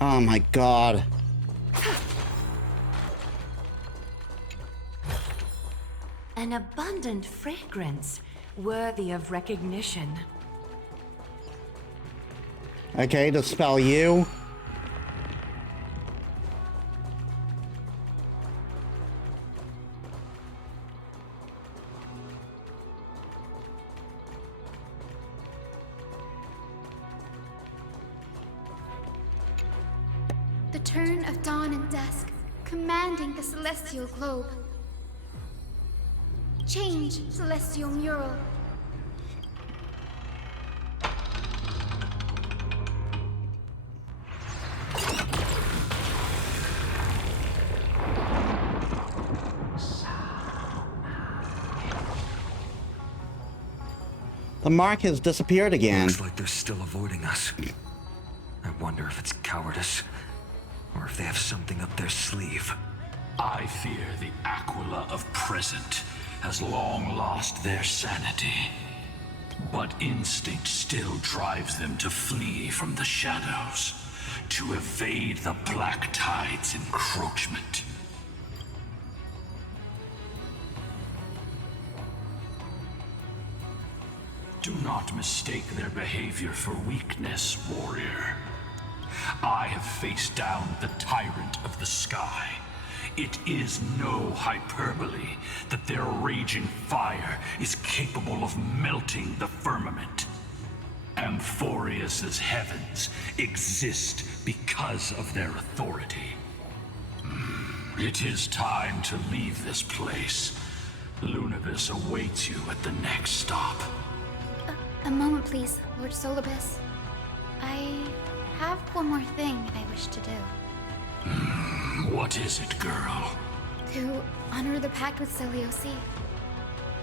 Oh my god. An abundant fragrance, worthy of recognition. Okay, dispel you. The turn of dawn and dusk, commanding the celestial globe. Change, celestial mural. The mark has disappeared again. Looks like they're still avoiding us. I wonder if it's cowardice, or if they have something up their sleeve. I fear the Aquila of present has long lost their sanity. But instinct still drives them to flee from the shadows, to evade the Black Tide's encroachment. Do not mistake their behavior for weakness, warrior. I have faced down the tyrant of the sky. It is no hyperbole that their raging fire is capable of melting the firmament. Amphorius's heavens exist because of their authority. It is time to leave this place. Lunavis awaits you at the next stop. A moment, please, Lord Solibus. I have one more thing I wish to do. What is it, girl? To honor the pact with Selioci.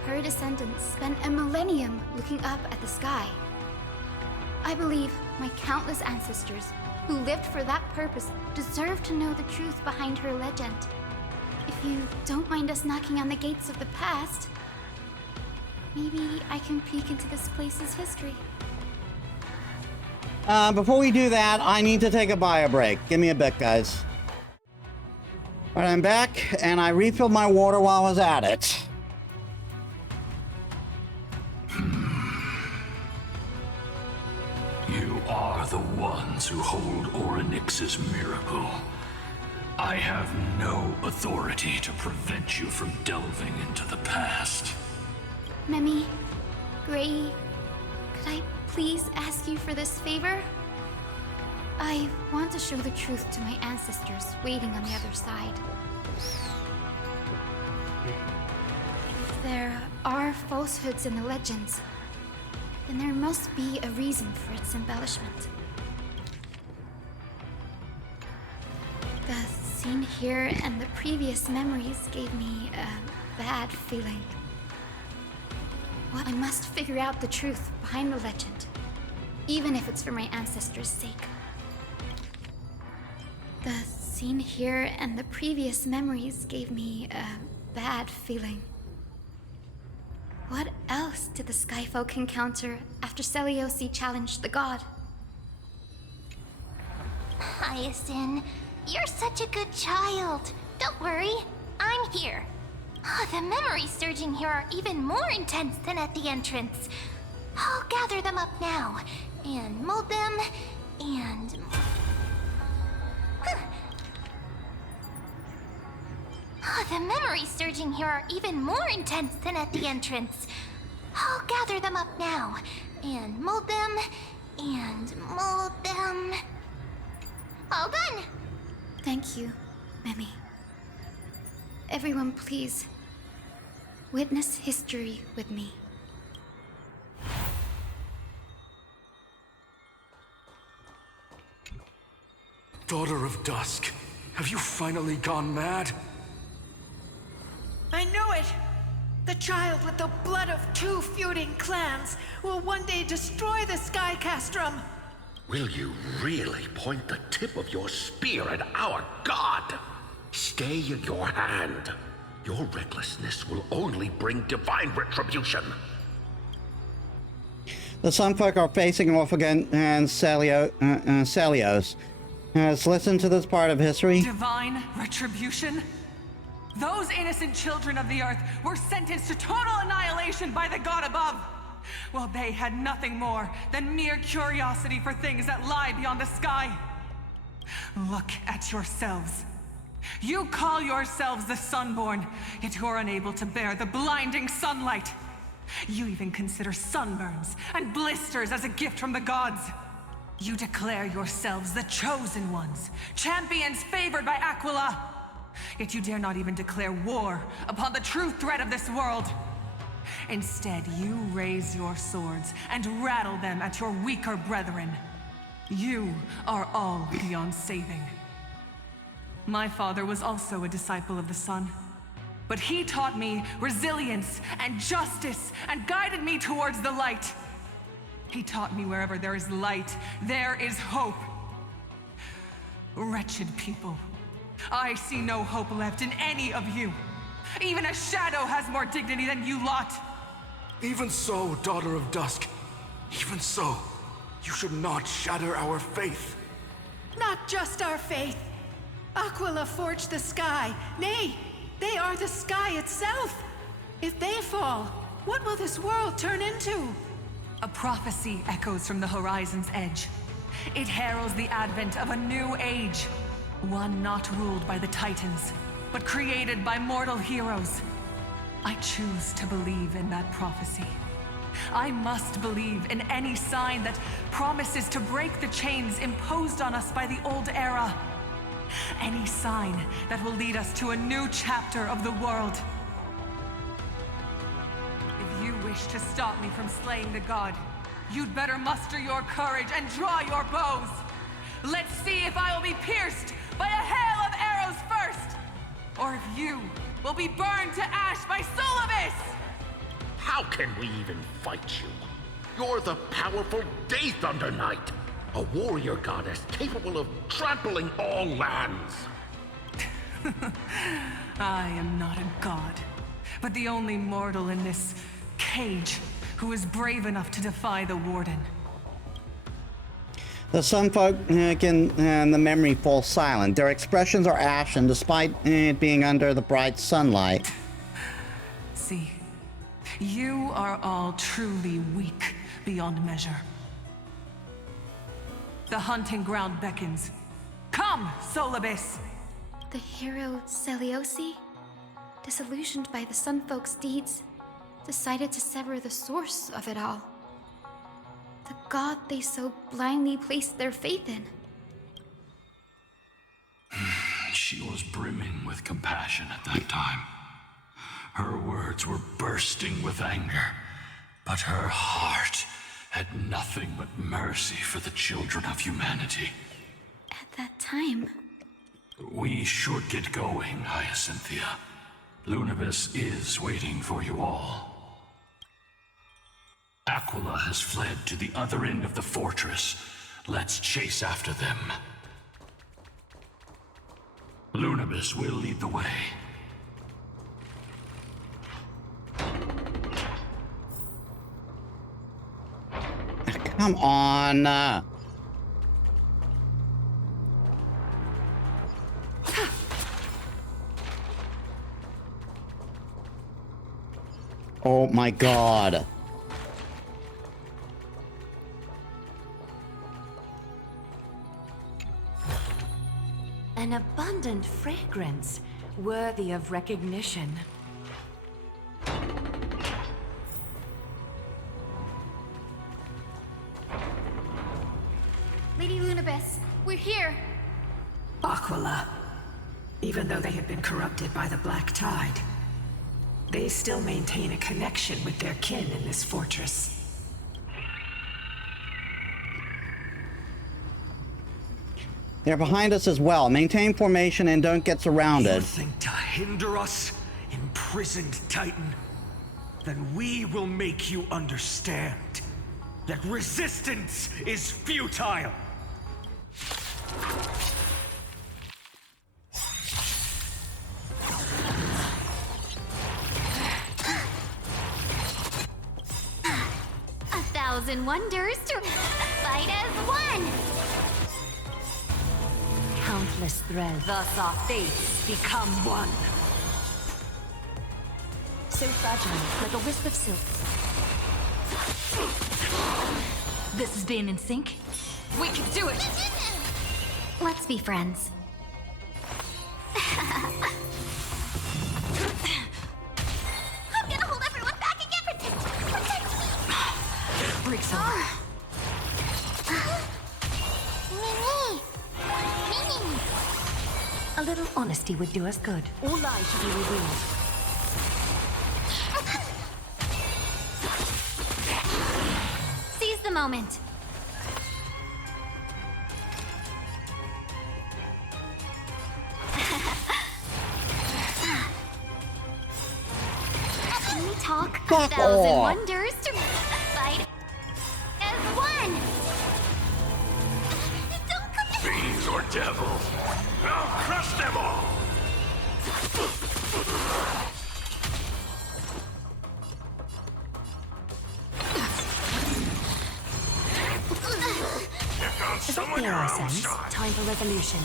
Her descendants spent a millennium looking up at the sky. I believe my countless ancestors who lived for that purpose deserve to know the truth behind her legend. If you don't mind us knocking on the gates of the past, maybe I can peek into this place's history. Before we do that, I need to take a bio break. Give me a bit, guys. All right, I'm back, and I refilled my water while I was at it. You are the ones who hold Orynyx's miracle. I have no authority to prevent you from delving into the past. Memi, Gray, could I please ask you for this favor? I want to show the truth to my ancestors waiting on the other side. If there are falsehoods in the legends, then there must be a reason for its embellishment. The scene here and the previous memories gave me a bad feeling. Well, I must figure out the truth behind the legend, even if it's for my ancestors' sake. The scene here and the previous memories gave me a bad feeling. What else did the Skyfolk encounter after Selioci challenged the god? Hyacinth. You're such a good child. Don't worry, I'm here. Oh, the memories surging here are even more intense than at the entrance. I'll gather them up now, and mold them, and... Oh, the memories surging here are even more intense than at the entrance. I'll gather them up now, and mold them, and mold them... All done! Thank you, Mimi. Everyone, please. Witness history with me. Daughter of Dusk, have you finally gone mad? I knew it! The child with the blood of 2 feuding clans will one day destroy the Sky Castrum! Will you really point the tip of your spear at our god? Stay in your hand. Your recklessness will only bring divine retribution. The Sunfolk are facing off against Celios. Let's listen to this part of history. Divine retribution? Those innocent children of the Earth were sentenced to total annihilation by the god above. Well, they had nothing more than mere curiosity for things that lie beyond the sky. Look at yourselves. You call yourselves the Sunborn, yet you're unable to bear the blinding sunlight. You even consider sunburns and blisters as a gift from the gods. You declare yourselves the chosen ones, champions favored by Aquila. Yet you dare not even declare war upon the true threat of this world. Instead, you raise your swords and rattle them at your weaker brethren. You are all beyond saving. My father was also a disciple of the sun, but he taught me resilience and justice and guided me towards the light. He taught me wherever there is light, there is hope. Wretched people, I see no hope left in any of you. Even a shadow has more dignity than you lot. Even so, Daughter of Dusk, even so, you should not shatter our faith. Not just our faith. Aquila forged the sky. Nay, they are the sky itself. If they fall, what will this world turn into? A prophecy echoes from the horizon's edge. It heralds the advent of a new age. One not ruled by the Titans, but created by mortal heroes. I choose to believe in that prophecy. I must believe in any sign that promises to break the chains imposed on us by the old era. Any sign that will lead us to a new chapter of the world. If you wish to stop me from slaying the god, you'd better muster your courage and draw your bows. Let's see if I will be pierced by a hail of arrows first, or if you will be burned to ash by Solibus! How can we even fight you? You're the powerful Day Thunder Knight, a warrior goddess capable of trampling all lands. I am not a god, but the only mortal in this cage who is brave enough to defy the Warden. The Sunfolk and the memory fall silent. Their expressions are ashen despite it being under the bright sunlight. See, you are all truly weak beyond measure. The hunting ground beckons. Come, Solibus! The hero Celiosi, disillusioned by the Sunfolk's deeds, decided to sever the source of it all. The god they so blindly placed their faith in. She was brimming with compassion at that time. Her words were bursting with anger, but her heart had nothing but mercy for the children of humanity. At that time... We should get going, Hyacinthia. Lunibus is waiting for you all. Aquila has fled to the other end of the fortress. Let's chase after them. Lunibus will lead the way. Come on. Oh my god. An abundant fragrance, worthy of recognition. Lady Lunabis, we're here. Aquila. Even though they have been corrupted by the Black Tide, they still maintain a connection with their kin in this fortress. They're behind us as well. Maintain formation and don't get surrounded. You think to hinder us, imprisoned Titan? Then we will make you understand that resistance is futile. A thousand wonders to fight as one. Countless threads, thus our fates become one. So fragile, like a wisp of silk. This is being in sync. We can do it! Let's be friends. I'm gonna hold everyone back again. Protect me! Breaks over. Mimi! A little honesty would do us good. All lies should be revealed. Seize the moment. Can we talk? Fuck A thousand off. wonders to fight as one. Don't come Fiends or devils, I'll crush them all! Here comes Is that someone the your hour own sense? side. Time for resolution.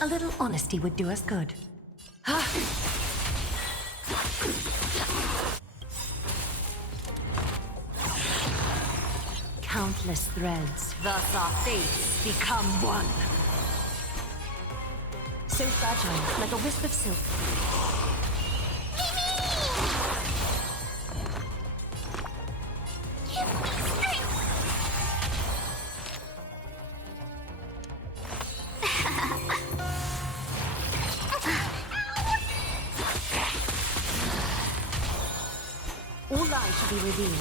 A little honesty would do us good. Countless threads, thus our fates become one. So fragile, like a wisp of silk. All lies should be revealed.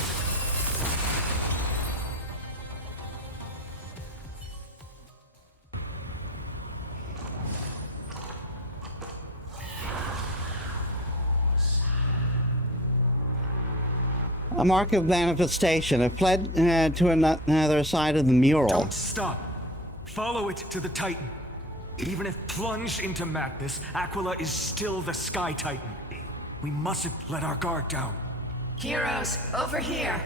A mark of manifestation. It fled to another side of the mural. Don't stop. Follow it to the Titan. Even if plunged into madness, Aquila is still the Sky Titan. We mustn't let our guard down. Heroes, over here!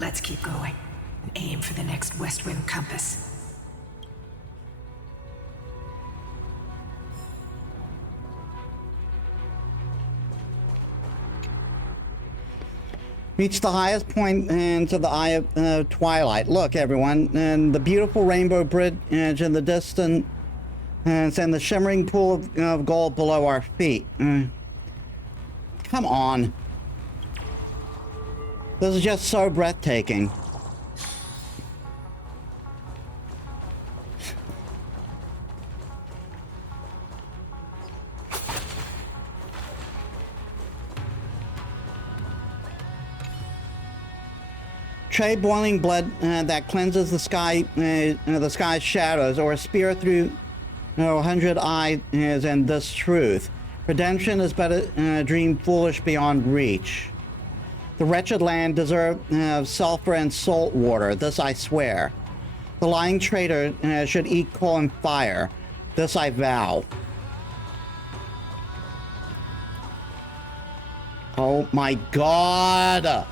Let's keep going and aim for the next West Wind compass. Reach the highest point into the eye of twilight. Look, everyone, and the beautiful rainbow bridge in the distance, and the shimmering pool of gold below our feet. Come on. This is just so breathtaking. Trade boiling blood that cleanses the sky's shadows, or a spear through 100 eyes and this truth. Redemption is but a dream foolish beyond reach. The wretched land deserves sulfur and salt water, this I swear. The lying traitor should eat coal and fire, this I vow. Oh my god!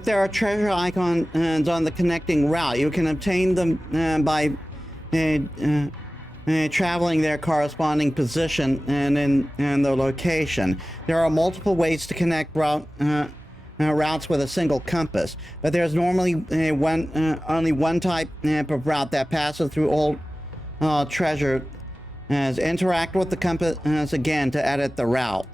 If there are treasure icons on the connecting route, you can obtain them by traveling their corresponding position and in the location. There are multiple ways to connect routes with a single compass, but there's normally only one type of route that passes through all treasure. Interact with the compass again to edit the route.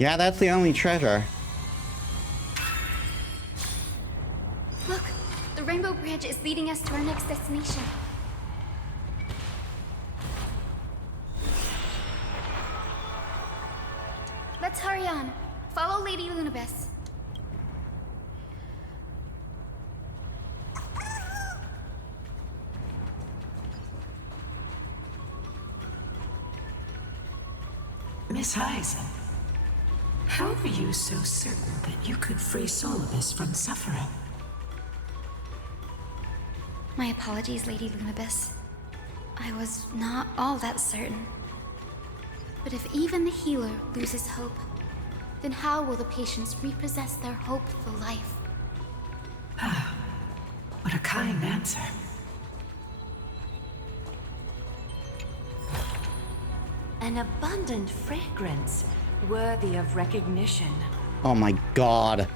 Yeah, that's the only treasure. Look, the Rainbow Bridge is leading us to our next destination. Let's hurry on. Follow Lady Lunabis. Miss Hyacinth, how are you so certain that you could free Solibus from suffering? My apologies, Lady Lunabis. I was not all that certain. But if even the healer loses hope, then how will the patients repossess their hope for life? Ah, what a kind answer. An abundant fragrance, worthy of recognition. Oh my god.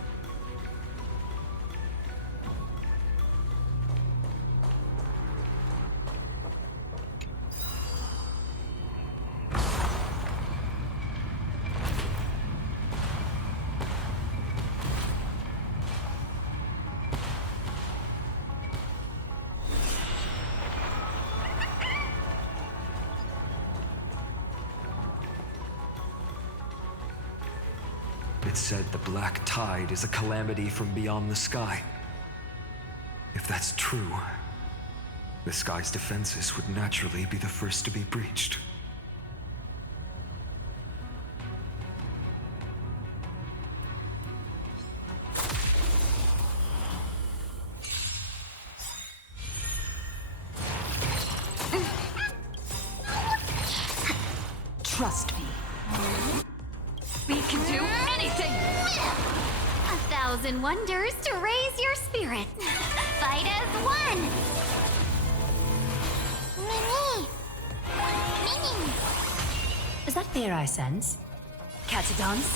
It said the black tide is a calamity from beyond the sky. If that's true, the sky's defenses would naturally be the first to be breached. Trust me. We can do anything! 1,000 wonders to raise your spirit. Fight as one! Mini! Mini! Is that fear I sense? Catadons?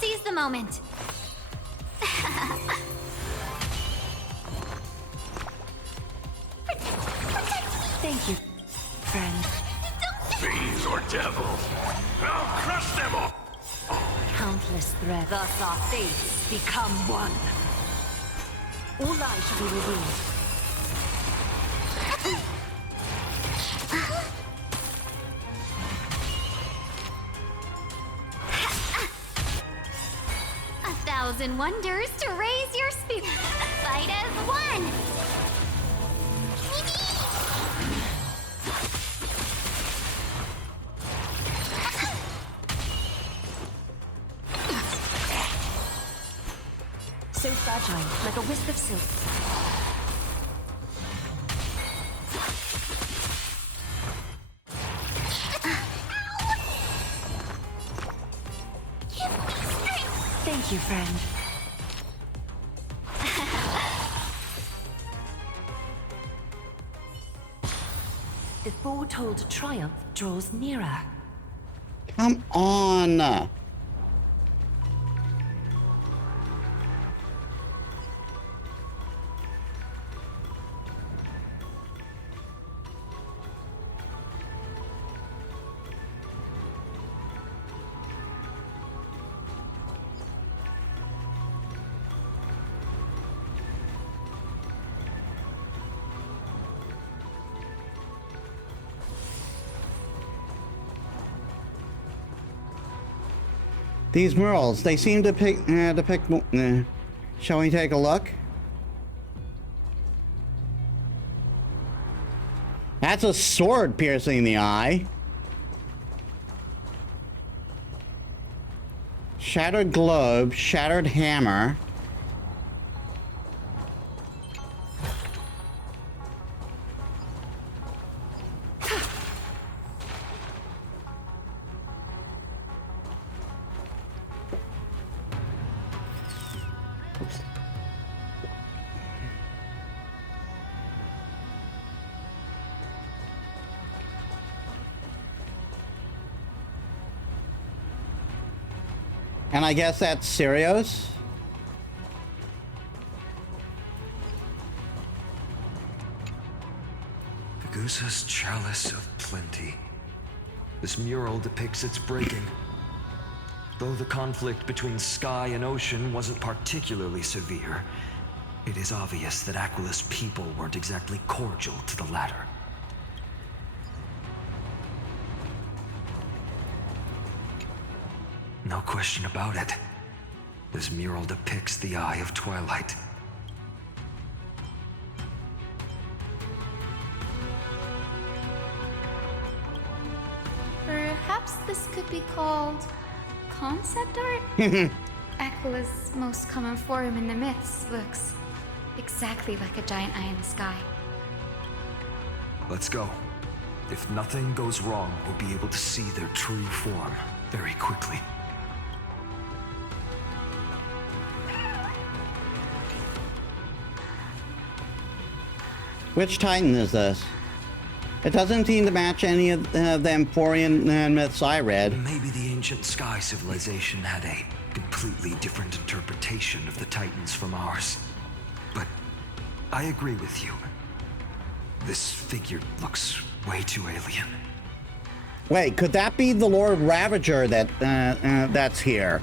Seize the moment. Thank you, friend. Fiends or devils, I'll crush them all! Countless threads. Thus our fates become one. All lies shall be revealed. 1,000 wonders to raise your spirit. Fight as one! So fragile, like a wisp of silk. Thank you, friend. The foretold triumph draws nearer. Come on. These murals, they seem to depict shall we take a look? That's a sword piercing the eye. Shattered globe, shattered hammer. And I guess that's Sirius. Pagusa's Chalice of Plenty. This mural depicts its breaking. Though the conflict between sky and ocean wasn't particularly severe, it is obvious that Aquila's people weren't exactly cordial to the latter. No question about it. This mural depicts the Eye of Twilight. Perhaps this could be called concept art? Aquila's most common form in the myths looks exactly like a giant eye in the sky. Let's go. If nothing goes wrong, we'll be able to see their true form very quickly. Which Titan is this? It doesn't seem to match any of the Emporian myths I read. Maybe the ancient Sky civilization had a completely different interpretation of the Titans from ours. But I agree with you. This figure looks way too alien. Wait, could that be the Lord Ravager that's here?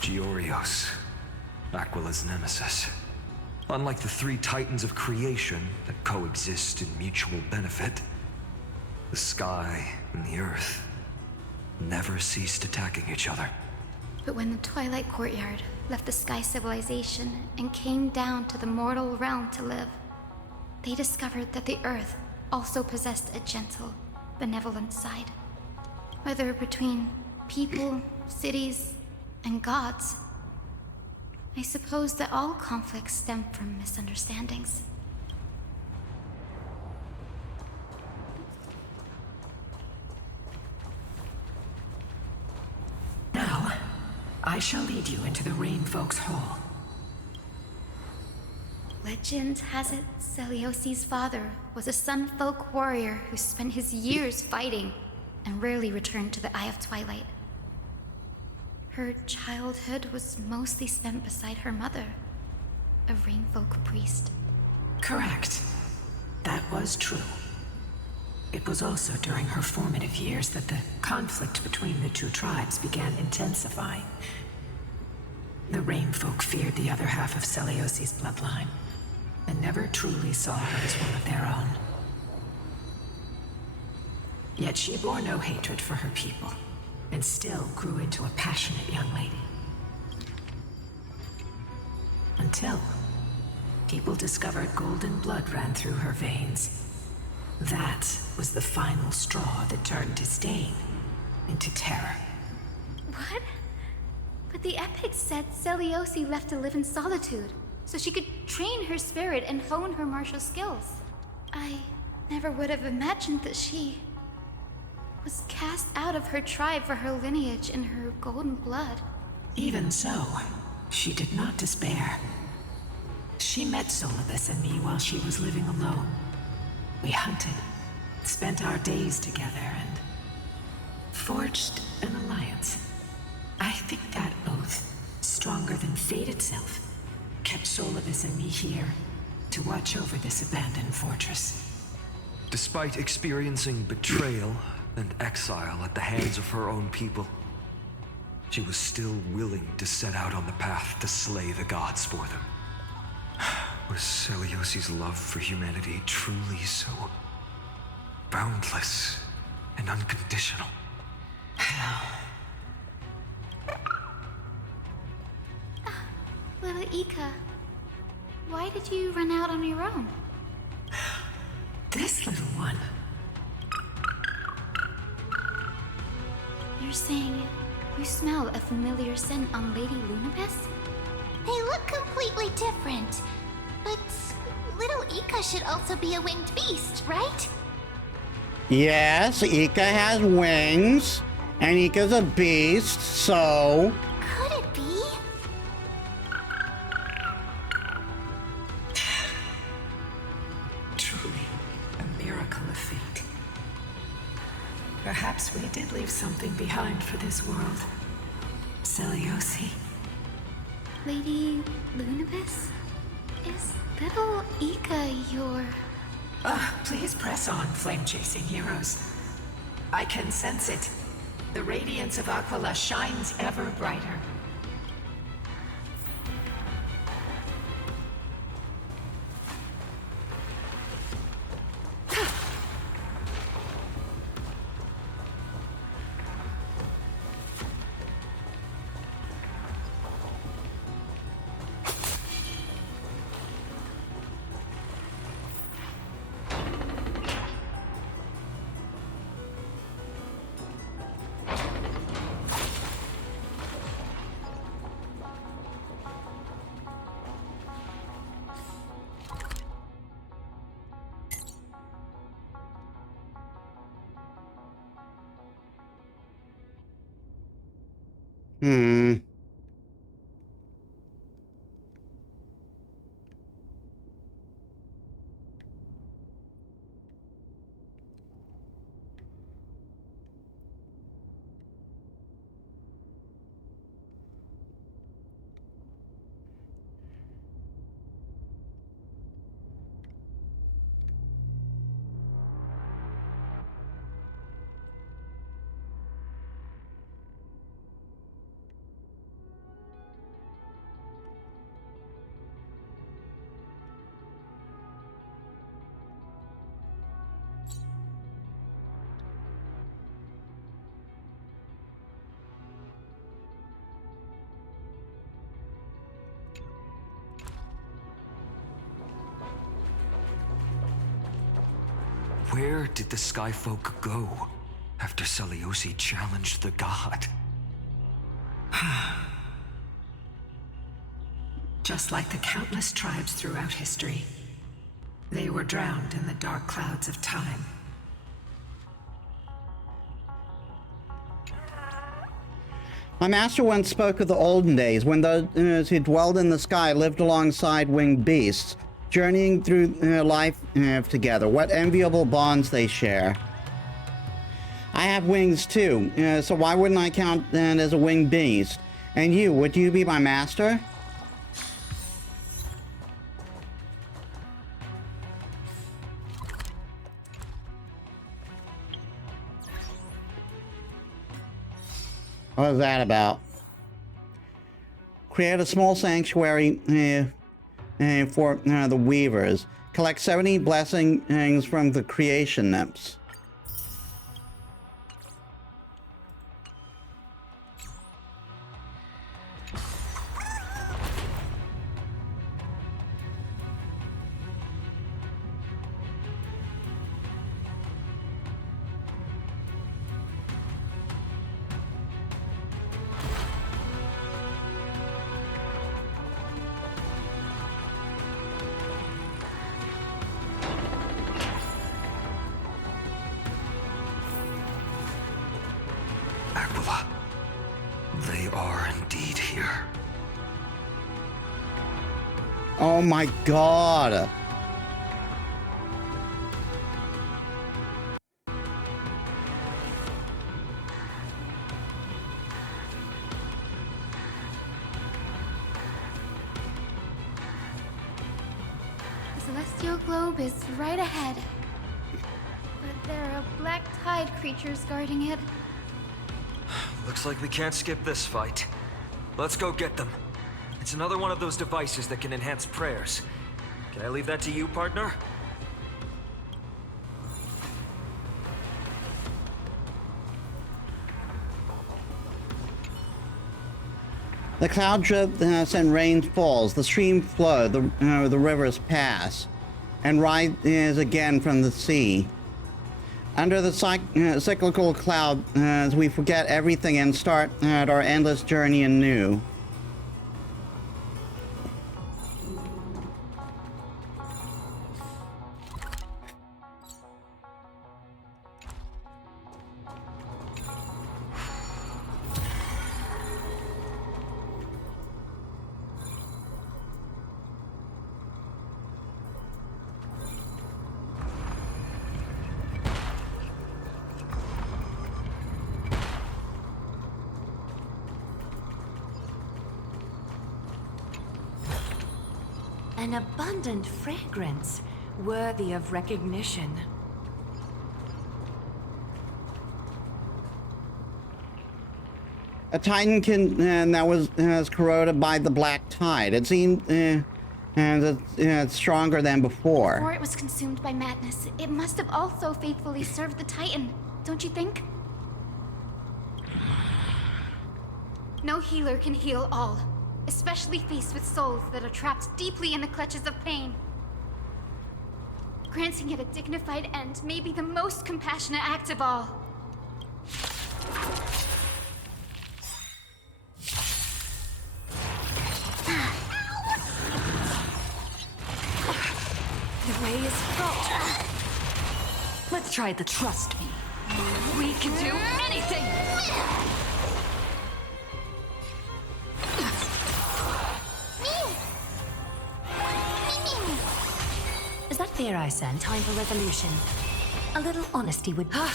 Giorios, Aquila's nemesis. Unlike the three Titans of creation that coexist in mutual benefit, the sky and the earth never ceased attacking each other. But when the Twilight Courtyard left the Sky civilization and came down to the mortal realm to live, they discovered that the Earth also possessed a gentle, benevolent side. Whether between people, cities, and gods, I suppose that all conflicts stem from misunderstandings. Now, I shall lead you into the Rainfolk's Hall. Legend has it Celiosi's father was a Sunfolk warrior who spent his years fighting and rarely returned to the Eye of Twilight. Her childhood was mostly spent beside her mother, a Rainfolk priest. Correct. That was true. It was also during her formative years that the conflict between the two tribes began intensifying. The Rainfolk feared the other half of Celiosi's bloodline, and never truly saw her as one of their own. Yet she bore no hatred for her people, and still grew into a passionate young lady. Until people discovered golden blood ran through her veins. That was the final straw that turned disdain into terror. What? But the epics said Celiosi left to live in solitude, so she could train her spirit and hone her martial skills. I never would have imagined that she was cast out of her tribe for her lineage and her golden blood. Even so, she did not despair. She met Solibus and me while she was living alone. We hunted, spent our days together, and forged an alliance. I think that oath, stronger than fate itself, kept Solibus and me here to watch over this abandoned fortress. Despite experiencing betrayal and exile at the hands of her own people, she was still willing to set out on the path to slay the gods for them. Was Celiosi's love for humanity truly so boundless and unconditional? Little Ika, why did you run out on your own? This little one. You're saying you smell a familiar scent on Lady Lunabis? They look completely different. But little Ika should also be a winged beast, right? Yes, Ika has wings, and Ika's a beast, so... Could it be? Truly, a miracle of fate. Perhaps we did leave something behind for this world. Celiosi. Lady Lunabis? Is little Ika your... Please press on, flame-chasing heroes. I can sense it. The radiance of Aquila shines ever brighter. Where did the Skyfolk go after Celiosi challenged the god? Just like the countless tribes throughout history, they were drowned in the dark clouds of time. My master once spoke of the olden days when those who dwelled in the sky lived alongside winged beasts, journeying through life together. What enviable bonds they share. I have wings too, so why wouldn't I count that as a winged beast? And you, would you be my master? What was that about? Create a small sanctuary for the weavers. Collect 70 blessings from the creation nymphs. They are indeed here. Oh my god! The celestial globe is right ahead. But there are black tide creatures guarding it. Looks like we can't skip this fight. Let's go get them. It's another one of those devices that can enhance prayers. Can I leave that to you, partner? The cloud drip and rain falls, the stream flow, the rivers pass, and rise again from the sea. Under the cyclical cloud, we forget everything and start our endless journey anew. An abundant fragrance, worthy of recognition. A Titan that was corroded by the black tide. It seemed stronger than before. Before it was consumed by madness, it must have also faithfully served the Titan, don't you think? No healer can heal all, especially faced with souls that are trapped deeply in the clutches of pain. Granting it a dignified end may be the most compassionate act of all. The way is fraught. Let's try the trust me. We can do anything! Is that fear I sent? Time for resolution. A little honesty would... I'm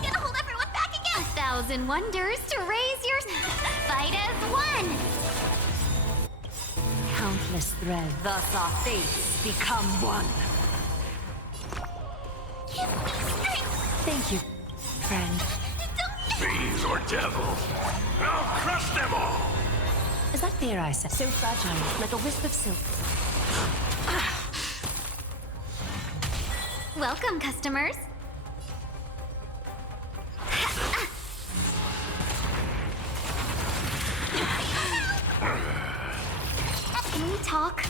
gonna hold everyone back again! 1,000 wonders to raise your... Fight as one! Countless threads. Thus our fates become one. Give me strength! Thank you, friend. Fiends or devils, I'll crush them all! Is that fear I said? So fragile, like a wisp of silk. Welcome, customers. Can we talk?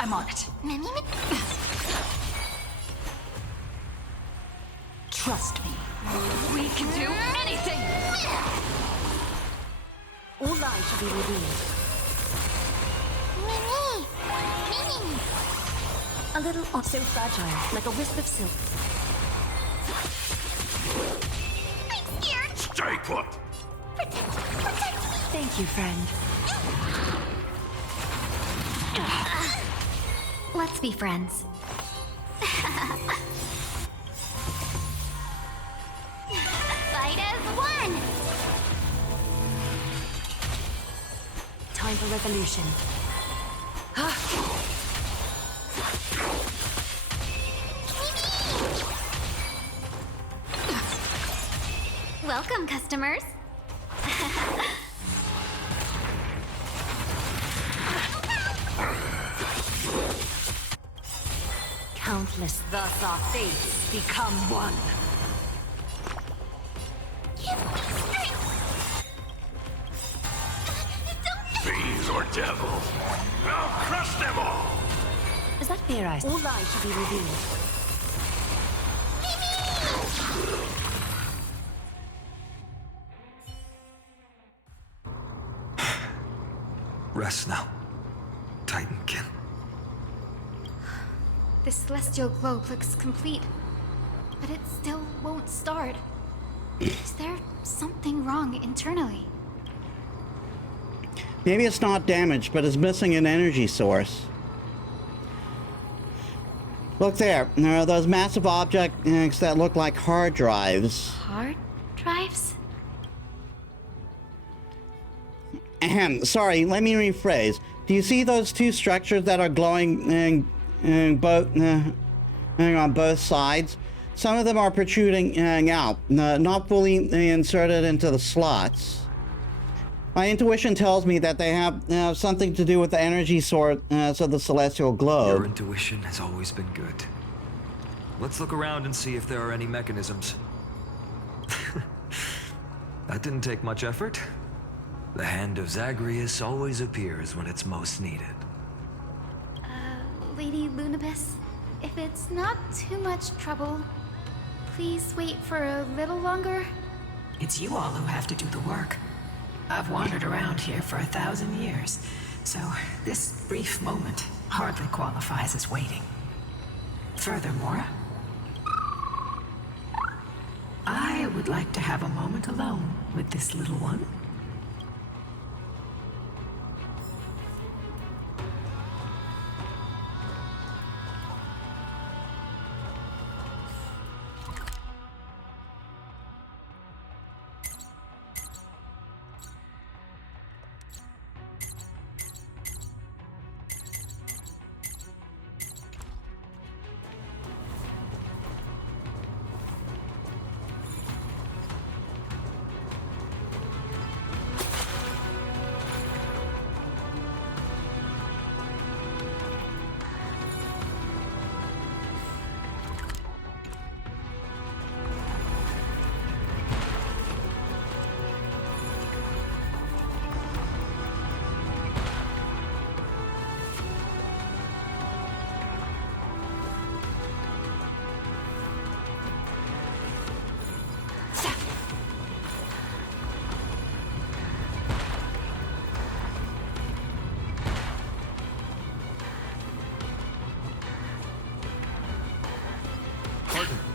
I'm on it. Mimi? Trust me. We can do anything! All lies shall be revealed. Mimi! Mimi! A little so fragile, like a wisp of silk. I'm scared! Stay put! Protect me! Thank you, friend. Let's be friends. Fight as one! Time for resolution. Welcome, customers. Countless, thus our fates become one. Fiends or devils, I'll crush them all! Is that fear I... All lies shall be revealed. Rest now, Titankin. The celestial globe looks complete, but it still won't start. Is there something wrong internally? Maybe it's not damaged, but it's missing an energy source. Look there. There are those massive objects that look like hard drives. Hard drives? Ahem. Sorry, let me rephrase. Do you see those two structures that are glowing both on both sides. Some of them are protruding out, not fully inserted into the slots. My intuition tells me that they have something to do with the energy source of the celestial globe. Your intuition has always been good. Let's look around and see if there are any mechanisms. That didn't take much effort. The hand of Zagreus always appears when it's most needed. Lady Lunibus, if it's not too much trouble, please wait for a little longer. It's you all who have to do the work. I've wandered around here for 1,000 years, so this brief moment hardly qualifies as waiting. Furthermore, I would like to have a moment alone with this little one.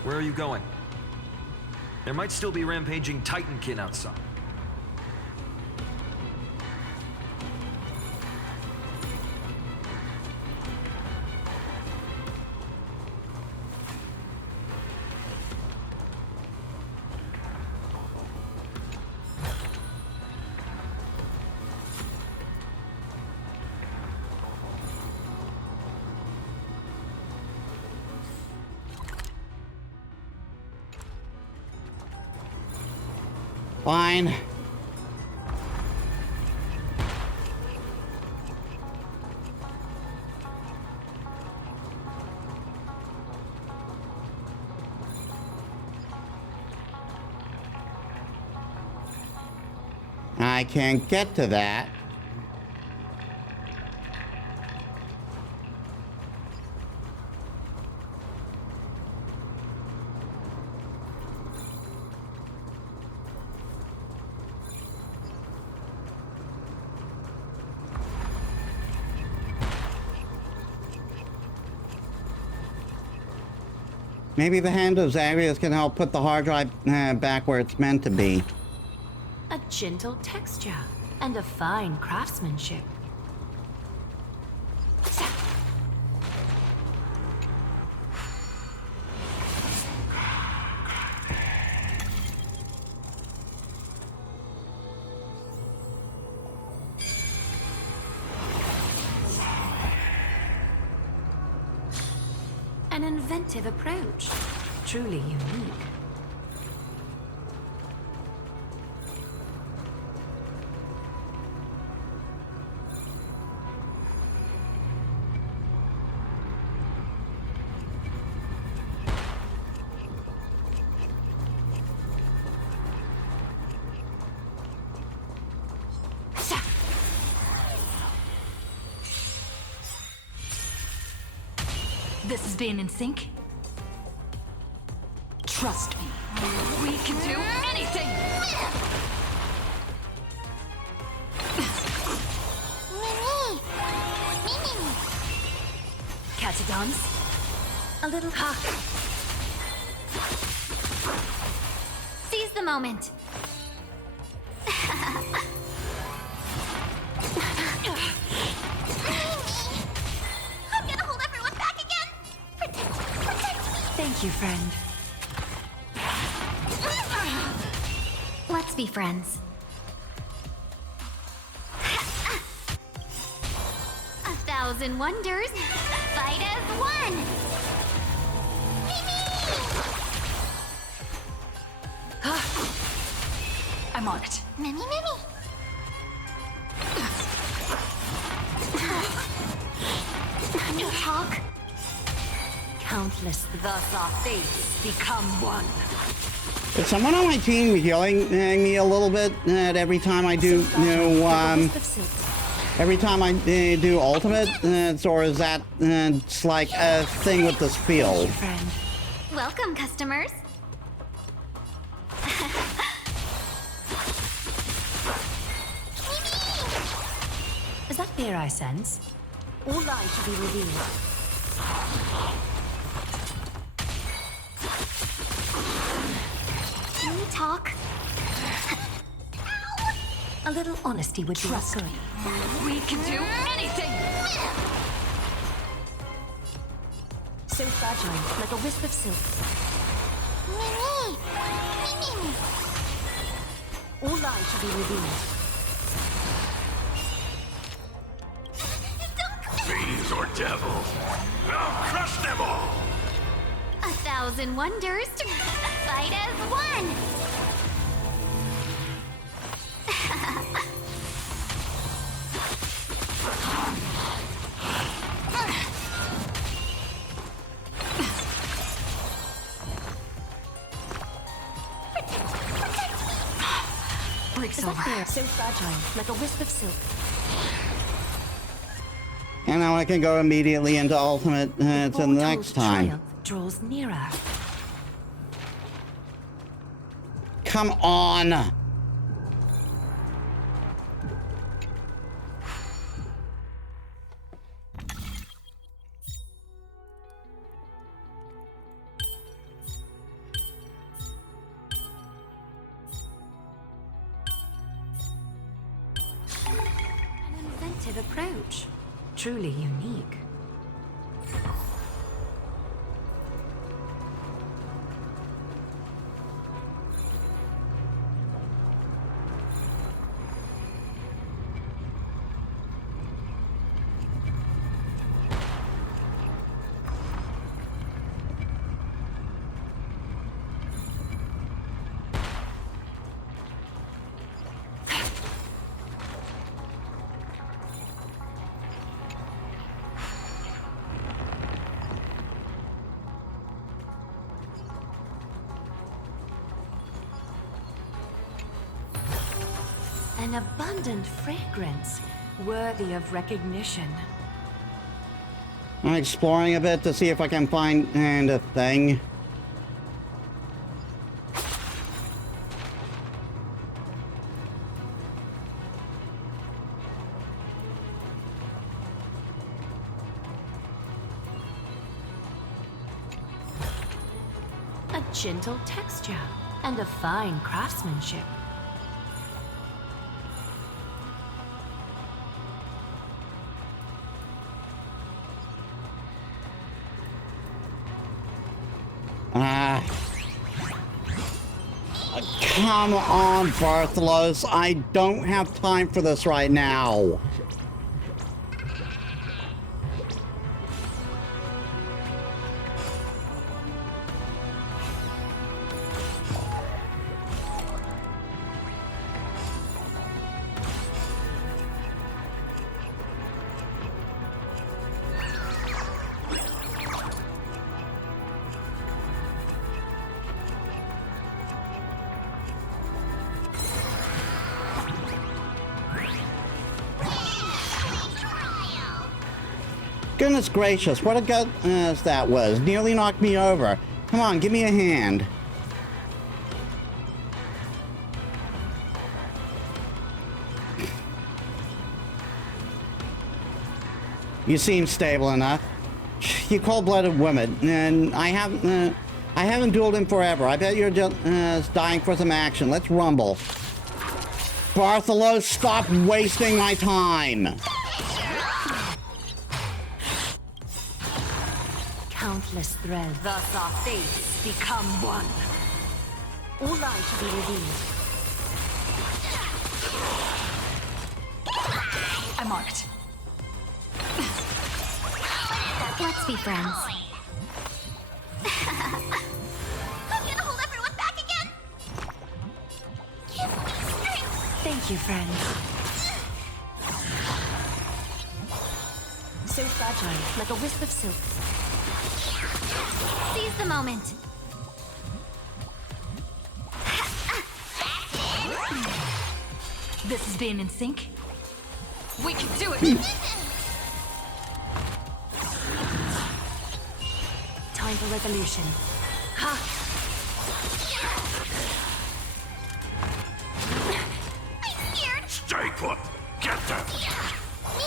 Where are you going? There might still be rampaging Titankin outside. Fine. I can't get to that. Maybe the hand of Zagreus can help put the hard drive back where it's meant to be. A gentle texture and a fine craftsmanship. An inventive approach, truly unique. This is being in sync? Trust me, we can do anything! Catadons, a little hawk. Seize the moment. I'm gonna hold everyone back again. Protect me. Thank you, friend. Let's be friends. A thousand wonders, fight as one. I'm on it. Mimi, Mimi. New talk. Countless, thus our fates become one. Is someone on my team healing me a little bit every time I do, every time I do ultimate? Or is that it's like a thing with this field? Welcome, customers. Is that fear I sense? All lies should be revealed. Can we talk? A little honesty would be good. We can do anything! So fragile, like a wisp of silk. Mimi! Mimi! All lies should be revealed. Fiends or devils, I'll crush them all! 1,000 wonders to fight as one! Breaks Is over. that fear so fragile, like a wisp of silk? And now I can go immediately into ultimate to the next time. Triumph draws nearer. Come on! An inventive approach. Truly unique. An abundant fragrance, worthy of recognition. I'm exploring a bit to see if I can find a thing. A gentle texture and a fine craftsmanship. Come on, Bartholos. I don't have time for this right now. Goodness gracious, what a gut that was. Nearly knocked me over. Come on, give me a hand. You seem stable enough. You cold-blooded woman, and I haven't dueled him forever. I bet you're just dying for some action. Let's rumble. Bartholos, stop wasting my time. Countless threads. Thus our fates become one. All lies should be revealed. I'm on it. Let's be friends. I'm gonna hold everyone back again! Give me Thank you, friend. So fragile, like a wisp of silk. Seize the moment. This is being in sync. We can do it! Time for resolution. Ha! I'm scared! Stay put! Get them! Me!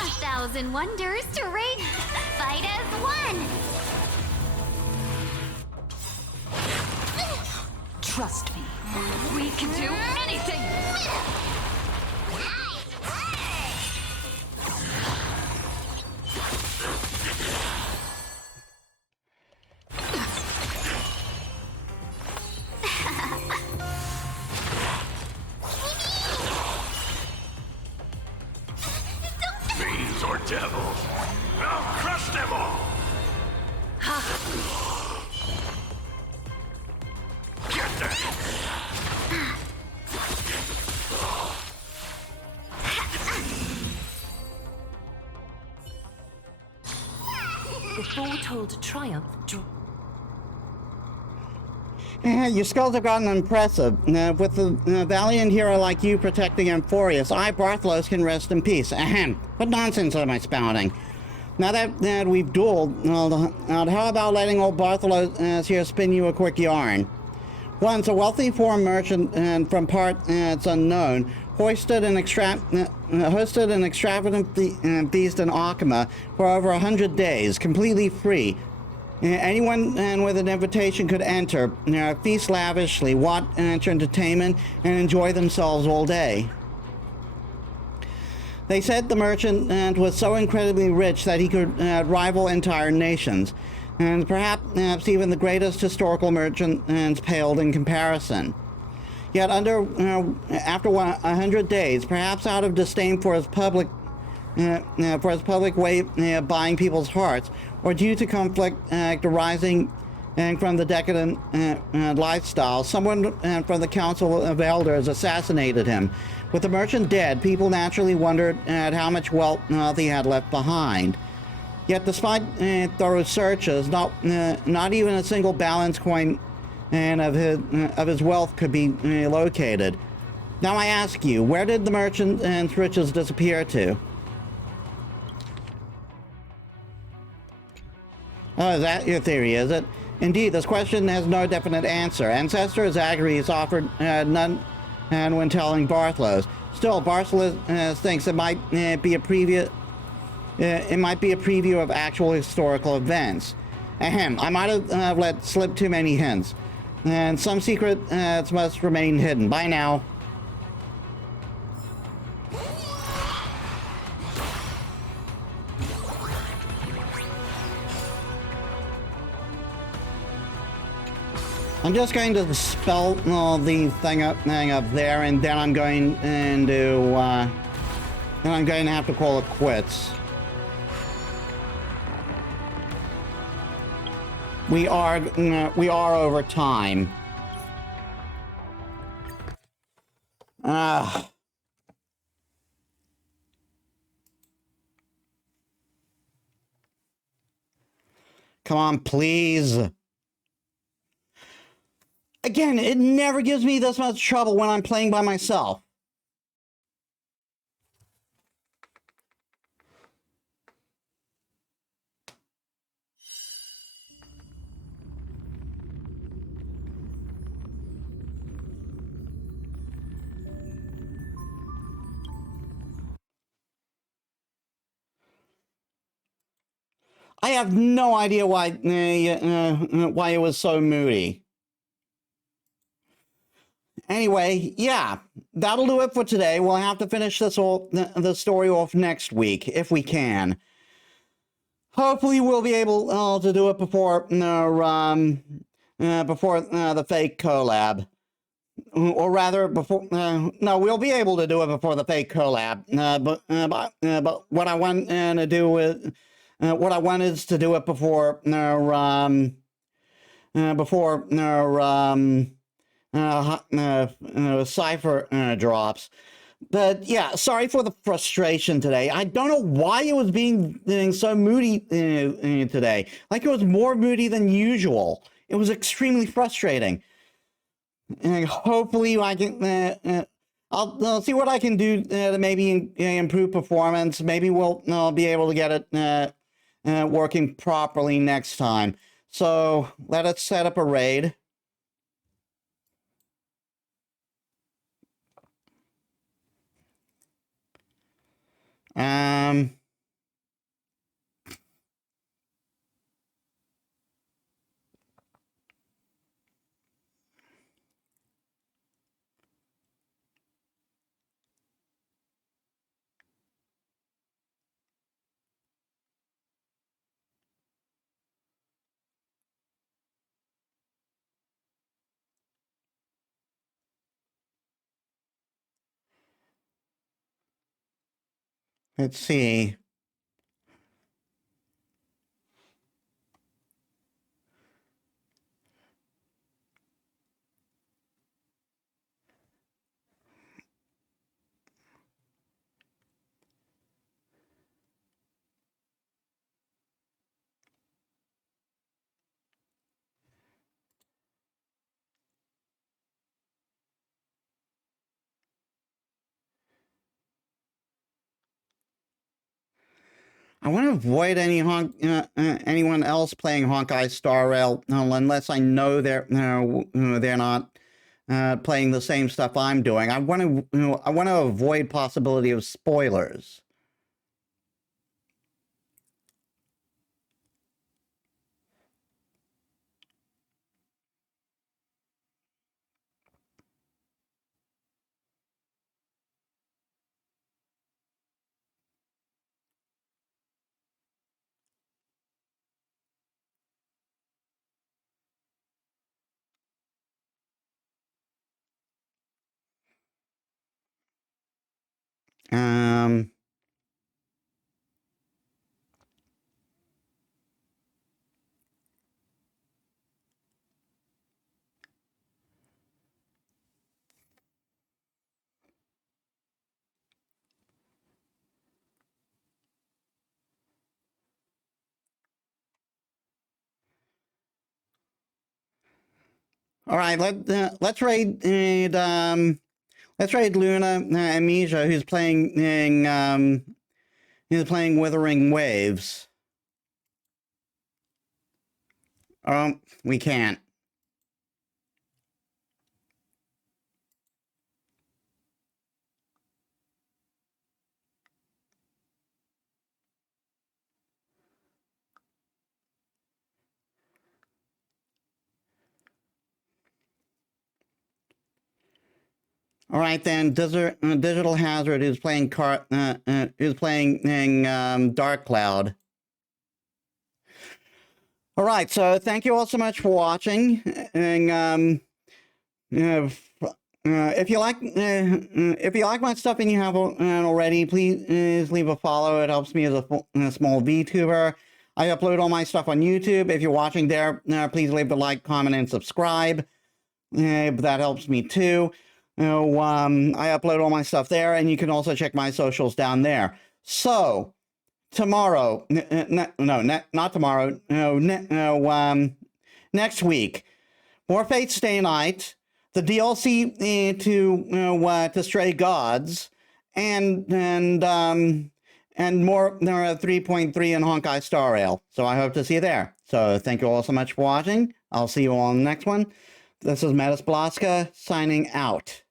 A thousand wonders to rate. Fight as one. Trust me. We can do anything! Fiends or devils? I'll crush them all! Get them! The foretold triumph Your skills have gotten impressive. With a valiant hero like you protecting Amphorius, I, Bartholos, can rest in peace. Ahem. What nonsense am I spouting? Now that we've dueled, how about letting old Bartholos here spin you a quick yarn? Once, a wealthy foreign merchant from parts unknown hosted an extravagant feast in Akima for over 100 days, completely free. Anyone with an invitation could enter, feast lavishly, watch entertainment, and enjoy themselves all day. They said the merchant was so incredibly rich that he could rival entire nations, and perhaps even the greatest historical merchants paled in comparison. Yet after 100 days, perhaps out of disdain for his public way of buying people's hearts, or due to conflict arising from the decadent lifestyle, someone from the Council of Elders assassinated him. With the merchant dead, people naturally wondered at how much wealth he had left behind. Yet, despite thorough searches, not even a single balance coin of his wealth could be located. Now I ask you, where did the merchant's riches disappear to? Oh, is that your theory, is it? Indeed, this question has no definite answer. Ancestor Zagreus offered none when telling Bartholos. Still, Bartholos thinks it might be a preview. It might be a preview of actual historical events. Ahem, I might have let slip too many hints. And some secrets must remain hidden. Bye now. I'm just going to spell the thing up there, and then I'm going to have to call it quits. We are over time. Come on, please. Again, it never gives me this much trouble when I'm playing by myself. I have no idea why it was so moody. Anyway, yeah, that'll do it for today. We'll have to finish the story off next week, if we can. Hopefully we'll be able to do it before the fake collab. or rather, before. No, we'll be able to do it before the fake collab. But what I want to do is, what I want is to do it before Cypher drops. But yeah, sorry for the frustration today. I don't know why it was being so moody today. Like it was more moody than usual. It was extremely frustrating. And hopefully I can. I'll see what I can do to maybe improve performance. Maybe we'll be able to get it working properly next time. So let us set up a raid. Let's see. I want to avoid anyone else playing Honkai Star Rail unless I know they're not playing the same stuff I'm doing. I want to avoid possibility of spoilers. All right, let's raid Luna Amnesia, who's playing Withering Waves. We can't. All right then, Digital Hazard, who's playing Dark Cloud. All right, so thank you all so much for watching, and if you like my stuff and you haven't already, please leave a follow. It helps me as a small VTuber. I upload all my stuff on YouTube. If you're watching there, please leave a like, comment, and subscribe. That helps me too. I upload all my stuff there, and you can also check my socials down there. So, tomorrow, not tomorrow, next week, more Fate Stay Night, the DLC to Stray Gods, and more 3.3 in Honkai Star Rail. So I hope to see you there. So thank you all so much for watching. I'll see you all in the next one. This is Metis Balaska signing out.